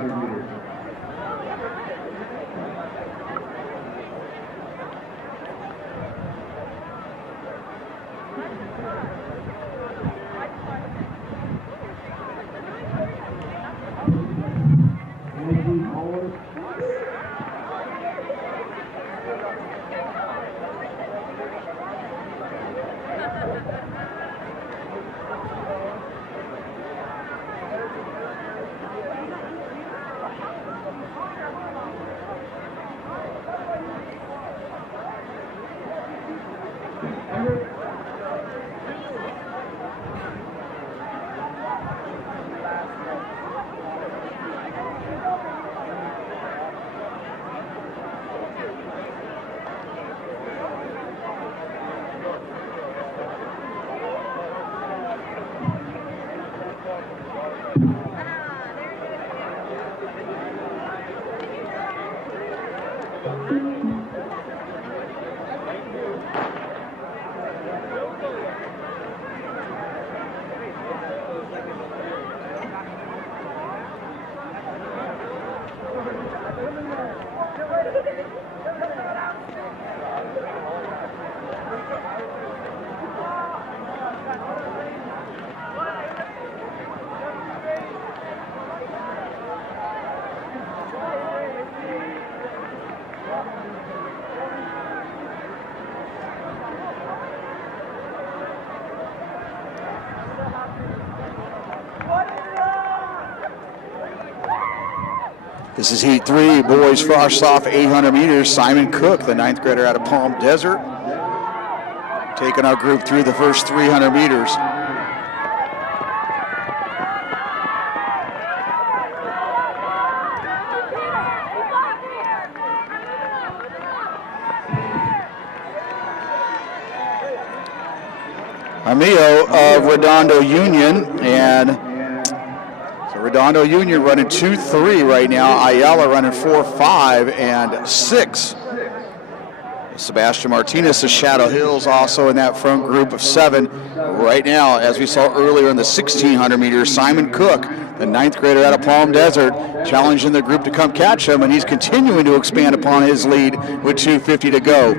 This is heat 3, boys frosh-off 800 meters. Simon Cook, the 9th grader out of Palm Desert, taking our group through the first 300 meters. Armillo of Redondo Union, and Redondo Union running 2-3 right now. Ayala running 4-5 and 6. Sebastian Martinez of Shadow Hills also in that front group of 7. Right now, as we saw earlier in the 1600 meters, Simon Cook, the 9th grader out of Palm Desert, challenging the group to come catch him, and he's continuing to expand upon his lead with 2:50 to go.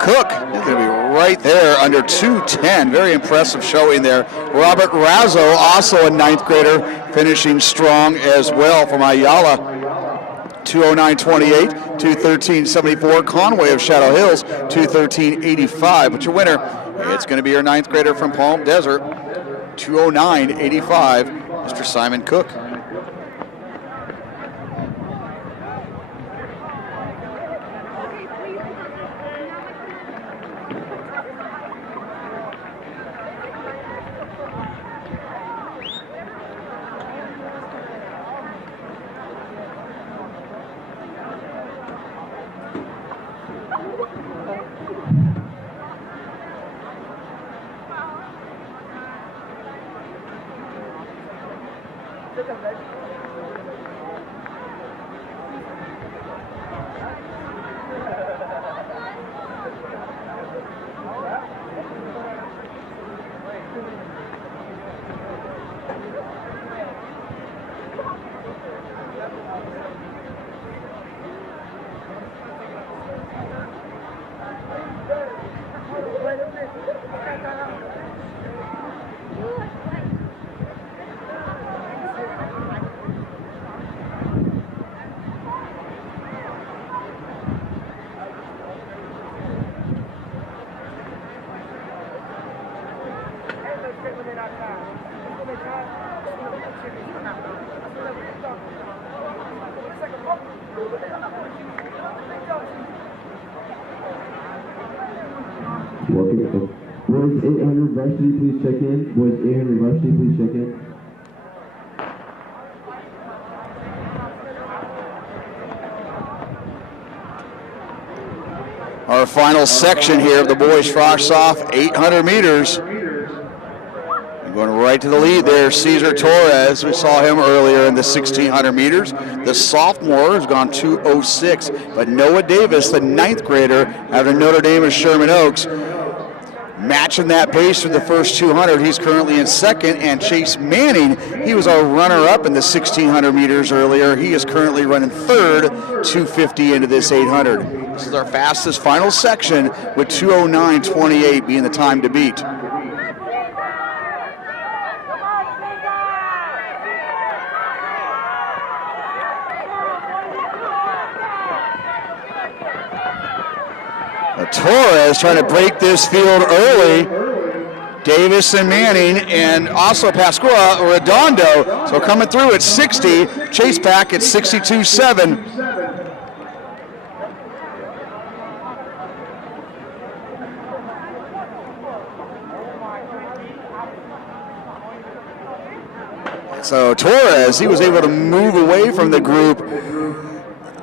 Cook is going to be right there under 2:10. Very impressive showing there. Robert Razzo, also a 9th grader, finishing strong as well from Ayala. 2:09.28, 2:13.74. Conway of Shadow Hills, 2:13.85. But your winner, it's going to be your 9th grader from Palm Desert, 2:09.85, Mr. Simon Cook. Welcome. Boys 800 varsity, please check in. Boys 800 varsity, please check in. Our final section here of the boys frosh off, 800 meters. And going right to the lead there, Cesar Torres. We saw him earlier in the 1600 meters. The sophomore has gone 2:06, but Noah Davis, the 9th grader out of Notre Dame and Sherman Oaks, matching that pace for the first 200. He's currently in second, and Chase Manning, he was our runner-up in the 1600 meters earlier. He is currently running third, 250 into this 800. This is our fastest final section, with 2:09.28 being the time to beat. Torres trying to break this field early. Davis and Manning, and also Pascua Redondo. So coming through at 60, Chase back at 62.7. So Torres, he was able to move away from the group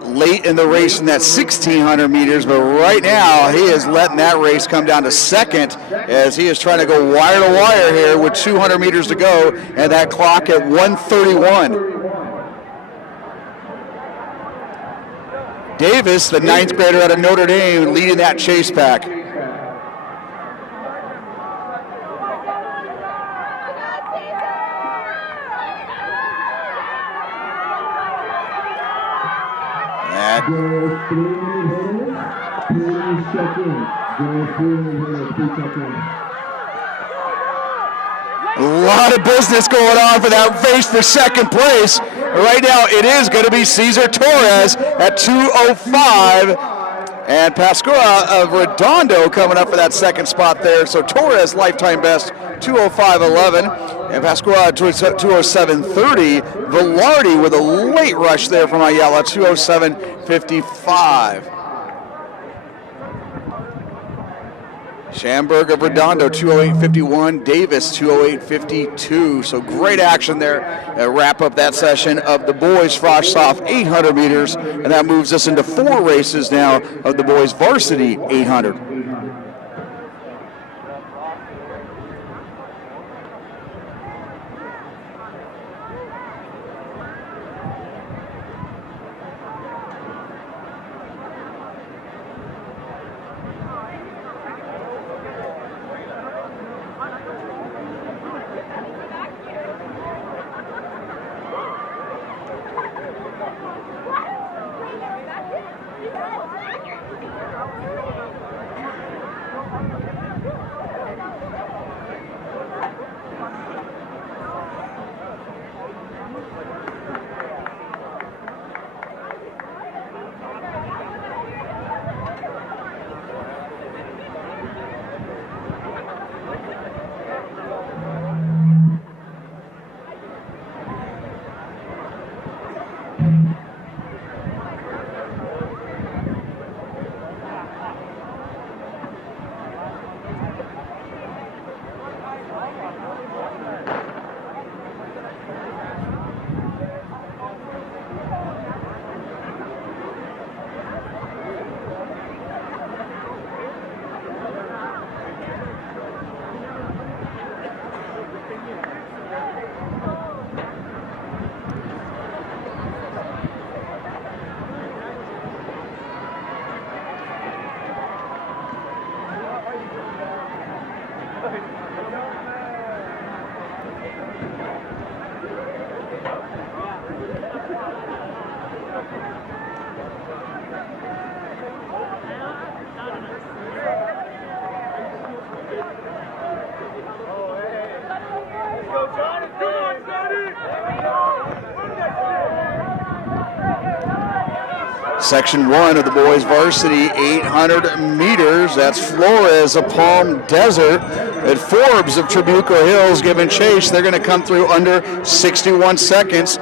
late in the race in that 1600 meters, but right now he is letting that race come down to second as he is trying to go wire to wire here with 200 meters to go and that clock at 1:31. Davis, the 9th grader out of Notre Dame, leading that chase pack. Girls 300, please check in. Girls 300, please check in. A lot of business going on for that race for second place. Right now it is going to be Cesar Torres at 2:05 and Pascua of Redondo coming up for that second spot there. So Torres lifetime best 2:05.11 and Pascua 2:07.30. Velarde with a late rush there from Ayala, 2:07.55. Schamberg of Redondo, 2:08.51. Davis, 2:08.52. So great action there. Wrap up that session of the boys frosh off 800 meters, and that moves us into 4 races now of the boys varsity 800. Section 1 of the boys varsity 800 meters. That's Flores of Palm Desert and Forbes of Trabuco Hills giving chase. They're going to come through under 61 seconds.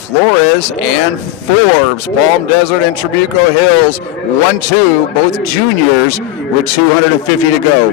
Flores and Forbes. Palm Desert and Trabuco Hills, 1-2, both juniors with 250 to go.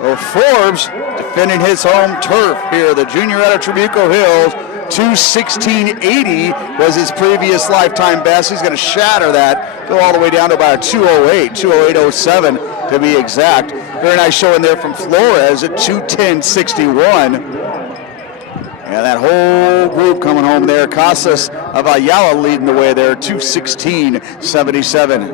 Well, Forbes defending his home turf here, the junior out of Trabuco Hills. 2:16.80 was his previous lifetime best. He's going to shatter that, go all the way down to about a 2:08.07 to be exact. Very nice showing there from Flores at 2:10.61. And that whole group coming home there. Casas of Ayala leading the way there, 2:16.77.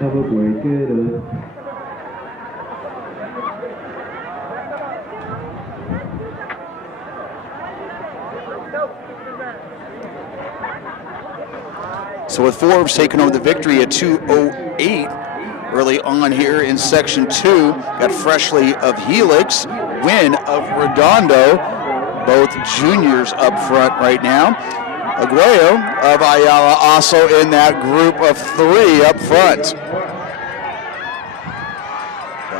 Have a break it up. So with Forbes taking over the victory at 2:08 early on here in Section 2, got Freshly of Helix, Wynn of Redondo, both juniors up front right now. Aguayo of Ayala also in that group of three up front.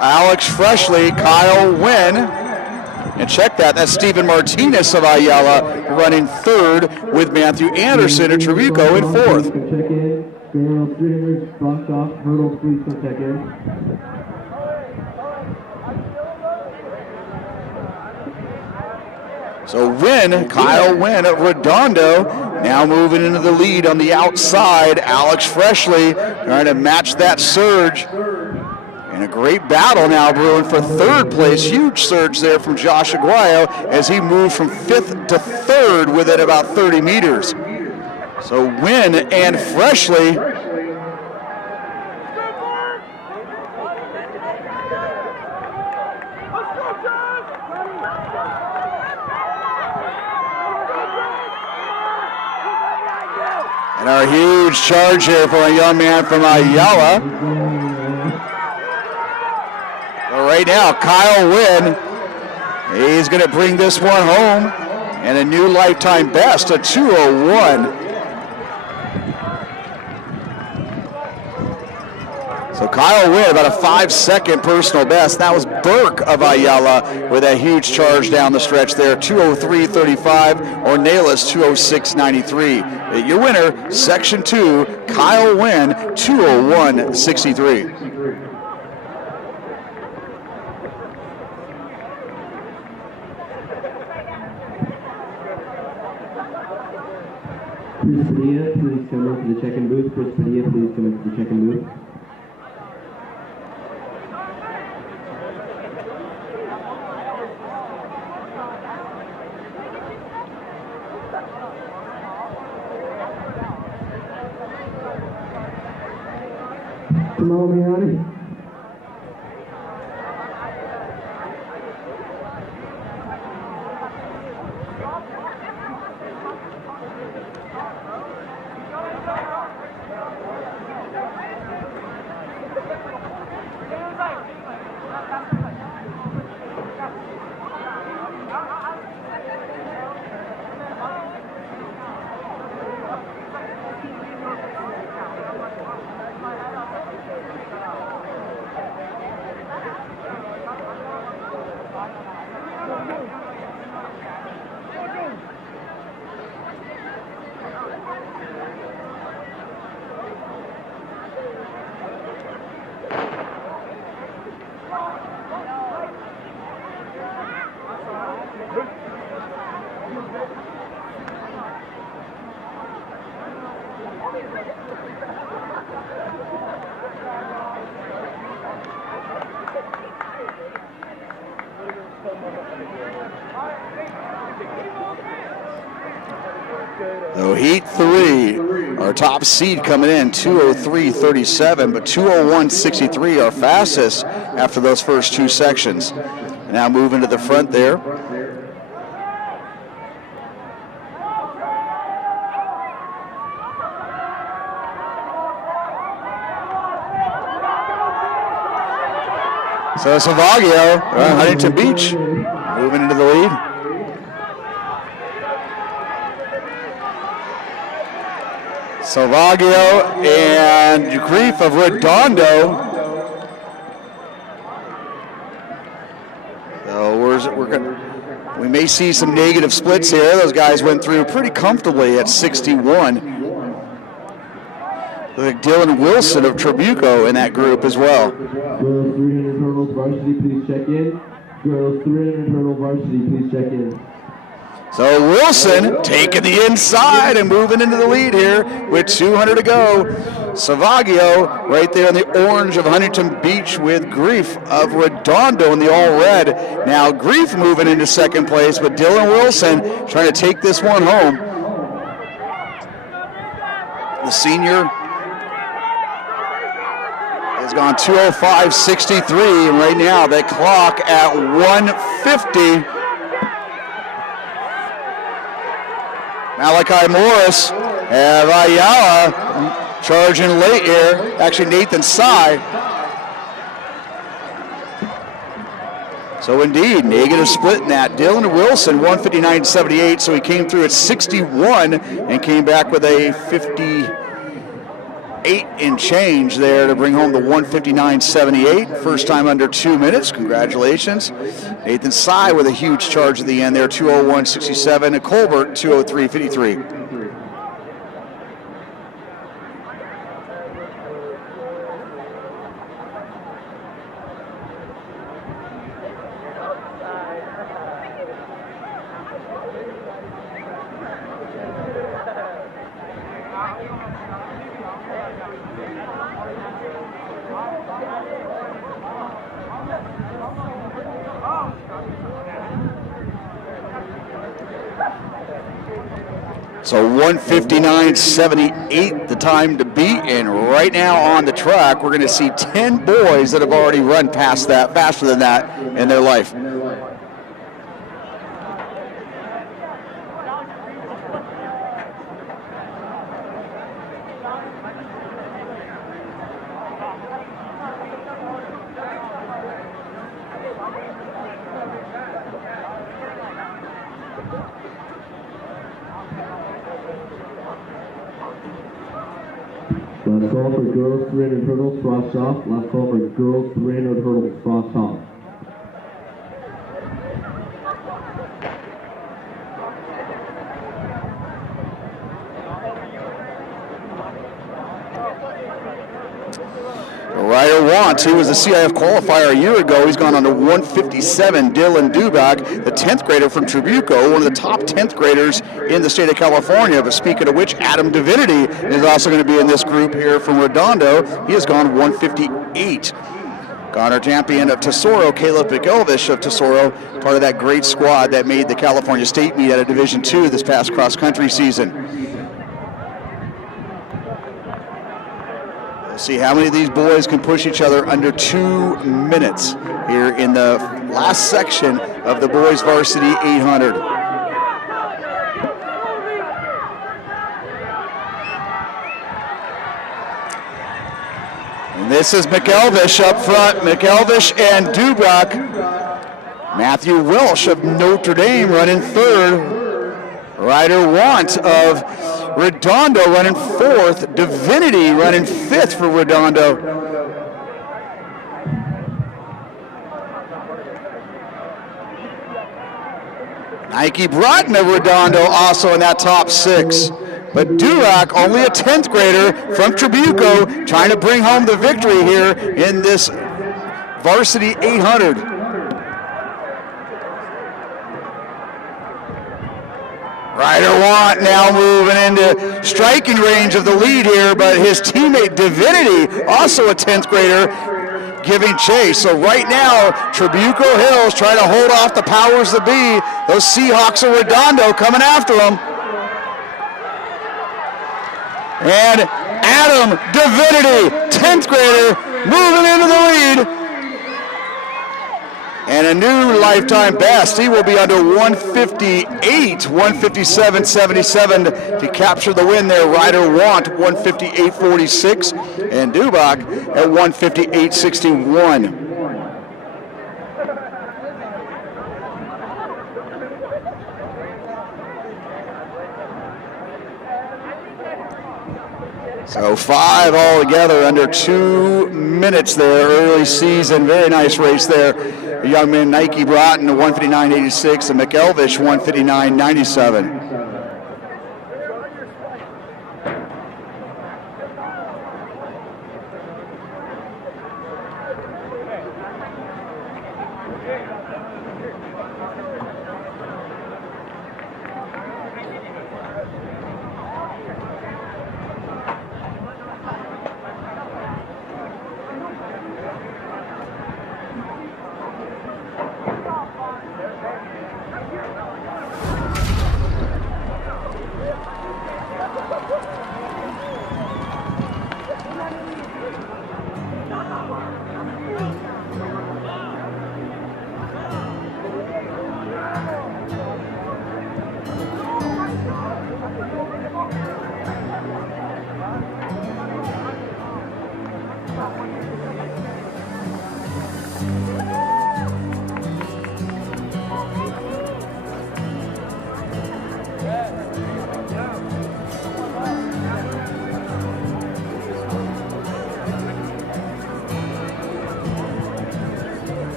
Alex Freshly, Kyle Wynn, and check that, that's Stephen Martinez of Ayala running third with Matthew Anderson of Trabuco in fourth. Check in. Barrel streamers, box off, hurdles, please come check in. So Wynn, Kyle Wynn of Redondo, now moving into the lead on the outside. Alex Freshly trying to match that surge. And a great battle now brewing for third place. Huge surge there from Josh Aguayo as he moved from fifth to third within about 30 meters. So Wynn and Freshly and our huge charge here from a young man from Ayala. Right now, Kyle Wynn, he's going to bring this one home and a new lifetime best, a 2:01. So Kyle Wynn, about a 5-second personal best. That was Burke of Ayala with a huge charge down the stretch there, 2:03.35, Ornelas 2:06.93. Your winner, Section 2, Kyle Wynn, 2:01.63. Chris Padilla, please come into the check-in booth. Chris Padilla, please come into the check-in booth. Jamal Miani. So heat 3, our top seed coming in, 2:03.37, but 2:01.63, our fastest after those first two sections. Now moving to the front there. So Salvaggio, Huntington Beach, moving into the lead. Salvaggio and Grief of Redondo. So we may see some negative splits here. Those guys went through pretty comfortably at 61. Like Dylan Wilson of Trabuco in that group as well. Girls 300 hurdles varsity, please check in. Girls 300 hurdle varsity, please check in. So Wilson taking the inside and moving into the lead here with 200 to go. Salvaggio right there in the orange of Huntington Beach with Grief of Redondo in the all red. Now Grief moving into second place, but Dylan Wilson trying to take this one home. The senior has gone 2:05.63, and right now they clock at 1:50. Malachi Morris and Ayala charging late here. Actually, Nathan Sy. So indeed, negative split in that. Dylan Wilson, 159.78, so he came through at 61 and came back with a 58 and change there to bring home the 159.78. First time under 2 minutes. Congratulations. Nathan Sy with a huge charge at the end there, 2:01.67. And Colbert, 2:03.53. So 159.78 the time to beat, and right now on the track we're going to see 10 boys that have already run past that, faster than that in their life. Last call for girls 300 hurdles, frost off. Last call for girls 300 hurdles, frost off. Ryder Ryder Want, he was a CIF qualifier a year ago. He's gone on to 157. Dylan Dubak, the 10th grader from Trabuco, one of the top 10th graders in the state of California. But speaking of which, Adam Divinity is also going to be in this group here from Redondo. He has gone 158. Got our champion of Tesoro, Caleb McElvish of Tesoro, part of that great squad that made the California State meet out of Division II this past cross-country season. We'll see how many of these boys can push each other under 2 minutes here in the last section of the boys varsity 800. And this is McElvish up front. McElvish and Dubak. Matthew Welsh of Notre Dame running third. Ryder Want of Redondo running fourth. Divinity running fifth for Redondo. Nike Broughton of Redondo also in that top six. But Durack, only a 10th grader from Trabuco, trying to bring home the victory here in this varsity 800. Ryder Want now moving into striking range of the lead here, but his teammate Divinity, also a 10th grader, giving chase. So right now, Trabuco Hills trying to hold off the powers that be. Those Seahawks of Redondo coming after them. And Adam Divinity, 10th grader, moving into the lead. And a new lifetime best. He will be under 158, 157.77 to capture the win there. Ryder Want, 158.46, and Dubak at 158.61. So 5 all together under 2 minutes there, early season. Very nice race there. The young man Nike Broughton, 159.86, and McElvish, 159.97.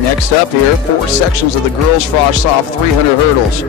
Next up here, 4 sections of the girls' frosh soft 300 hurdles.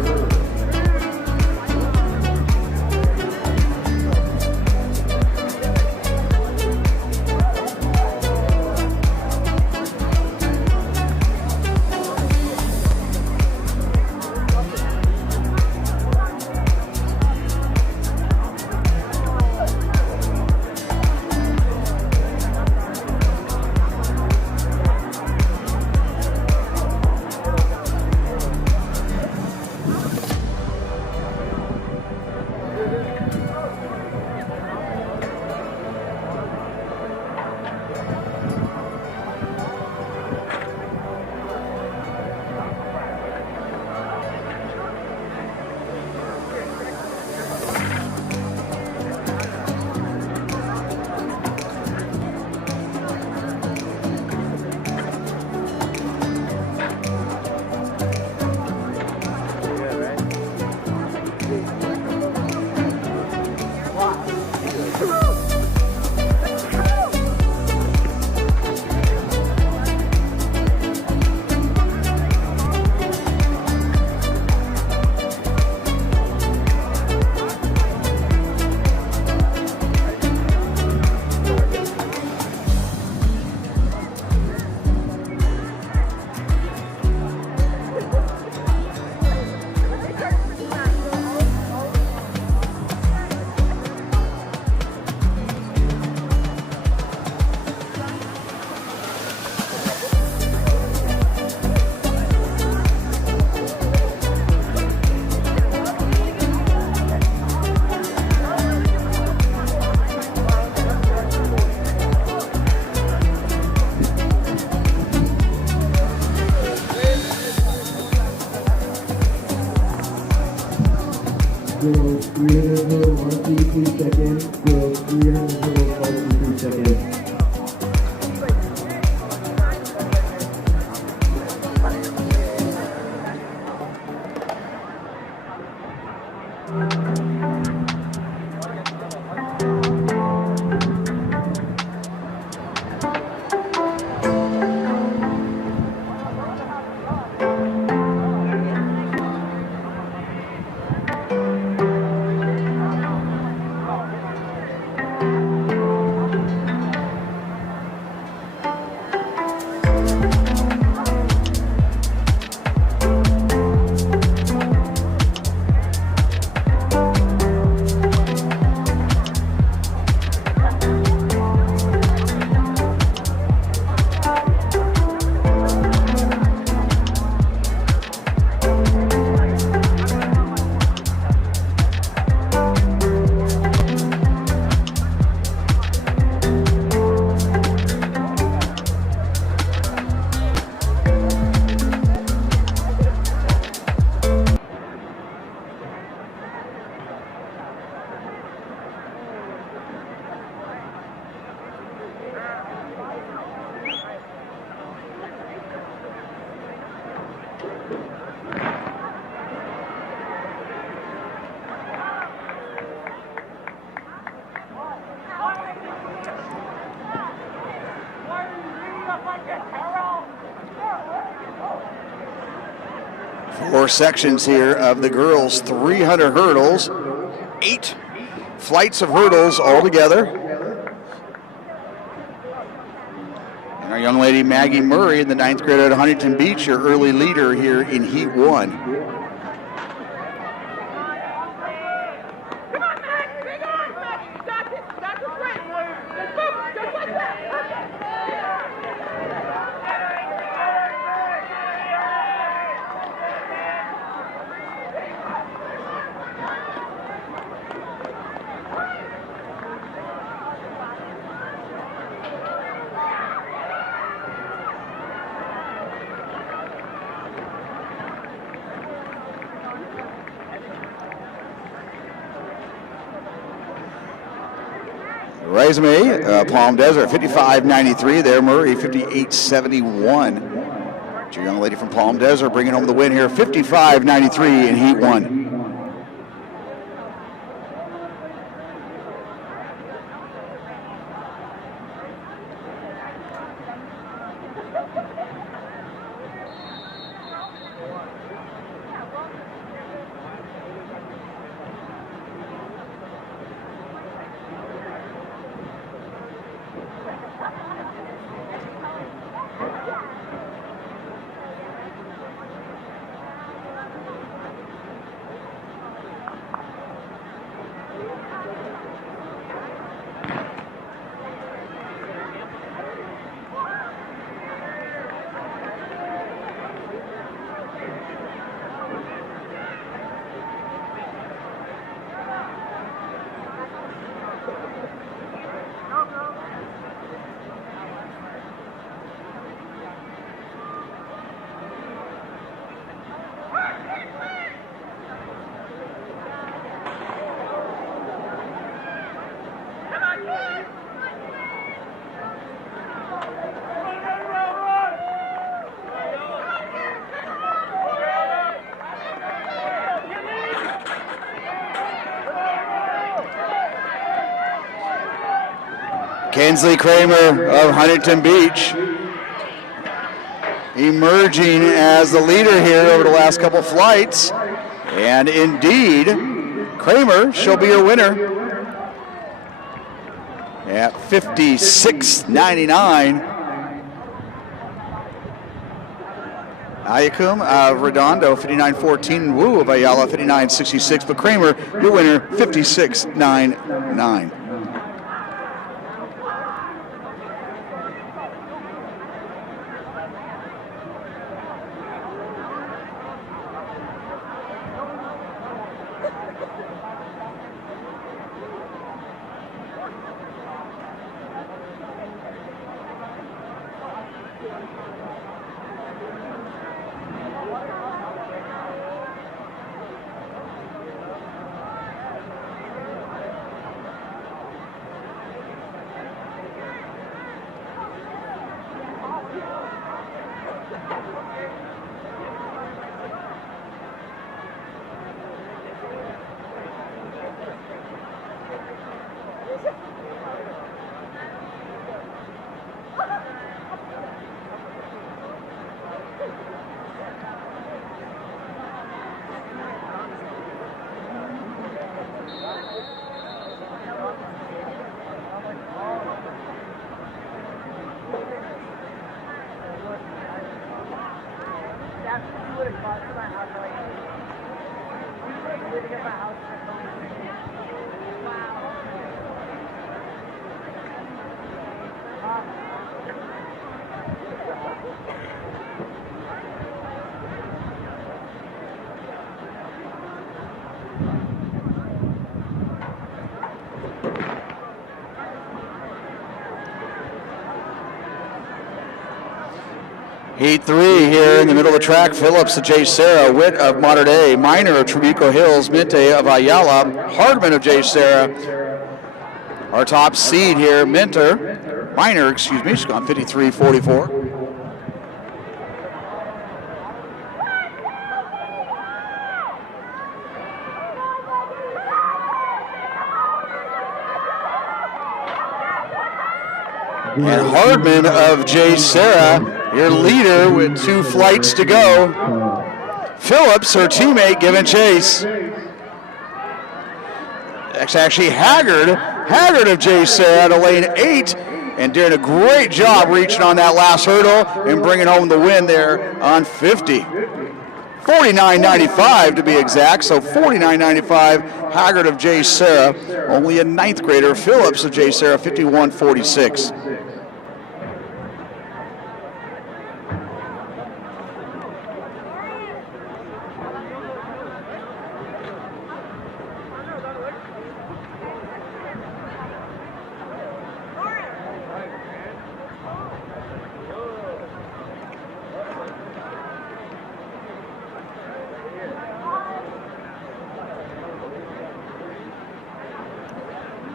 Girls 300 hurdle varsity, please check in. Girls 300 hurdle varsity, please check in. Four sections here of the girls' 300 hurdles, 8 flights of hurdles altogether. And our young lady Maggie Murray in the 9th grade at Huntington Beach, your early leader here in Heat 1. Resume, Palm Desert, 55.93 there. Murray, 58.71. It's your young lady from Palm Desert bringing home the win here, 55.93 in Heat 1. Kinsley Kramer of Huntington Beach emerging as the leader here over the last couple flights. And indeed, Kramer, she'll be your winner at 56.99. Ayakum Redondo, 59.14. Wu of Ayala, 59.66. But Kramer, your winner, 56.99. Heat 3 here in the middle of the track. Phillips of J. Sarah, Witt of Mater Dei, Minor of Trabuco Hills, Mente of Ayala, Hardman of J. Sarah. Our top seed here, Minor, she's gone 53-44. And Hardman of J. Sarah, your leader with 2 flights to go. Phillips, her teammate, giving chase. That's actually Haggard of J. Sarah to lane 8 and doing a great job reaching on that last hurdle and bringing home the win there on 50. 49.95 to be exact, so 49.95, Haggard of J. Sarah. Only a 9th grader, Phillips of J. Sarah, 51.46.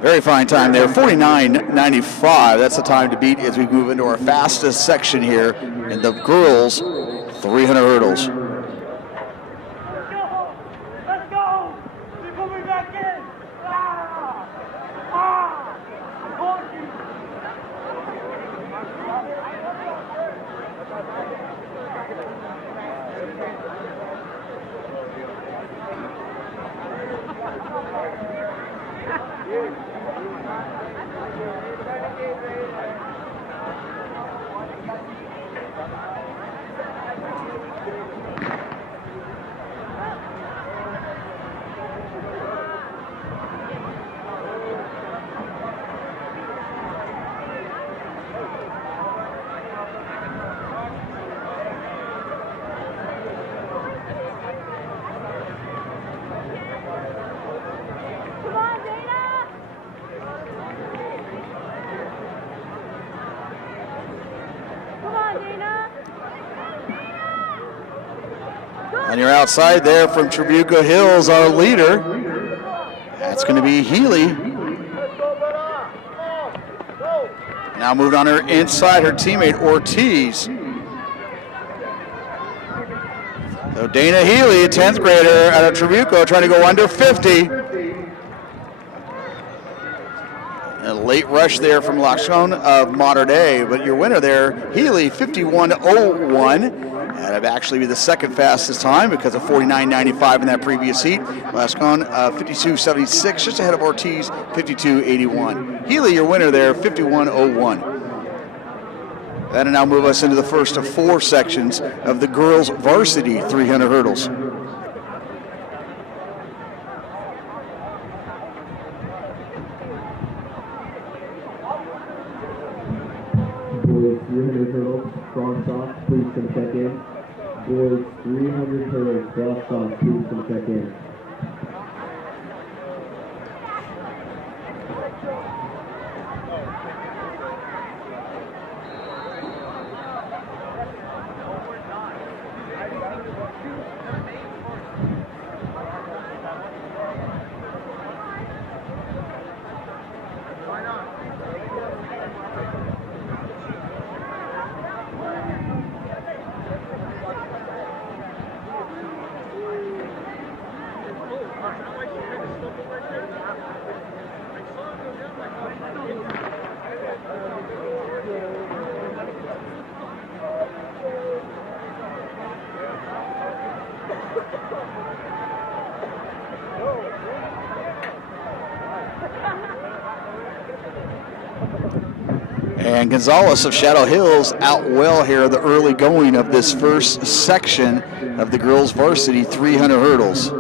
Very fine time there, 49.95. That's the time to beat as we move into our fastest section here in the girls' 300 hurdles. Let's go! Keep moving back in! On your outside there from Trabuco Hills, our leader. That's going to be Healy. Now moved on her inside, her teammate Ortiz. So Dana Healy, a 10th grader out of Trabuco, trying to go under 50. A late rush there from Lachon of Mater Dei, but your winner there, Healy, 51.01. That'd actually be the second fastest time because of 49.95 in that previous heat. Lascon, 52.76, just ahead of Ortiz, 52.81. Healy, your winner there, 51.01. That'll now move us into the first of 4 sections of the girls' varsity 300 hurdles. Boys 300 hurdles, strong soft, please come check in. Boys 300 hurdles, cross soft, please come check in. And Gonzalez of Shadow Hills out well here the early going of this first section of the girls varsity 300 hurdles.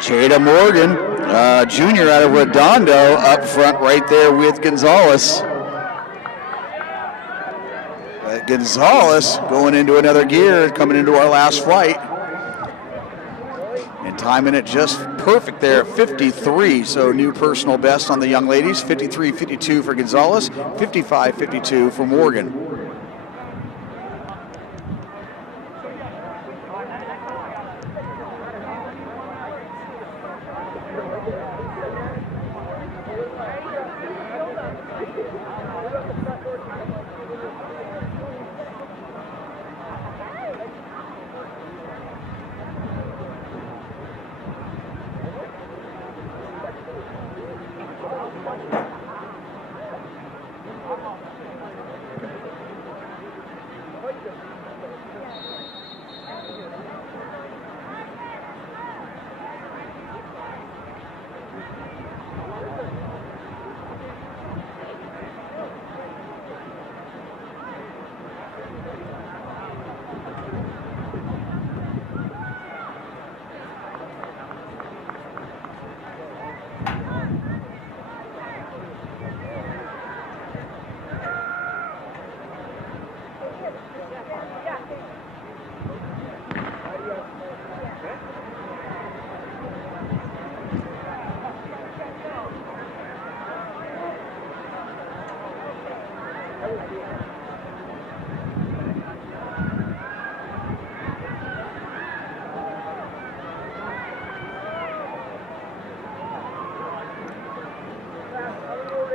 Jada Morgan, junior out of Redondo, up front right there with Gonzalez. Gonzalez going into another gear, coming into our last flight. And timing it just perfect there at 53. So new personal best on the young ladies. 53.52 for Gonzalez, 55.52 for Morgan.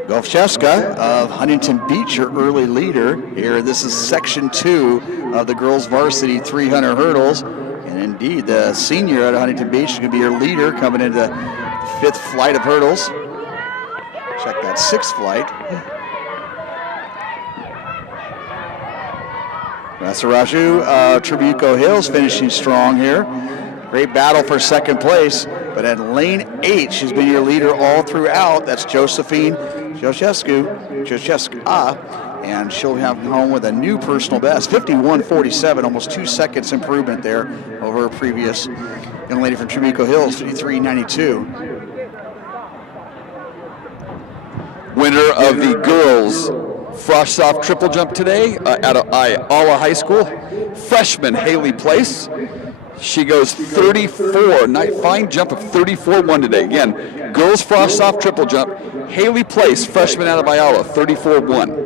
Golfcheska of Huntington Beach, your early leader here. This is section 2 of the girls varsity 300 hurdles. And indeed, the senior out of Huntington Beach is going to be your leader coming into the 5th flight of hurdles. Check that 6th flight. Rasaraju, Trabuco Hills finishing strong here. Great battle for second place. But at lane 8, she's been your leader all throughout. That's Josephine Joshescu, and she'll have home with a new personal best, 51.47, almost 2 seconds improvement there over her previous young lady from Trabuco Hills, 53.92. Winner of the girls frosh-off triple jump today at Iowa High School, freshman Haley Place. She goes 34, fine jump of 34.1 today. Again, girls frosh-off triple jump, Haley Place, freshman out of Iowa, 34.1.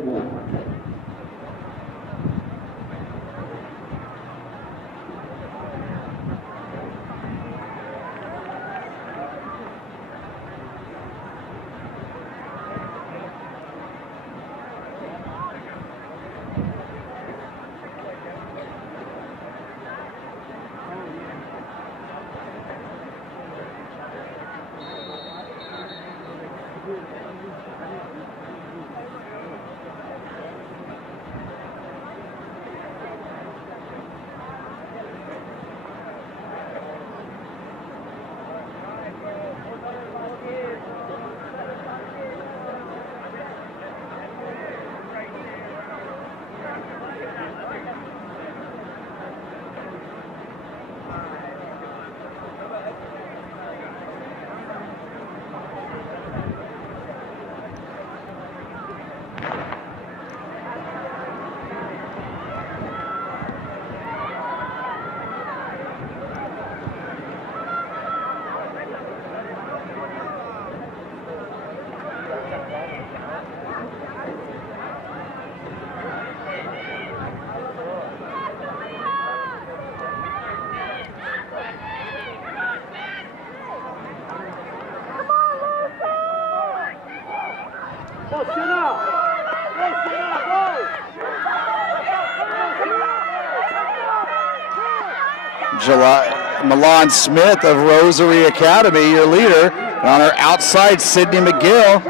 Milan Smith of Rosary Academy, your leader. On her outside, Sydney McGill.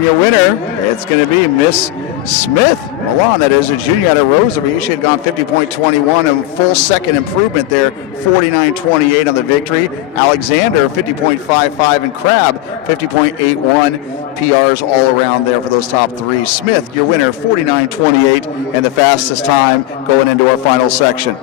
And your winner, it's going to be Miss Smith Milan. That is a junior out of Rosary. She had gone 50.21, a full second improvement there, 49.28 on the victory. Alexander, 50.55, and Crab, 50.81. PRs all around there for those top three. Smith, your winner, 49.28, and the fastest time going into our final section.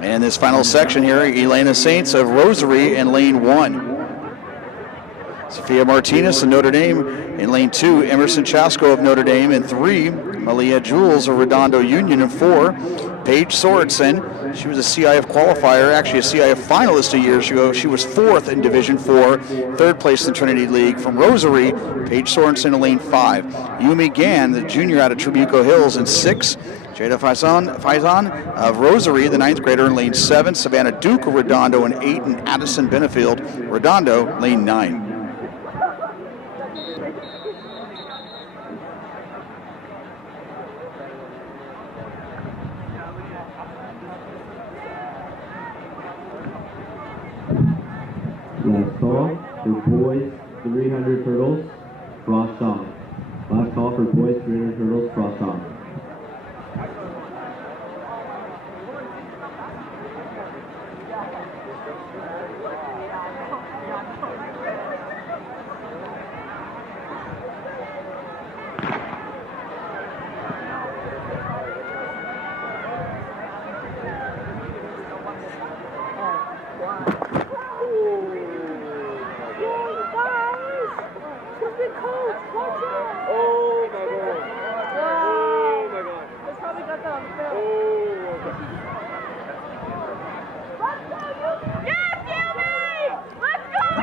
And this final section here, Elena Saints of Rosary in lane 1. Sophia Martinez of Notre Dame in lane 2. Emerson Chasco of Notre Dame in 3. Malia Jules of Redondo Union in 4. Paige Sorensen, she was a CIF qualifier, actually a CIF finalist a year ago. She was 4th in Division 4, 3rd place in Trinity League. From Rosary, Paige Sorensen in lane 5. Yumi Gann, the junior out of Trabuco Hills, in 6. Jada Faison of Rosary, the 9th grader, in lane 7. Savannah Duke of Redondo in 8. And Addison Benefield, Redondo, lane 9. Last call for boys 300 hurdles, frost off. Last call for boys 300 hurdles, frost off.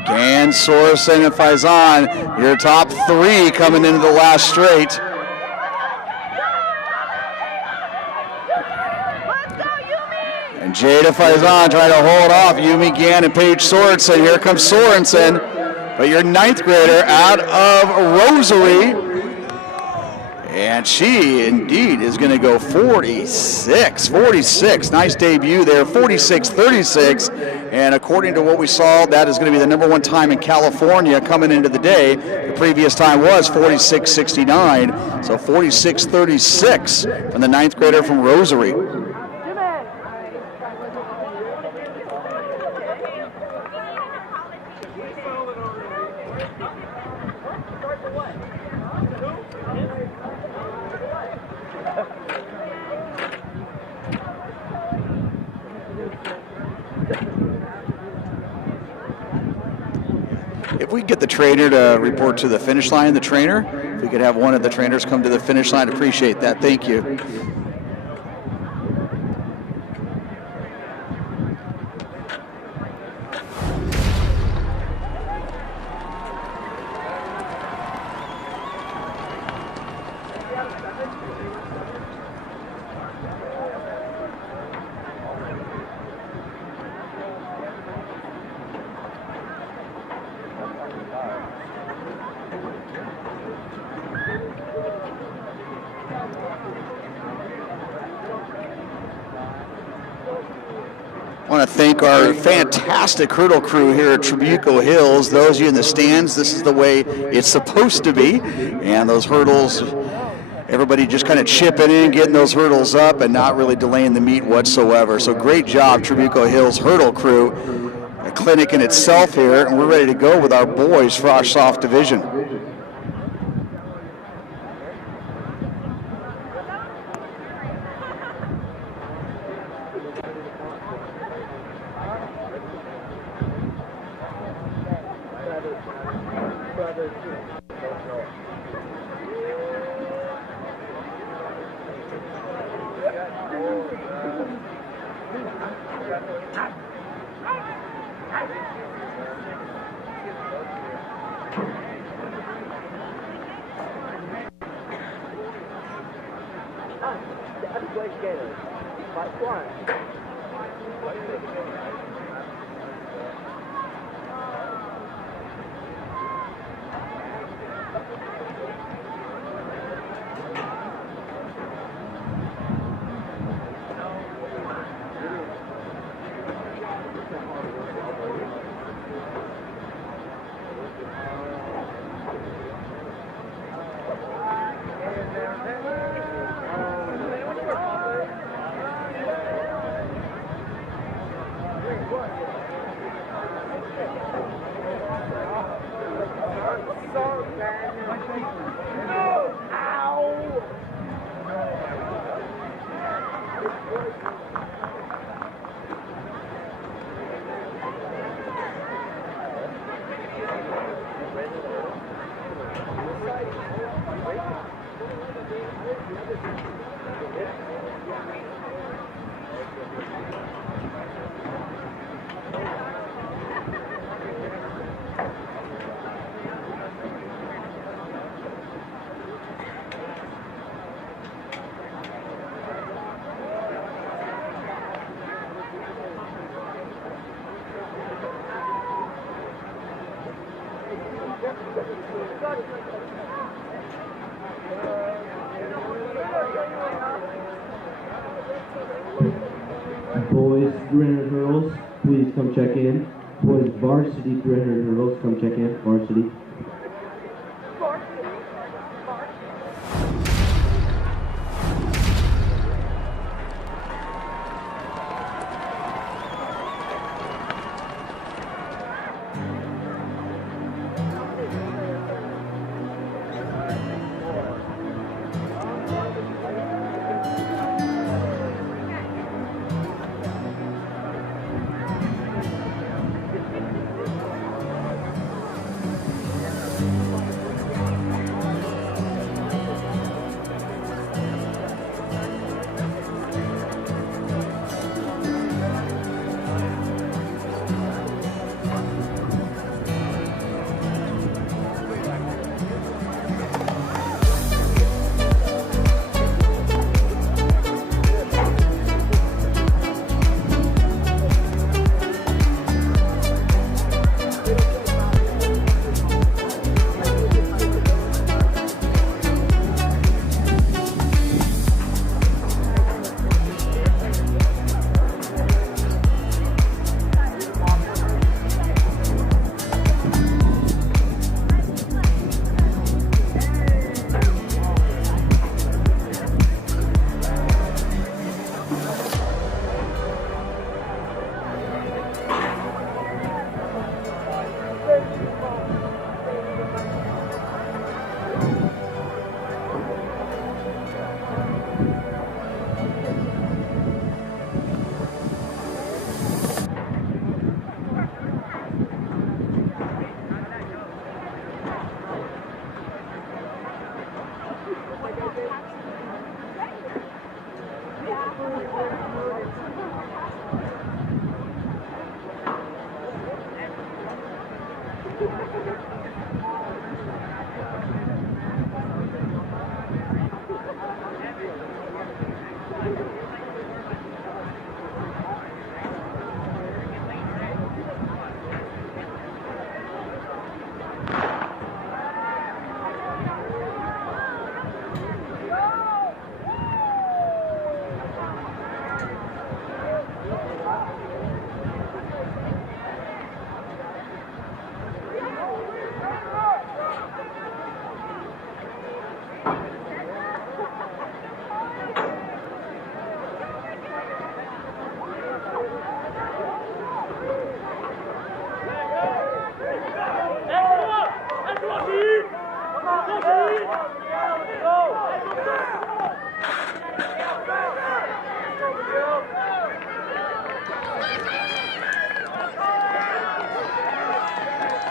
Gann, Sorensen, and Faison, your top 3 coming into the last straight. And Jada Faison trying to hold off Yumi Gann and Paige Sorensen. Here comes Sorensen, but your 9th grader out of Rosary. And she indeed is going to go 46. Nice debut there, 46.36. And according to what we saw, that is going to be the number 1 time in California coming into the day. The previous time was 46.69. So 46.36 from the 9th grader from Rosary. If we get the trainer to report to the finish line, the trainer, if we could have one of the trainers come to the finish line, appreciate that. Thank you. I want to thank our fantastic hurdle crew here at Trabuco Hills. Those of you in the stands, this is the way it's supposed to be. And those hurdles, everybody just kind of chipping in, getting those hurdles up and not really delaying the meet whatsoever. So great job, Trabuco Hills hurdle crew. A clinic in itself here, and we're ready to go with our boys frosh soft division. Boys 300 hurdles, please come check in. Boys varsity 300 hurdles, come check in. Varsity.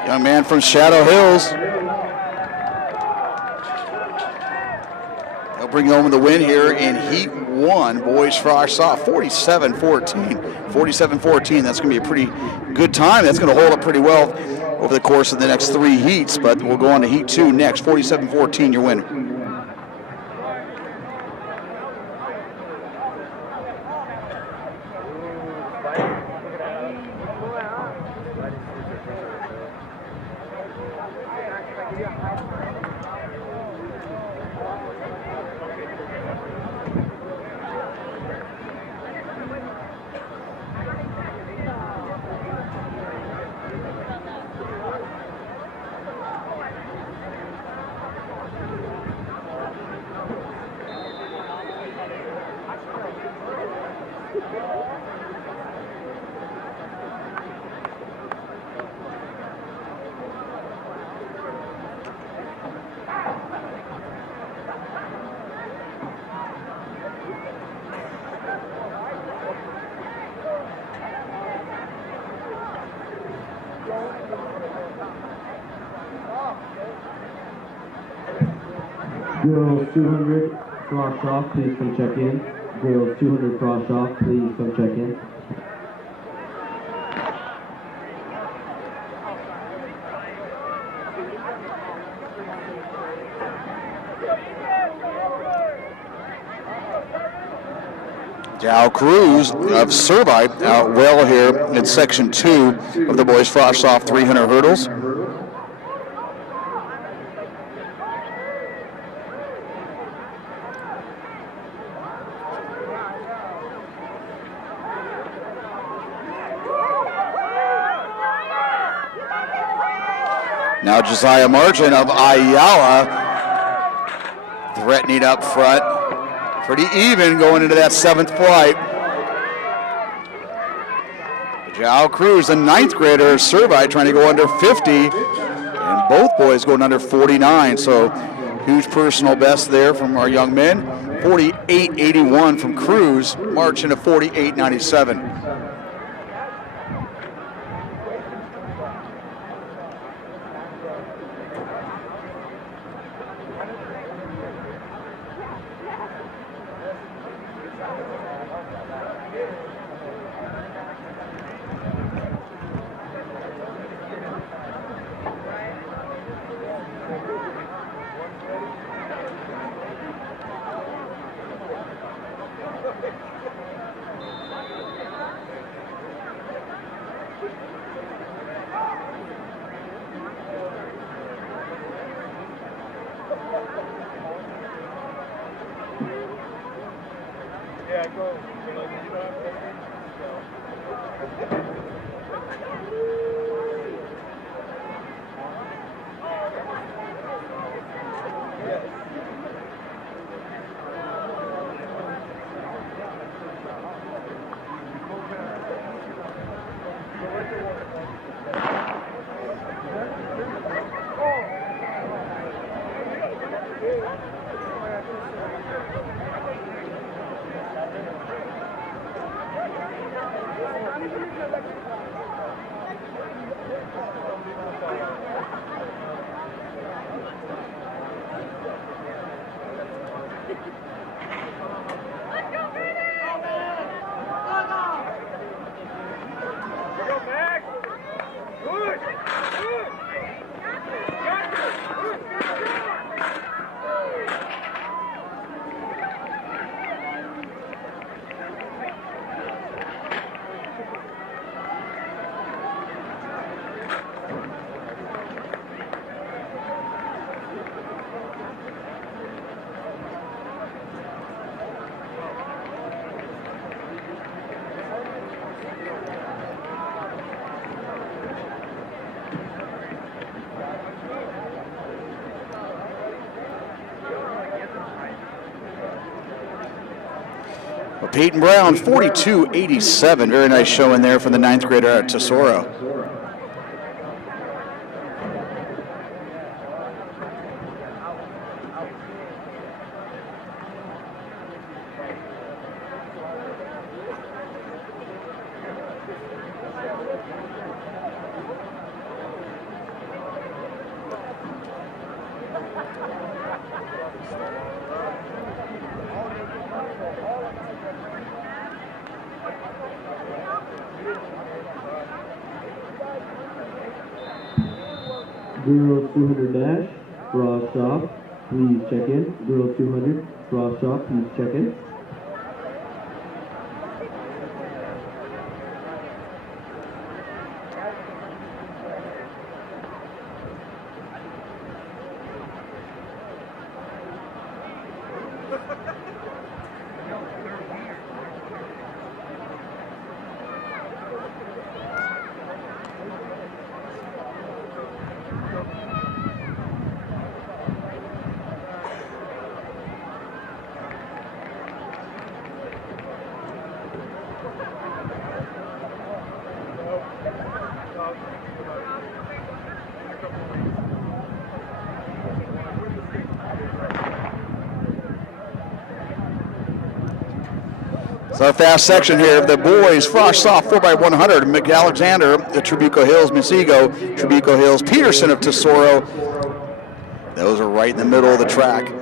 Young man from Shadow Hills. They'll bring home the win here in Heat 1. Boys Frosh saw 47-14. 47-14. That's going to be a pretty good time. That's going to hold up pretty well over the course of the next 3 heats, but we'll go on to Heat 2 next. 47-14, your winner. Girls 200, cross off, please come check in. Girls 200, cross off, please come check in. Dow Cruz of Servite out well here in section 2 of the boys frosh off 300 hurdles. Now Josiah Margin of Ayala threatening up front. Pretty even going into that 7th flight. Jao Cruz, the 9th grader, Servite, trying to go under 50. And both boys going under 49. So huge personal best there from our young men. 48.81 from Cruz, marching to 48.97. Peyton Brown, 42.87. Very nice showing there from the 9th grader at Tesoro. Girls 200 dash, cross off, please check in. Girls 200, cross off, please check in. So fast section here of the boys frosh soft 4x100. McAlexander, the Trabuco Hills, Masigo, Trabuco Hills, Peterson of Tesoro. Those are right in the middle of the track.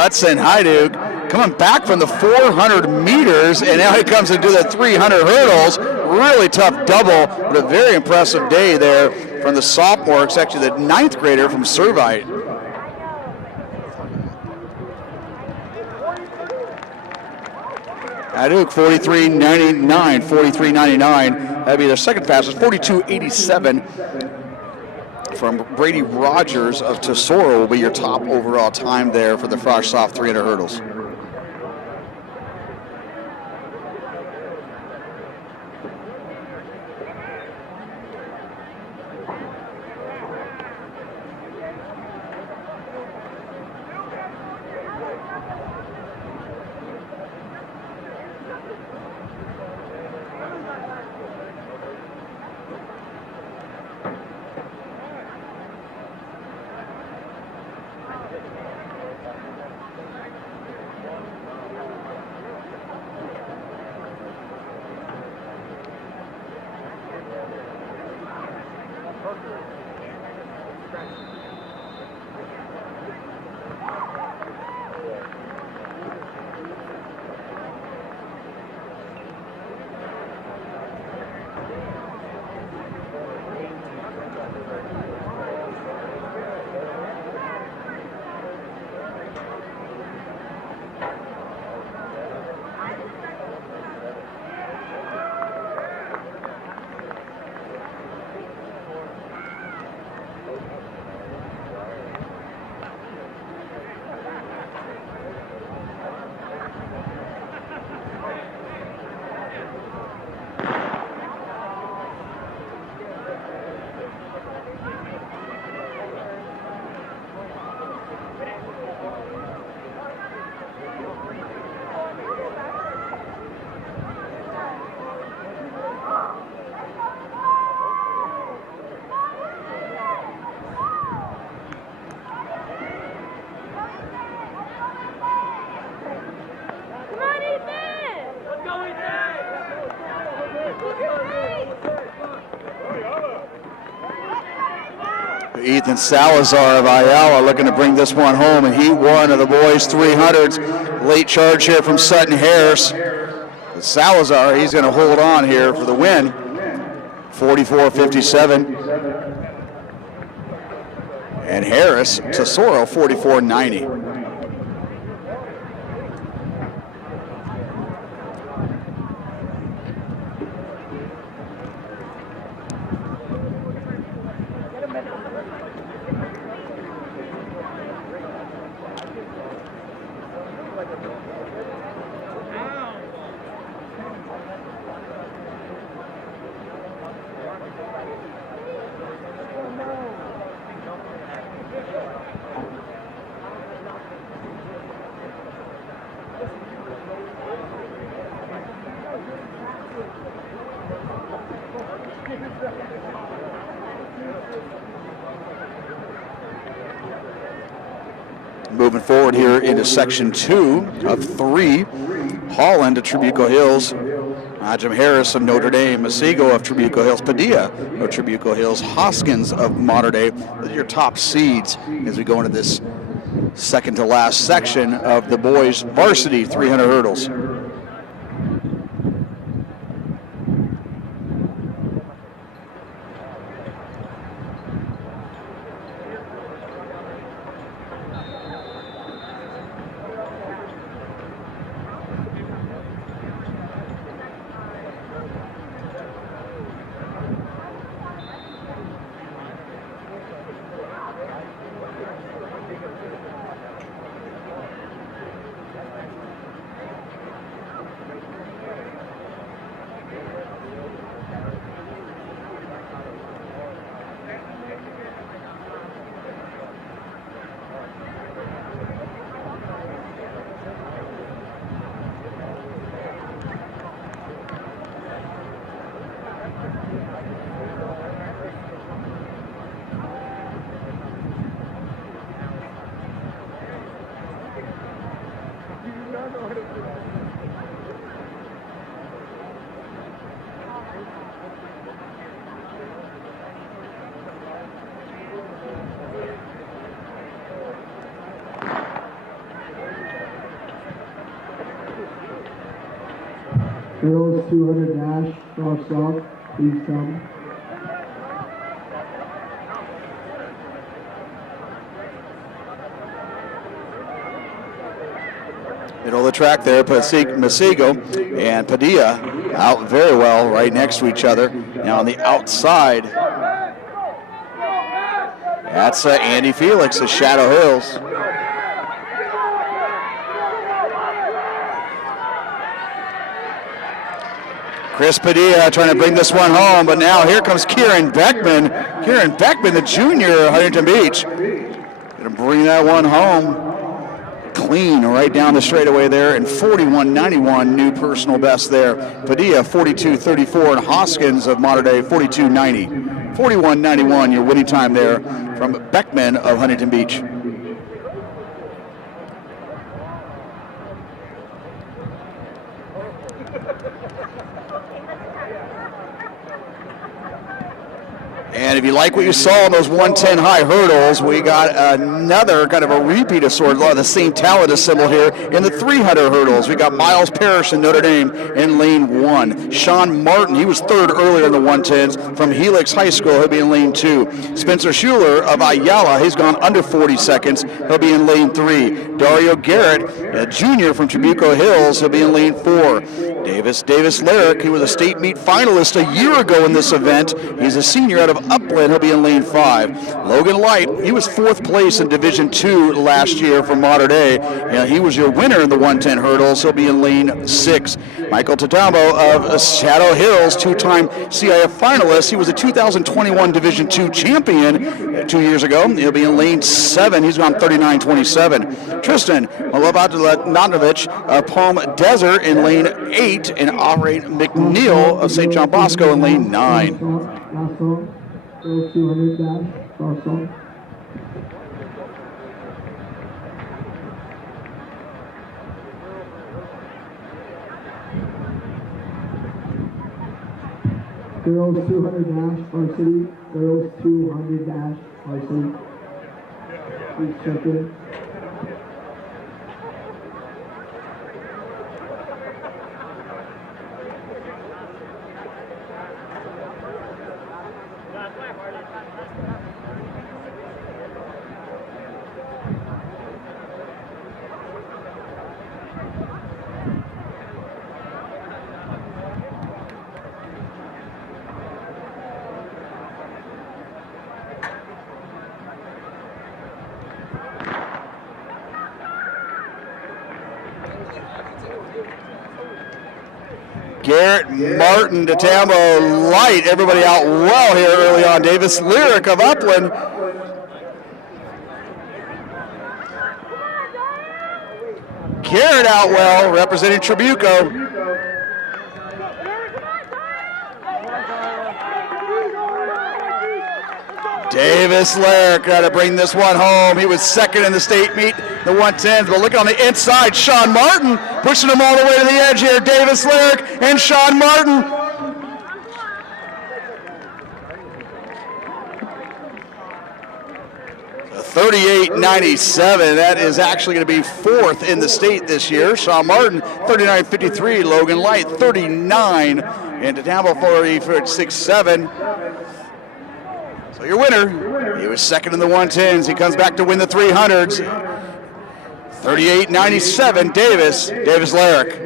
Hudson Hajduk coming back from the 400 meters, and now he comes to do the 300 hurdles. Really tough double, but a very impressive day there from the sophomore. It's actually the 9th grader from Servite. Hajduk 43.99, 43.99. That'd be their second fastest, 42.87. From Brady Rogers of Tesoro will be your top overall time there for the Frosh Soft 300 hurdles. Ethan Salazar of Ayala looking to bring this one home in Heat 1 of the boys 300s. Late charge here from Sutton Harris. But Salazar, he's going to hold on here for the win. 44.57. And Harris, Tesoro, 44.90. Moving forward here into section 2 of 3, Holland to Trabuco Hills, Jim Harris of Notre Dame, Masigo of Trabuco Hills, Padilla of Trabuco Hills, Hoskins of Mater Dei. Those are your top seeds as we go into this second to last section of the boys varsity 300 hurdles. Girls 200 dash, cross off, please come. Middle of the track there, Masigo and Padilla out very well right next to each other. Now on the outside, that's Andy Felix of Shadow Hills. Chris Padilla trying to bring this one home, but now here comes Kieran Beckman. Kieran Beckman, the junior of Huntington Beach. Going to bring that one home. Clean right down the straightaway there, and 41.91 new personal best there. Padilla 42.34, and Hoskins of Mater Dei 42.90. 41.91 your winning time there from Beckman of Huntington Beach. And if you like what you saw in those 110 high hurdles, we got another kind of a repeat of sort of the same talent assembled here in the 300 hurdles. We got Miles Parrish in Notre Dame in lane 1. Sean Martin, he was third earlier in the 110s from Helix High School. He'll be in lane 2. Spencer Schuler of Ayala, he's gone under 40 seconds. He'll be in lane 3. Dario Garrett, a junior from Trabuco Hills, he'll be in lane 4. Davis Lyric, he was a state meet finalist a year ago in this event. He's a senior out of Upland. He'll be in lane 5. Logan Light, he was 4th place in Division 2 last year from Mater Dei. He was your winner in the 110 hurdles. He'll be in lane 6. Michael Tadamo of Shadow Hills, 2-time CIF finalist. He was a 2021 Division 2 champion 2 years ago. He'll be in lane 7. He's gone 39.27. Tristan Milovanovic of Palm Desert in lane 8, and Ari McNeil of St. John Bosco in lane 9. Last song. Girls 200 dash, cross off. Girls 200 dash, varsity. Girls 200 dash, varsity. Please check in. Garrett, Martin, Tadamo, Light, everybody out well here early on. Davis Lyric of Upland. Garrett out well, representing Trabuco. Davis Lyric got to bring this one home. He was second in the state meet, the 110s. But look on the inside, Sean Martin pushing him all the way to the edge here. Davis Lyric and Sean Martin. A 38.97. That is actually going to be 4th in the state this year. Sean Martin, 39.53. Logan Light, 39. And Tadamo, 46.7. So your winner, he was second in the 110s. He comes back to win the 300s. 38.97, Davis Lyric.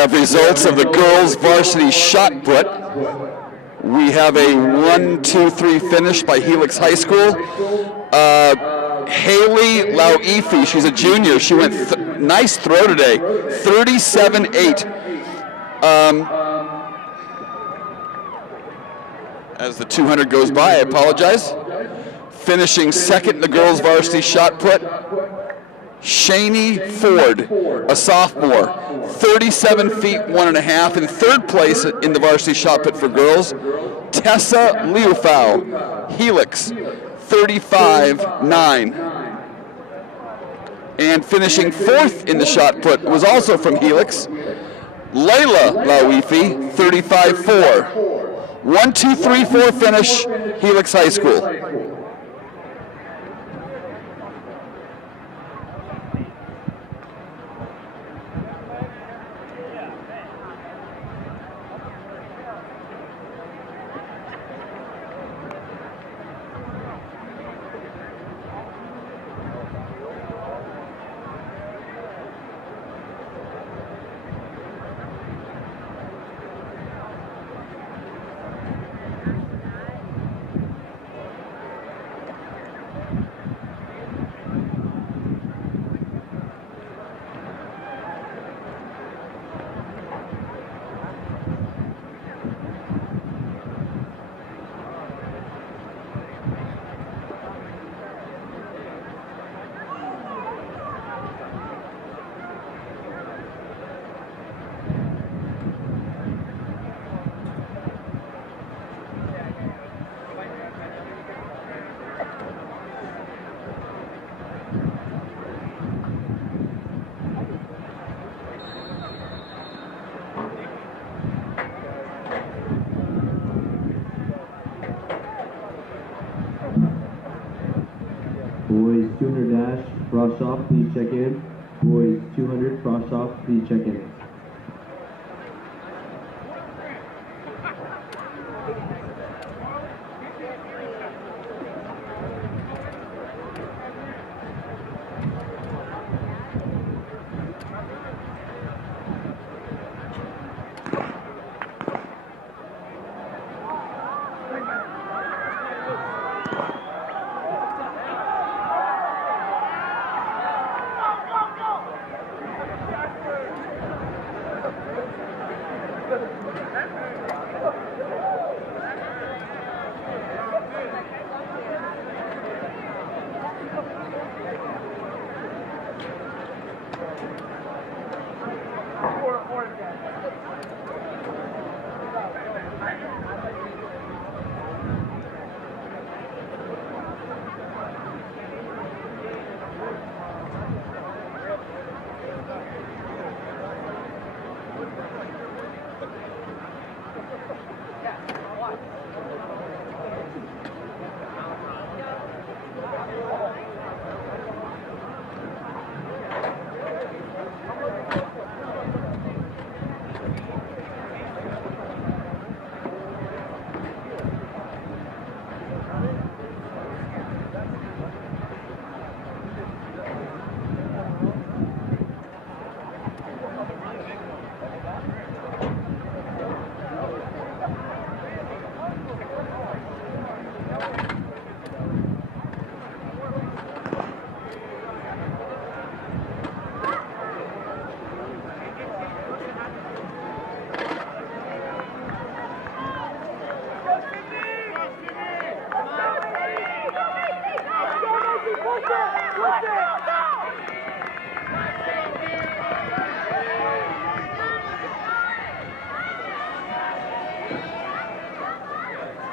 have results of the girls varsity shot put. We have a 1-2-3 finish by Helix High School. Haley Lauifi, she's a junior. She went nice throw today, 37-8. As the 200 goes by, I apologize. Finishing second in the girls varsity shot put, Shani Ford, a sophomore, 37 feet 1.5. In third place in the varsity shot put for girls, Tessa Liufau, Helix, 35-9. And finishing fourth in the shot put was also from Helix, Layla Lauifi, 35-4. 1-2-3-4 finish, Helix High School. Boys 200 dash, frost off, please check in. Boys 200, frost off, please check in.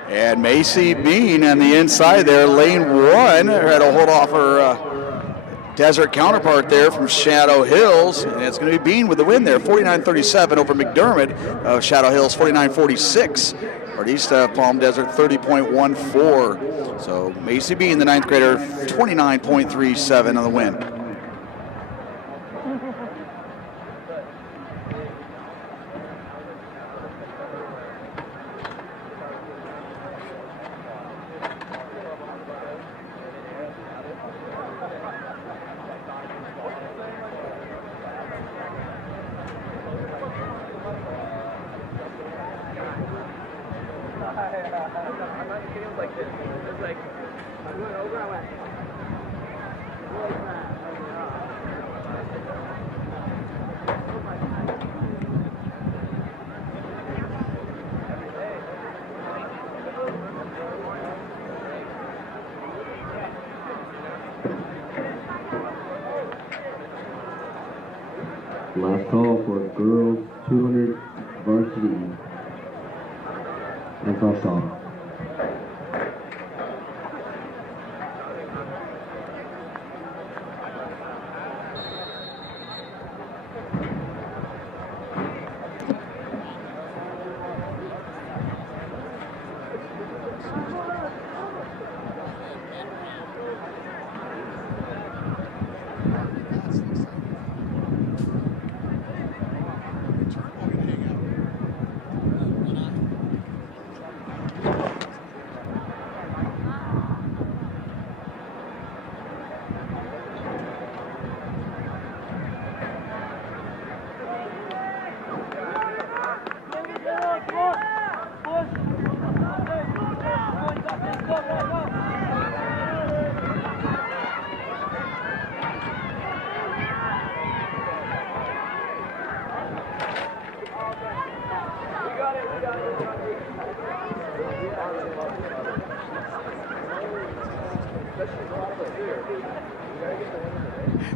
And Macy Bean on the inside there, lane one, had to hold off her desert counterpart there from Shadow Hills, and it's going to be Bean with the win there, 49-37 over McDermott of Shadow Hills, 49-46. Ardista Palm Desert, 30.14. So Macy Bean, the ninth grader, 29.37 on the win. Last call for girls 200 varsity and cross off.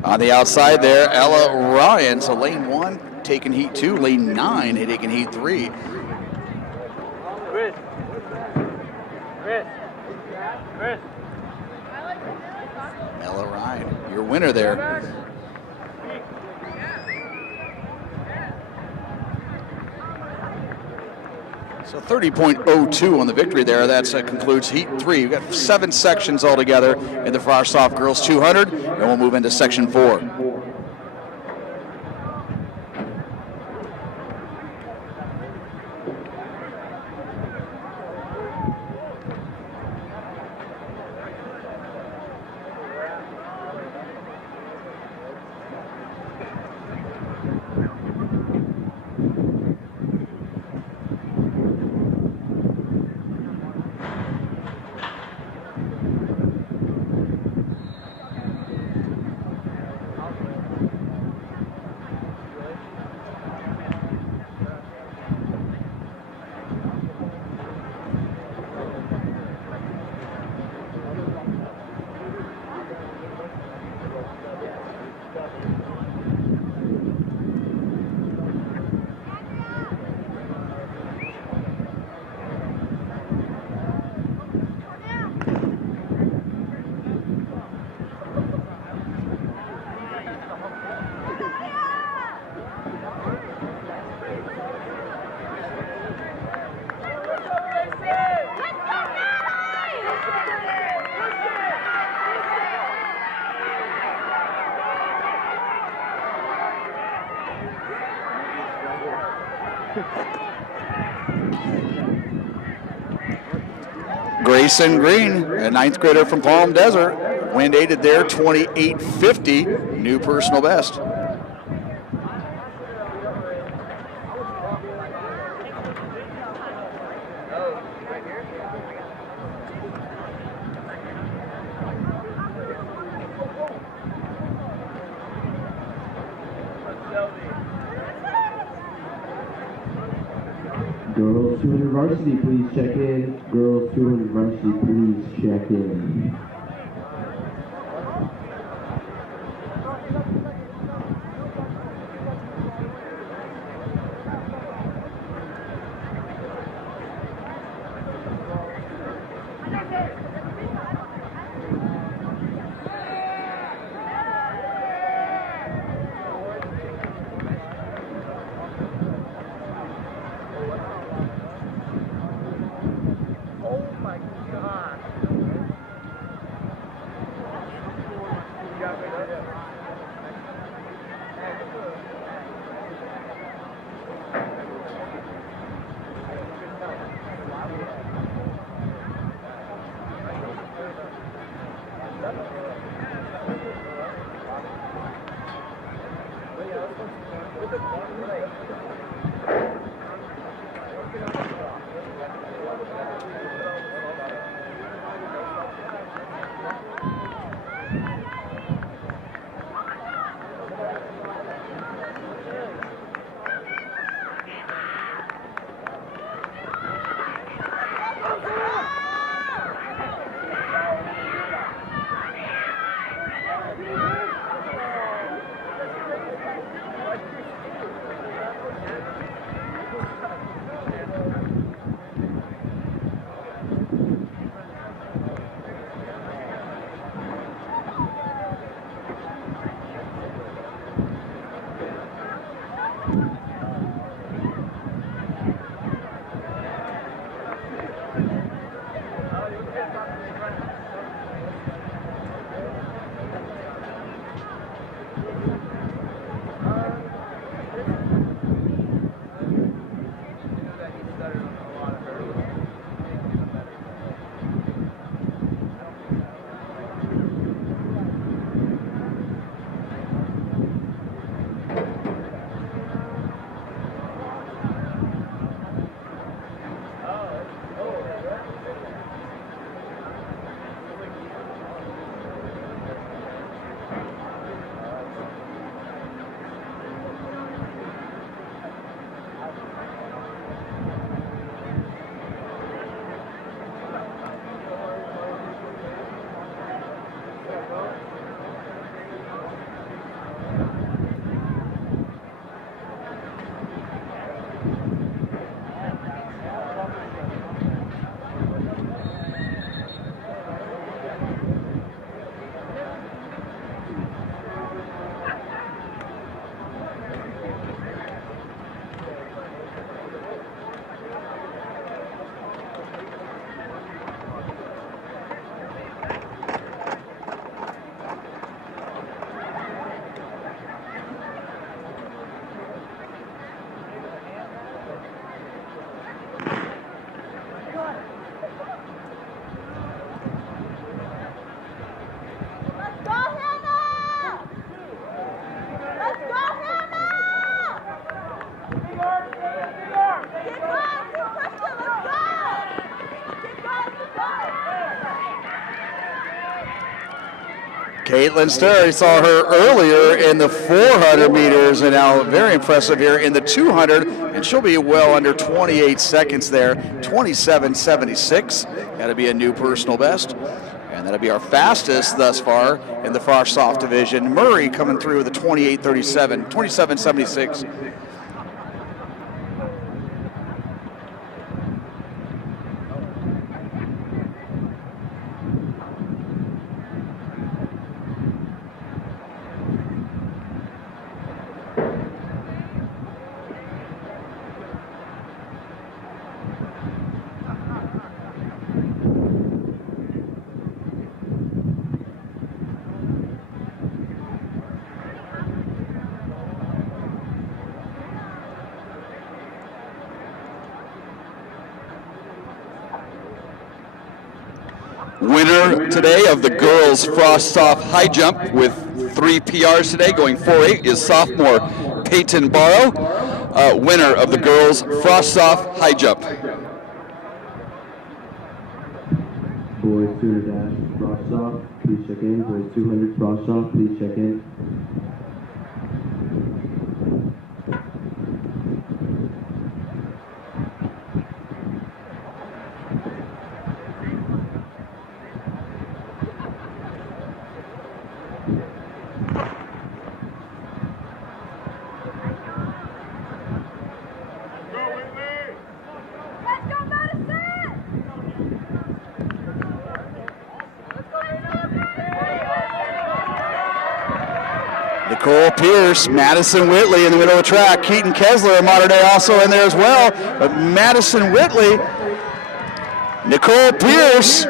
On the outside there, Ella Ryan. So lane 1 taking heat 2, lane 9 taking heat 3. Chris. Ella Ryan, your winner there. So 30.02 on the victory there. That concludes heat 3. We've got 7 sections altogether in the Frostoff Girls 200, and we'll move into section 4. Grayson Green, a 9th grader from Palm Desert, wind aided there, 28.50, new personal best. Girls 200 varsity, please check in. Girls 200 varsity, please check in. Caitlin Sterry, saw her earlier in the 400 meters, and now very impressive here in the 200, and she'll be well under 28 seconds there, 27:76. Got to be a new personal best, and that'll be our fastest thus far in the Frosh Soft division. Murray coming through with a 28:37, 27:76. Winner today of the girls Frosh Soft high jump with 3 PRs today, going 4.8, is sophomore Peyton Barrow, winner of the girls Frosh Soft high jump. Boys 200 dash, Frosh Soft, please check in. Boys 200 Frosh Soft, please check in. Nicole Pierce, Madison Whitley in the middle of the track. Keaton Kessler, Modern Day, also in there as well. But Madison Whitley, Nicole Pierce.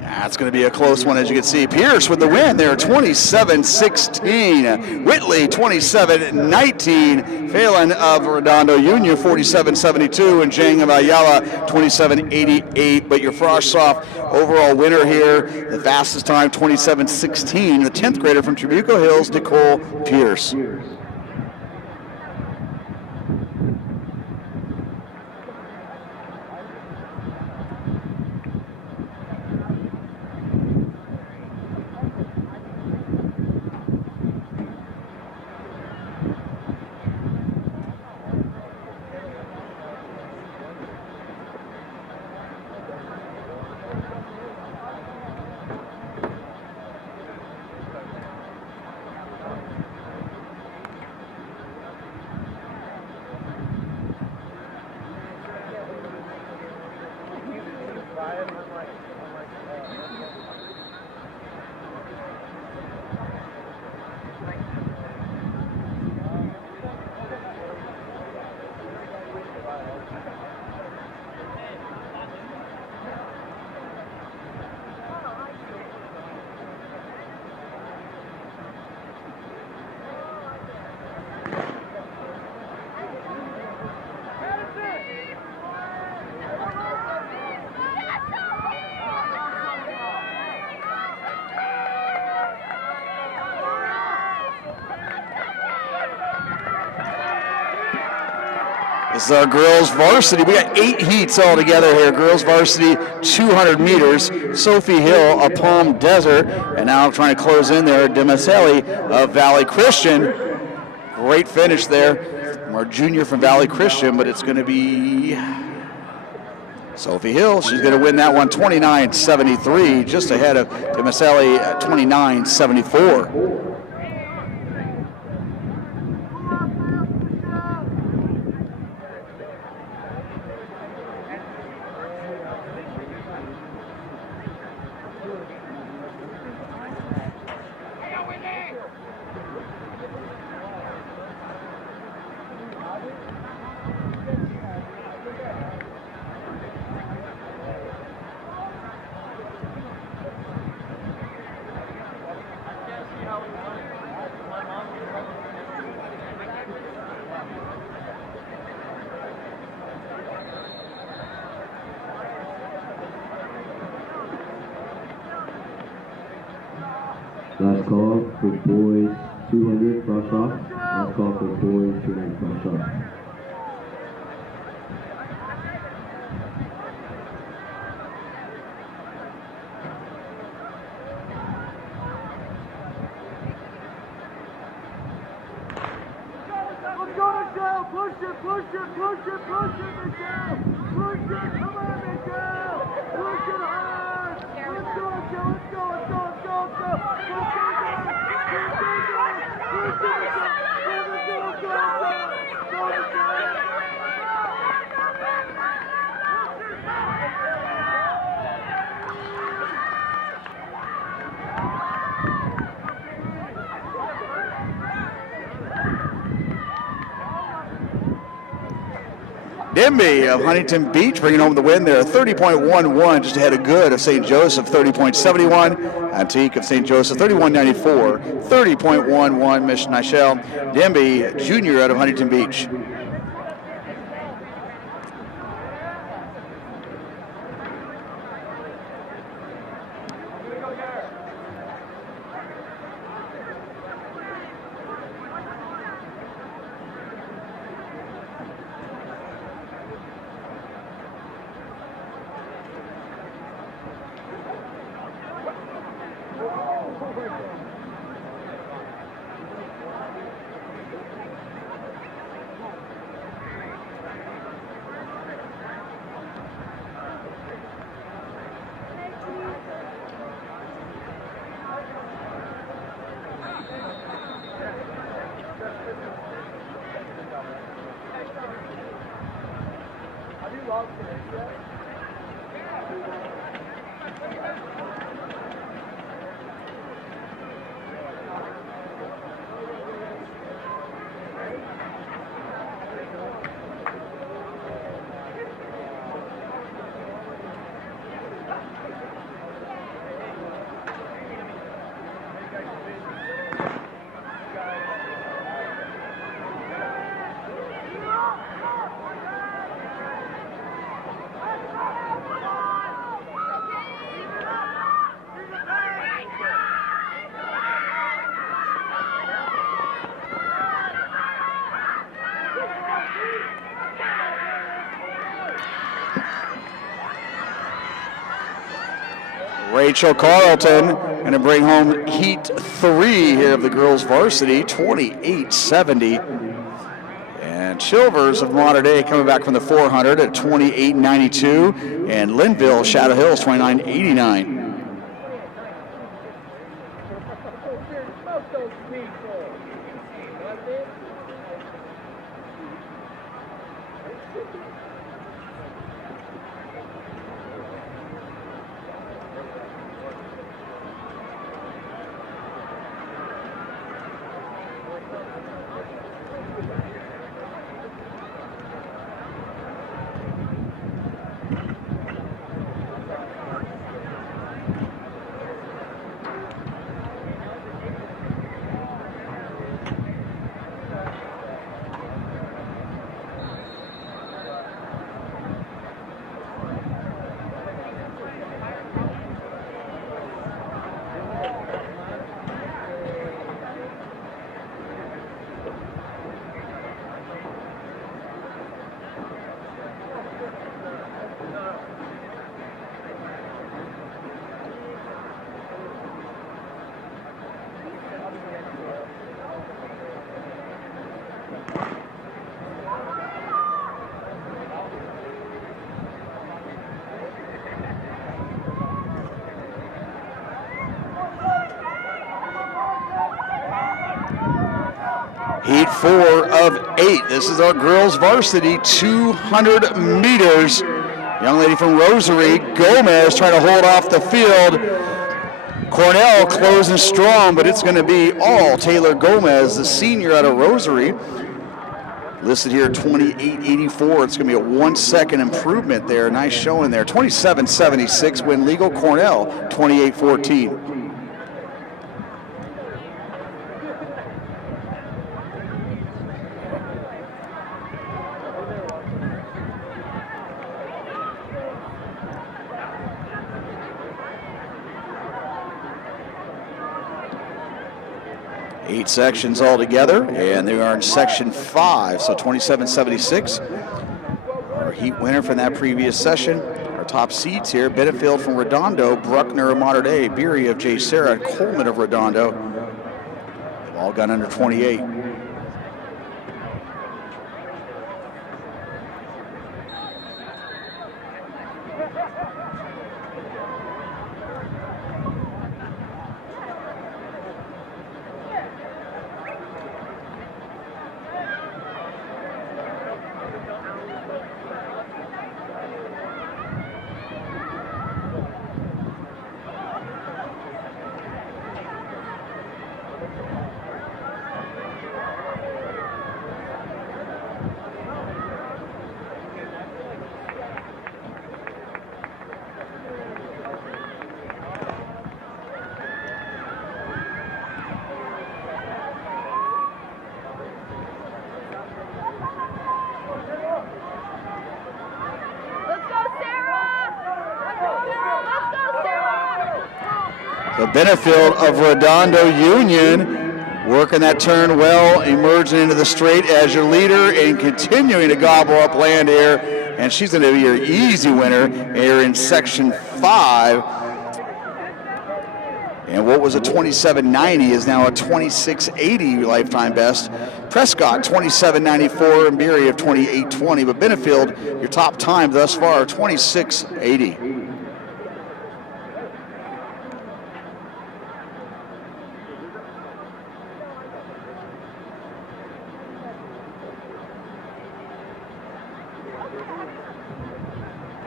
That's going to be a close one, as you can see. Pierce with the win there, 27-16. Whitley, 27-19. Phelan of Redondo Union, 47-72. And Jang of Ayala, 27-88. But your Frosh Soft overall winner here, the fastest time, 27-16. The 10th grader from Trabuco Hills, Nicole Pierce. This is our girls varsity. We got 8 heats all together here. Girls varsity, 200 meters. Sophie Hill of Palm Desert. And now trying to close in there, Demaseli of Valley Christian. Great finish there. Our junior from Valley Christian, but it's going to be Sophie Hill. She's going to win that one 29-73, just ahead of Demaseli at 29-74. Last call for boys 200 Frosh Soft. Last call for boys 200 Frosh Soft. Push it, push it, push it, push it, Michelle! Push it, come on, Michelle! Push it hard! Let's go, let's go, let's go, let's go, let's go, let's go! Denby of Huntington Beach bringing home the win there, 30.11, just ahead of Good of St. Joseph, 30.71. Antique of St. Joseph, 31.94, 30.11. Miss Nichelle Denby, junior out of Huntington Beach. Rachel Carlton going to bring home heat 3 here of the girls varsity, 28-70. And Chilvers of Mater Dei coming back from the 400 at 28-92. And Linville, Shadow Hills, 29-89. Heat 4 of 8. This is our girls varsity, 200 meters. Young lady from Rosary, Gomez, trying to hold off the field. Cornell closing strong, but it's going to be all Taylor Gomez, the senior out of Rosary. Listed here 28.84. It's going to be a 1 second improvement there. Nice showing there. 27.76 win legal. Cornell 28.14. 8 sections altogether, and they are in section 5, so 27.76. Our heat winner from that previous session. Our top seeds here: Benefield from Redondo, Bruckner of Mater Dei, Beery of J. Sarah, and Coleman of Redondo. They've all gone under 28. The Benefield of Redondo Union working that turn well, emerging into the straight as your leader and continuing to gobble up land here. And she's going to be your easy winner here in Section 5. And what was a 27.90 is now a 26.80 lifetime best. Prescott, 27.94, and Beery of 28.20. But Benefield, your top time thus far, 26.80.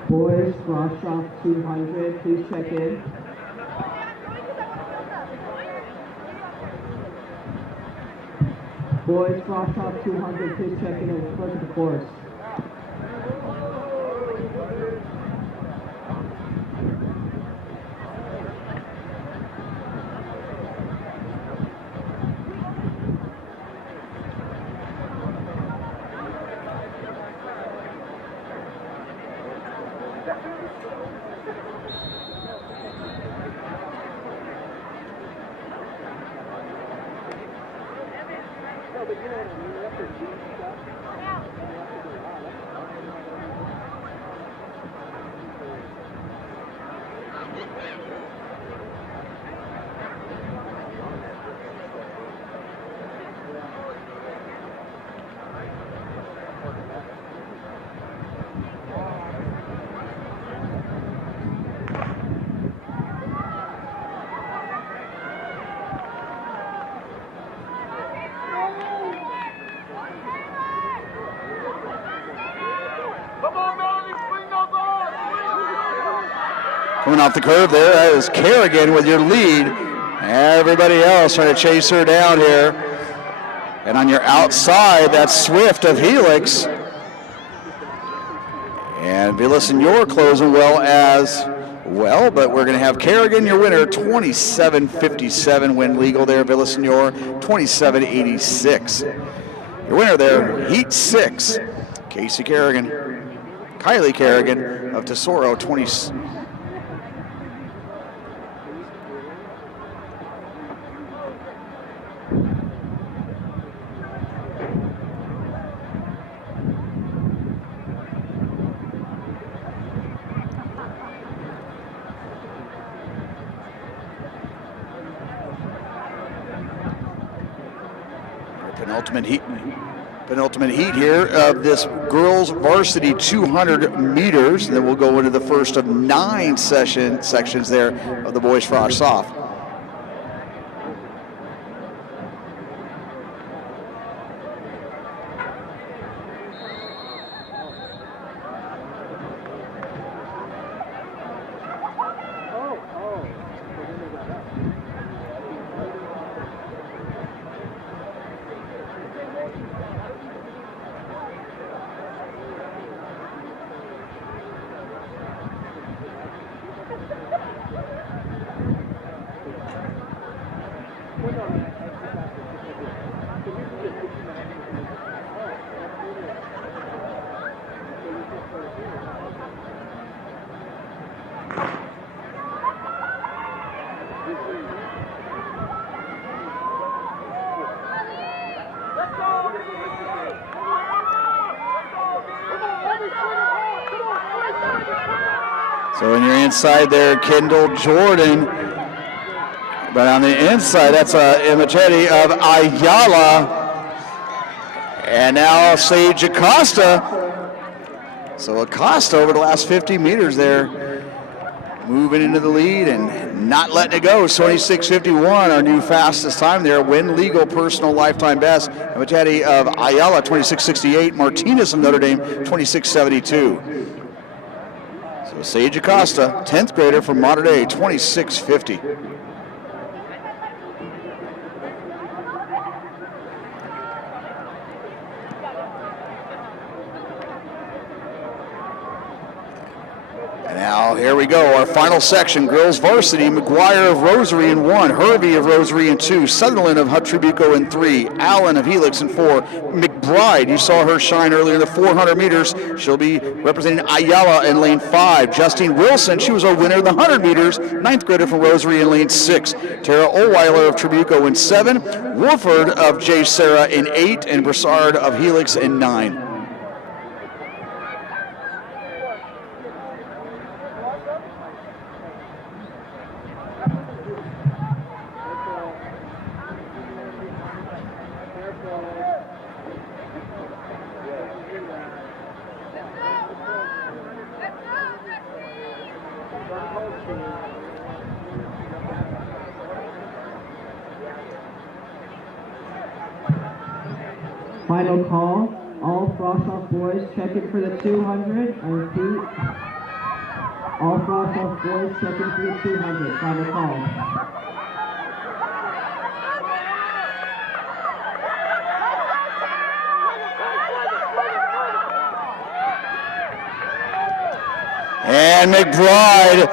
Boys, cross off 200, please check in. Boys, cross off 200, please check in at the front of the course. Coming off the curve there, that is Kerrigan with your lead. Everybody else trying to chase her down here. And on your outside, that's Swift of Helix. And Villasenor closing well as well, but we're going to have Kerrigan, your winner, 27.57 win legal there. Villasenor, 27.86. Your winner there, Heat 6, Casey Kerrigan. Kylie Kerrigan of Tesoro, 20. Penultimate heat here of this girls varsity 200 meters. And then we'll go into the first of 9 sections there of the boys frosh soft. So when you're inside there, Kendall Jordan. But on the inside, that's Imageti of Ayala. And now Sage Acosta. So Acosta over the last 50 meters there, moving into the lead and not letting it go. 26.51, our new fastest time there. Win legal personal lifetime best. Imageti of Ayala, 26.68. Martinez of Notre Dame, 26.72. So Sage Acosta, 10th grader from Mater Dei, 26.50. And now here we go, our final section, girls varsity. McGuire of Rosary in 1, Hervey of Rosary in 2, Sutherland of Trabuco in 3, Allen of Helix in 4, McBride, you saw her shine earlier in the 400 meters. She'll be representing Ayala in lane 5. Justine Wilson, she was a winner in the 100 meters, 9th grader from Rosary in lane 6. Tara Olweiler of Trabuco in 7, Wolford of J. Sarah in 8, and Broussard of Helix in 9. Final call. All Frost-Off boys checking for the 200. I repeat. All Frost-Off boys checking for the 200. Final call. And McBride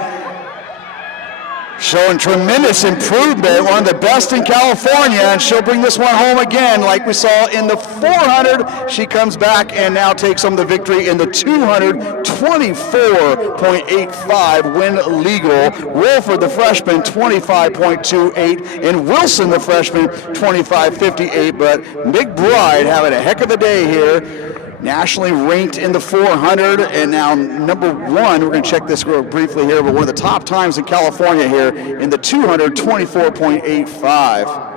showing tremendous improvement, one of the best in California, and she'll bring this one home again like we saw in the 400. She comes back and now takes home the victory in the 200, 24.85 win legal. Wolford, the freshman, 25.28, and Wilson, the freshman, 25.58, but McBride having a heck of a day here. Nationally ranked in the 400, and now number 1, we're going to check this real briefly here, but one of the top times in California here in the 200, 24.85.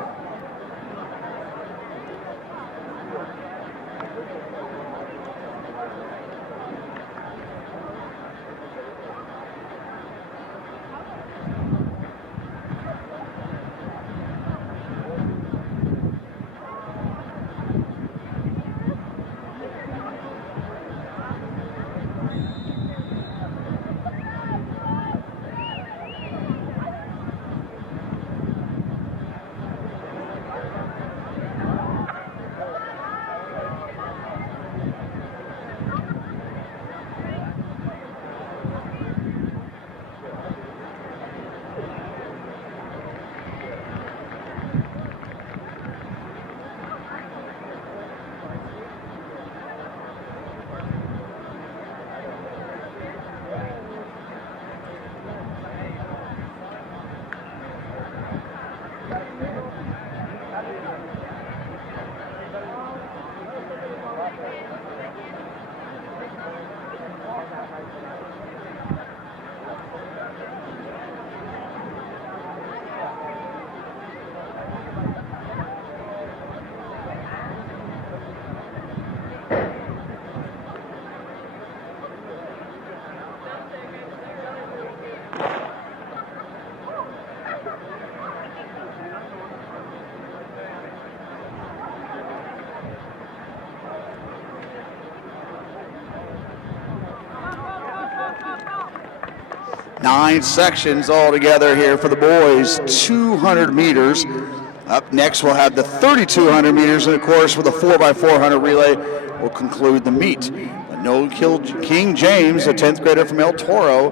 9 sections all together here for the boys, 200 meters. Up next, we'll have the 3,200 meters, and of course, with a 4x400 relay, will conclude the meet. No King James, a 10th grader from El Toro,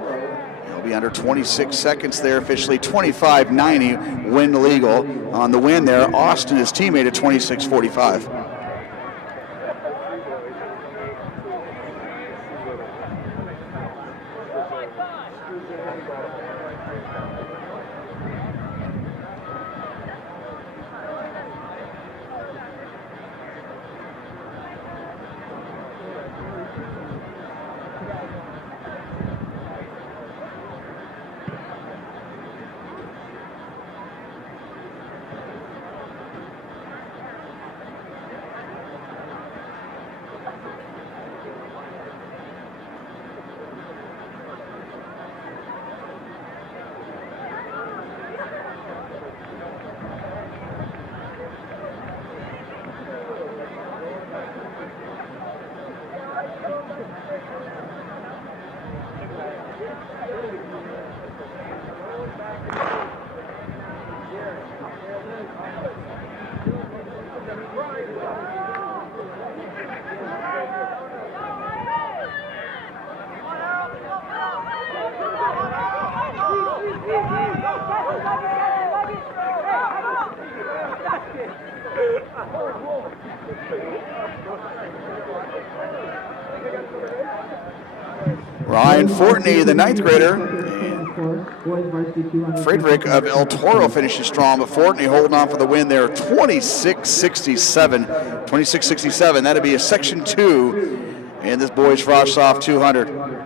he'll be under 26 seconds there, officially 25.90 win legal. On the win there, Austin, his teammate, at 26.45. Ryan Fortney, the 9th grader. Boys varsity 200. Frederick of El Toro finishes strong, but Fortney holding on for the win there, 26-67. 26-67. That'd be a Section 2 in this boys frosh soft 200.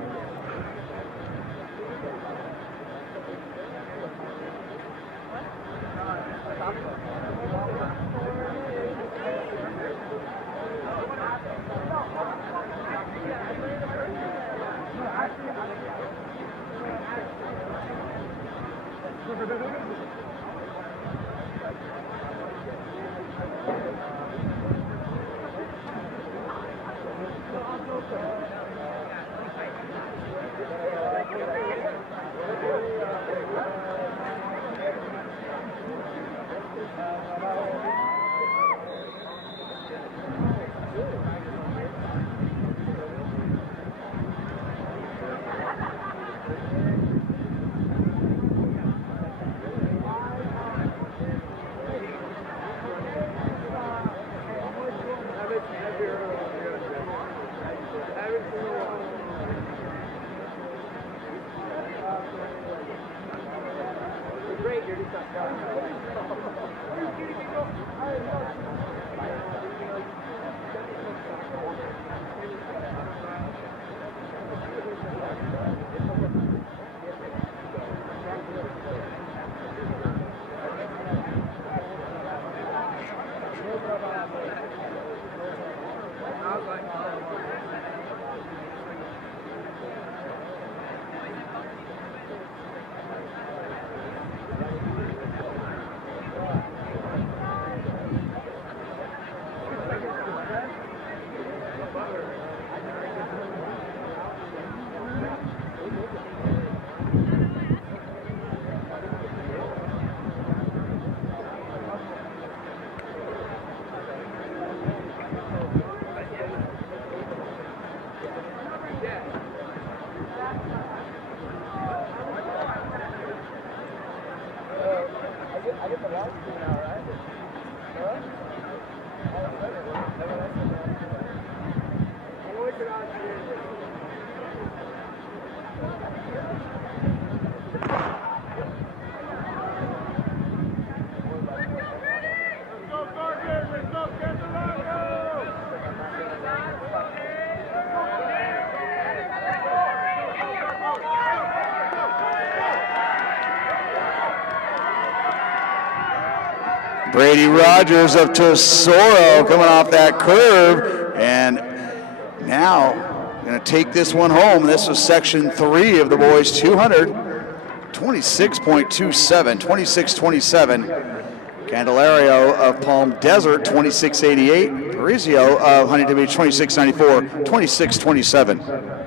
Brady Rogers of Tesoro coming off that curve, and now going to take this one home. This was Section 3 of the boys 200, 26.27, 26.27. Candelario of Palm Desert, 26.88. Parisio of Huntington Beach, 26.94, 26.27.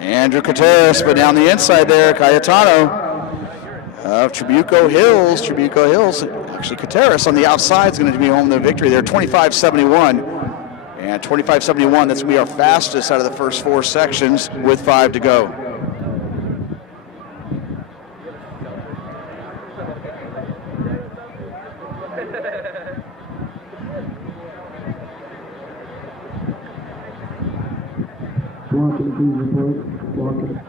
Andrew Cateris, but down the inside there, Cayetano of Trabuco Hills. Actually, Cateris on the outside is going to be home the victory there, 25-71. And 25.71, that's going to be our fastest out of the first 4 sections with 5 to go. Walking, please report. Walking.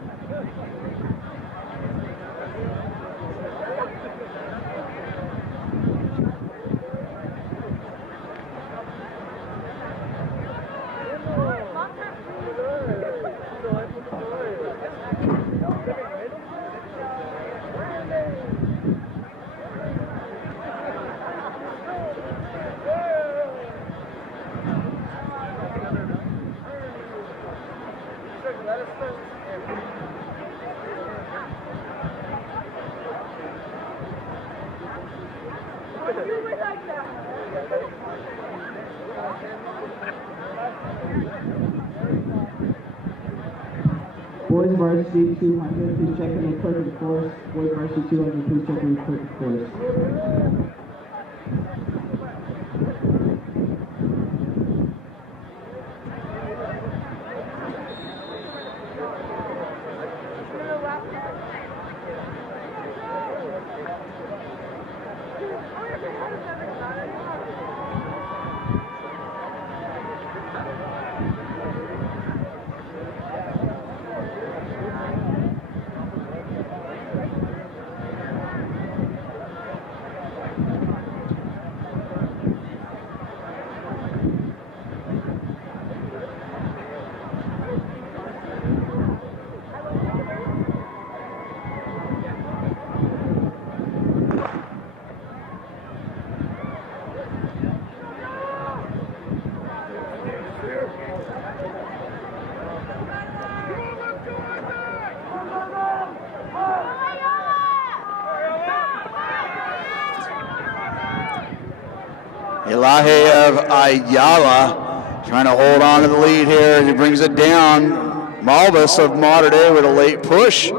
Boys varsity 200, please check in the perfect course. Boys varsity 200, please check in the perfect course. Elahe of Ayala trying to hold on to the lead here, and he brings it down. Malvis of Mater Dei with a late push,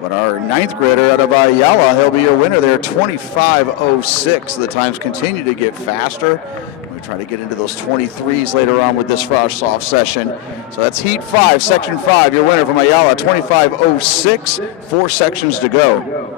but our 9th grader out of Ayala, he'll be your winner there, 25.06. The times continue to get faster. We try to get into those 23s later on with this frosh soft session. So that's heat 5, section 5. Your winner from Ayala, 25.06. 4 sections to go.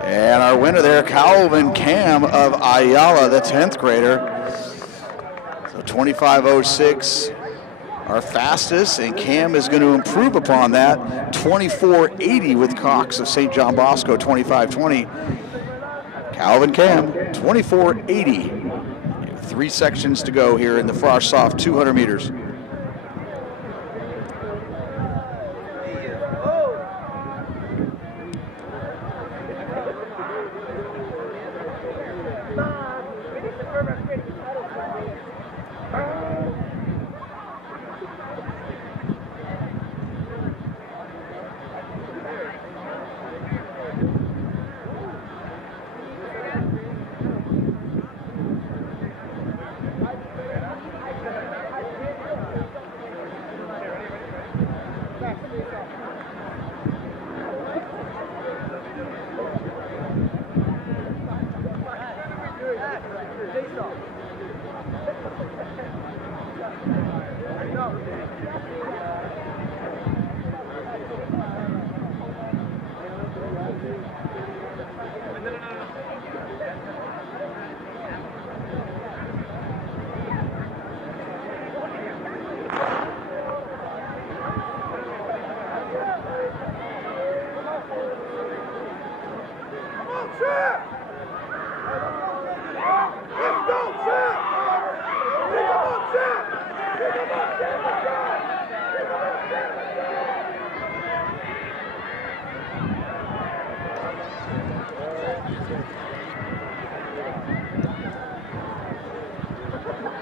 And our winner there, Calvin Cam of Ayala, the 10th grader. So 25.06, our fastest, and Cam is going to improve upon that. 24.80 with Cox of St. John Bosco, 25.20. Calvin Cam, 24.80. 3 sections to go here in the Frosh Soft 200 meters.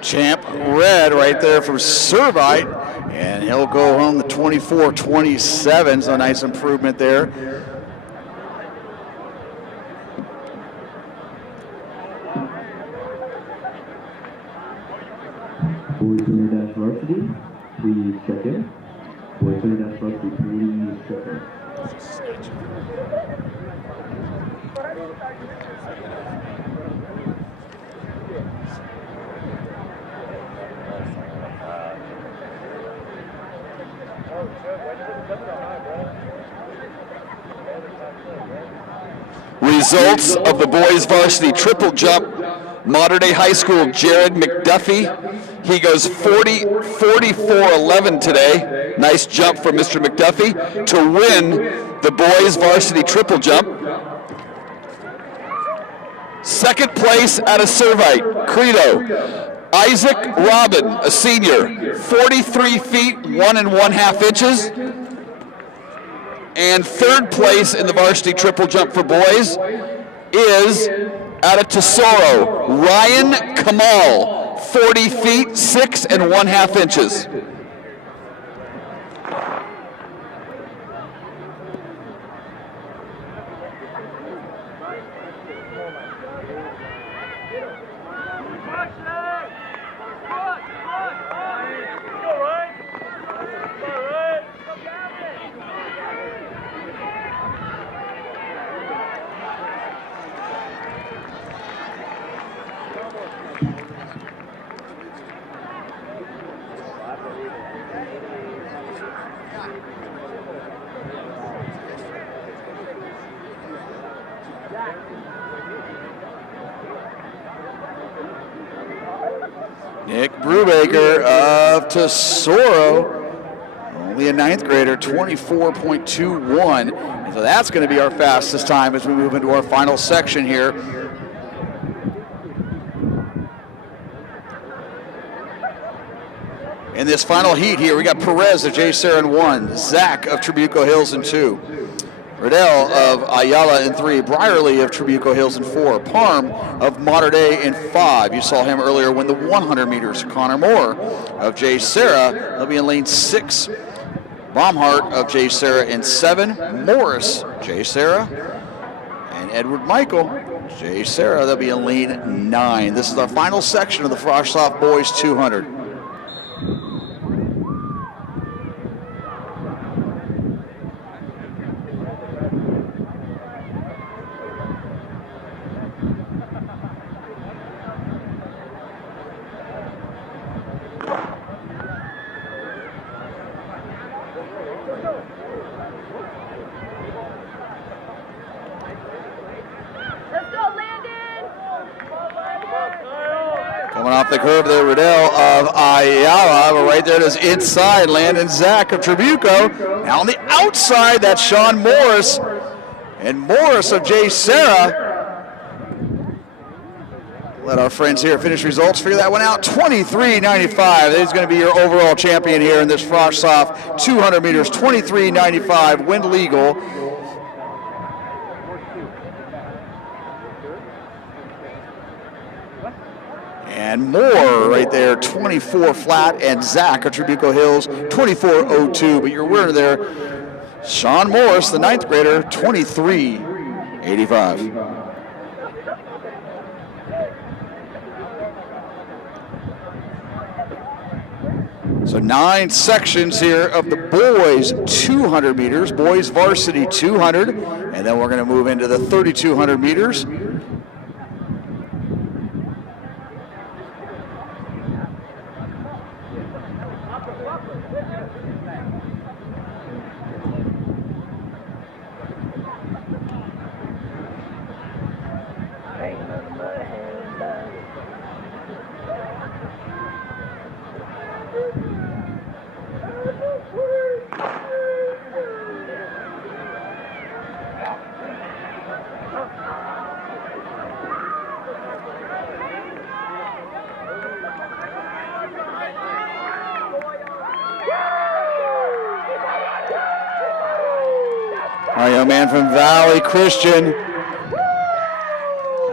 Champ Red right there from Servite, and he'll go home the 24-27, so a nice improvement there. Boys Junior Dash Varsity, please check in. Boys Junior Dash Varsity, please check in. Results of the boys varsity triple jump. Modern Day High School, Jared McDuffie. He goes 44-11 today. Nice jump from Mr. McDuffie to win the boys varsity triple jump. Second place at a Servite, Credo. Isaac Robin, a senior, 43 feet, 1 1/2 inches. And third place in the varsity triple jump for boys is out of Tesoro, Ryan Kamal, 40 feet, 6 1/2 inches. Nick Brubaker of Tesoro, only a 9th grader, 24.21. And so that's going to be our fastest time as we move into our final section here. In this final heat here, we got Perez of J. Sarah in 1, Zach of Trabuco Hills in 2, Riddell of Ayala in 3, Brierly of Trabuco Hills in 4, Parm of Mater Dei in 5. You saw him earlier win the 100 meters. Connor Moore of J. Sarah, he'll be in lane 6. Baumhart of J. Sarah in 7, Morris, J. Sarah, and Edward Michael, J. Sarah, they'll be in lane 9. This is our final section of the Froshsoft Boys 200. Coming off the curve there, Riddell of Ayala, but right there it is inside, Landon Zach of Trabuco. Now on the outside, that's Sean Morris, and Morris of J. Sarah. Let our friends here finish results, figure that one out. 23.95, he's going to be your overall champion here in this Froshsoft 200 meters, 23.95, wind legal. And Moore right there, 24 flat, and Zach of Trabuco Hills, 24.02. But your winner there, Sean Morris, the 9th grader, 23.85. So 9 sections here of the boys 200 meters, boys varsity 200, and then we're going to move into the 3,200 meters. Our young man from Valley Christian.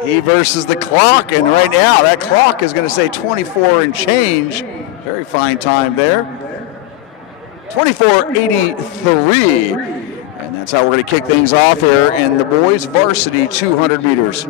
He versus the clock, and right now that clock is going to say 24 and change. Very fine time there. 24:83, and that's how we're going to kick things off here in the boys varsity 200 meters.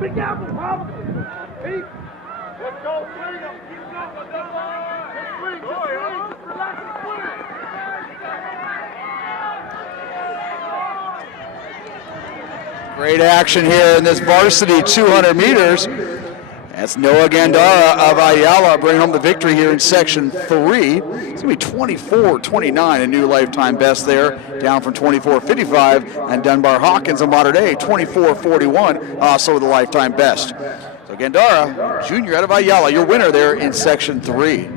Big apple, Pop! Pete! Let's go, swing him! Keep going, let's go! Let's swing, just relax and swing! Great action here in this varsity 200 meters. That's Noah Gandara of Ayala bringing home the victory here in section 3. It's going to be 24:29, a new lifetime best there, down from 24:55. And Dunbar Hawkins of Mater Dei, 24:41, also the lifetime best. So Gandara, junior out of Ayala, your winner there in section 3.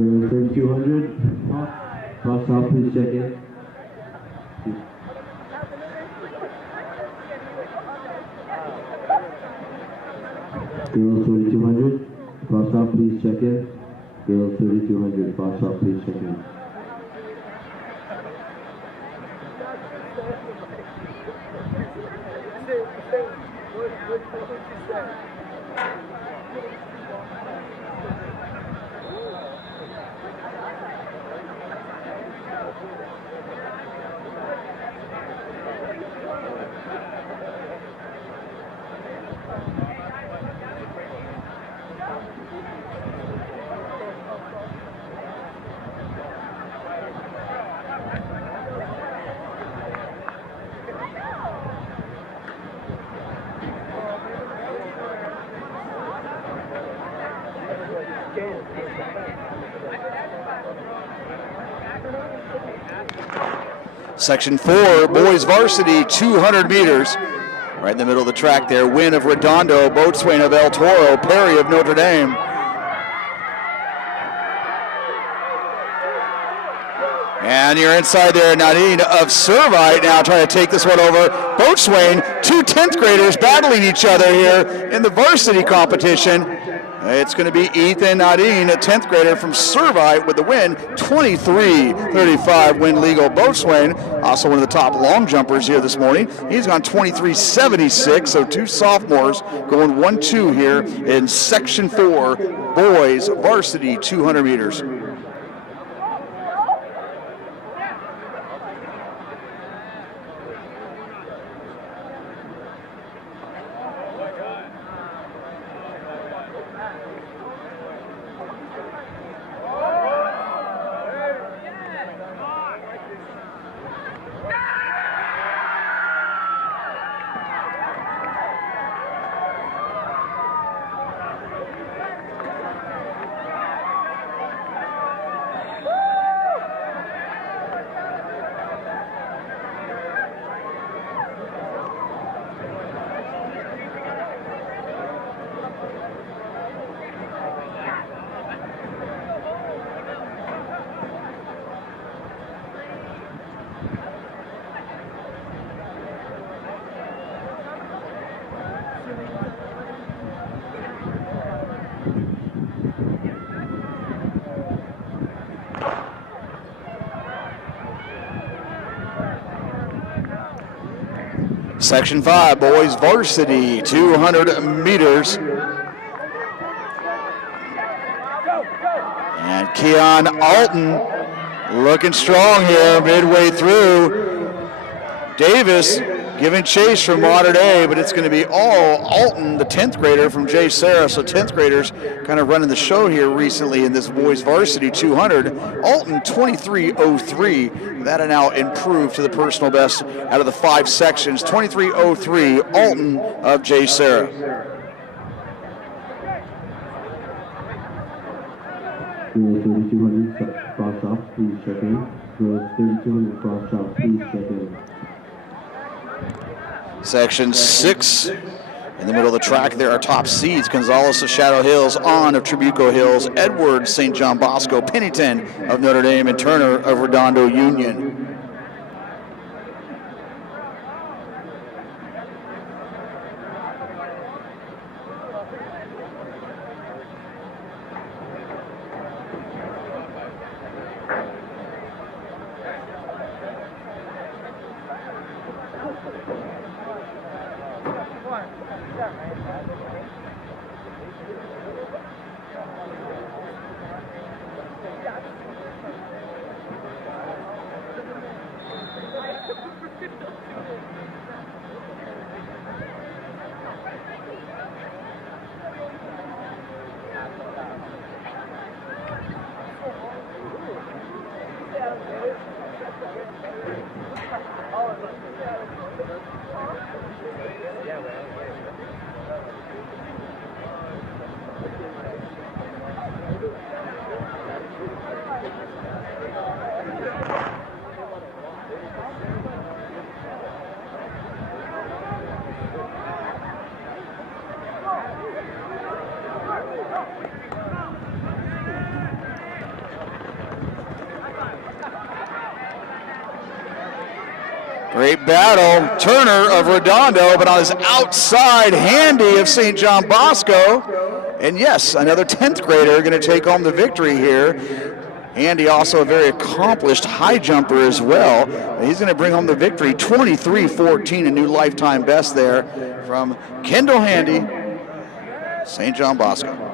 Girls 3200. Cross off, please check in. Girls 3200. Cross off, please check in. Girls 3200. Cross off, please check in. Section 4, boys varsity, 200 meters. Right in the middle of the track there, win of Redondo, boatswain of El Toro, Perry of Notre Dame. And you're inside there, Nadine of Servite now trying to take this one over. Boatswain, two 10th graders battling each other here in the varsity competition. It's going to be Ethan Nadine, a 10th grader from Servite with the win, 23-35 win legal boatswain. Also one of the top long jumpers here this morning. He's gone 23-76, so two sophomores going 1-2 here in Section 4, boys varsity 200 meters. Section 5, boys varsity, 200 meters. And Keon Alton looking strong here midway through. Davis giving chase from Mater Dei, but it's going to be all Alton, the 10th grader from J. Sarah. So 10th graders kind of running the show here recently in this boys varsity 200. Alton 23:03. That now improved to the personal best out of the 5 sections. 23:03, Alton of J. Sarah. Girls 3200 cross off, please check in. Girls 3200 cross off, please check in. Section 6, in the middle of the track there are top seeds. Gonzalez of Shadow Hills, On of Trabuco Hills, Edwards, St. John Bosco, Pennington of Notre Dame, and Turner of Redondo Union. Great battle. Turner of Redondo, but on his outside, Handy of St. John Bosco. And yes, another 10th grader going to take home the victory here. Handy, also a very accomplished high jumper as well. He's going to bring home the victory, 23-14, a new lifetime best there from Kendall Handy, St. John Bosco.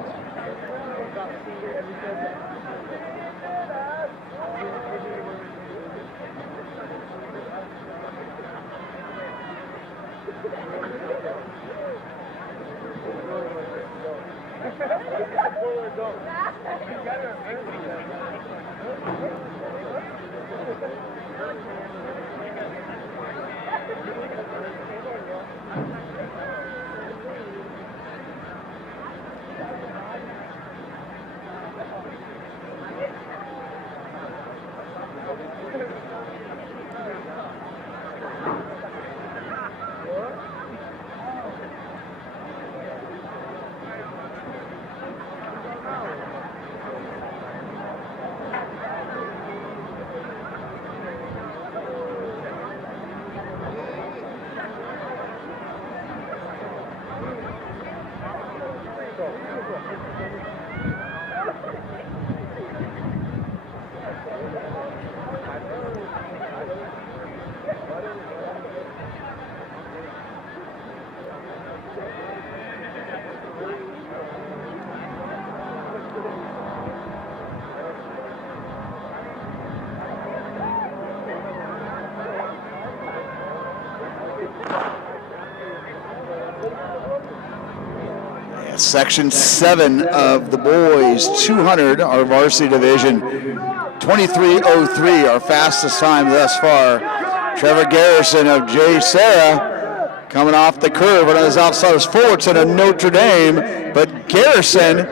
Section 7 of the boys 200, our varsity division. 23:03, our fastest time thus far. Trevor Garrison of J. Sarah coming off the curve. On his outside is Fullerton of Notre Dame, but Garrison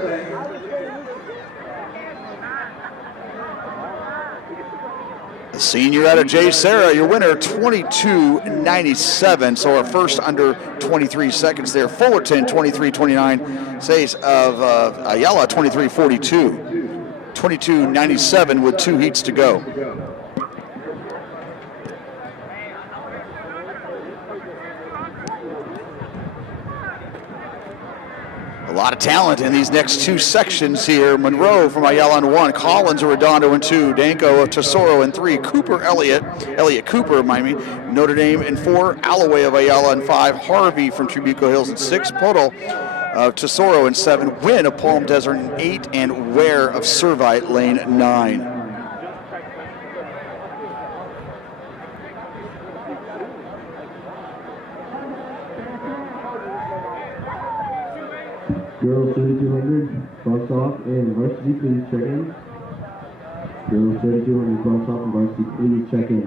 the senior out of J. Sarah, your winner, 22:97. So our first under 23 seconds there. Fullerton, 23:29. Says of Ayala, 23:42. 22:97 with 2 heats to go. A lot of talent in these next 2 sections here. Monroe from Ayala in 1, Collins of Redondo in 2, Danko of Tesoro in 3, Elliott Cooper, Notre Dame in 4, Alloway of Ayala in 5, Harvey from Trabuco Hills in 6, Podol of Tesoro in 7, Wynn of Palm Desert in 8, and Ware of Servite Lane 9. Girls 3200, box off, and varsity, please check in. Girls 3200, box off, and varsity, please check in.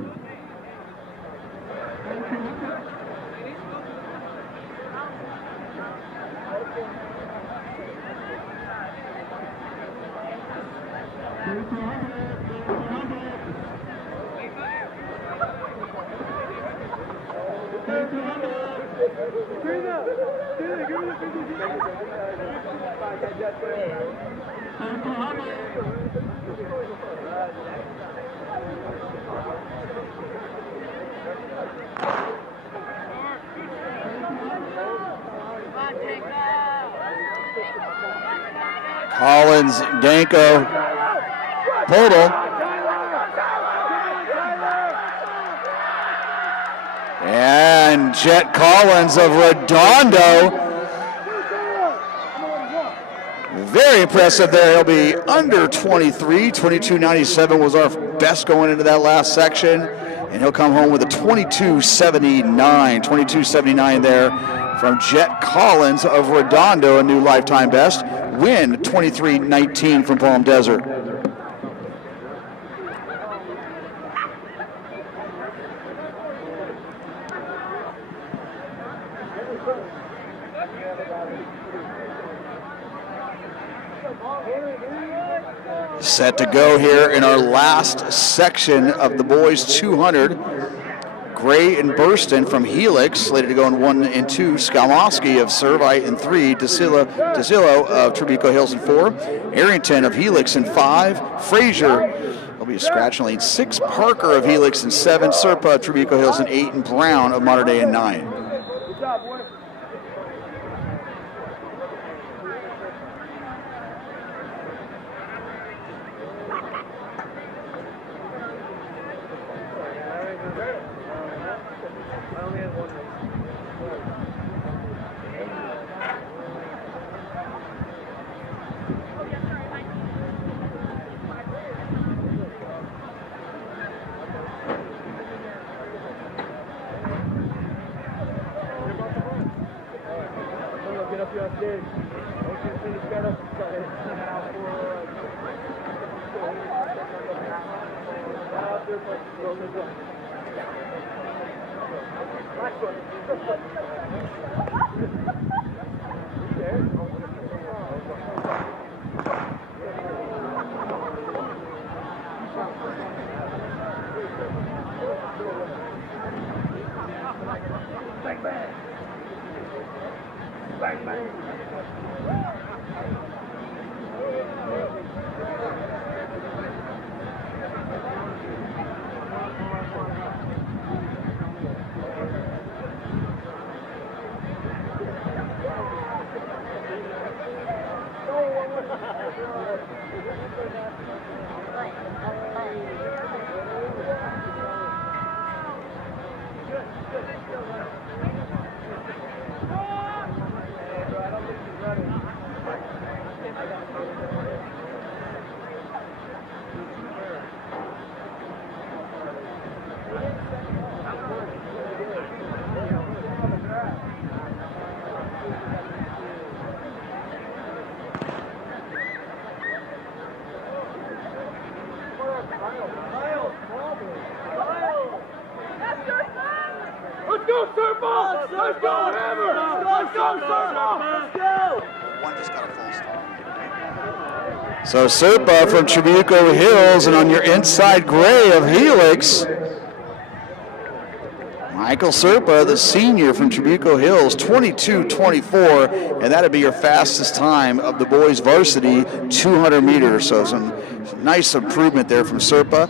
Collins, Danko, Podol. And Jet Collins of Redondo. Very impressive there. He'll be under 23. 22:97 was our best going into that last section. And he'll come home with a 22:79. 22:79 there from Jet Collins of Redondo, a new lifetime best. Win 23:19 from Palm Desert. Set to go here in our last section of the boys 200. Gray and Burston from Helix, slated to go in 1 and 2. Skalmowski of Servite in 3. DeSillo of Trabuco Hills in 4. Arrington of Helix in 5. Frazier of be a scratch lane. 6 Parker of Helix and 7 Serpa of Trabuco Hills and 8 and Brown of Modern Day and 9. Good job, boys. Get up here on stage. Don't you see the up Bang, bang. Bang, bang. Let's go, Serpa! Let's go, Hammer! Let's go, Serpa! Let's go! One just got a full start. So Serpa from Trabuco Hills, and on your inside gray of Helix, Michael Serpa, the senior from Trabuco Hills, 22:24, and that'd be your fastest time of the boys varsity 200 meters. So some nice improvement there from Serpa.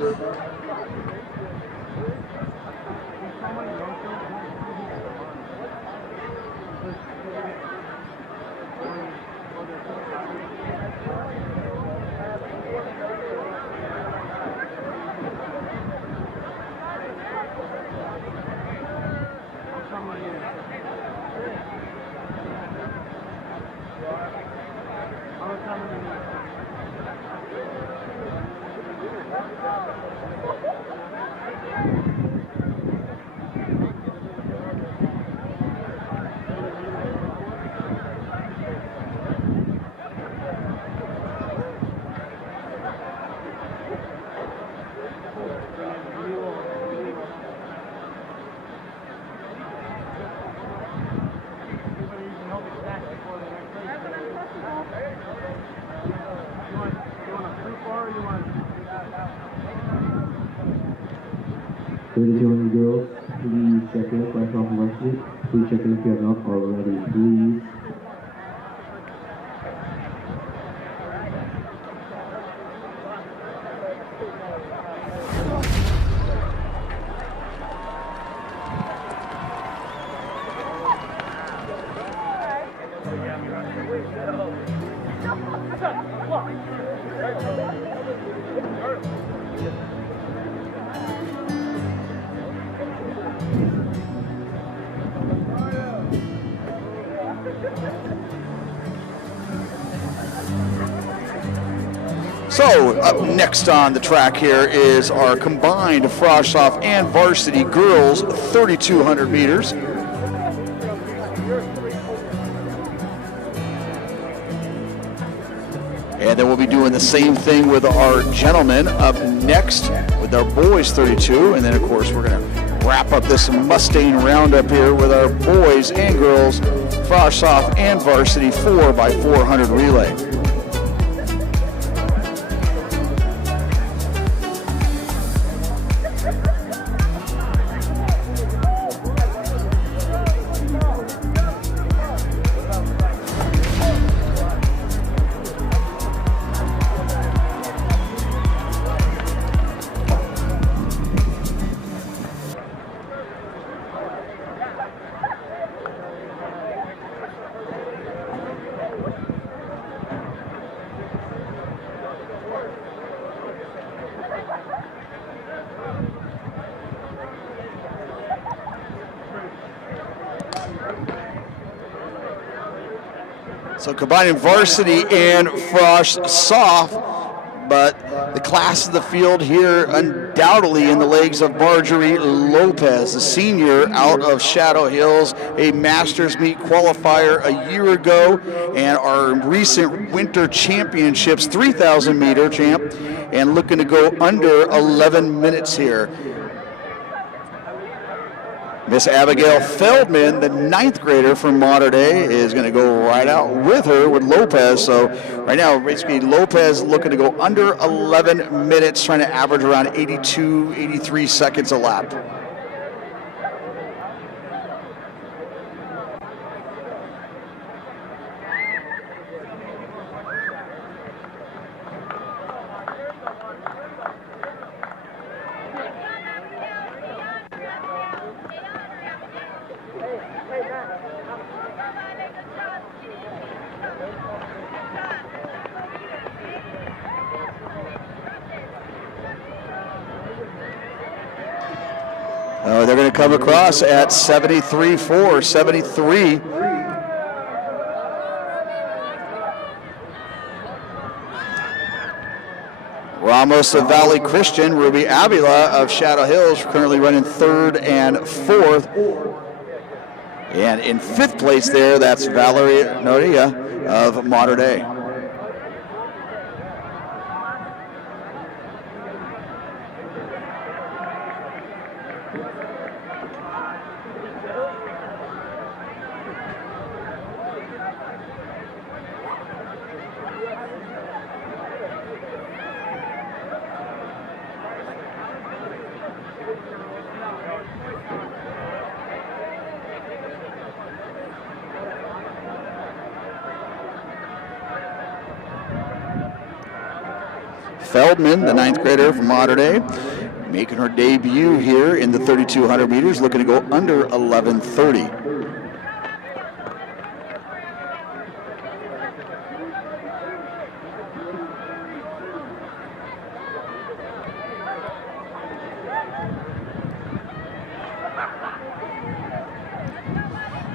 Ladies and gentlemen, girls, please check in, flash off varsity. Please check in if you have not already, please. So up next on the track here is our combined Frostoff and varsity girls 3,200 meters. And then we'll be doing the same thing with our gentlemen up next with our boys 32. And then, of course, we're going to wrap up this Mustang Roundup here with our boys and girls Frostoff and varsity 4x400 relay. So combining varsity and Frosh soft, but the class of the field here undoubtedly in the legs of Marjorie Lopez, the senior out of Shadow Hills, a Masters meet qualifier a year ago, and our recent winter championships 3,000 meter champ, and looking to go under 11 minutes here. Miss Abigail Feldman, the 9th grader from Mater Dei, is going to go right out with her with Lopez. So right now, basically Lopez looking to go under 11 minutes, trying to average around 82, 83 seconds a lap. They're going to come across at 73.4, 73. Ramos of Valley Christian, Ruby Avila of Shadow Hills, currently running 3rd and 4th. And in 5th place there, that's Valerie Noria of Mater Dei. Feldman, the 9th grader from Mater Dei, making her debut here in the 3,200 meters, looking to go under 11:30.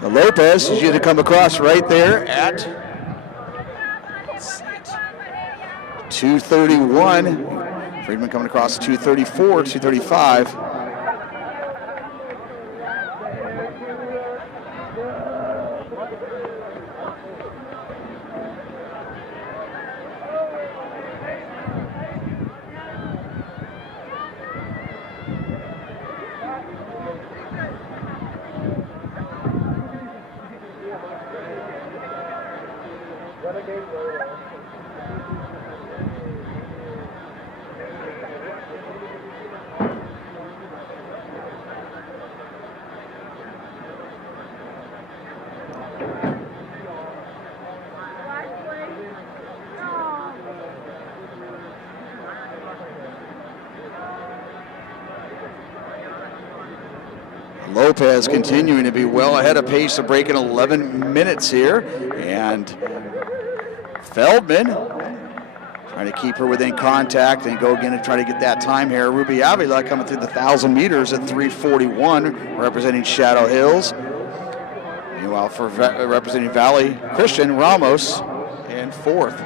Lopez is going to come across right there at 2:31. Friedman coming across 2:34, 2:35. Lopez continuing to be well ahead of pace of breaking 11 minutes here. And Feldman trying to keep her within contact and go again and try to get that time here. Ruby Avila coming through the 1,000 meters at 3:41, representing Shadow Hills. Meanwhile, for representing Valley Christian, Ramos in 4th.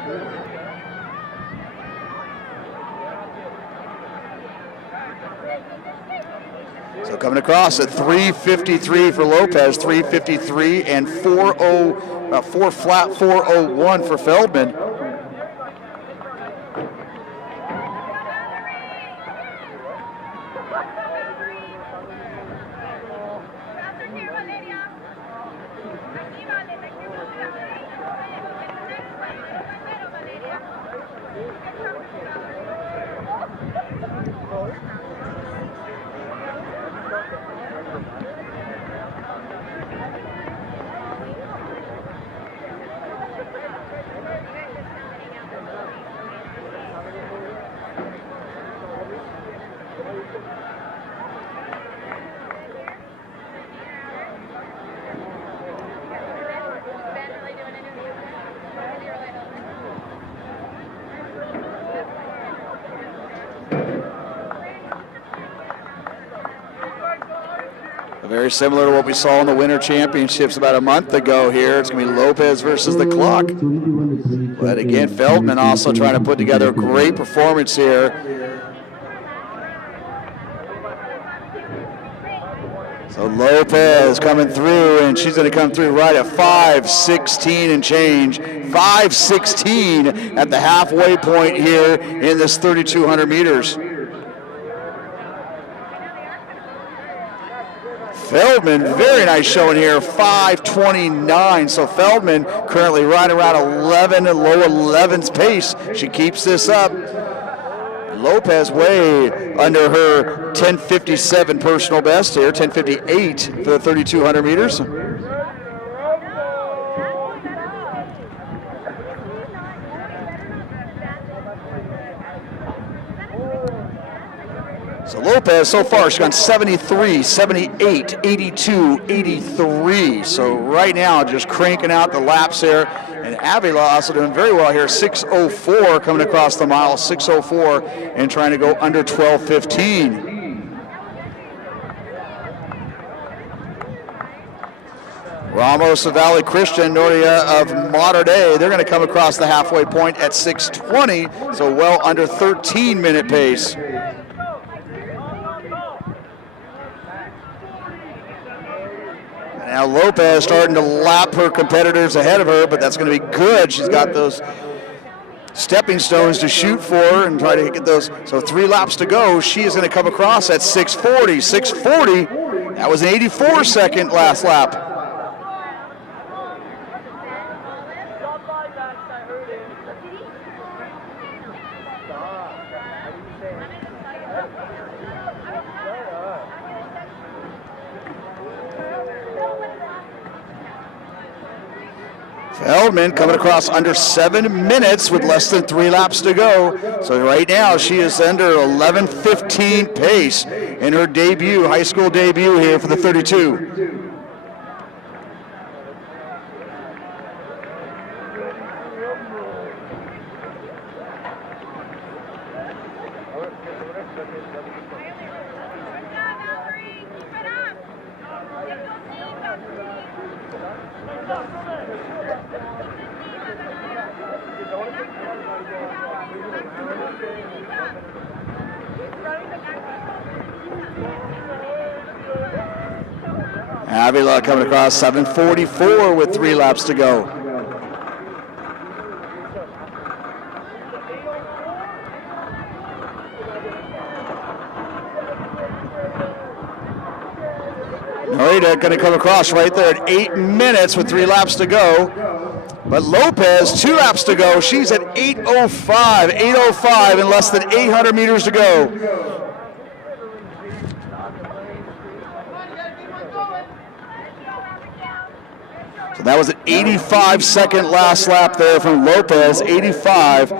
So coming across at 3:53 for Lopez, 3:53 and 4:01 for Feldman. Very similar to what we saw in the Winter Championships about a month ago here. It's going to be Lopez versus the clock. But again, Feldman also trying to put together a great performance here. So Lopez coming through, and she's going to come through right at 5:16 and change. 5:16 at the halfway point here in this 3,200 meters. Feldman, very nice showing here, 5:29. So Feldman currently right around 11, low 11's pace. She keeps this up. Lopez way under her 10:57 personal best here, 10:58 for the 3,200 meters. So Lopez, so far, she's gone 73, 78, 82, 83. So right now, just cranking out the laps there. And Avila also doing very well here, 6:04 coming across the mile, 6:04, and trying to go under 12:15. Ramos of Valley Christian, Noria of Mater Dei, they're going to come across the halfway point at 6:20, so well under 13-minute pace. Now Lopez starting to lap her competitors ahead of her, but that's going to be good. She's got those stepping stones to shoot for and try to get those. So 3 laps to go. She is going to come across at 6:40. 6:40. That was an 84-second last lap. Feldman coming across under 7 minutes with less than 3 laps to go. So right now she is under 11:15 pace in her debut, high school debut here for the 32. Avila coming across 7:44 with 3 laps to go. Norita going to come across right there at 8 minutes with 3 laps to go. But Lopez, 2 laps to go. She's at 8:05, 8:05 in less than 800 meters to go. So that was an 85-second last lap there from Lopez, 85.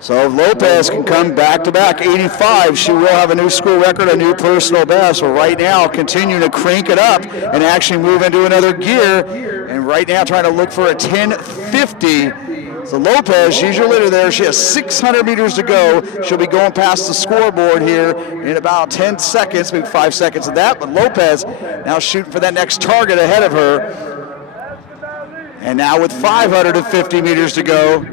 So if Lopez can come back-to-back 85, she will have a new school record, a new personal best. So right now, continuing to crank it up and actually move into another gear. And right now, trying to look for a 10:50. So Lopez, she's your leader there. She has 600 meters to go. She'll be going past the scoreboard here in about 10 seconds, maybe 5 seconds of that. But Lopez now shooting for that next target ahead of her. And now with 550 meters to go.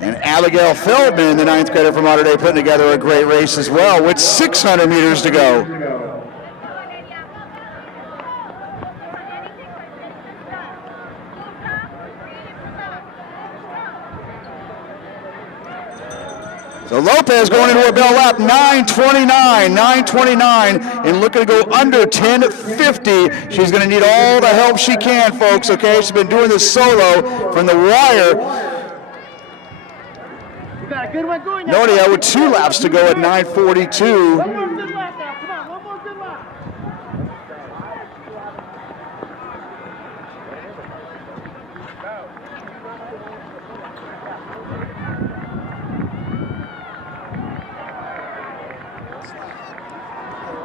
And Abigail Feldman, the 9th grader from Mater Dei, putting together a great race as well with 600 meters to go. So Lopez going into her bell lap, 9:29, and looking to go under 10:50. She's going to need all the help she can, folks, okay? She's been doing this solo from the wire. Nodia with 2 laps to go at 9:42. One more good lap now. Come on, one more good lap.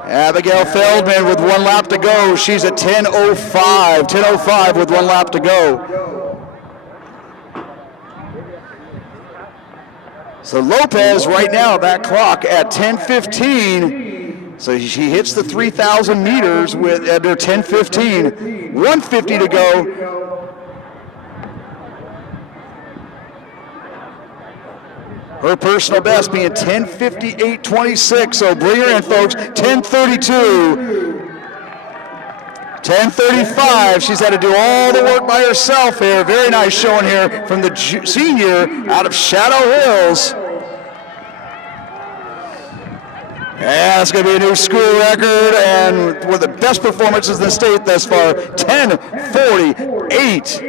Abigail Feldman with 1 lap to go. She's at 10:05. 10:05 with 1 lap to go. So Lopez right now, that clock at 10:15. So she hits the 3,000 meters with at her 10:15. 150 to go. Her personal best being 10:58.26. So bring her in, folks. 10:32. 10:35. She's had to do all the work by herself here. Very nice showing here from the senior out of Shadow Hills. Yeah, it's going to be a new school record and one of the best performances in the state thus far. 10:48.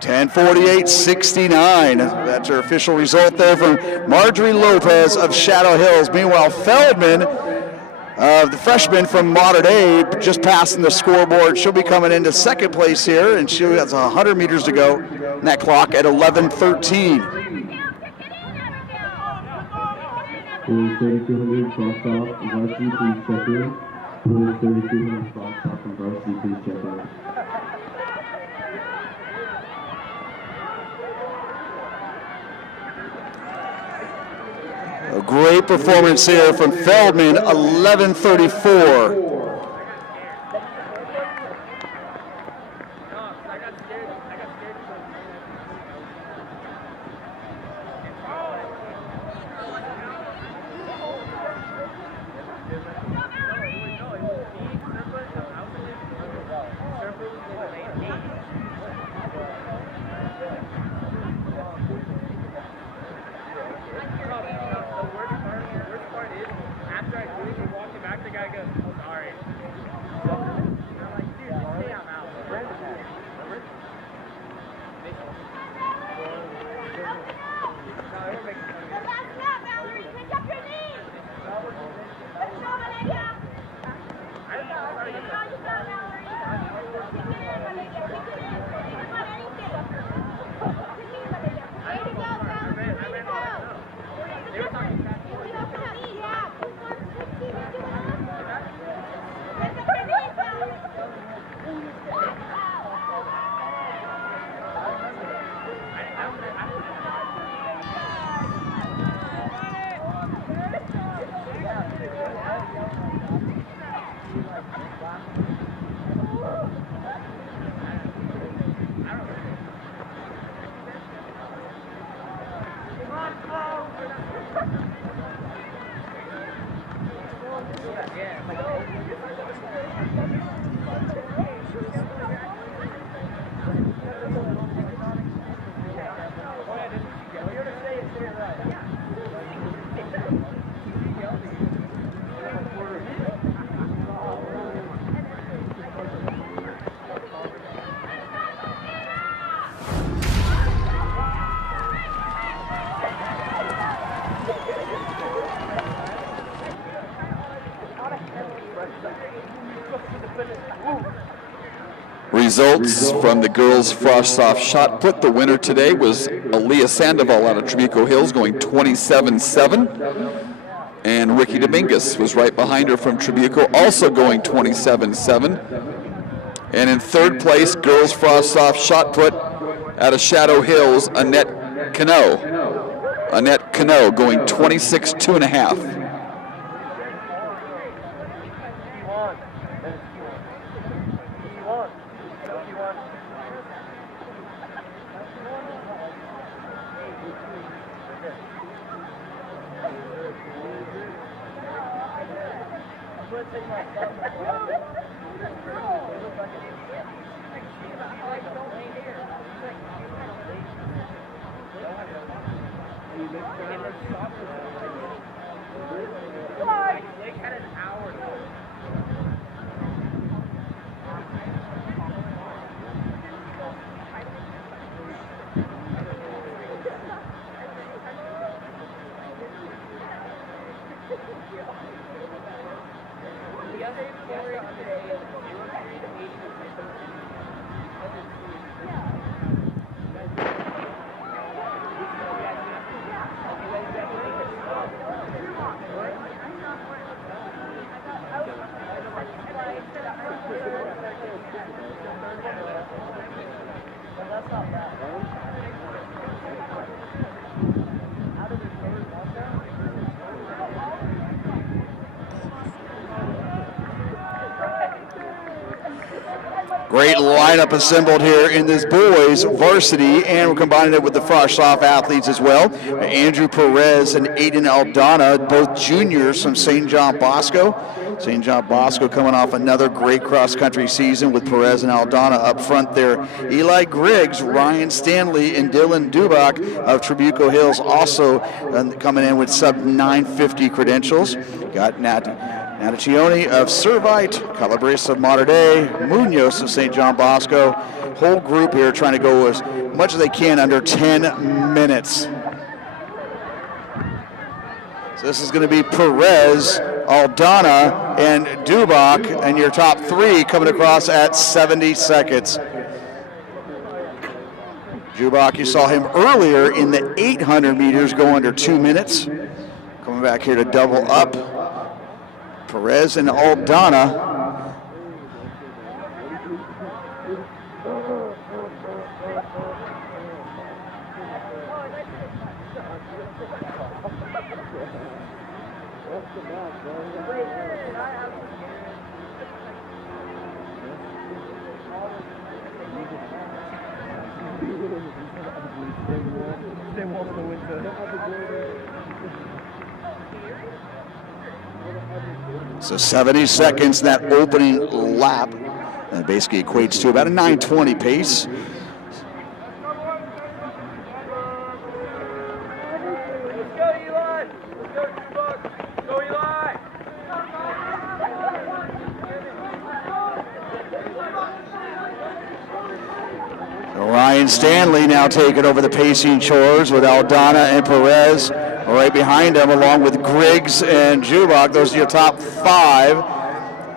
10:48.69. That's her official result there from Marjorie Lopez of Shadow Hills. Meanwhile, Feldman, the freshman from Mater Dei, just passing the scoreboard. She'll be coming into second place here, and she has 100 meters to go. And that clock at 11:13. 3200 crossed off varsity, please check in. 3200 crossed off from varsity, please check in. A great performance here from Feldman, 11:34. Results from the girls' frost-off shot put. The winner today was Aaliyah Sandoval out of Trabuco Hills, going 27.7. And Ricky Dominguez was right behind her from Trabuco, also going 27.7. And in third place, girls' frost-off shot put out of Shadow Hills, Annette Cano. Annette Cano going 26.2.5. Great lineup assembled here in this boys varsity, and we're combining it with the Frosh-Soft athletes as well. Andrew Perez and Aiden Aldana, both juniors from St. John Bosco. St. John Bosco coming off another great cross-country season with Perez and Aldana up front there. Eli Griggs, Ryan Stanley, and Dylan Dubach of Trabuco Hills also coming in with sub-950 credentials. Got Nataccioni of Servite, Calabrese of Mater Dei, Munoz of St. John Bosco. Whole group here trying to go as much as they can under 10 minutes. So this is going to be Perez, Aldana, and Dubach, and your top three coming across at 70 seconds. Dubach, you saw him earlier in the 800 meters go under 2 minutes. Coming back here to double up. Perez and Aldana. So 70 seconds, that opening lap. That basically equates to about a 9:20 pace. Ryan Stanley now taking over the pacing chores with Aldana and Perez right behind him, along with Griggs and Dubach. Those are your top five.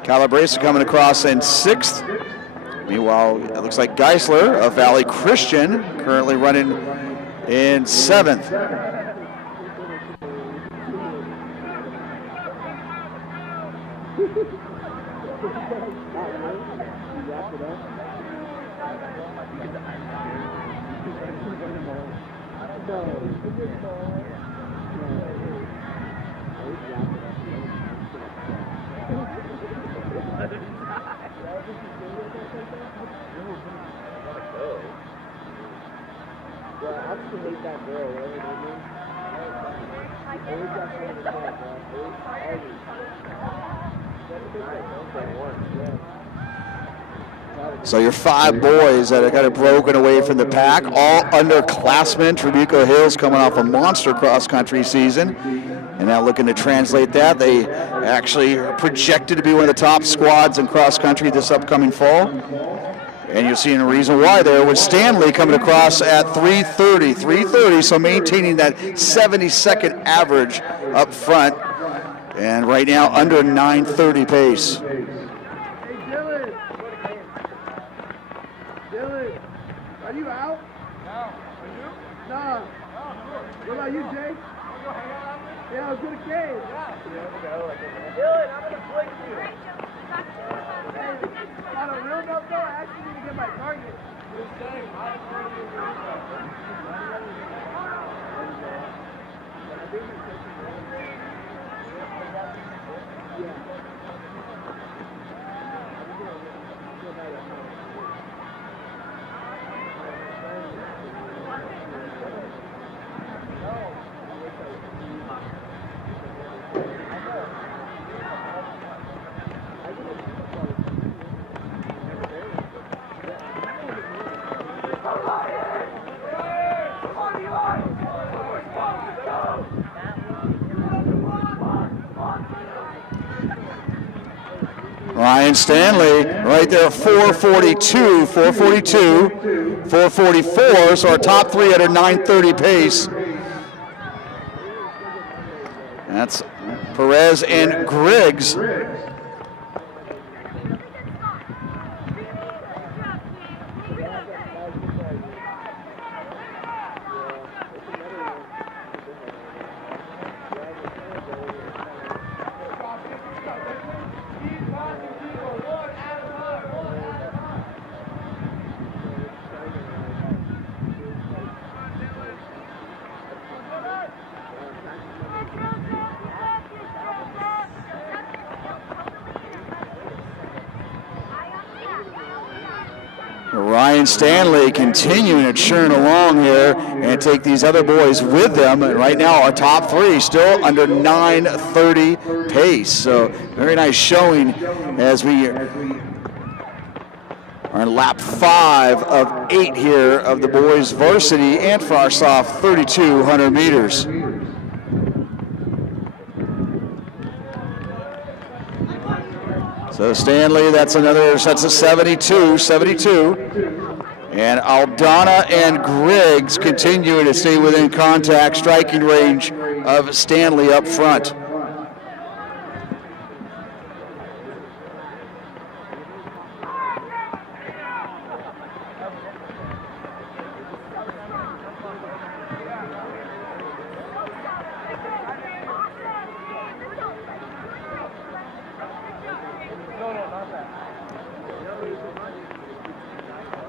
Calabrese coming across in sixth. Meanwhile, it looks like Geisler of Valley Christian currently running in seventh. So your five boys that are kind of broken away from the pack, all underclassmen. Trabuco Hills coming off a monster cross-country season, and now looking to translate that. They actually are projected to be one of the top squads in cross-country this upcoming fall. And you're seeing a reason why there with Stanley coming across at 3:30, so maintaining that 70-second average up front, and right now under 9:30 pace. Are you out? No. Are you? No. What about you, Jake? Yeah, let's go to cage. Dylan, I'm gonna flick you. On a real note, though, I actually need to get my target. Ryan Stanley right there, 4:42, 4:44, so our top three at a 9:30 pace. That's Perez and Griggs. Ryan Stanley continuing to churn along here and take these other boys with them. And right now, our top three still under 9:30 pace. So very nice showing as we are on lap 5 of 8 here of the boys varsity and Frostoff 3,200 meters. So Stanley, that's a 72. And Aldana and Griggs continuing to stay within contact, striking range of Stanley up front.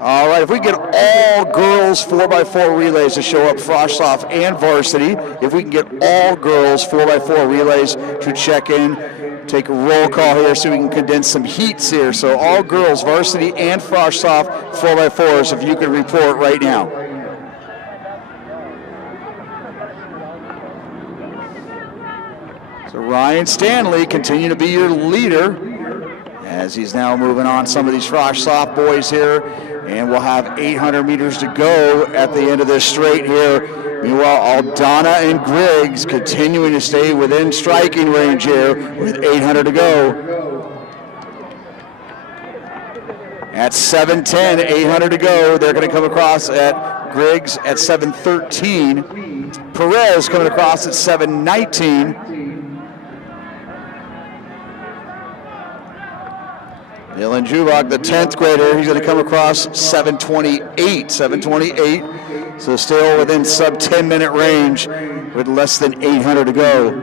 All right, if we get all girls 4x4 relays to show up Frostoff and varsity, if we can get all girls 4x4 relays to check in, take a roll call here so we can condense some heats here. So all girls, varsity and Frostoff 4x4s, if you can report right now. So Ryan Stanley continue to be your leader as he's now moving on some of these Frostoff boys here. And we'll have 800 meters to go at the end of this straight here. Meanwhile, Aldana and Griggs continuing to stay within striking range here with 800 to go. At 7:10, 800 to go. They're going to come across at Griggs at 7:13. Perez coming across at 7:19. Dylan Jubak, the 10th grader, he's going to come across 7:28. So still within sub 10-minute range with less than 800 to go.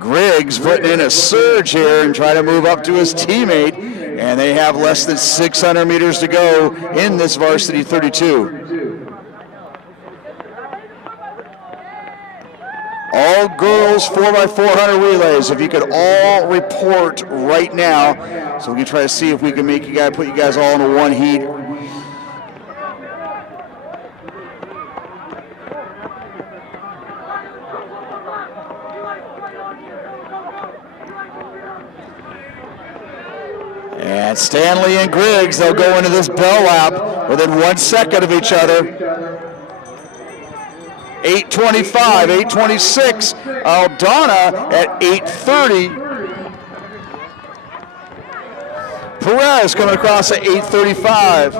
Griggs putting in a surge here and trying to move up to his teammate, and they have less than 600 meters to go in this varsity 32. All girls 4x400 relays, if you could all report right now, so we can try to see if we can make you guys, put you guys all into one heat. And Stanley and Griggs, they'll go into this bell lap within 1 second of each other. 8:25, 8:26. Aldana at 8:30. Perez coming across at 8:35.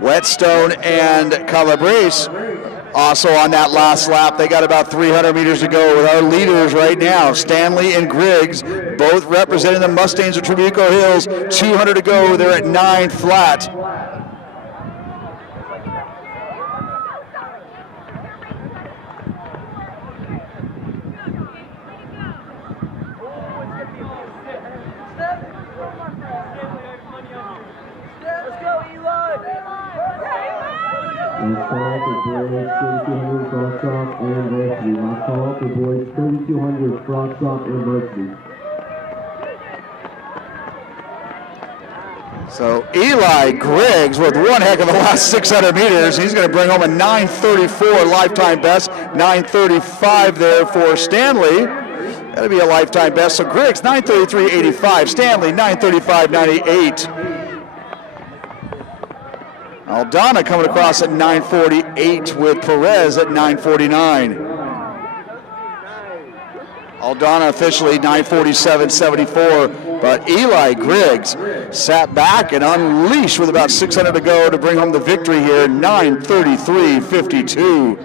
Whetstone and Calabrese also on that last lap. They got about 300 meters to go with our leaders right now. Stanley and Griggs, both representing the Mustangs of Trabuco Hills. 200 to go. They're at 9 flat. Last call for boys 3,200 Frostoff and varsity. Last call for boys 3,200 Frostoff and varsity. So Eli Griggs with one heck of a last 600 meters. He's going to bring home a 9:34 lifetime best. 9:35 there for Stanley. That'll be a lifetime best. So Griggs 9:33.85. Stanley 9:35.98. Aldana coming across at 9:48 with Perez at 9:49. Aldana officially 9:47.74, but Eli Griggs sat back and unleashed with about 600 to go to bring home the victory here, 9:33.52.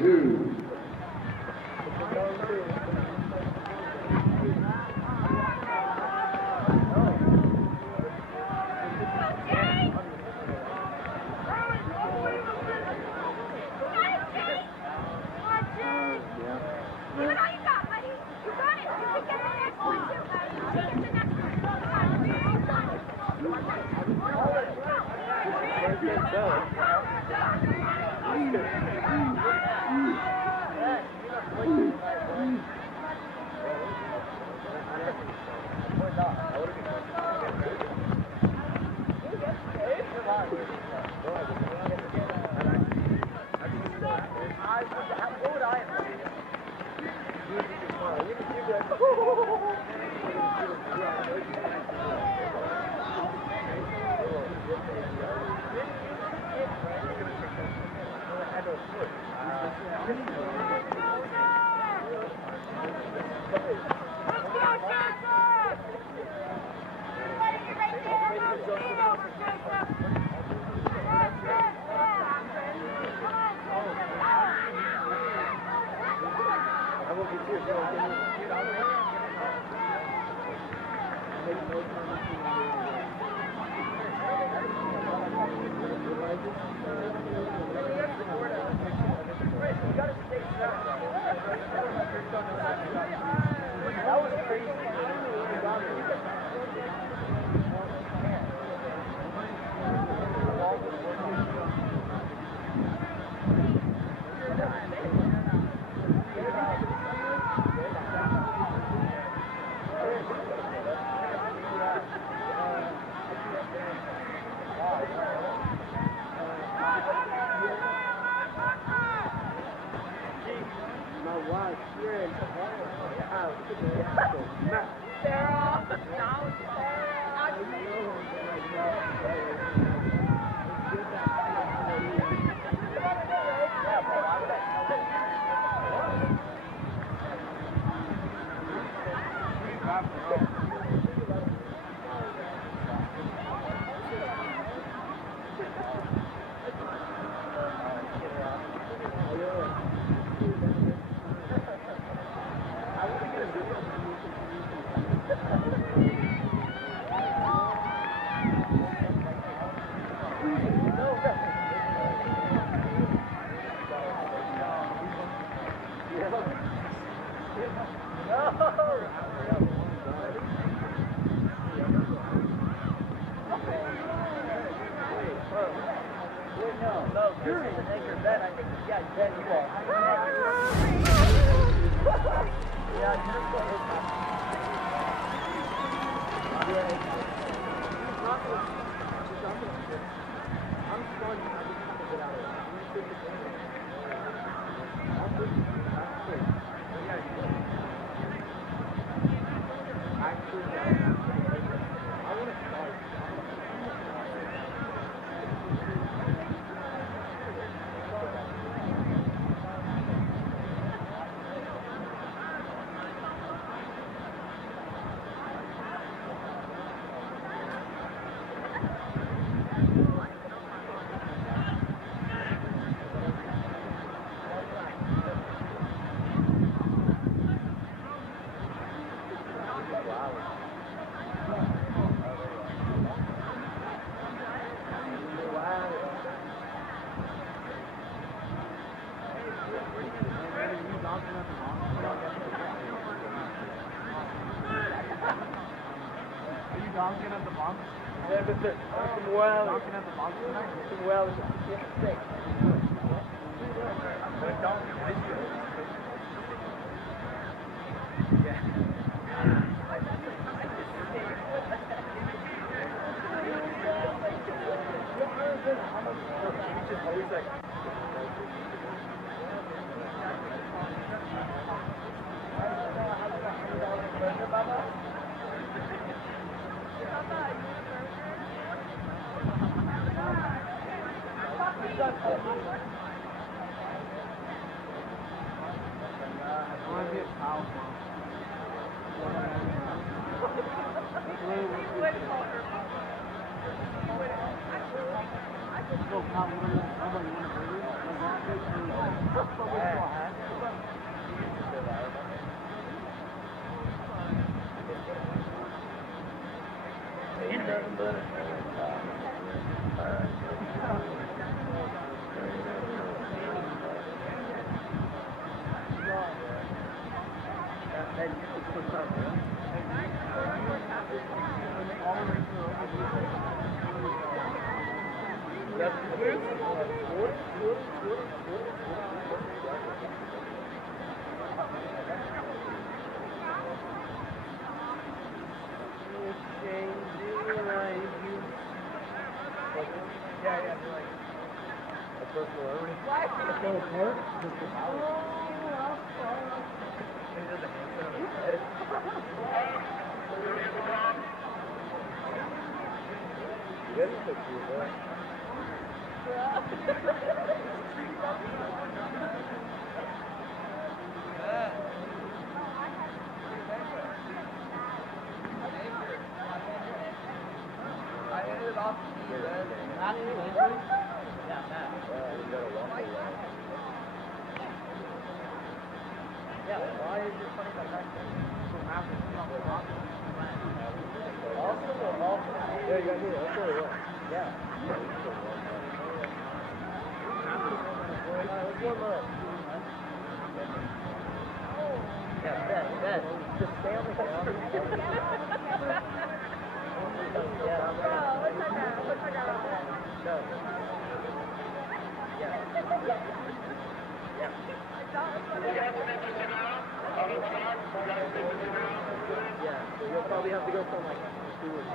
You'll probably have to go from like 2 or 3.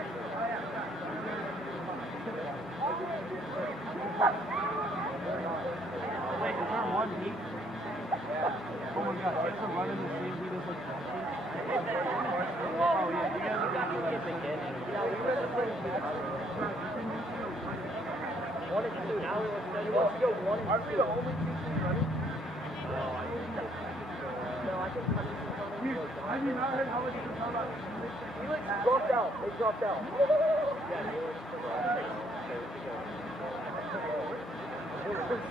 Wait, is there one heat? Oh my god, kids are running the same heat as like Boston? Oh yeah, you guys are gonna do like beginning. Yeah, we were the first heat. 1 and 2. Now we want to go 1 and 2. Aren't we the only 2 teams running? No, I think have you not heard how much you can tell about Felix dropped out. They dropped out. Yeah, they were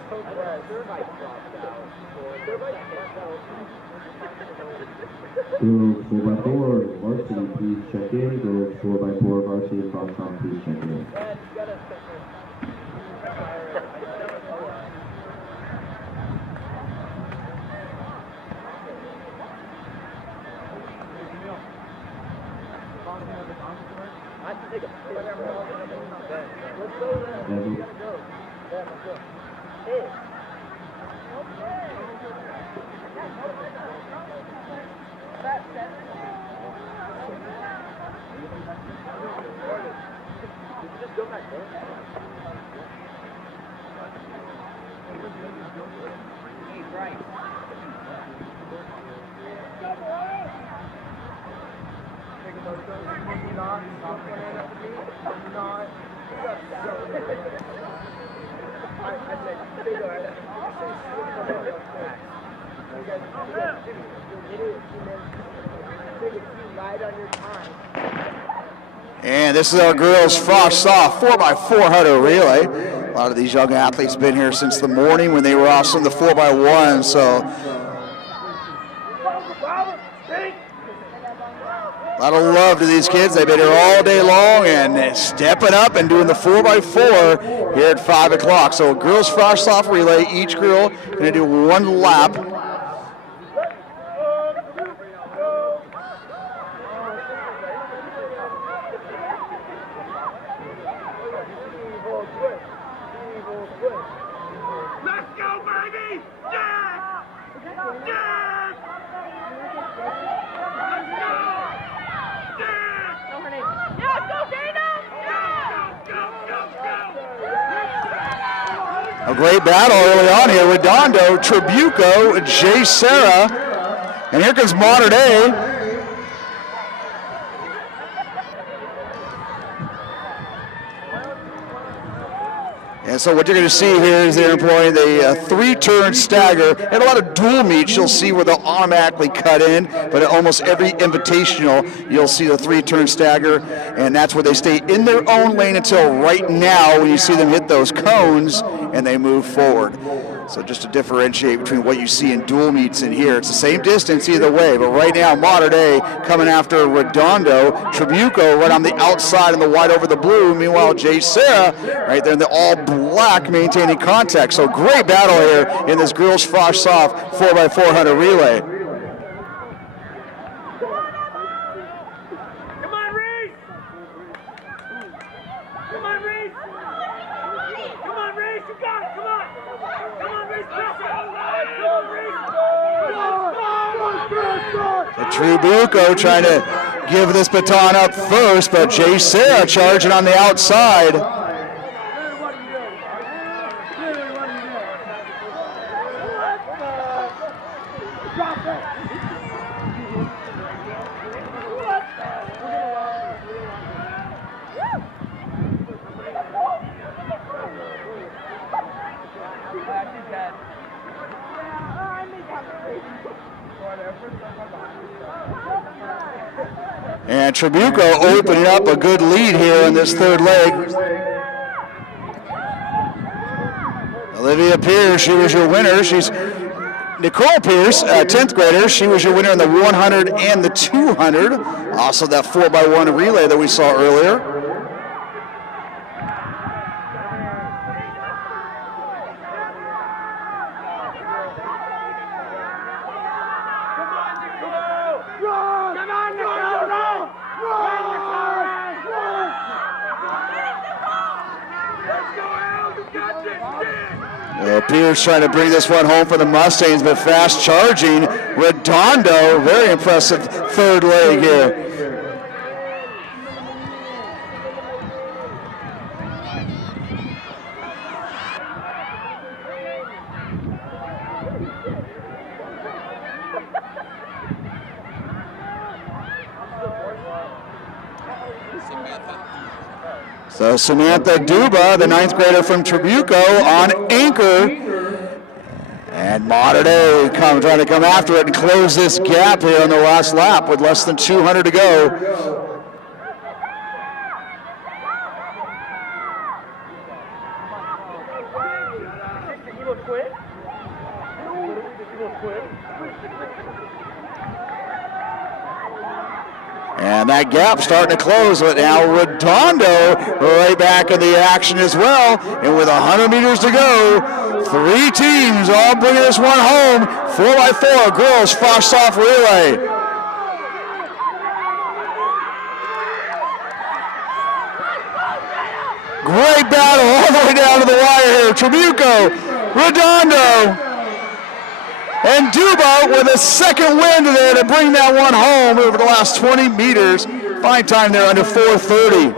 so bad. Their bike dropped out. Their bike dropped out. Girls 4x4 varsity, please check in. Girls 4x4 varsity cross off, please check in. And you gotta I have to take a piss. Let's go then. We gotta go. Yeah, let's go. Hey. Did you just go back there? Hey, Bryce. And this is our girls frosh soft 4x400 relay. A lot of these young athletes have been here since the morning when they were also in the 4x1. So a lot of love to these kids. They've been here all day long and stepping up and doing the 4x4 here at 5 o'clock. So girls frosh soft relay. Each girl going to do 1 lap. A great battle early on here. Redondo, Trabuco, J. Sarah, and here comes Modern Day. And so what you're going to see here is they're employing the 3-turn stagger. And a lot of dual meets you'll see where they'll automatically cut in, but at almost every invitational you'll see the 3-turn stagger, and that's where they stay in their own lane until right now when you see them hit those cones and they move forward. So just to differentiate between what you see in dual meets in here, it's the same distance either way, but right now Modern Day coming after Redondo, Trabuco right on the outside in the white over the blue, meanwhile J. Sarah right there in the all black maintaining contact. So great battle here in this girls frosh soft 4x400 relay. Come on, Reese! Come on, Reese! Come on, Reese! You got it! Come on! Come on, Reese! Press it! Come on, Reese! So Trabuco trying to give this baton up first, but J. Sarah charging on the outside. And Trabuco opening up a good lead here in this third leg. Olivia Pierce, she was your winner. She's Nicole Pierce, 10th grader. She was your winner in the 100 and the 200. Also that 4x1 relay that we saw earlier. Pierce trying to bring this one home for the Mustangs, but fast charging. Redondo, very impressive third leg here. So Samantha Duba, the 9th grader from Trabuco, on anchor. And Mater Dei trying to come after it and close this gap here on the last lap with less than 200 to go. And that gap starting to close, but now Redondo right back in the action as well. And with 100 meters to go, 3 teams all bringing this one home. 4x4 girls frosh-off relay. Great battle all the way down to the wire here. Trabuco, Redondo, and Duba with a second win there to bring that one home over the last 20 meters. Fine time there under 4:30.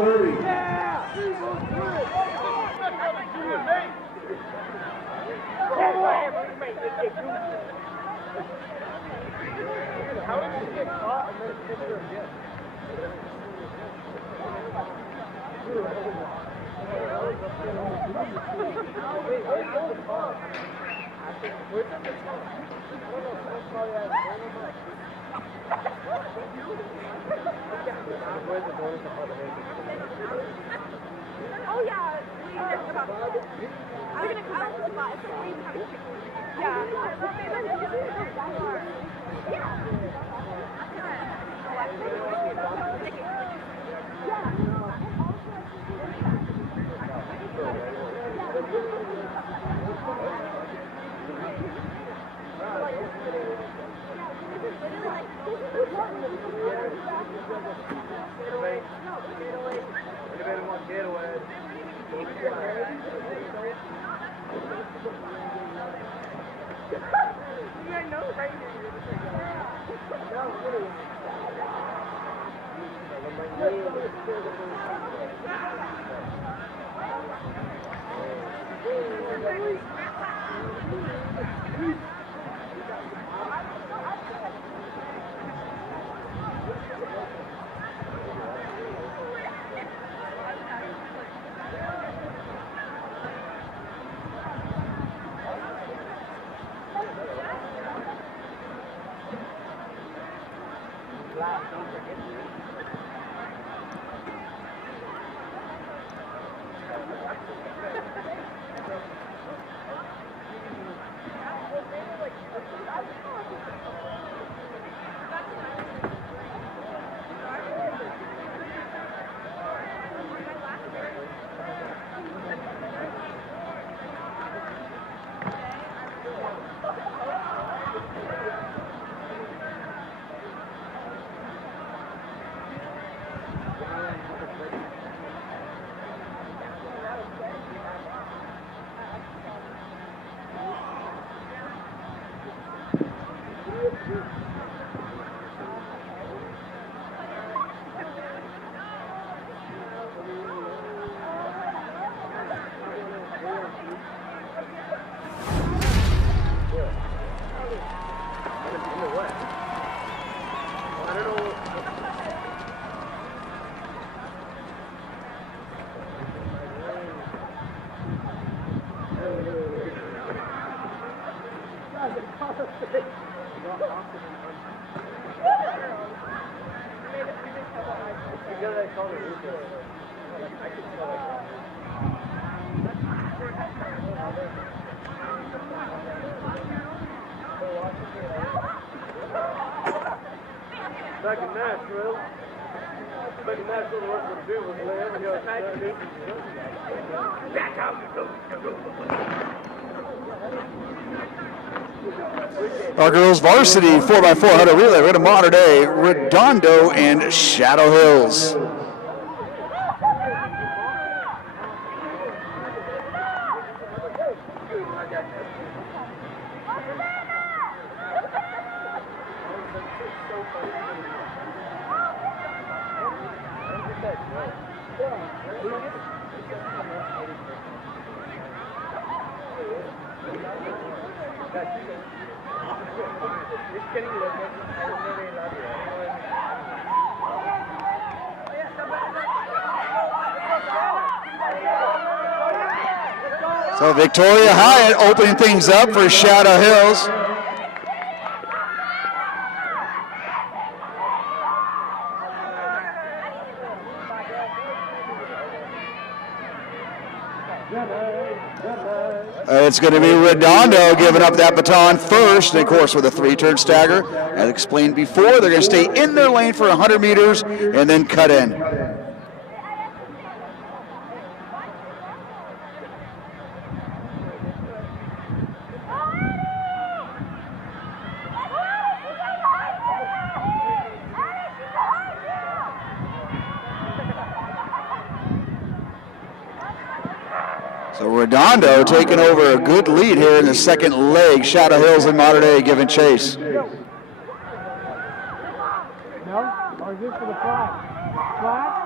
Oh yeah, we talked about it. I'm gonna come to the spot. It's a free kind of chicken. Yeah. Back in Nashville. Back in Nashville, the rest of the field was there. Our girls varsity 4x400 relay. We're going to modern day Redondo and Shadow Hills. So Victoria Hyatt opening things up for Shadow Hills. It's going to be Redondo giving up that baton first, and of course with a 3-turn stagger. As explained before, they're going to stay in their lane for 100 meters and then cut in. So Redondo taking over a good lead here in the second leg. Shadow Hills and Modern Day giving chase. No? Or is this for the flag? Flag?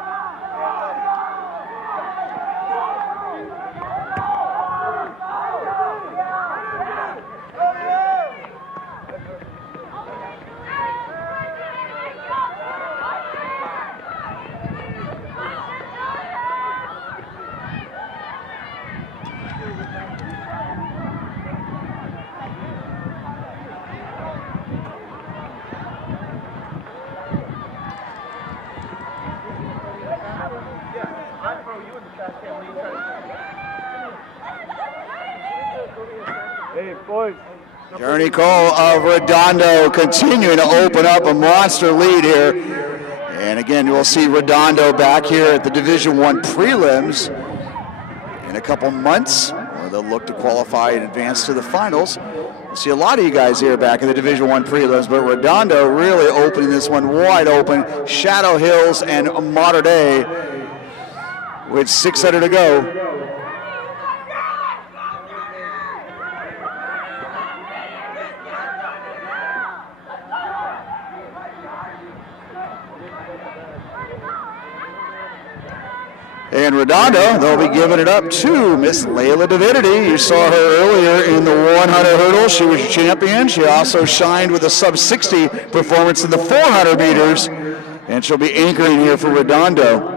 Hey, boys. Journey call of Redondo continuing to open up a monster lead here. And again, we'll see Redondo back here at the Division I prelims in a couple months, where they'll look to qualify and advance to the finals. We'll see a lot of you guys here back in the Division I prelims, but Redondo really opening this one wide open. Shadow Hills and Modern Day with 600 to go. And Redondo, they'll be giving it up to Miss Layla Divinity. You saw her earlier in the 100 hurdle. She was a champion. She also shined with a sub-60 performance in the 400 meters. And she'll be anchoring here for Redondo.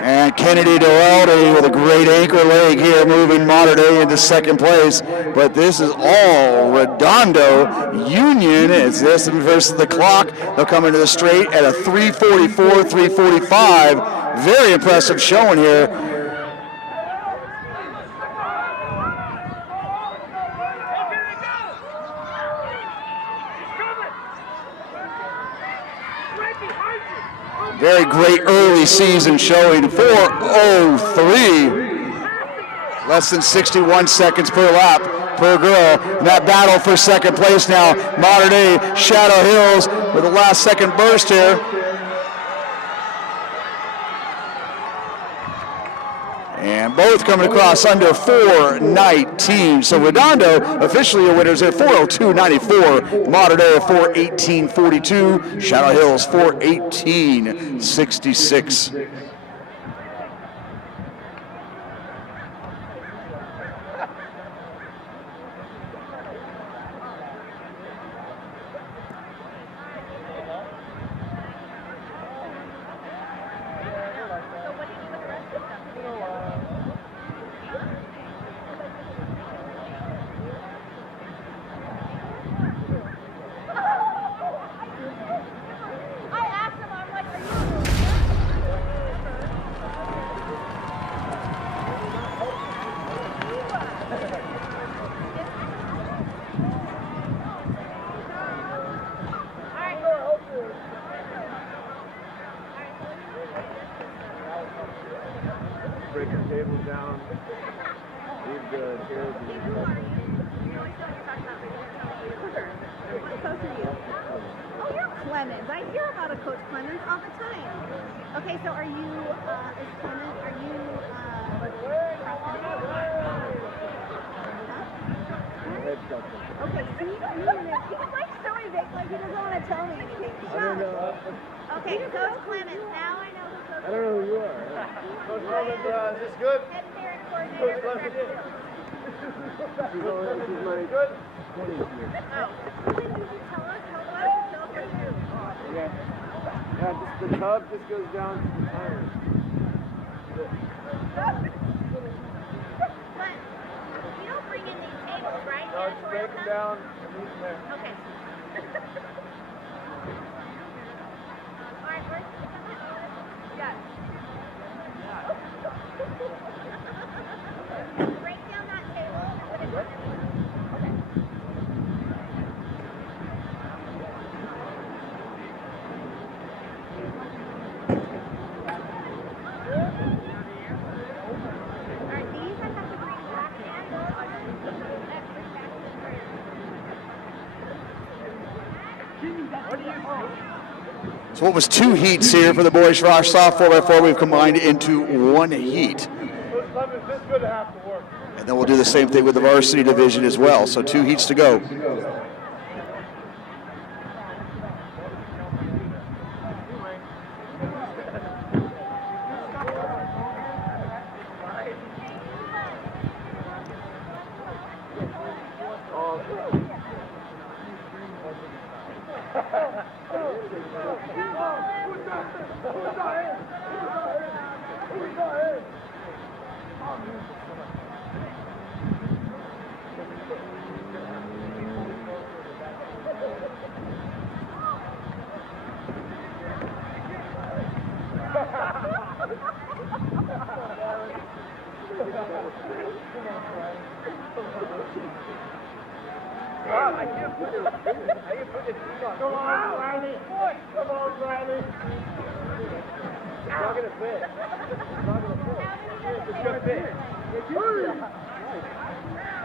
And Kennedy Doherty with a great anchor leg here, moving Modern Day into second place. But this is all Redondo Union. It's this versus the clock. They'll come into the straight at a 3:44, 3:45. Very impressive showing here. Very great early season showing, 4:03. Less than 61 seconds per lap per girl. And that battle for second place now. Modern Day Shadow Hills with a last second burst here. And both coming across under 4:19. So Redondo officially a winners at 4:02.94. Modern Day at 4:18.42. Shadow Hills 4:18.66. down. Leave the chairs and What coach are you? Oh, you're Clemens. I hear about a Coach Clemens all the time. Okay, so are you, is Clemens, are you, Okay, see, he's like so evasive, like he doesn't want to tell me anything. I don't know. Okay, Coach Clemens, now I know who Coach I don't know who you are. Coach Clemens, is this good? Head parent coordinator. Coach Clemens. She's my Good? 20th year. Oh, please tell us, tell us what you do. Okay. Yeah, just the tub just goes down to the tires. But you don't bring in these tables, right? No, just break them down and leave them there. Okay. All right, where's yes. Break down that table and put it on this one. Okay. All right, these I have to bring back and those are extra back to the So what was 2 heats here for the boys frosh soft 4x4, we've combined into 1 heat. Coach Clemens, this is going to have to work. And then we'll do the same thing with the varsity division as well. So 2 heats to go. I can't put it. I can't put it. Come on, Riley. Come on, Riley. It's not going to fit. It's not going to fit. It's going to fit.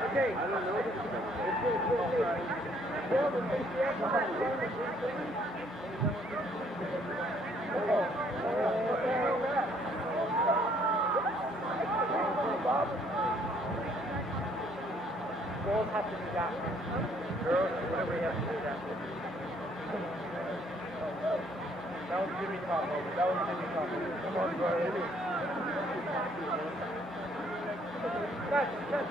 Okay. I don't know. Girls have to do that. Girls, whatever we have to do that. That was Jimmy Top moment. That was Jimmy Top moment. Come on, Brian. Catch. Good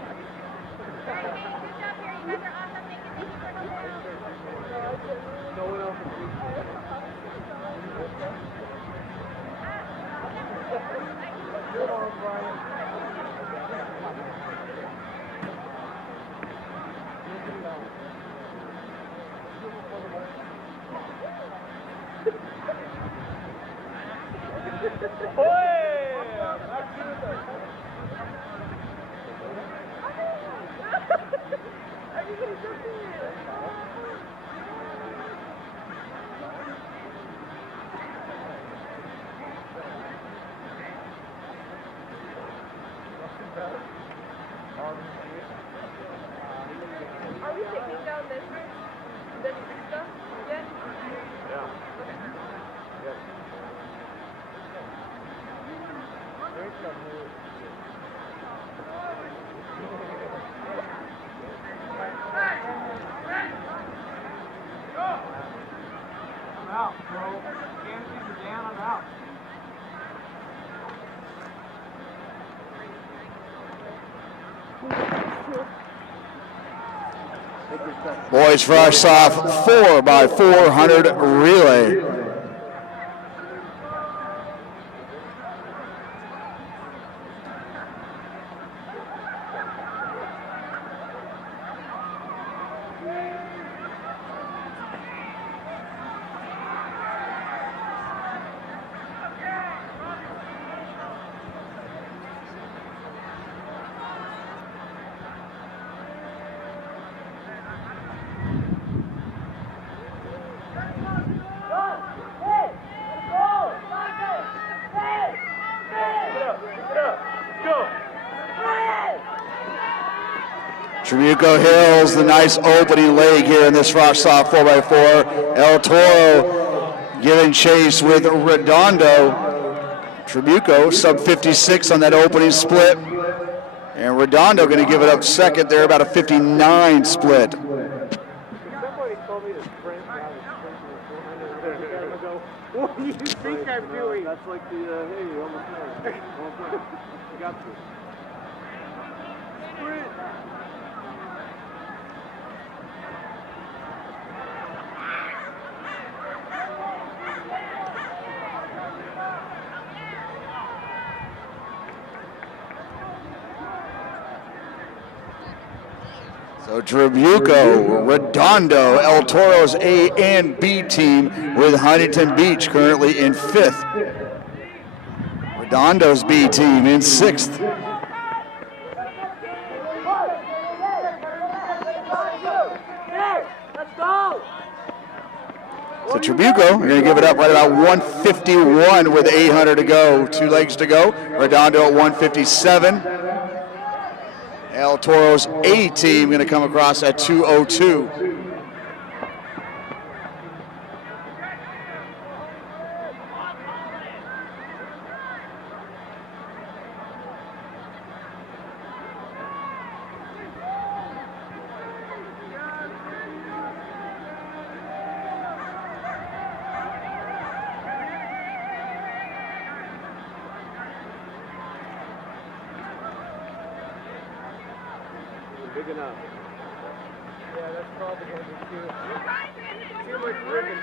job here. You guys are awesome. Make it easy for the world. No one else is Come on, Brian. Are we taking down this stuff yet? Yeah. Yes. Great stuff, man. I'm out, bro. Can't keep it down, I'm out. Boys frosh soft 4x400 relay. Go! Trabuco Hills, the nice opening leg here in this Frost Soft 4x4. El Toro giving chase with Redondo. Trabuco sub 56 on that opening split. And Redondo going to give it up second there, about a 59 split. Somebody told me to sprint. What do you think I'm doing? That's like the, hey, you almost there. You got to. Sprint. So Trabuco, Redondo, El Toro's A and B team with Huntington Beach currently in 5th. Redondo's B team in 6th. So Trabuco, we're going to give it up right about 151 with 800 to go, 2 legs to go. Redondo at 157. El Toro's A team going to come across at 202. Big enough. Yeah, that's probably going to be too much ribbon.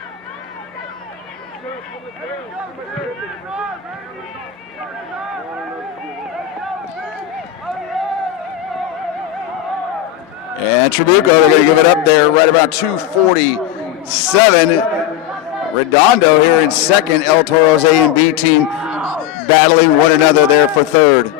And Trabuco, they're going to give it up there right about 247. Redondo here in 2nd. El Toro's A and B team battling one another there for 3rd.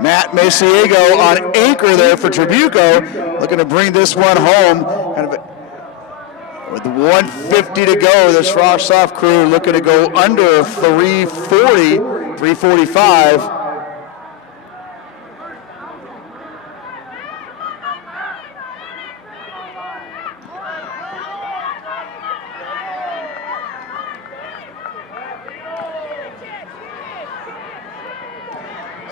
Matt Masiego on anchor there for Trabuco, looking to bring this one home. Kind of with 150 to go, this Frost Soft crew looking to go under 340, 345.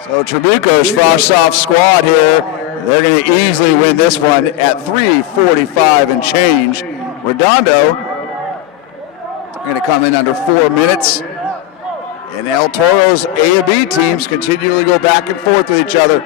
So Trabuco's Frost Soft squad here, they're going to easily win this one at 345 and change. Redondo going to come in under 4 minutes. And El Toro's A and B teams continually go back and forth with each other.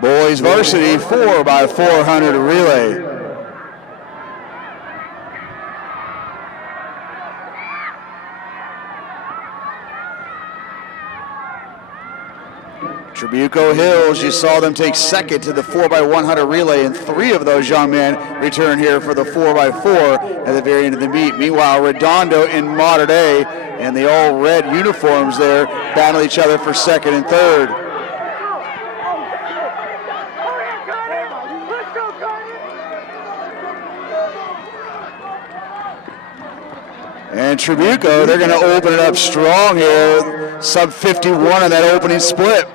Boys varsity 4x400 relay. Trabuco Hills, you saw them take second to the 4x100 relay, and 3 of those young men return here for the 4x4 at the very end of the meet. Meanwhile, Redondo and Mater Dei in the all red uniforms there battle each other for second and third. And Trabuco, they're going to open it up strong here, sub 51 on that opening split.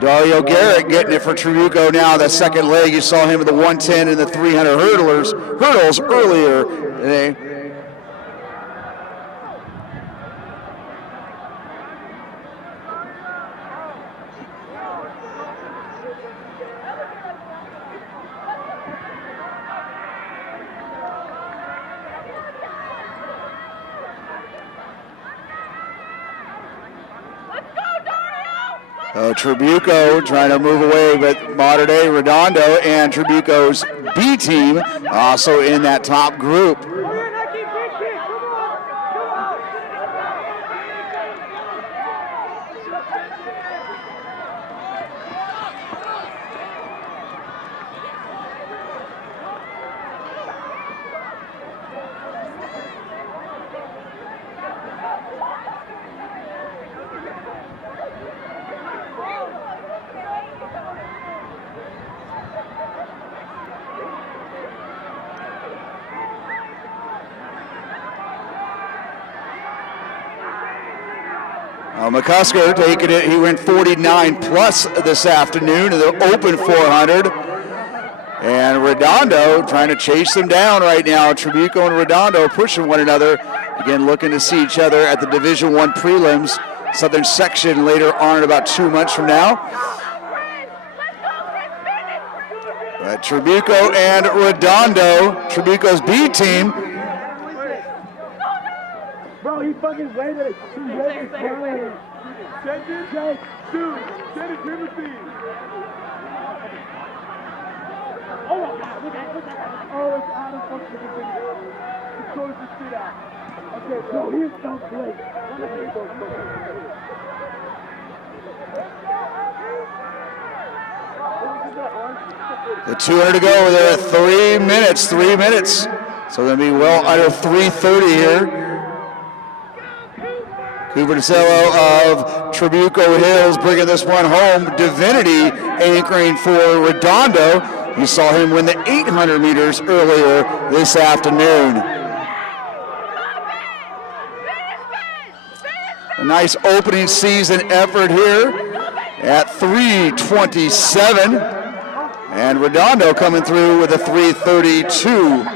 Dario Garrett getting it for Trabuco now, that second leg. You saw him with the 110 and the 300 hurdles earlier today. Trabuco trying to move away, but Mater Dei, Redondo, and Trabuco's B team also in that top group. McCusker taking it, he went 49 plus this afternoon in the open 400. And Redondo trying to chase them down right now. Trabuco and Redondo pushing one another. Again, looking to see each other at the Division I prelims, Southern Section later on in about 2 months from now. But Trabuco and Redondo, Trabuco's B team. Bro, he fucking waited it. Send it, Jake. Dude, send it, Timothy. Oh my God, look at that. Oh, it's out of fucking control. Control the shit out. Okay, bro, he's so great. The 200 to go. They're at 3 minutes. So they're going to be well under 3:30 here. Cooper DeCello of Trabuco Hills bringing this one home. Divinity anchoring for Redondo. You saw him win the 800 meters earlier this afternoon. A nice opening season effort here at 3:27. And Redondo coming through with a 3:32.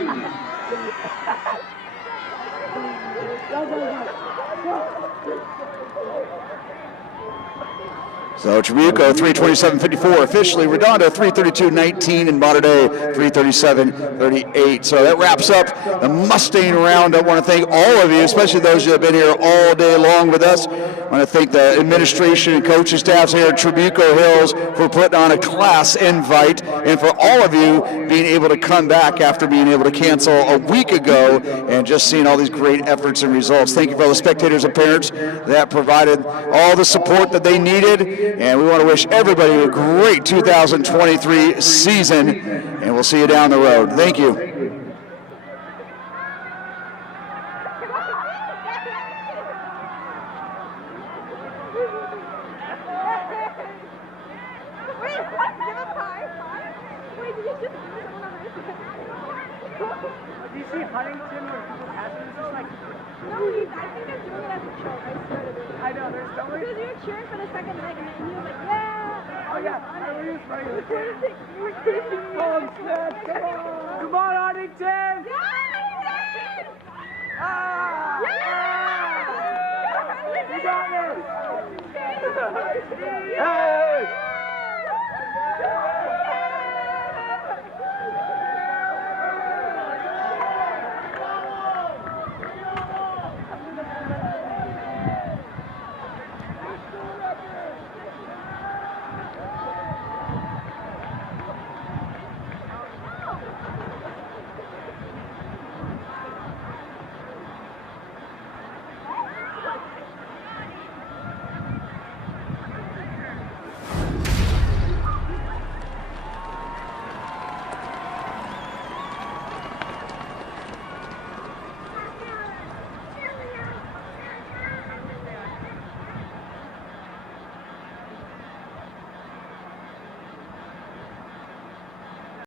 So Trabuco 3:27.54 officially, Redondo 3:32.19, and Mater Dei 3:37.38. So that wraps up the Mustang Roundup. I want to thank all of you, especially those who have been here all day long with us. I want to thank the administration and coaching staffs here at Trabuco Hills for putting on a class invite, and for all of you being able to come back after being able to cancel a week ago and just seeing all these great efforts and results. Thank you for all the spectators and parents that provided all the support that they needed. And we want to wish everybody a great 2023 season, and we'll see you down the road. Thank you. Do you see Huntington where people passing? It's just like, no, I think they're doing it as a joke. I swear to God. I know, there's so many. Because you were cheering for the second leg and then you were like, yeah. Oh, yeah. I was right. You were kissing me. Oh, snap. Come on.